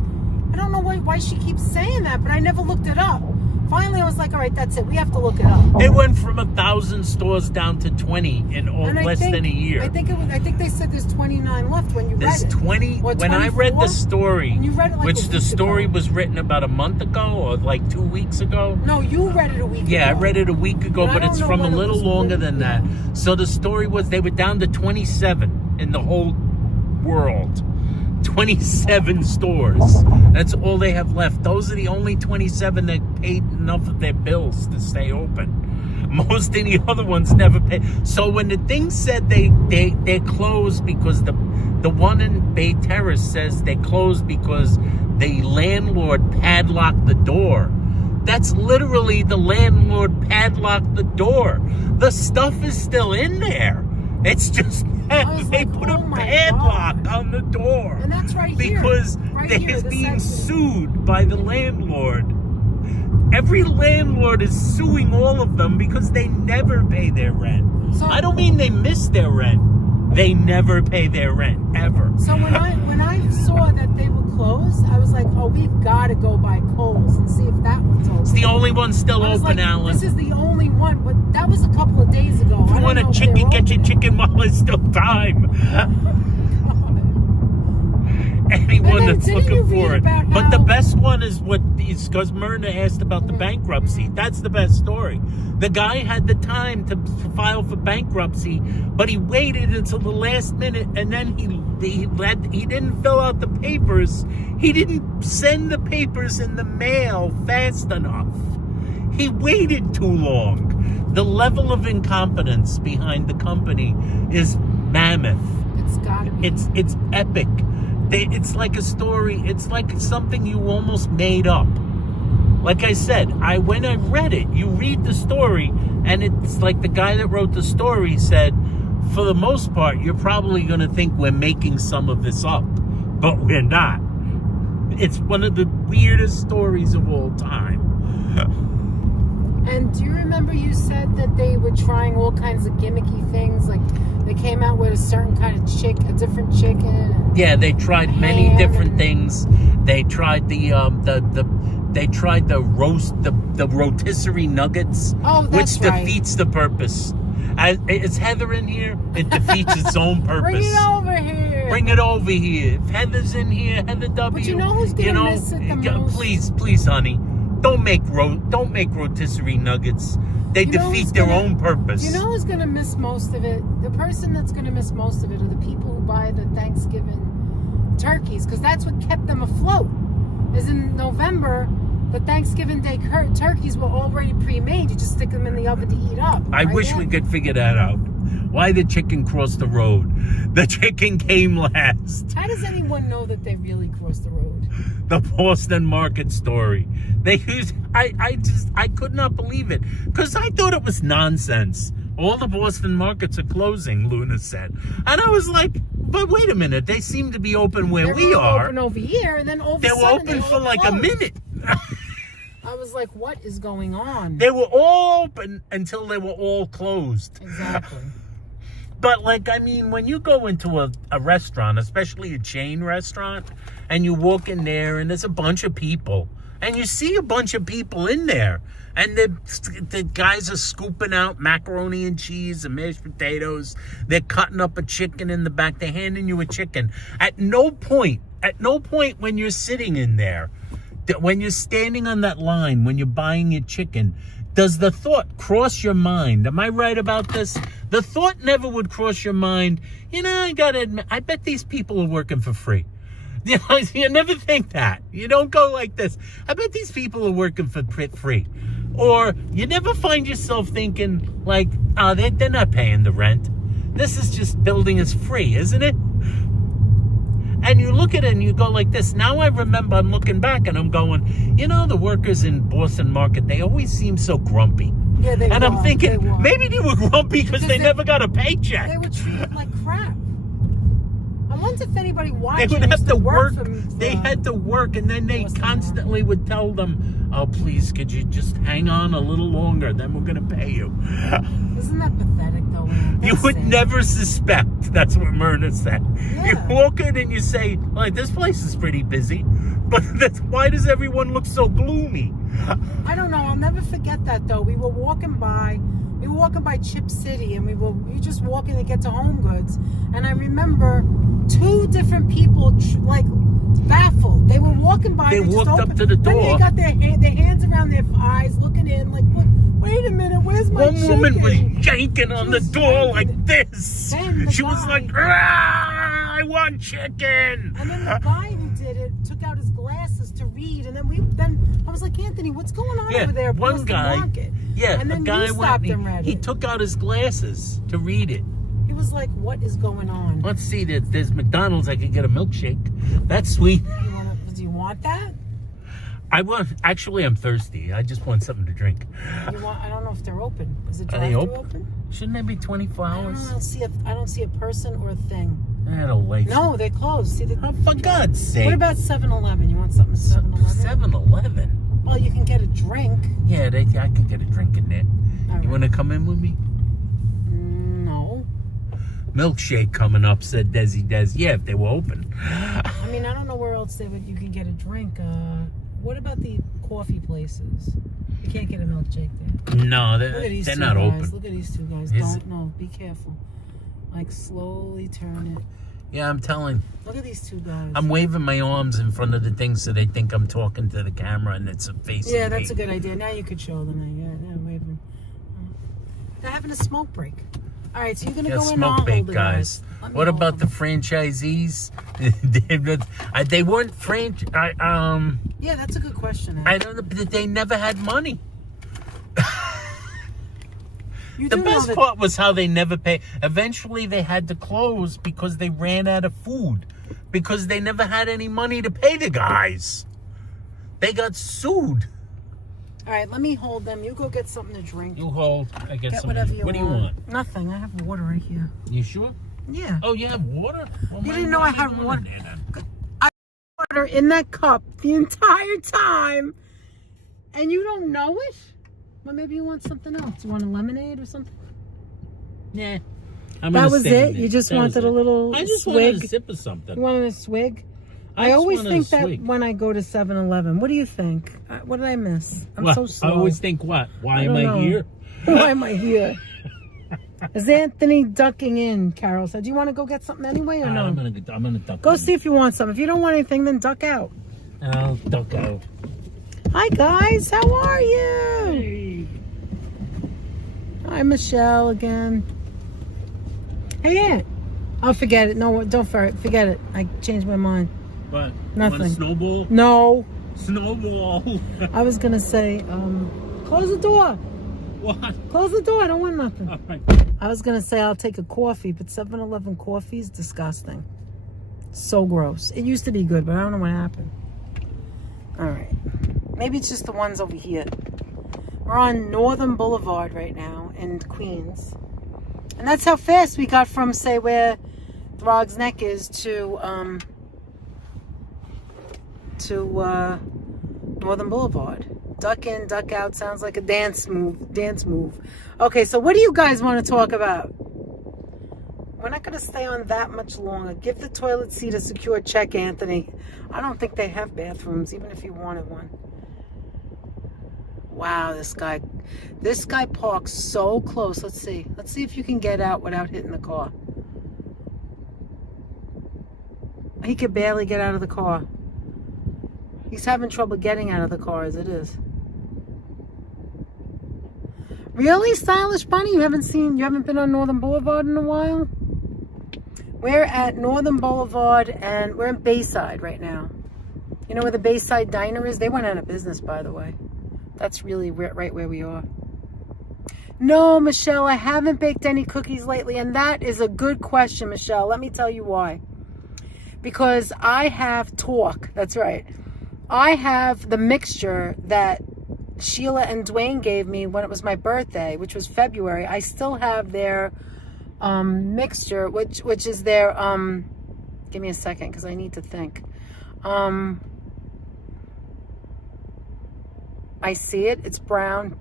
I don't know why she keeps saying that, but I never looked it up. Finally, I was like, all right, that's it. We have to look it up. It went from 1,000 stores down to 20 in less than a year. I think they said there's 29 left when you read it. There's 20. When I read the story, you read it which the story was written about a month ago or 2 weeks ago. No, you read it a week ago. Yeah, I read it a week ago, but it's from a little longer than that. So the story was they were down to 27 in the whole world. 27 stores. That's all they have left. Those are the only 27 that paid enough of their bills to stay open. Most of the other ones never paid. So when the thing said they're closed because the one in Bay Terrace says they closed because the landlord padlocked the door. That's literally the landlord padlocked the door. The stuff is still in there. It's just they put a padlock on the door. And that's right here. Because they're being sued by the landlord. Every landlord is suing all of them because they never pay their rent. So, I don't mean they miss their rent. They never pay their rent, ever. So when I saw that they were closed, I was like, oh, we've got to go by Kohl's and see if that one's open. It's the only one still open, Alan. This is the only one, but that was a couple of days ago. If you want a chicken, get your chicken while there's still time. anyone that's didn't looking you for read it. about But how- the best one is because Myrna asked about the bankruptcy. That's the best story. The guy had the time to file for bankruptcy, but he waited until the last minute, and then he didn't fill out the papers. He didn't send the papers in the mail fast enough. He waited too long. The level of incompetence behind the company is mammoth. It's gotta be. It's epic. It's like a story. It's like something you almost made up. Like I said, when I read it, you read the story, and it's like the guy that wrote the story said, for the most part, you're probably going to think we're making some of this up, but we're not. It's one of the weirdest stories of all time. And do you remember you said that they were trying all kinds of gimmicky things? Like they came out with a certain kind of a different chicken. Yeah, they tried many Ham different and- things. They tried the rotisserie nuggets, Oh, that's which right. defeats the purpose. Is Heather in here? It defeats its own purpose. Bring it over here. Bring it over here. If Heather's in here, Heather W. But you know who's gonna miss it the most? Please, honey, don't make rotisserie nuggets. They You know defeat who's their gonna- own purpose. Do you know who's going to miss most of it? The person that's going to miss most of it are the people who buy the Thanksgiving turkeys, because that's what kept them afloat. Is in November, the Thanksgiving Day turkeys were already pre-made. You just stick them in the oven to heat up. I right? wish we could figure that out. Why the chicken crossed the road? The chicken came last. How does anyone know that they really crossed the road? The Boston market story. They used. I could not believe it because I thought it was nonsense. All the Boston markets are closing, Luna said, and I was like, but wait a minute, they seem to be open where we are. Open over here, and then all of a They were sudden open for all like a closed. minute. I was like, what is going on? They were all open until they were all closed. Exactly. But, like, I mean, when you go into a restaurant, especially a chain restaurant, and you walk in there and there's a bunch of people, and you see a bunch of people in there, and the guys are scooping out macaroni and cheese and mashed potatoes. They're cutting up a chicken in the back. They're handing you a chicken. At no point when you're sitting in there, when you're standing on that line, when you're buying your chicken, does the thought cross your mind? Am I right about this? The thought never would cross your mind. You know, I gotta admit, I bet these people are working for free. You know, you never think that. You don't go like this. I bet these people are working for free. Or you never find yourself thinking like, oh, they're not paying the rent. This is just building is free, isn't it? And you look at it and you go like this. Now I remember I'm looking back and I'm going, you know, the workers in Boston Market, they always seem so grumpy. Yeah, they And were. I'm thinking, They were. maybe they were grumpy because they never got a paycheck. They were treated like crap. I wonder if anybody They watching would have used to work. for They had to work, and then they Boston constantly would tell them, "Oh, please, could you just hang on a little longer? Then we're gonna pay you." Isn't that pathetic, though? Man? You That's would sad. never suspect. That's what Myrna said. Yeah. You walk in and you say, "Like this place is pretty busy," but why does everyone look so gloomy? I don't know. I'll never forget that, though. We were walking by Chip City, and we were just walking to get to Home Goods, and I remember two different people like baffled. They were walking by. They just walked up opened- to the Then door. they got their hands around their eyes, looking in, like, wait a minute, where's my One woman was chicken? yanking on the was door yanking like it. this. Then the She was guy- like, "Ah, I want chicken." And then the guy who did it took out his glasses to read, and then I was like, Anthony, what's going on over there? at one Boston guy. Market? Yeah, and the then guy you went. stopped and read He it. took out his glasses to read it. He was like, what is going on? Let's see. There's McDonald's. I could get a milkshake. That's sweet. Do you want that? Actually, I'm thirsty. I just want something to drink. I don't know if they're open. Is it Are they drive-thru open? open? Shouldn't they be 24 I hours? don't see a person or a thing. I don't like. No, they closed. See, Oh, for God's sake. what about 7-Eleven? You want something at 7-Eleven? 7-Eleven? Well, you can get a drink. Yeah, I can get a drink in there. All You right. want to come in with me? No. Milkshake coming up, said Desi Des. Yeah, if they were open. I mean, I don't know where else you can get a drink. What about the coffee places? You can't get a milkshake there. No, Look at these they're two not guys. open. Look at these two guys. Is Don't know. Be careful. Like, slowly turn it. Yeah, I'm telling. Look at these two guys. I'm waving my arms in front of the thing so they think I'm talking to the camera and it's a face. Yeah, that's a good idea. Now you could show them. Yeah, waving. They're having a smoke break. All right, so you're gonna go in and smoke hold break, it, guys. What about the franchisees? They weren't Yeah, that's a good question. I don't know, but they never had money. The best part was how they never paid. Eventually, they had to close because they ran out of food. Because they never had any money to pay the guys. They got sued. All right, let me hold them. You go get something to drink. You hold. I get something. Whatever you What do you want? Nothing. I have water right here. You sure? Yeah. Oh, you have water? Oh, You didn't know I had water. I had water in that cup the entire time, and you don't know it? Well, maybe you want something else. You want a lemonade or something? Yeah. That was it? You just wanted a little I just swig? wanted a sip of something. You wanted a swig? I just always wanted think a that swig. when I go to 7-Eleven. What do you think? What did I miss? I'm What? so slow. I always think what? Why am don't I know. here? Why am I here? Is Anthony ducking in? Carol said. Do you want to go get something anyway or no? I'm gonna duck. Go in. see if you want something. If you don't want anything, then duck out. I'll duck out. Hi guys, how are you? Hey. Hi Michelle again. Hey Aunt. Oh, forget it. No, don't forget it. I changed my mind. What? Nothing. You want a snowball? No. Snowball. I was gonna say, close the door. What? Close the door. I don't want nothing. All right. I was gonna say I'll take a coffee, but 7-Eleven coffee is disgusting. So gross. It used to be good, but I don't know what happened. All right. Maybe it's just the ones over here. We're on Northern Boulevard right now in Queens. And that's how fast we got from, say, where Throg's Neck is to Northern Boulevard. Duck in, duck out sounds like a dance move. Okay, so what do you guys want to talk about? We're not going to stay on that much longer. Give the toilet seat a secure check, Anthony. I don't think they have bathrooms, even if you wanted one. Wow, this guy parks so close. Let's see if you can get out without hitting the car. He could barely get out of the car. He's having trouble getting out of the car as it is. Really, Stylish Bunny? You haven't been on Northern Boulevard in a while? We're at Northern Boulevard and we're in Bayside right now. You know where the Bayside Diner is? They went out of business, by the way. That's really right where we are. No, Michelle, I haven't baked any cookies lately, and that is a good question, Michelle. Let me tell you why. Because I have talk. That's right. I have the mixture that Sheila and Dwayne gave me when it was my birthday, which was February. I still have their mixture, which is their give me a second because I need to think. I see it. It's brown.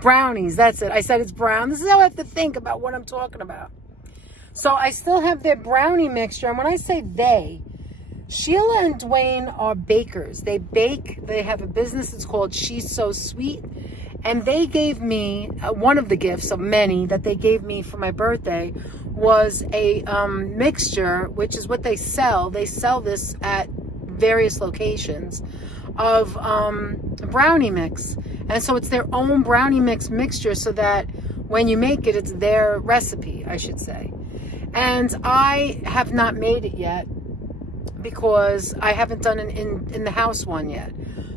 Brownies. That's it. I said it's brown. This is how I have to think about what I'm talking about. So I still have their brownie mixture. And when I say they, Sheila and Dwayne are bakers. They bake. They have a business. It's called She's So Sweet. And they gave me, one of the gifts of many that they gave me for my birthday was a mixture, which is what they sell. They sell this at various locations of brownie mix. And so it's their own brownie mixture so that when you make it, it's their recipe, I should say. And I have not made it yet because I haven't done an in the house one yet.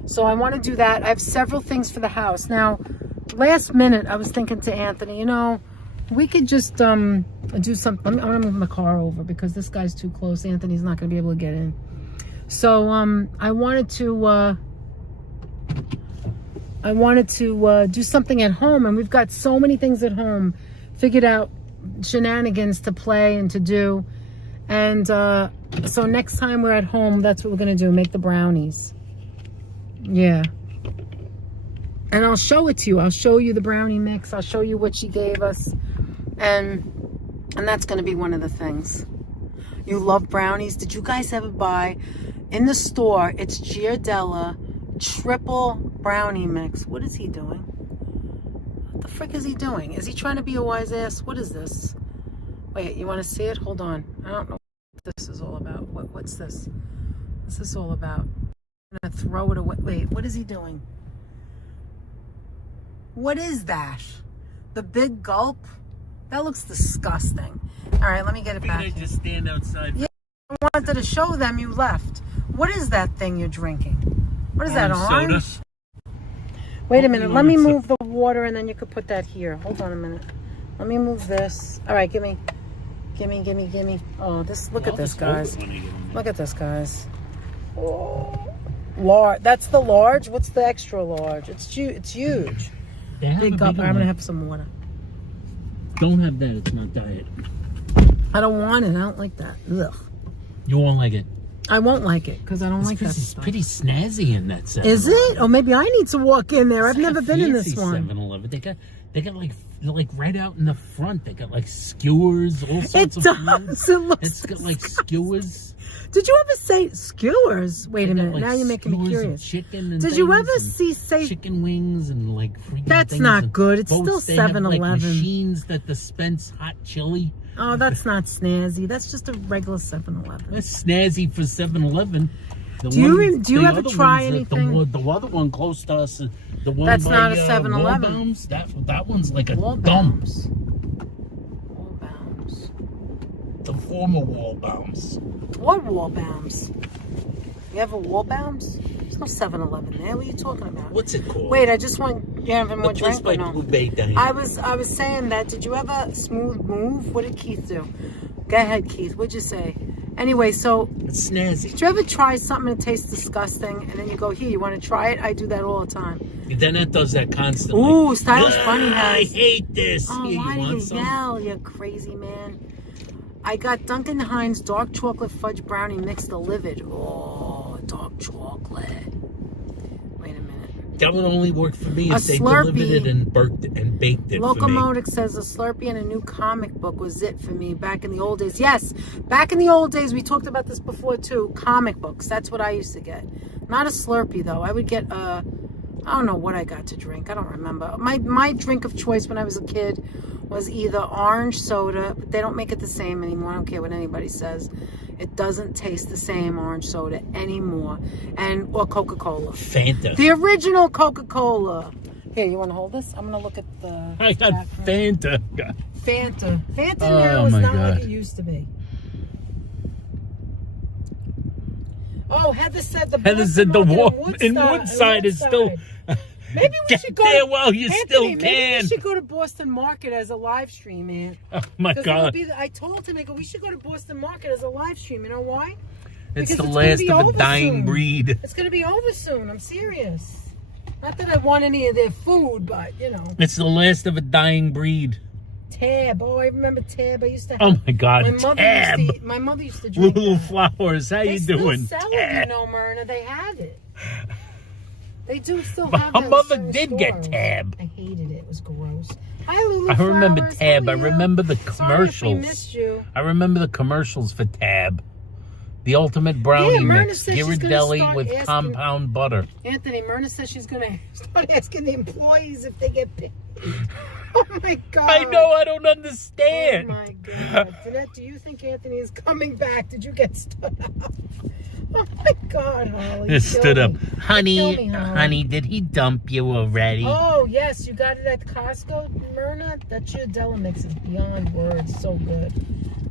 So I want to do that. I have several things for the house. Now, last minute, I was thinking to Anthony, you know, we could just do something. I want to move my car over because this guy's too close. Anthony's not going to be able to get in. So I wanted to do something at home, and we've got so many things at home. Figured out shenanigans to play and to do, and so next time we're at home, that's what we're gonna do. Make the brownies. Yeah. And I'll show it to you. I'll show you the brownie mix. I'll show you what she gave us, and that's gonna be one of the things. You love brownies. Did you guys ever buy in the store? It's Giardella triple brownie mix. What is he doing? What the frick is he doing? Is he trying to be a wise ass? What is this? Wait, you want to see it? Hold on. I don't know what this is all about. What's this? What's this all about? I'm gonna throw it away. Wait, what is he doing? What is that? The big gulp? That looks disgusting. All right, let me get it back. I just stand outside. Yeah, I wanted to show them. You left. What is that thing you're drinking? What is that, orange? Soda. Wait a minute. Let me move the water, and then you could put that here. Hold on a minute. Let me move this. All right, gimme. Oh, this. Look at this, guys. Look at this, guys. Oh, large. That's the large. What's the extra large? It's huge. Big gulp. I'm gonna have some water. Don't have that. It's not diet. I don't want it. I don't like that. Ugh. You won't like it. I won't like it because I don't like that It's stuff. pretty snazzy in that 7-Eleven. Is it? Oh, maybe I need to walk in there. I've never been in this one. 7-Eleven. They got like right out in the front. They got like skewers, all sorts of food. It's got like skewers. Did you ever say skewers? Wait a minute. Like, now you're making me curious. Chicken and Did you ever say chicken wings and like freaking That's things not and good. It's boats, still they have, 7-Eleven. like, machines that dispense hot chili. Oh, that's not snazzy. That's just a regular 7-Eleven. That's snazzy for 7-Eleven. Do you ever try anything? The other one close to us, the one That's by, not a 7-Eleven. Wallbounds, that one's like a dump. Wallbounds. The former Wallbounds. What Wallbounds? You have a Wallbounds? There's no 7-Eleven there. What are you talking about? What's it called? Wait, I just want you having more the place drink by or no? Blue Bay Diner. I was saying that. Did you ever smooth move? What did Keith do? Go ahead, Keith. What'd you say? Anyway, so It's snazzy. did you ever try something that tastes disgusting and then you go, here, you want to try it? I do that all the time. Then it does that constantly. Ooh, Stylish Bunny has. I hate this. Oh, Here, why you do want you some? yell, you crazy man? I got Duncan Hines dark chocolate fudge brownie mixed delivered. Oh, dark chocolate. Wait a minute. That would only work for me A if they Slurpee. delivered it and baked it for me. Locomotive says a Slurpee and a new comic book was it for me back in the old days. Yes, back in the old days, we talked about this before too. Comic books, that's what I used to get. Not a Slurpee though. I would get I don't know what I got to drink. I don't remember. My drink of choice when I was a kid was either orange soda, but they don't make it the same anymore. I don't care what anybody says. It doesn't taste the same, orange soda anymore. Or Coca-Cola. Fanta. The original Coca-Cola. Here, you want to hold this? I'm going to look at the... I got Fanta. Fanta. Fanta now is not like it used to be. Oh, Heather said the Woodside is still... Maybe we should go there while you still can. Maybe we should go to Boston Market as a live stream, man. Oh my God! I told him, I go, we should go to Boston Market as a live stream. You know why? It's Because the last of a dying soon. breed. It's going to be over soon. I'm serious. Not that I want any of their food, but you know. It's the last of a dying breed. Tab. Oh, I remember Tab. I used to. Oh my God, Tab. My mother used to drink Little that. Flowers. How you doing? They still sell it, you know, Myrna. They have it. They do still have it. My mother did get Tab. I hated it. It was gross. Hi, Lulu I remember Flowers. Tab. How I are you? remember the Sorry commercials. if we missed you. I remember the commercials for Tab. The ultimate brownie Myrna mix. says she's gonna Ghirardelli start with asking- compound butter. Anthony, Myrna says she's going to start asking the employees if they get paid. Oh, my God. I know. I don't understand. Oh, my God. Jeanette, do you think Anthony is coming back? Did you get stood up? Oh, my God, Holly. It stood up. Kill Honey, me, Holly. honey, did he dump you already? Oh, yes. You got it at Costco, Myrna? That Ghirardelli mix is beyond words. So good.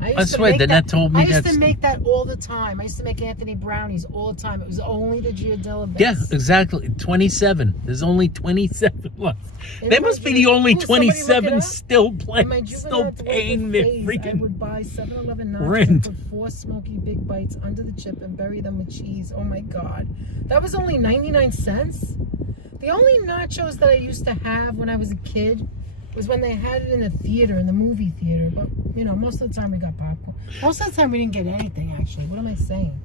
I swear, Danette told me I used that's... to make that all the time. I used to make Anthony brownies all the time. It was only the Ghirardelli Yeah, base. exactly. 27. There's only 27 left. In They my must be the only somebody look it 27 up? still In my playing, still juvenile paying their days, I freaking would buy 7-Eleven nachos rent. and put 4 smoky big bites under the chip and bury them with cheese. Oh my God. That was only 99 cents? The only nachos that I used to have when I was a kid was when they had it in the theater, in the movie theater. But, you know, most of the time we got popcorn. Most of the time we didn't get anything, actually. What am I saying?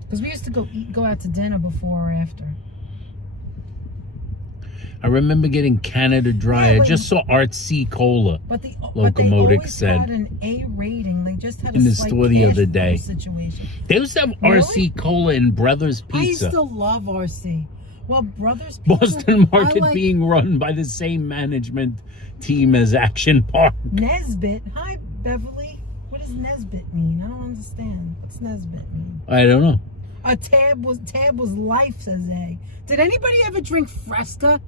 Because we used to go out to dinner before or after. I remember getting Canada Dry. Yeah, I just saw Artsy Cola. But they Locomotive always said. had an A rating. They just had a In the slight store the cash other flow day. situation. They used to have Really? RC Cola in Brothers I used Pizza. to love RC. Well, Brothers Pizza. Boston Market I like being run by the same management team as Action Park. Nesbitt. Hi, Beverly. What does Nesbit mean? I don't understand. What's Nesbit mean? I don't know. Tab was life, says A. Did anybody ever drink Fresca?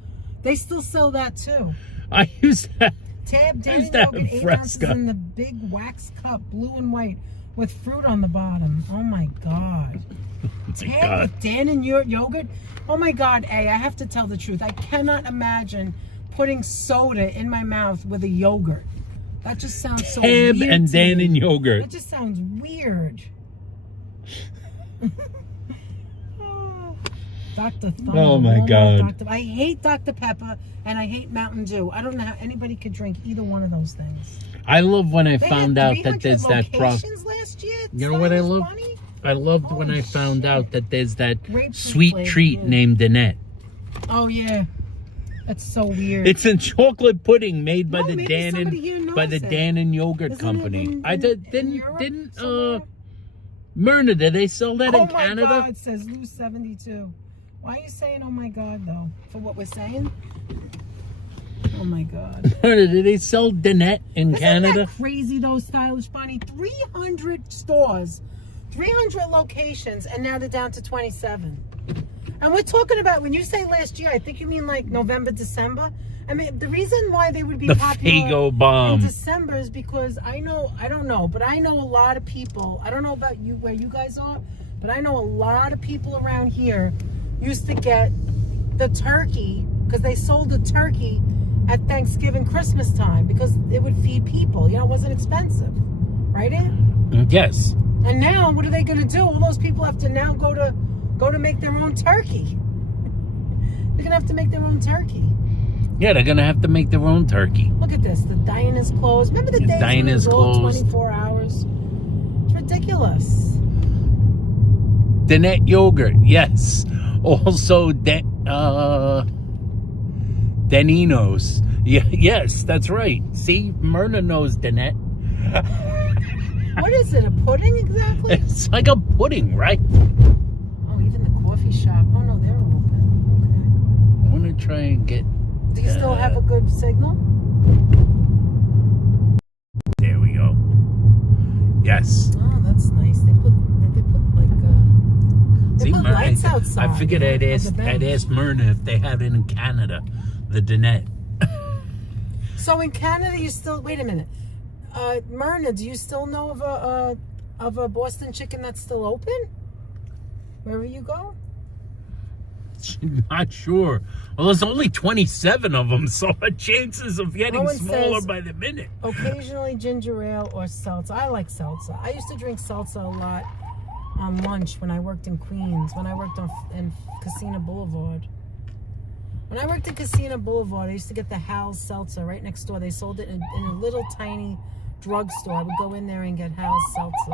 They still sell that too. I used that. Tab I Dannon used to have yogurt, 8 ounces Fresca. in the big wax cup, blue and white, with fruit on the bottom. Oh my God. Tab with Dannon yogurt? Oh my God, A, I have to tell the truth. I cannot imagine putting soda in my mouth with a yogurt. That just sounds so weird. Tab and to me. Dannon yogurt. That just sounds weird. Dr. Thunder. Oh my God. I hate Dr. Pepper and I hate Mountain Dew. I don't know how anybody could drink either one of those things. I love when I They found had out that there's that locations last year. You know what I love? Bunny? I loved when Holy I found shit. out that there's that Grapefruit sweet flavor, treat yeah. named Danette. Oh yeah, that's so weird. It's a chocolate pudding made by No, the maybe Dannon somebody here knows by the it. Dannon yogurt Isn't it company. in Didn't Europe somewhere? Myrna, did they sell that Oh in my Canada? God, says Lou 72. Why are you saying oh my God though? For what we're saying? Oh my God. Myrna, did they sell Danette in Isn't Canada? that crazy though, Stylish Bunny? 300 stores, 300 locations, and now they're down to 27. And we're talking about, when you say last year, I think you mean like November, December. I mean, the reason why they would be The popular Fago in bomb. December is because I don't know, but I know a lot of people. I don't know about you, where you guys are, but I know a lot of people around here used to get the turkey because they sold the turkey at Thanksgiving, Christmas time because it would feed people. You know, it wasn't expensive, right? Yes. And now, what are they going to do? All those people have to now go to make their own turkey. They're going to have to make their own turkey. Yeah, they're gonna have to make their own turkey. Look at this. The diner's closed. Remember the days when it was diner's all closed. 24 hours? It's ridiculous. Danette yogurt, yes. Also, Daninos. Yeah, yes, that's right. See, Myrna knows Danette. What is it? A pudding exactly? It's like a pudding, right? Oh, even the coffee shop. Oh no, they're open. I want to try and get. Do you still have a good signal? There we go. Yes. Oh, that's nice. They put like they See, put Myrna, lights outside. I figured I'd on the bench. ask Myrna if they have it in Canada, the Danette. So in Canada, you still wait a minute, Myrna. Do you still know of a Boston chicken that's still open? Wherever you go. Not sure. Well, there's only 27 of them, so our chances of getting Owen smaller says- by the minute. Occasionally ginger ale or seltzer. I like seltzer. I used to drink seltzer a lot on lunch when I worked in Queens, when I worked in Casino Boulevard. When I worked in Casino Boulevard, I used to get the Hal's seltzer right next door. They sold it in a little tiny drugstore. I would go in there and get Hal's seltzer.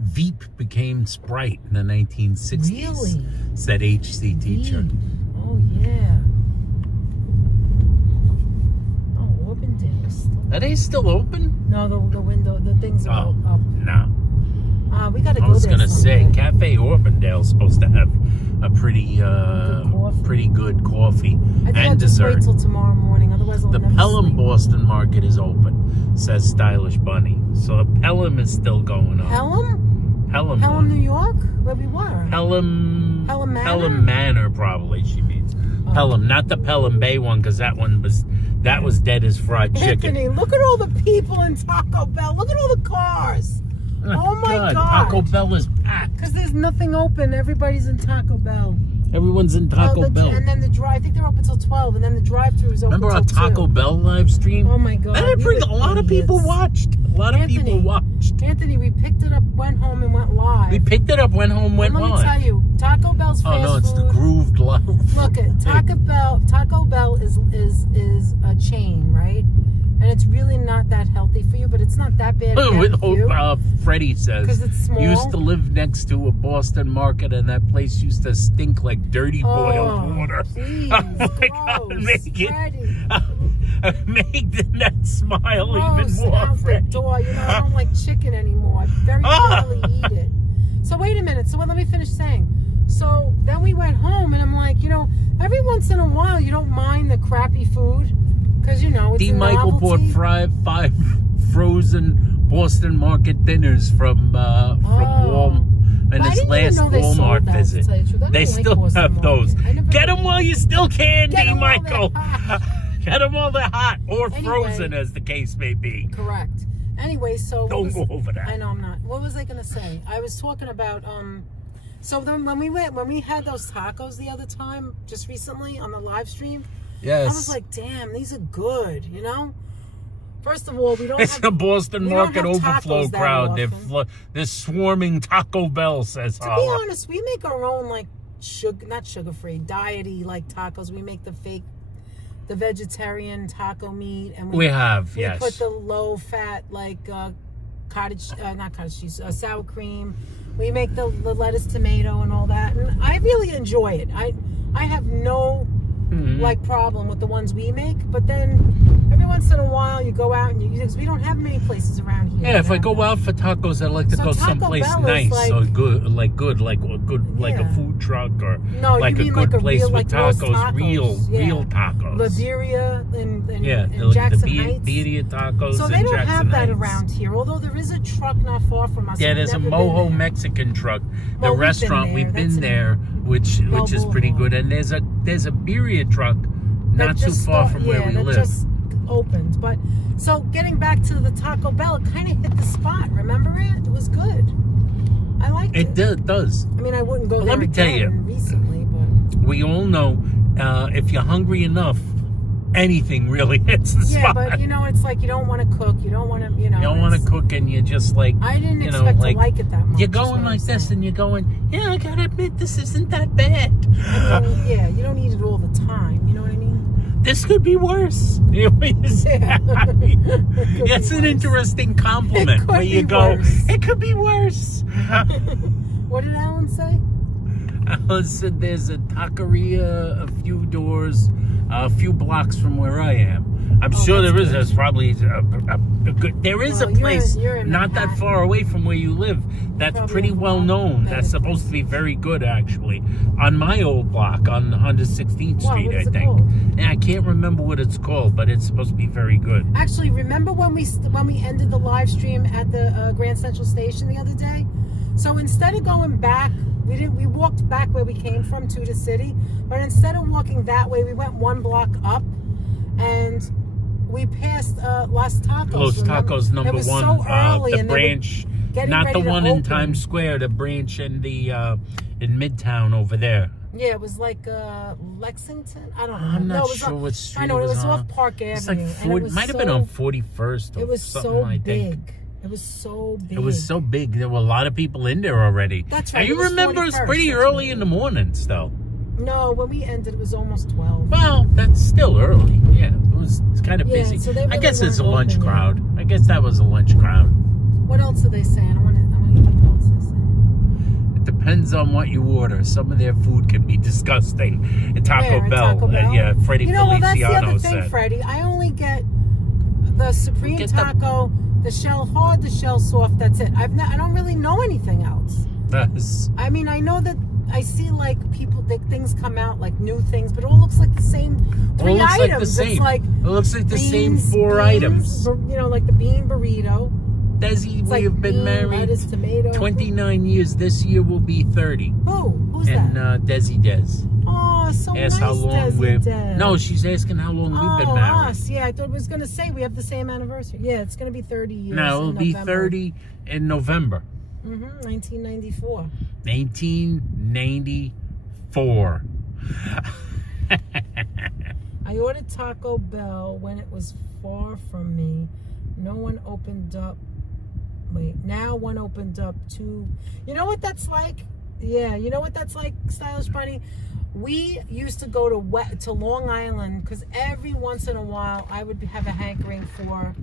Veep became Sprite in the 1960s. Really? Said HC teacher. Veep. Oh, yeah. Oh, Auburndale is still... Are they still open? No, the window, the things are Oh, up. no. We got to go I was there gonna say, someday. Cafe Auburndale's supposed to have a pretty coffee. pretty good coffee I think I'll and just wait dessert. till tomorrow morning, otherwise I'll The never Pelham sleep. Boston Market is open, says Stylish Bunny. So the Pelham is still going on. Pelham? Pelham. Pelham, New York? Where we were? Pelham. Pelham Manor? Pelham Manor, probably she means. Oh. Pelham, not the Pelham Bay one, because that was dead as fried chicken. Anthony, look at all the people in Taco Bell. Look at all the cars. Oh my God. Taco Bell is packed. Because there's nothing open. Everybody's in Taco Bell. Everyone's in Taco Bell. And then the drive, I think they're open till 12, and then the drive-thru is open Remember our till Taco 2. Bell live stream? Oh my God. And a lot of people watched. A lot of people watched. Anthony, we picked it up, went home, and went live. We picked it up, went home, went and let live. me tell you, Taco Bell's fast Oh no, it's food. the grooved live. Look at Taco Bell is a chain, right? And it's really not that healthy for you, but it's not that bad for you. Freddie says 'Cause it's small. used to live next to a Boston market, and that place used to stink like dirty boiled water. Please, Oh my God, gross, make it Freddie. make that smile Gross, even more, out the Freddie. door. You know, I don't like chicken anymore. I very rarely eat it. So wait a minute. So let me finish saying. So then we went home, and I'm like, you know, every once in a while, you don't mind the crappy food. Because, you know, it's D. a Michael bought novelty. frozen Boston market dinners from Walmart. And Well, I this didn't even last know they sold Walmart that, to visit, tell you the truth. I they don't like still Boston have those. market. I never Get them really- while you still can, Get 'em while they're Michael. hot. Get them while they're hot or Anyway. frozen, as the case may be. Correct. Anyway, so Don't go over that. I know I'm not. What was I gonna say? I was talking about so then when we had those tacos the other time, just recently on the live stream, Yes. I was like, damn, these are good, you know? First of all, we don't It's have the Boston we don't market have overflow tacos that crowd. often. They're swarming Taco Bell, says To be Holla. honest, we make our own like not sugar-free, diety like tacos. We make the vegetarian taco meat, and We we yes. put the low-fat like not cottage cheese, sour cream. We make the lettuce, tomato, and all that, and I really enjoy it. I have no like problem with the ones we make, but then every once in a while you go out and because we don't have many places around here. Yeah, if I go out for tacos, I like to So go Taco someplace Bell is nice, like- so good, like a Yeah. food truck or No, like you a mean good like a place real, with like roast tacos, tacos. Yeah. real tacos. Liberia and Yeah, and Jackson the Heights. birria tacos. So they in don't Jackson have that Heights. around here, although there is a truck not far from us. Yeah, We've there's a never been Mojo there. Mexican truck. The Well, we've been restaurant there. we've That's been in there, which is pretty Boulevard. good. And there's a birria truck That not too just far from where we that live. just opened. But so getting back to the Taco Bell, it kind of hit the spot. Remember it? It was good. I liked it. It does. I mean, I wouldn't go Well, there let me tell you. again recently, but We all know if you're hungry enough, anything really hits the yeah. spot. But you know, it's like you don't want to cook. You don't want to, you know. You don't want to it's- cook, and you're just like, I didn't you know, expect like, to like it that much. you're is going what like I'm this, saying. and you're going, yeah, I gotta admit, this isn't that bad. I mean, yeah, you don't eat it all the time. You know what I mean? This could be worse. You know what I'm saying? Yeah. Could That's be an worse. interesting compliment It could where you be go, worse. it could be worse. What did Alan say? I said there's a taqueria a few doors, a few blocks from where I am. I'm sure that's there is. good. There's probably a good. There is Well, a place you're in not that Manhattan. far away from where you live. That's Probably pretty a well lot known. better That's supposed to be very good, actually. On my old block on 116th Wow, Street, what I is it think. called? And I can't remember what it's called, but it's supposed to be very good. Actually, remember when we ended the live stream at the Grand Central Station the other day? So instead of going back, we walked back where we came from to the city, but instead of walking that way, we went one block up, and we passed Los Tacos. Los remember? Tacos number It was one, so early, the and they were branch, getting not the ready to one in open. Times Square, the branch in the in Midtown over there. Yeah, it was like Lexington. I don't know. I'm No, not it was sure off- what street I know it it was was on. off Park Avenue. It's like and 40, it was might have so, been on 41st or It was something, so I think. big. It was so big. It was so big. There were a lot of people in there already. That's right, And it you was remember it's 41st, pretty that's early right. in the mornings, though. No, when we ended, it was almost 12. Well, that's still early. Yeah, it was kind of Yeah, busy. so they I really guess it's a weren't lunch open yet. crowd. I guess that was a lunch crowd. What else are they saying? I want to hear what else they're saying. It depends on what you order. Some of their food can be disgusting. At Taco Where? At Bell. Taco Bell? Yeah, Freddie You know, well, that's the Feliciano other thing, said. Freddie. I only get the Supreme Get the- Taco, the shell hard, the shell soft. That's it. I don't really know anything else. That's- I mean, I know that I see like things come out like new things, but it all looks like the same three Well, it looks items. like the same. It's like It looks like the same beans, four items. You know, like the bean burrito. Desi, It's we have been bean, married lettuce, tomato. 29 years. This year will be 30. Who's And that? Desi Des. Oh, so Ask nice, how long Desi we've... Des. No, she's asking how long we've been married. Us. Yeah, I thought it was going to say we have the same anniversary. Yeah, it's going to be 30 years. No, it'll in be November. 30 in November. 1994. 1994. I ordered Taco Bell when it was far from me. No one opened up. Wait, now one opened up too. You know what that's like? Yeah, you know what that's like, Stylish Bunny? We used to go to Long Island because every once in a while I would have a hankering for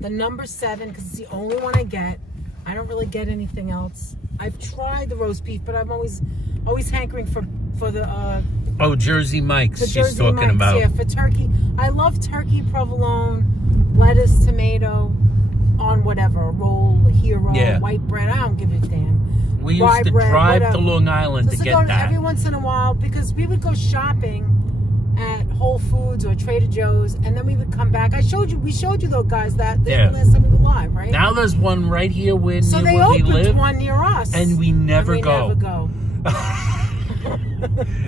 the number 7 because it's the only one I get. I don't really get anything else. I've tried the roast beef, but I'm always hankering for the Oh, Jersey Mike's she's Jersey talking Mike's, about. yeah, for turkey. I love turkey, provolone, lettuce, tomato, on whatever, a roll, a hero, Yeah. white bread. I don't give a damn. We Rye used to bread, drive whatever. to Long Island Just to go get that. every once in a while because we would go shopping, at Whole Foods or Trader Joe's, and then we would come back. We showed you those guys that the last time we were live, right? Now there's one right here where so they we live. opened one near us, and we never go.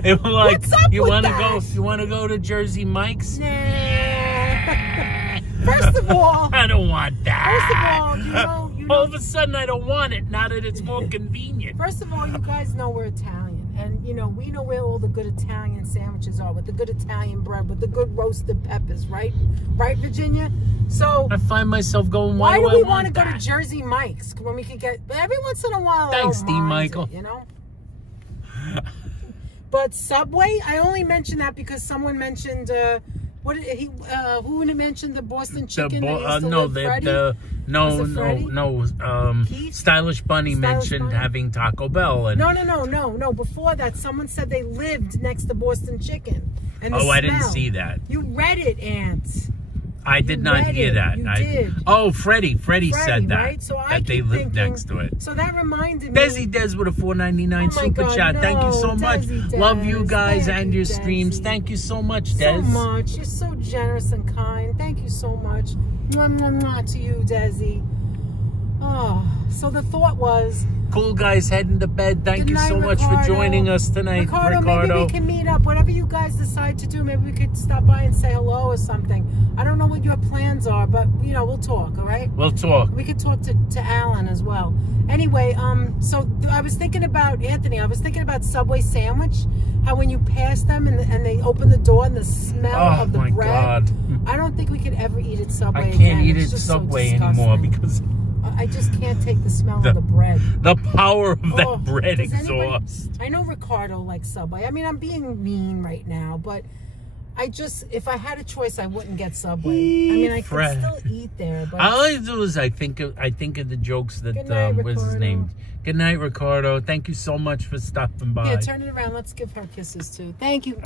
It was like, what's up you with want to that? go? You want to go to Jersey Mike's? Nah. First of all, I don't want that. First of all, you know. All of a sudden, I don't want it. Now that it's more convenient. First of all, you guys know we're Italian, and we know where all the good Italian sandwiches are, with the good Italian bread, with the good roasted peppers, right? Right, Virginia? So I find myself going, why do we want to go that? to Jersey Mike's when we could get? But every once in a while, Thanks, I don't D. mind Michael. it, But Subway, I only mentioned that because someone mentioned who mentioned the Boston chicken? Keith? Stylish Bunny mentioned having Taco Bell. And No. Before that, someone said they lived next to Boston Chicken. And I didn't see that. You read it, Ant. I did not hear that. You did. Oh, Freddie said that. Right? So that they lived next to it. So that reminded me. Desi Des with a $4.99 super chat. Thank you so much. Love you guys and your streams. Thank you so much, Des. So much. You're so generous and kind. Thank you so much. Mwah, mwah, mwah to you, Desi. Oh, so the thought was, cool guys heading to bed. Thank you so much for joining us tonight, Ricardo. Maybe we can meet up. Whatever you guys decide to do, maybe we could stop by and say hello or something. I don't know what your plans are, but we'll talk. All right? We'll talk. We could talk to Alan as well. Anyway, so I was thinking about Anthony. I was thinking about Subway sandwich. How when you pass them and they open the door and the smell of the bread. God. I don't think we could ever eat at Subway. I can't eat at Subway anymore because I just can't take the smell of the bread. The power of that bread exhaust. I know Ricardo likes Subway. I mean, I'm being mean right now, but if I had a choice, I wouldn't get Subway. I mean, I could still eat there. But all I do is I think of the jokes that, Good night, what's his name? Good night, Ricardo. Thank you so much for stopping by. Yeah, turn it around. Let's give her kisses, too. Thank you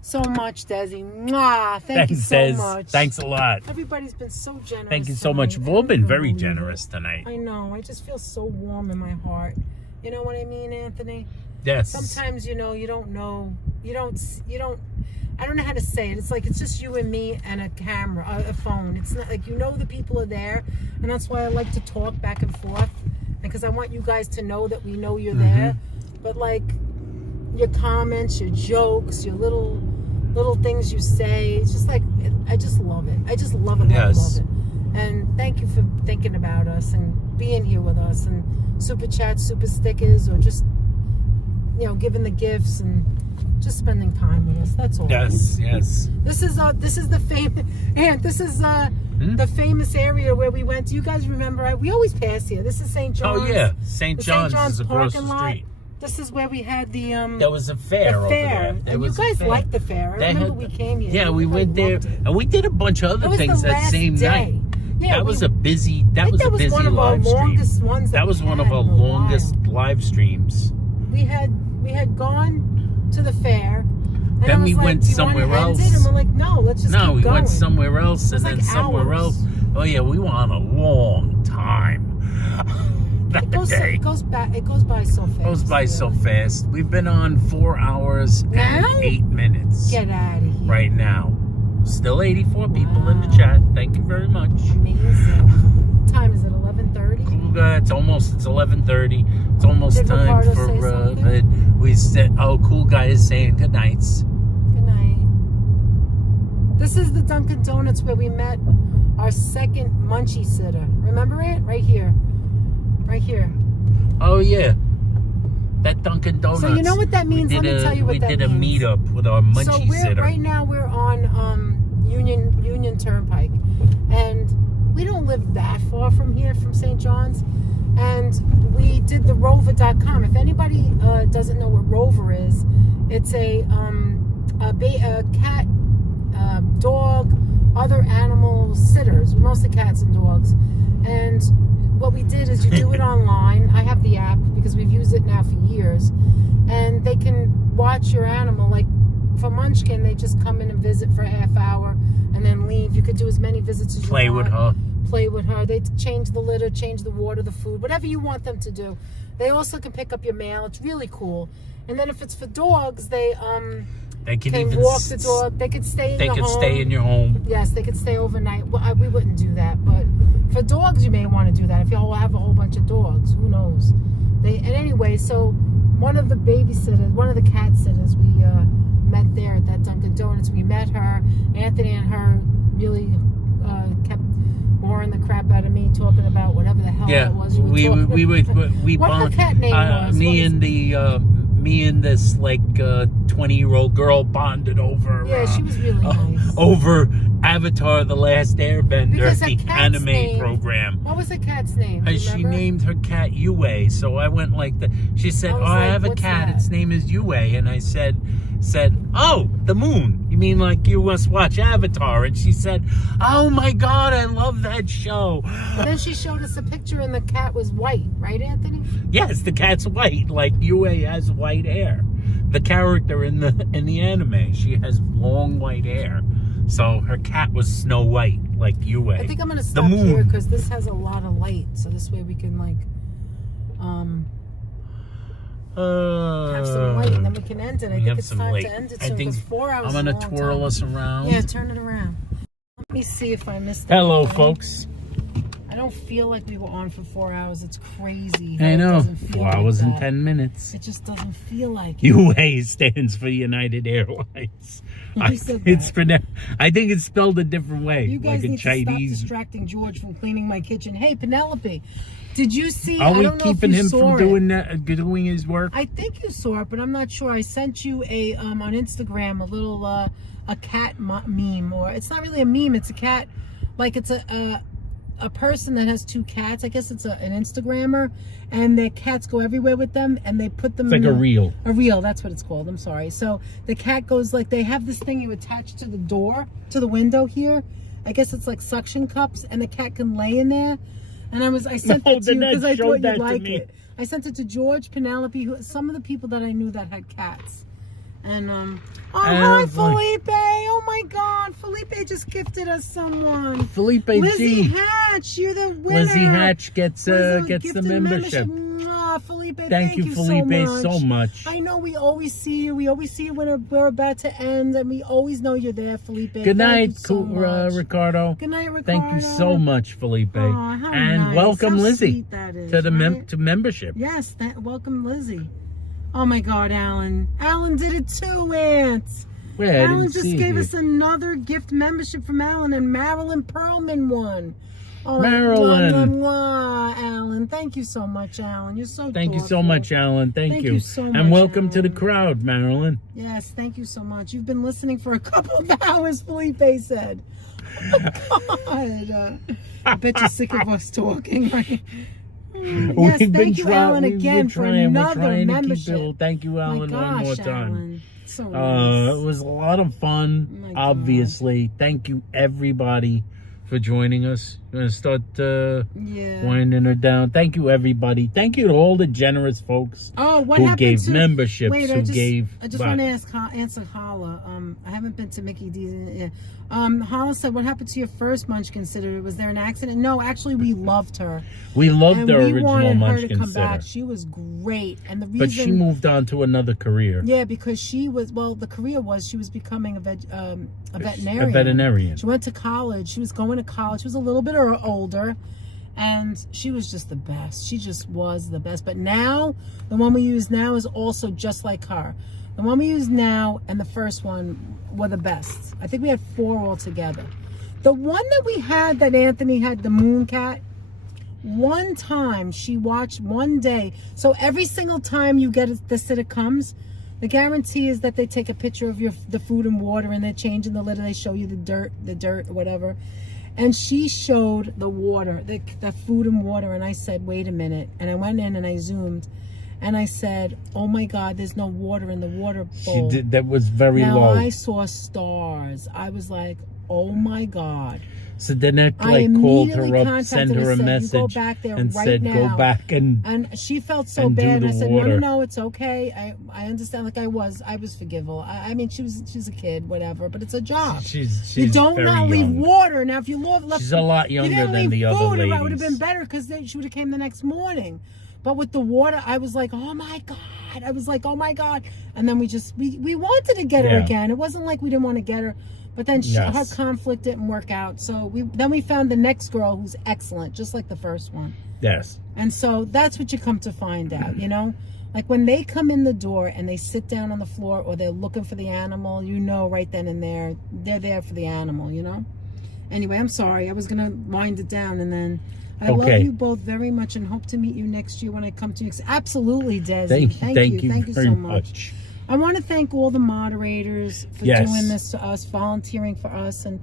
so much, Desi. Mwah. Thanks, you so Des. much. Thanks a lot. Everybody's been so generous. Thank you so much. We've all been very generous tonight. I know. I just feel so warm in my heart. You know what I mean, Anthony? Yes. Sometimes, you don't know. I don't know how to say it. It's like it's just you and me and a camera, a phone. It's not like the people are there, and that's why I like to talk back and forth, because I want you guys to know that we know you're there. But like your comments, your jokes, your little things you say, it's just like I just love it. I just love it. Yes. Love it. And thank you for thinking about us and being here with us, and super chats, super stickers, or just giving the gifts and just spending time with us. That's all. Yes. This is the famous, and this is the famous area where we went. Do you guys remember? We always pass here. This is St. John's. Oh yeah, St. John's is across the street. This is where we had the there was a fair over there. And you guys liked the fair. I remember we came here. Yeah, we went there, and we did a bunch of other things that same night. Yeah, that was a busy live stream. That was one of our longest live streams. We had gone to the fair. And then we went somewhere else. And we're like, no, let's just keep going. We went somewhere else, and then somewhere hours. else. Oh yeah, we were on a long time. It goes by so fast. Goes by so fast. We've been on 4 hours and 8 minutes. Get out of here. Right now. Still 84 people in the chat. Thank you very much. Amazing. What time is it? 11:30? It's 11:30. It's almost Did time Ricardo for say something? we said cool guy is saying good nights. Good night. This is the Dunkin' Donuts where we met our second munchie sitter. Remember it? Right here. Right here. Oh yeah. That Dunkin' Donuts. So you know what that means? Let me tell you what that means. We did a meetup with our munchie sitter. Right now we're on Union Turnpike, and we don't live that far from here, from St. John's, and we did the rover.com. If anybody doesn't know what Rover is, it's a cat, dog, other animal sitters, mostly cats and dogs. And what we did is you do it online. I have the app because we've used it now for years, and they can watch your animal. Like for Munchkin, they just come in and visit for a half hour and then leave. You could do as many visits as you want. Play with her. They change the litter, change the water, the food, whatever you want them to do. They also can pick up your mail. It's really cool. And then if it's for dogs, they They can can even walk the dog. They could stay in They your could home. stay in your home. Yes, they could stay overnight. Well, we wouldn't do that, but for dogs, you may want to do that. If y'all have a whole bunch of dogs, who knows? And anyway, so one of the babysitters, one of the cat sitters, we met there at that Dunkin' Donuts. We met her. Anthony and her really kept boring the crap out of me, talking about whatever the hell that was. We What her cat name was? Me and this like 20-year-old girl bonded over. Yeah, she was really nice. Over Avatar: The Last Airbender, Because her the cat's anime name- program. What was the cat's name? She Remember? named her cat Yue, so I went like the. She said, I was "Oh, I like, have a what's cat. that? Its name is Yue," and I said, "Oh, the moon. You mean like you must watch Avatar?" And she said, "Oh my God, I love that show." And then she showed us a picture, and the cat was white, right, Anthony? Yes, the cat's white. Like Yue has white hair. The character in the anime, she has long white hair. So her cat was Snow White, like Yue. I think I'm gonna stop here because this has a lot of light, so this way we can like have some light, and then we can end it. I think it's time to end it soon because 4 hours. I'm gonna twirl us around. Yeah, turn it around. Let me see if I missed. Hello, anything. folks. I don't feel like we were on for 4 hours. It's crazy. I know. 4 hours and 10 minutes. It just doesn't feel like it. UA stands for United Airlines. Who said that? I think it's spelled a different way. You guys like need a Chinese. to stop distracting George from cleaning my kitchen. Hey, Penelope, did you see? Are we I don't know keeping if you him saw from it. doing his work? I think you saw it, but I'm not sure. I sent you a on Instagram a little a cat meme, or it's not really a meme. It's a cat, like it's a person that has 2 cats. I guess it's an Instagrammer, and their cats go everywhere with them, and they put them. It's like a reel. A reel. That's what it's called. I'm sorry. So the cat goes like they have this thing you attach to the door, to the window here. I guess it's like suction cups, and the cat can lay in there. And I sent it to you because I thought you'd like it. I sent it to George, Penelope, some of the people that I knew that had cats. And hi Felipe! Oh my God, Felipe just gifted us someone. Felipe Lizzie G. Hatch, you're the winner. Lizzie Hatch gets the membership. Felipe, thank you, Felipe, so much. I know we always see you. We always see you when we're about to end, and we always know you're there, Felipe. Good night, Ricardo. Good night, Ricardo. Thank you so much, Felipe. Oh, how and nice. welcome, How Lizzie, sweet that is, to the right? to membership. Yes, welcome, Lizzie. Oh my God, Alan. Alan did it too, Aunt. Alan just gave us another gift membership from Alan, and Marilyn Perlman won. Oh, Marilyn. Alan. Thank you so much, Alan. You're so Thank you so thoughtful. much, Alan. Thank you so much. And welcome Alan. to the crowd, Marilyn. Yes, thank you so much. You've been listening for a couple of hours, Felipe said. Oh, God. I bet you're sick of us talking, right? Yes, thank you, Alan, again for another membership. Thank you, Alan, one more time. Alan. So nice. It was a lot of fun, Oh obviously. Thank you, everybody, for joining us. I'm going to start winding her down. Thank you, everybody. Thank you to all the generous folks who gave memberships. Wait, I just want to answer Hala. I haven't been to Mickey D's. Hala said, what happened to your first Munchkin sitter? Was there an accident? No, actually, we loved her. We loved the original we wanted her to Munchkin come sitter. back. She was great. And the reason, but she moved on to another career. Yeah, because she was, the career was she was becoming a veterinarian. A veterinarian. She went to college. She was going to college. She was a little bit older. And she was just the best. She just was the best. But now, the one we use now is also just like her. The one we use now and the first one were the best. I think we had 4 altogether. The one that we had, that Anthony had, the moon cat, one time she watched one day. So every single time you get the sitter comes, the guarantee is that they take a picture of the food and water, and they're changing the litter. They show you the dirt or whatever. And she showed the water, the food and water. And I said, wait a minute. And I went in and I zoomed. And I said, oh my God, there's no water in the water bowl. She did, that was very low. I saw stars. I was like, oh my God. So then I called her up, sent her a message, go back there and right said, now. go back and she felt so bad. And I said, water. no, it's okay. I understand. Like I was forgivable. I mean, she's a kid, whatever, but it's a job. She's you don't very not leave young. water. Now, if you left, she's a lot younger than the other ladies. It would have been better because she would have came the next morning. But with the water, I was like, oh my God. I was like, oh my God. And then we wanted to get her again. It wasn't like we didn't want to get her, but then her conflict didn't work out. So we found the next girl who's excellent, just like the first one. Yes. And so that's what you come to find out, you know? Like when they come in the door and they sit down on the floor or they're looking for the animal, you know right then and there, they're there for the animal, you know? Anyway, I'm sorry. I was going to wind it down and then I love you both very much and hope to meet you next year when I come to you. Absolutely, Desi. Thank you so much. I want to thank all the moderators for doing this to us, volunteering for us and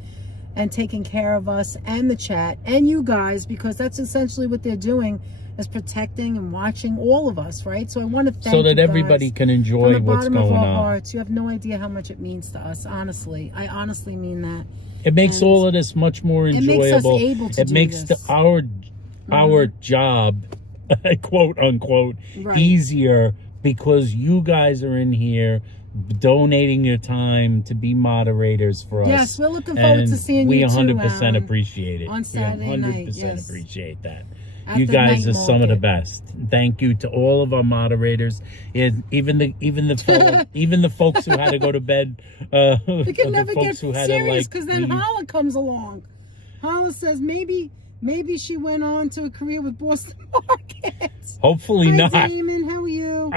taking care of us and the chat and you guys, because that's essentially what they're doing, is protecting and watching all of us, right? So I want to thank you, so that everybody can enjoy what's going on. From the bottom of our hearts. You have no idea how much it means to us, honestly. I honestly mean that. It makes all of this much more enjoyable. It makes us able to do this. Our job, quote unquote, easier because you guys are in here donating your time to be moderators for us. Yes, we're looking forward to seeing you too, We 100% appreciate it. On Saturday night, We 100% appreciate that. You guys are some of the best. Thank you to all of our moderators, and even the folks who had to go to bed. We can never get serious because then Hala comes along. Hala says maybe she went on to a career with Boston Market. Hopefully not. Hi, Damon, how are you?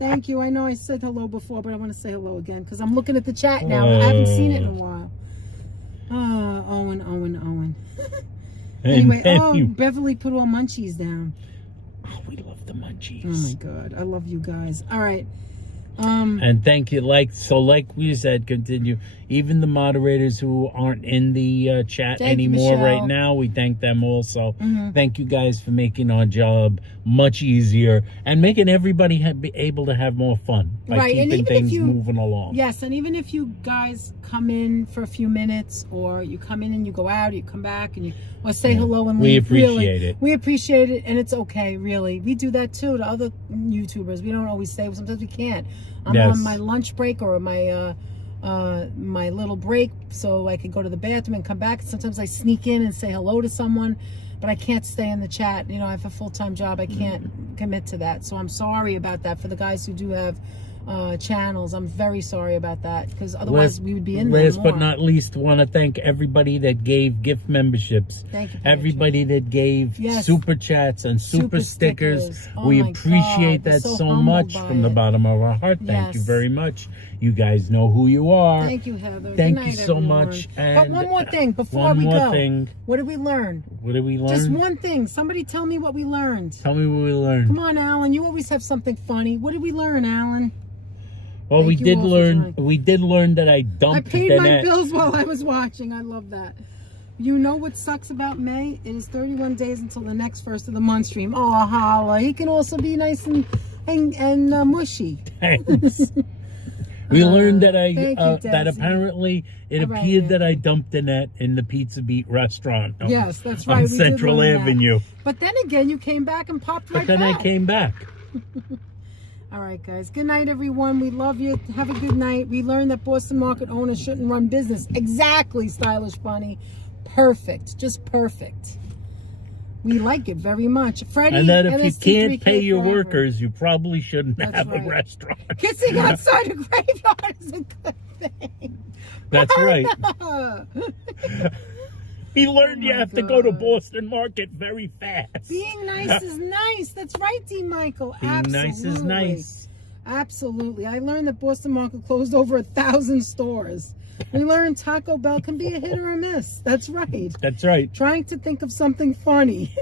Thank you. I know I said hello before, but I want to say hello again because I'm looking at the chat now. I haven't seen it in a while. Owen. Anyway, Beverly put all munchies down. Oh, we love the munchies. Oh my God, I love you guys. All right. And thank you. Like we said, continue. Even the moderators who aren't in the chat anymore right now, we thank them also. Thank you guys for making our job much easier and making everybody be able to have more fun by keeping things moving along. Yes, and even if you guys come in for a few minutes, or you come in and you go out, or you come back and or say hello and leave. We appreciate it. We appreciate it, and it's okay. Really, we do that too to other YouTubers. We don't always say. Sometimes we can't. I'm on my lunch break or my my little break, so I can go to the bathroom and come back. Sometimes I sneak in and say hello to someone, but I can't stay in the chat. You know, I have a full-time job. I can't commit to that. So I'm sorry about that for the guys who do have channels. I'm very sorry about that because otherwise we would be in there more. Last but not least, want to thank everybody that gave gift memberships. Thank you. Everybody that gave super chats and super stickers. Oh, we appreciate that so much from the bottom of our heart. Thank you very much. You guys know who you are. Thank you, Heather. Thank you so much. But one more thing before we go. What did we learn? What did we learn? Just one thing. Somebody tell me what we learned. Tell me what we learned. Come on, Alan. You always have something funny. What did we learn, Alan? Well, we did learn that I dumped the net. I paid my bills while I was watching. I love that. You know what sucks about May? It is 31 days until the next first of the month stream. Oh, holla. He can also be nice and mushy. Thanks. We learned that that apparently it appeared that I dumped the net in the Pizza Beat restaurant. Yes, that's right. On Central Avenue. But then again, you came back and popped right back. But then I came back. All right, guys. Good night, everyone. We love you. Have a good night. We learned that Boston Market owners shouldn't run business. Exactly, Stylish Bunny. Perfect. Just perfect. We like it very much. Freddie, and that if you can't pay your workers, you probably shouldn't have a restaurant. Kissing outside a graveyard is a good thing. That's right. He learned you have to go to Boston Market very fast. Being nice is nice. That's right, D. Michael. Being nice is nice. Absolutely. I learned that Boston Market closed over 1,000 stores. We learned Taco Bell can be a hit or a miss. That's right. That's right. Trying to think of something funny.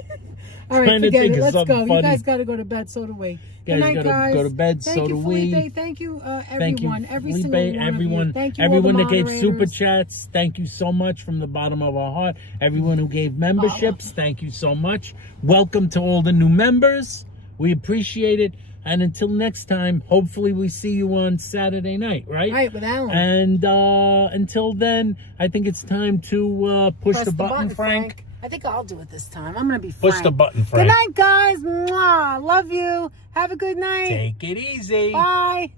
All right, forget it. Let's go. You guys got to go to bed. So do we. Good night, guys. Go to bed. So do we. Thank you, everyone. Every single one everyone. of you. Thank you, everyone all that gave super chats. Thank you so much from the bottom of our heart. Everyone who gave memberships. Thank you so much. Welcome to all the new members. We appreciate it. And until next time, hopefully we see you on Saturday night, right? Right, with Alan. And until then, I think it's time to push the button, Frank. I think I'll do it this time. I'm going to be Frank. Push the button, Frank. Good night, guys. Mwah. Love you. Have a good night. Take it easy. Bye.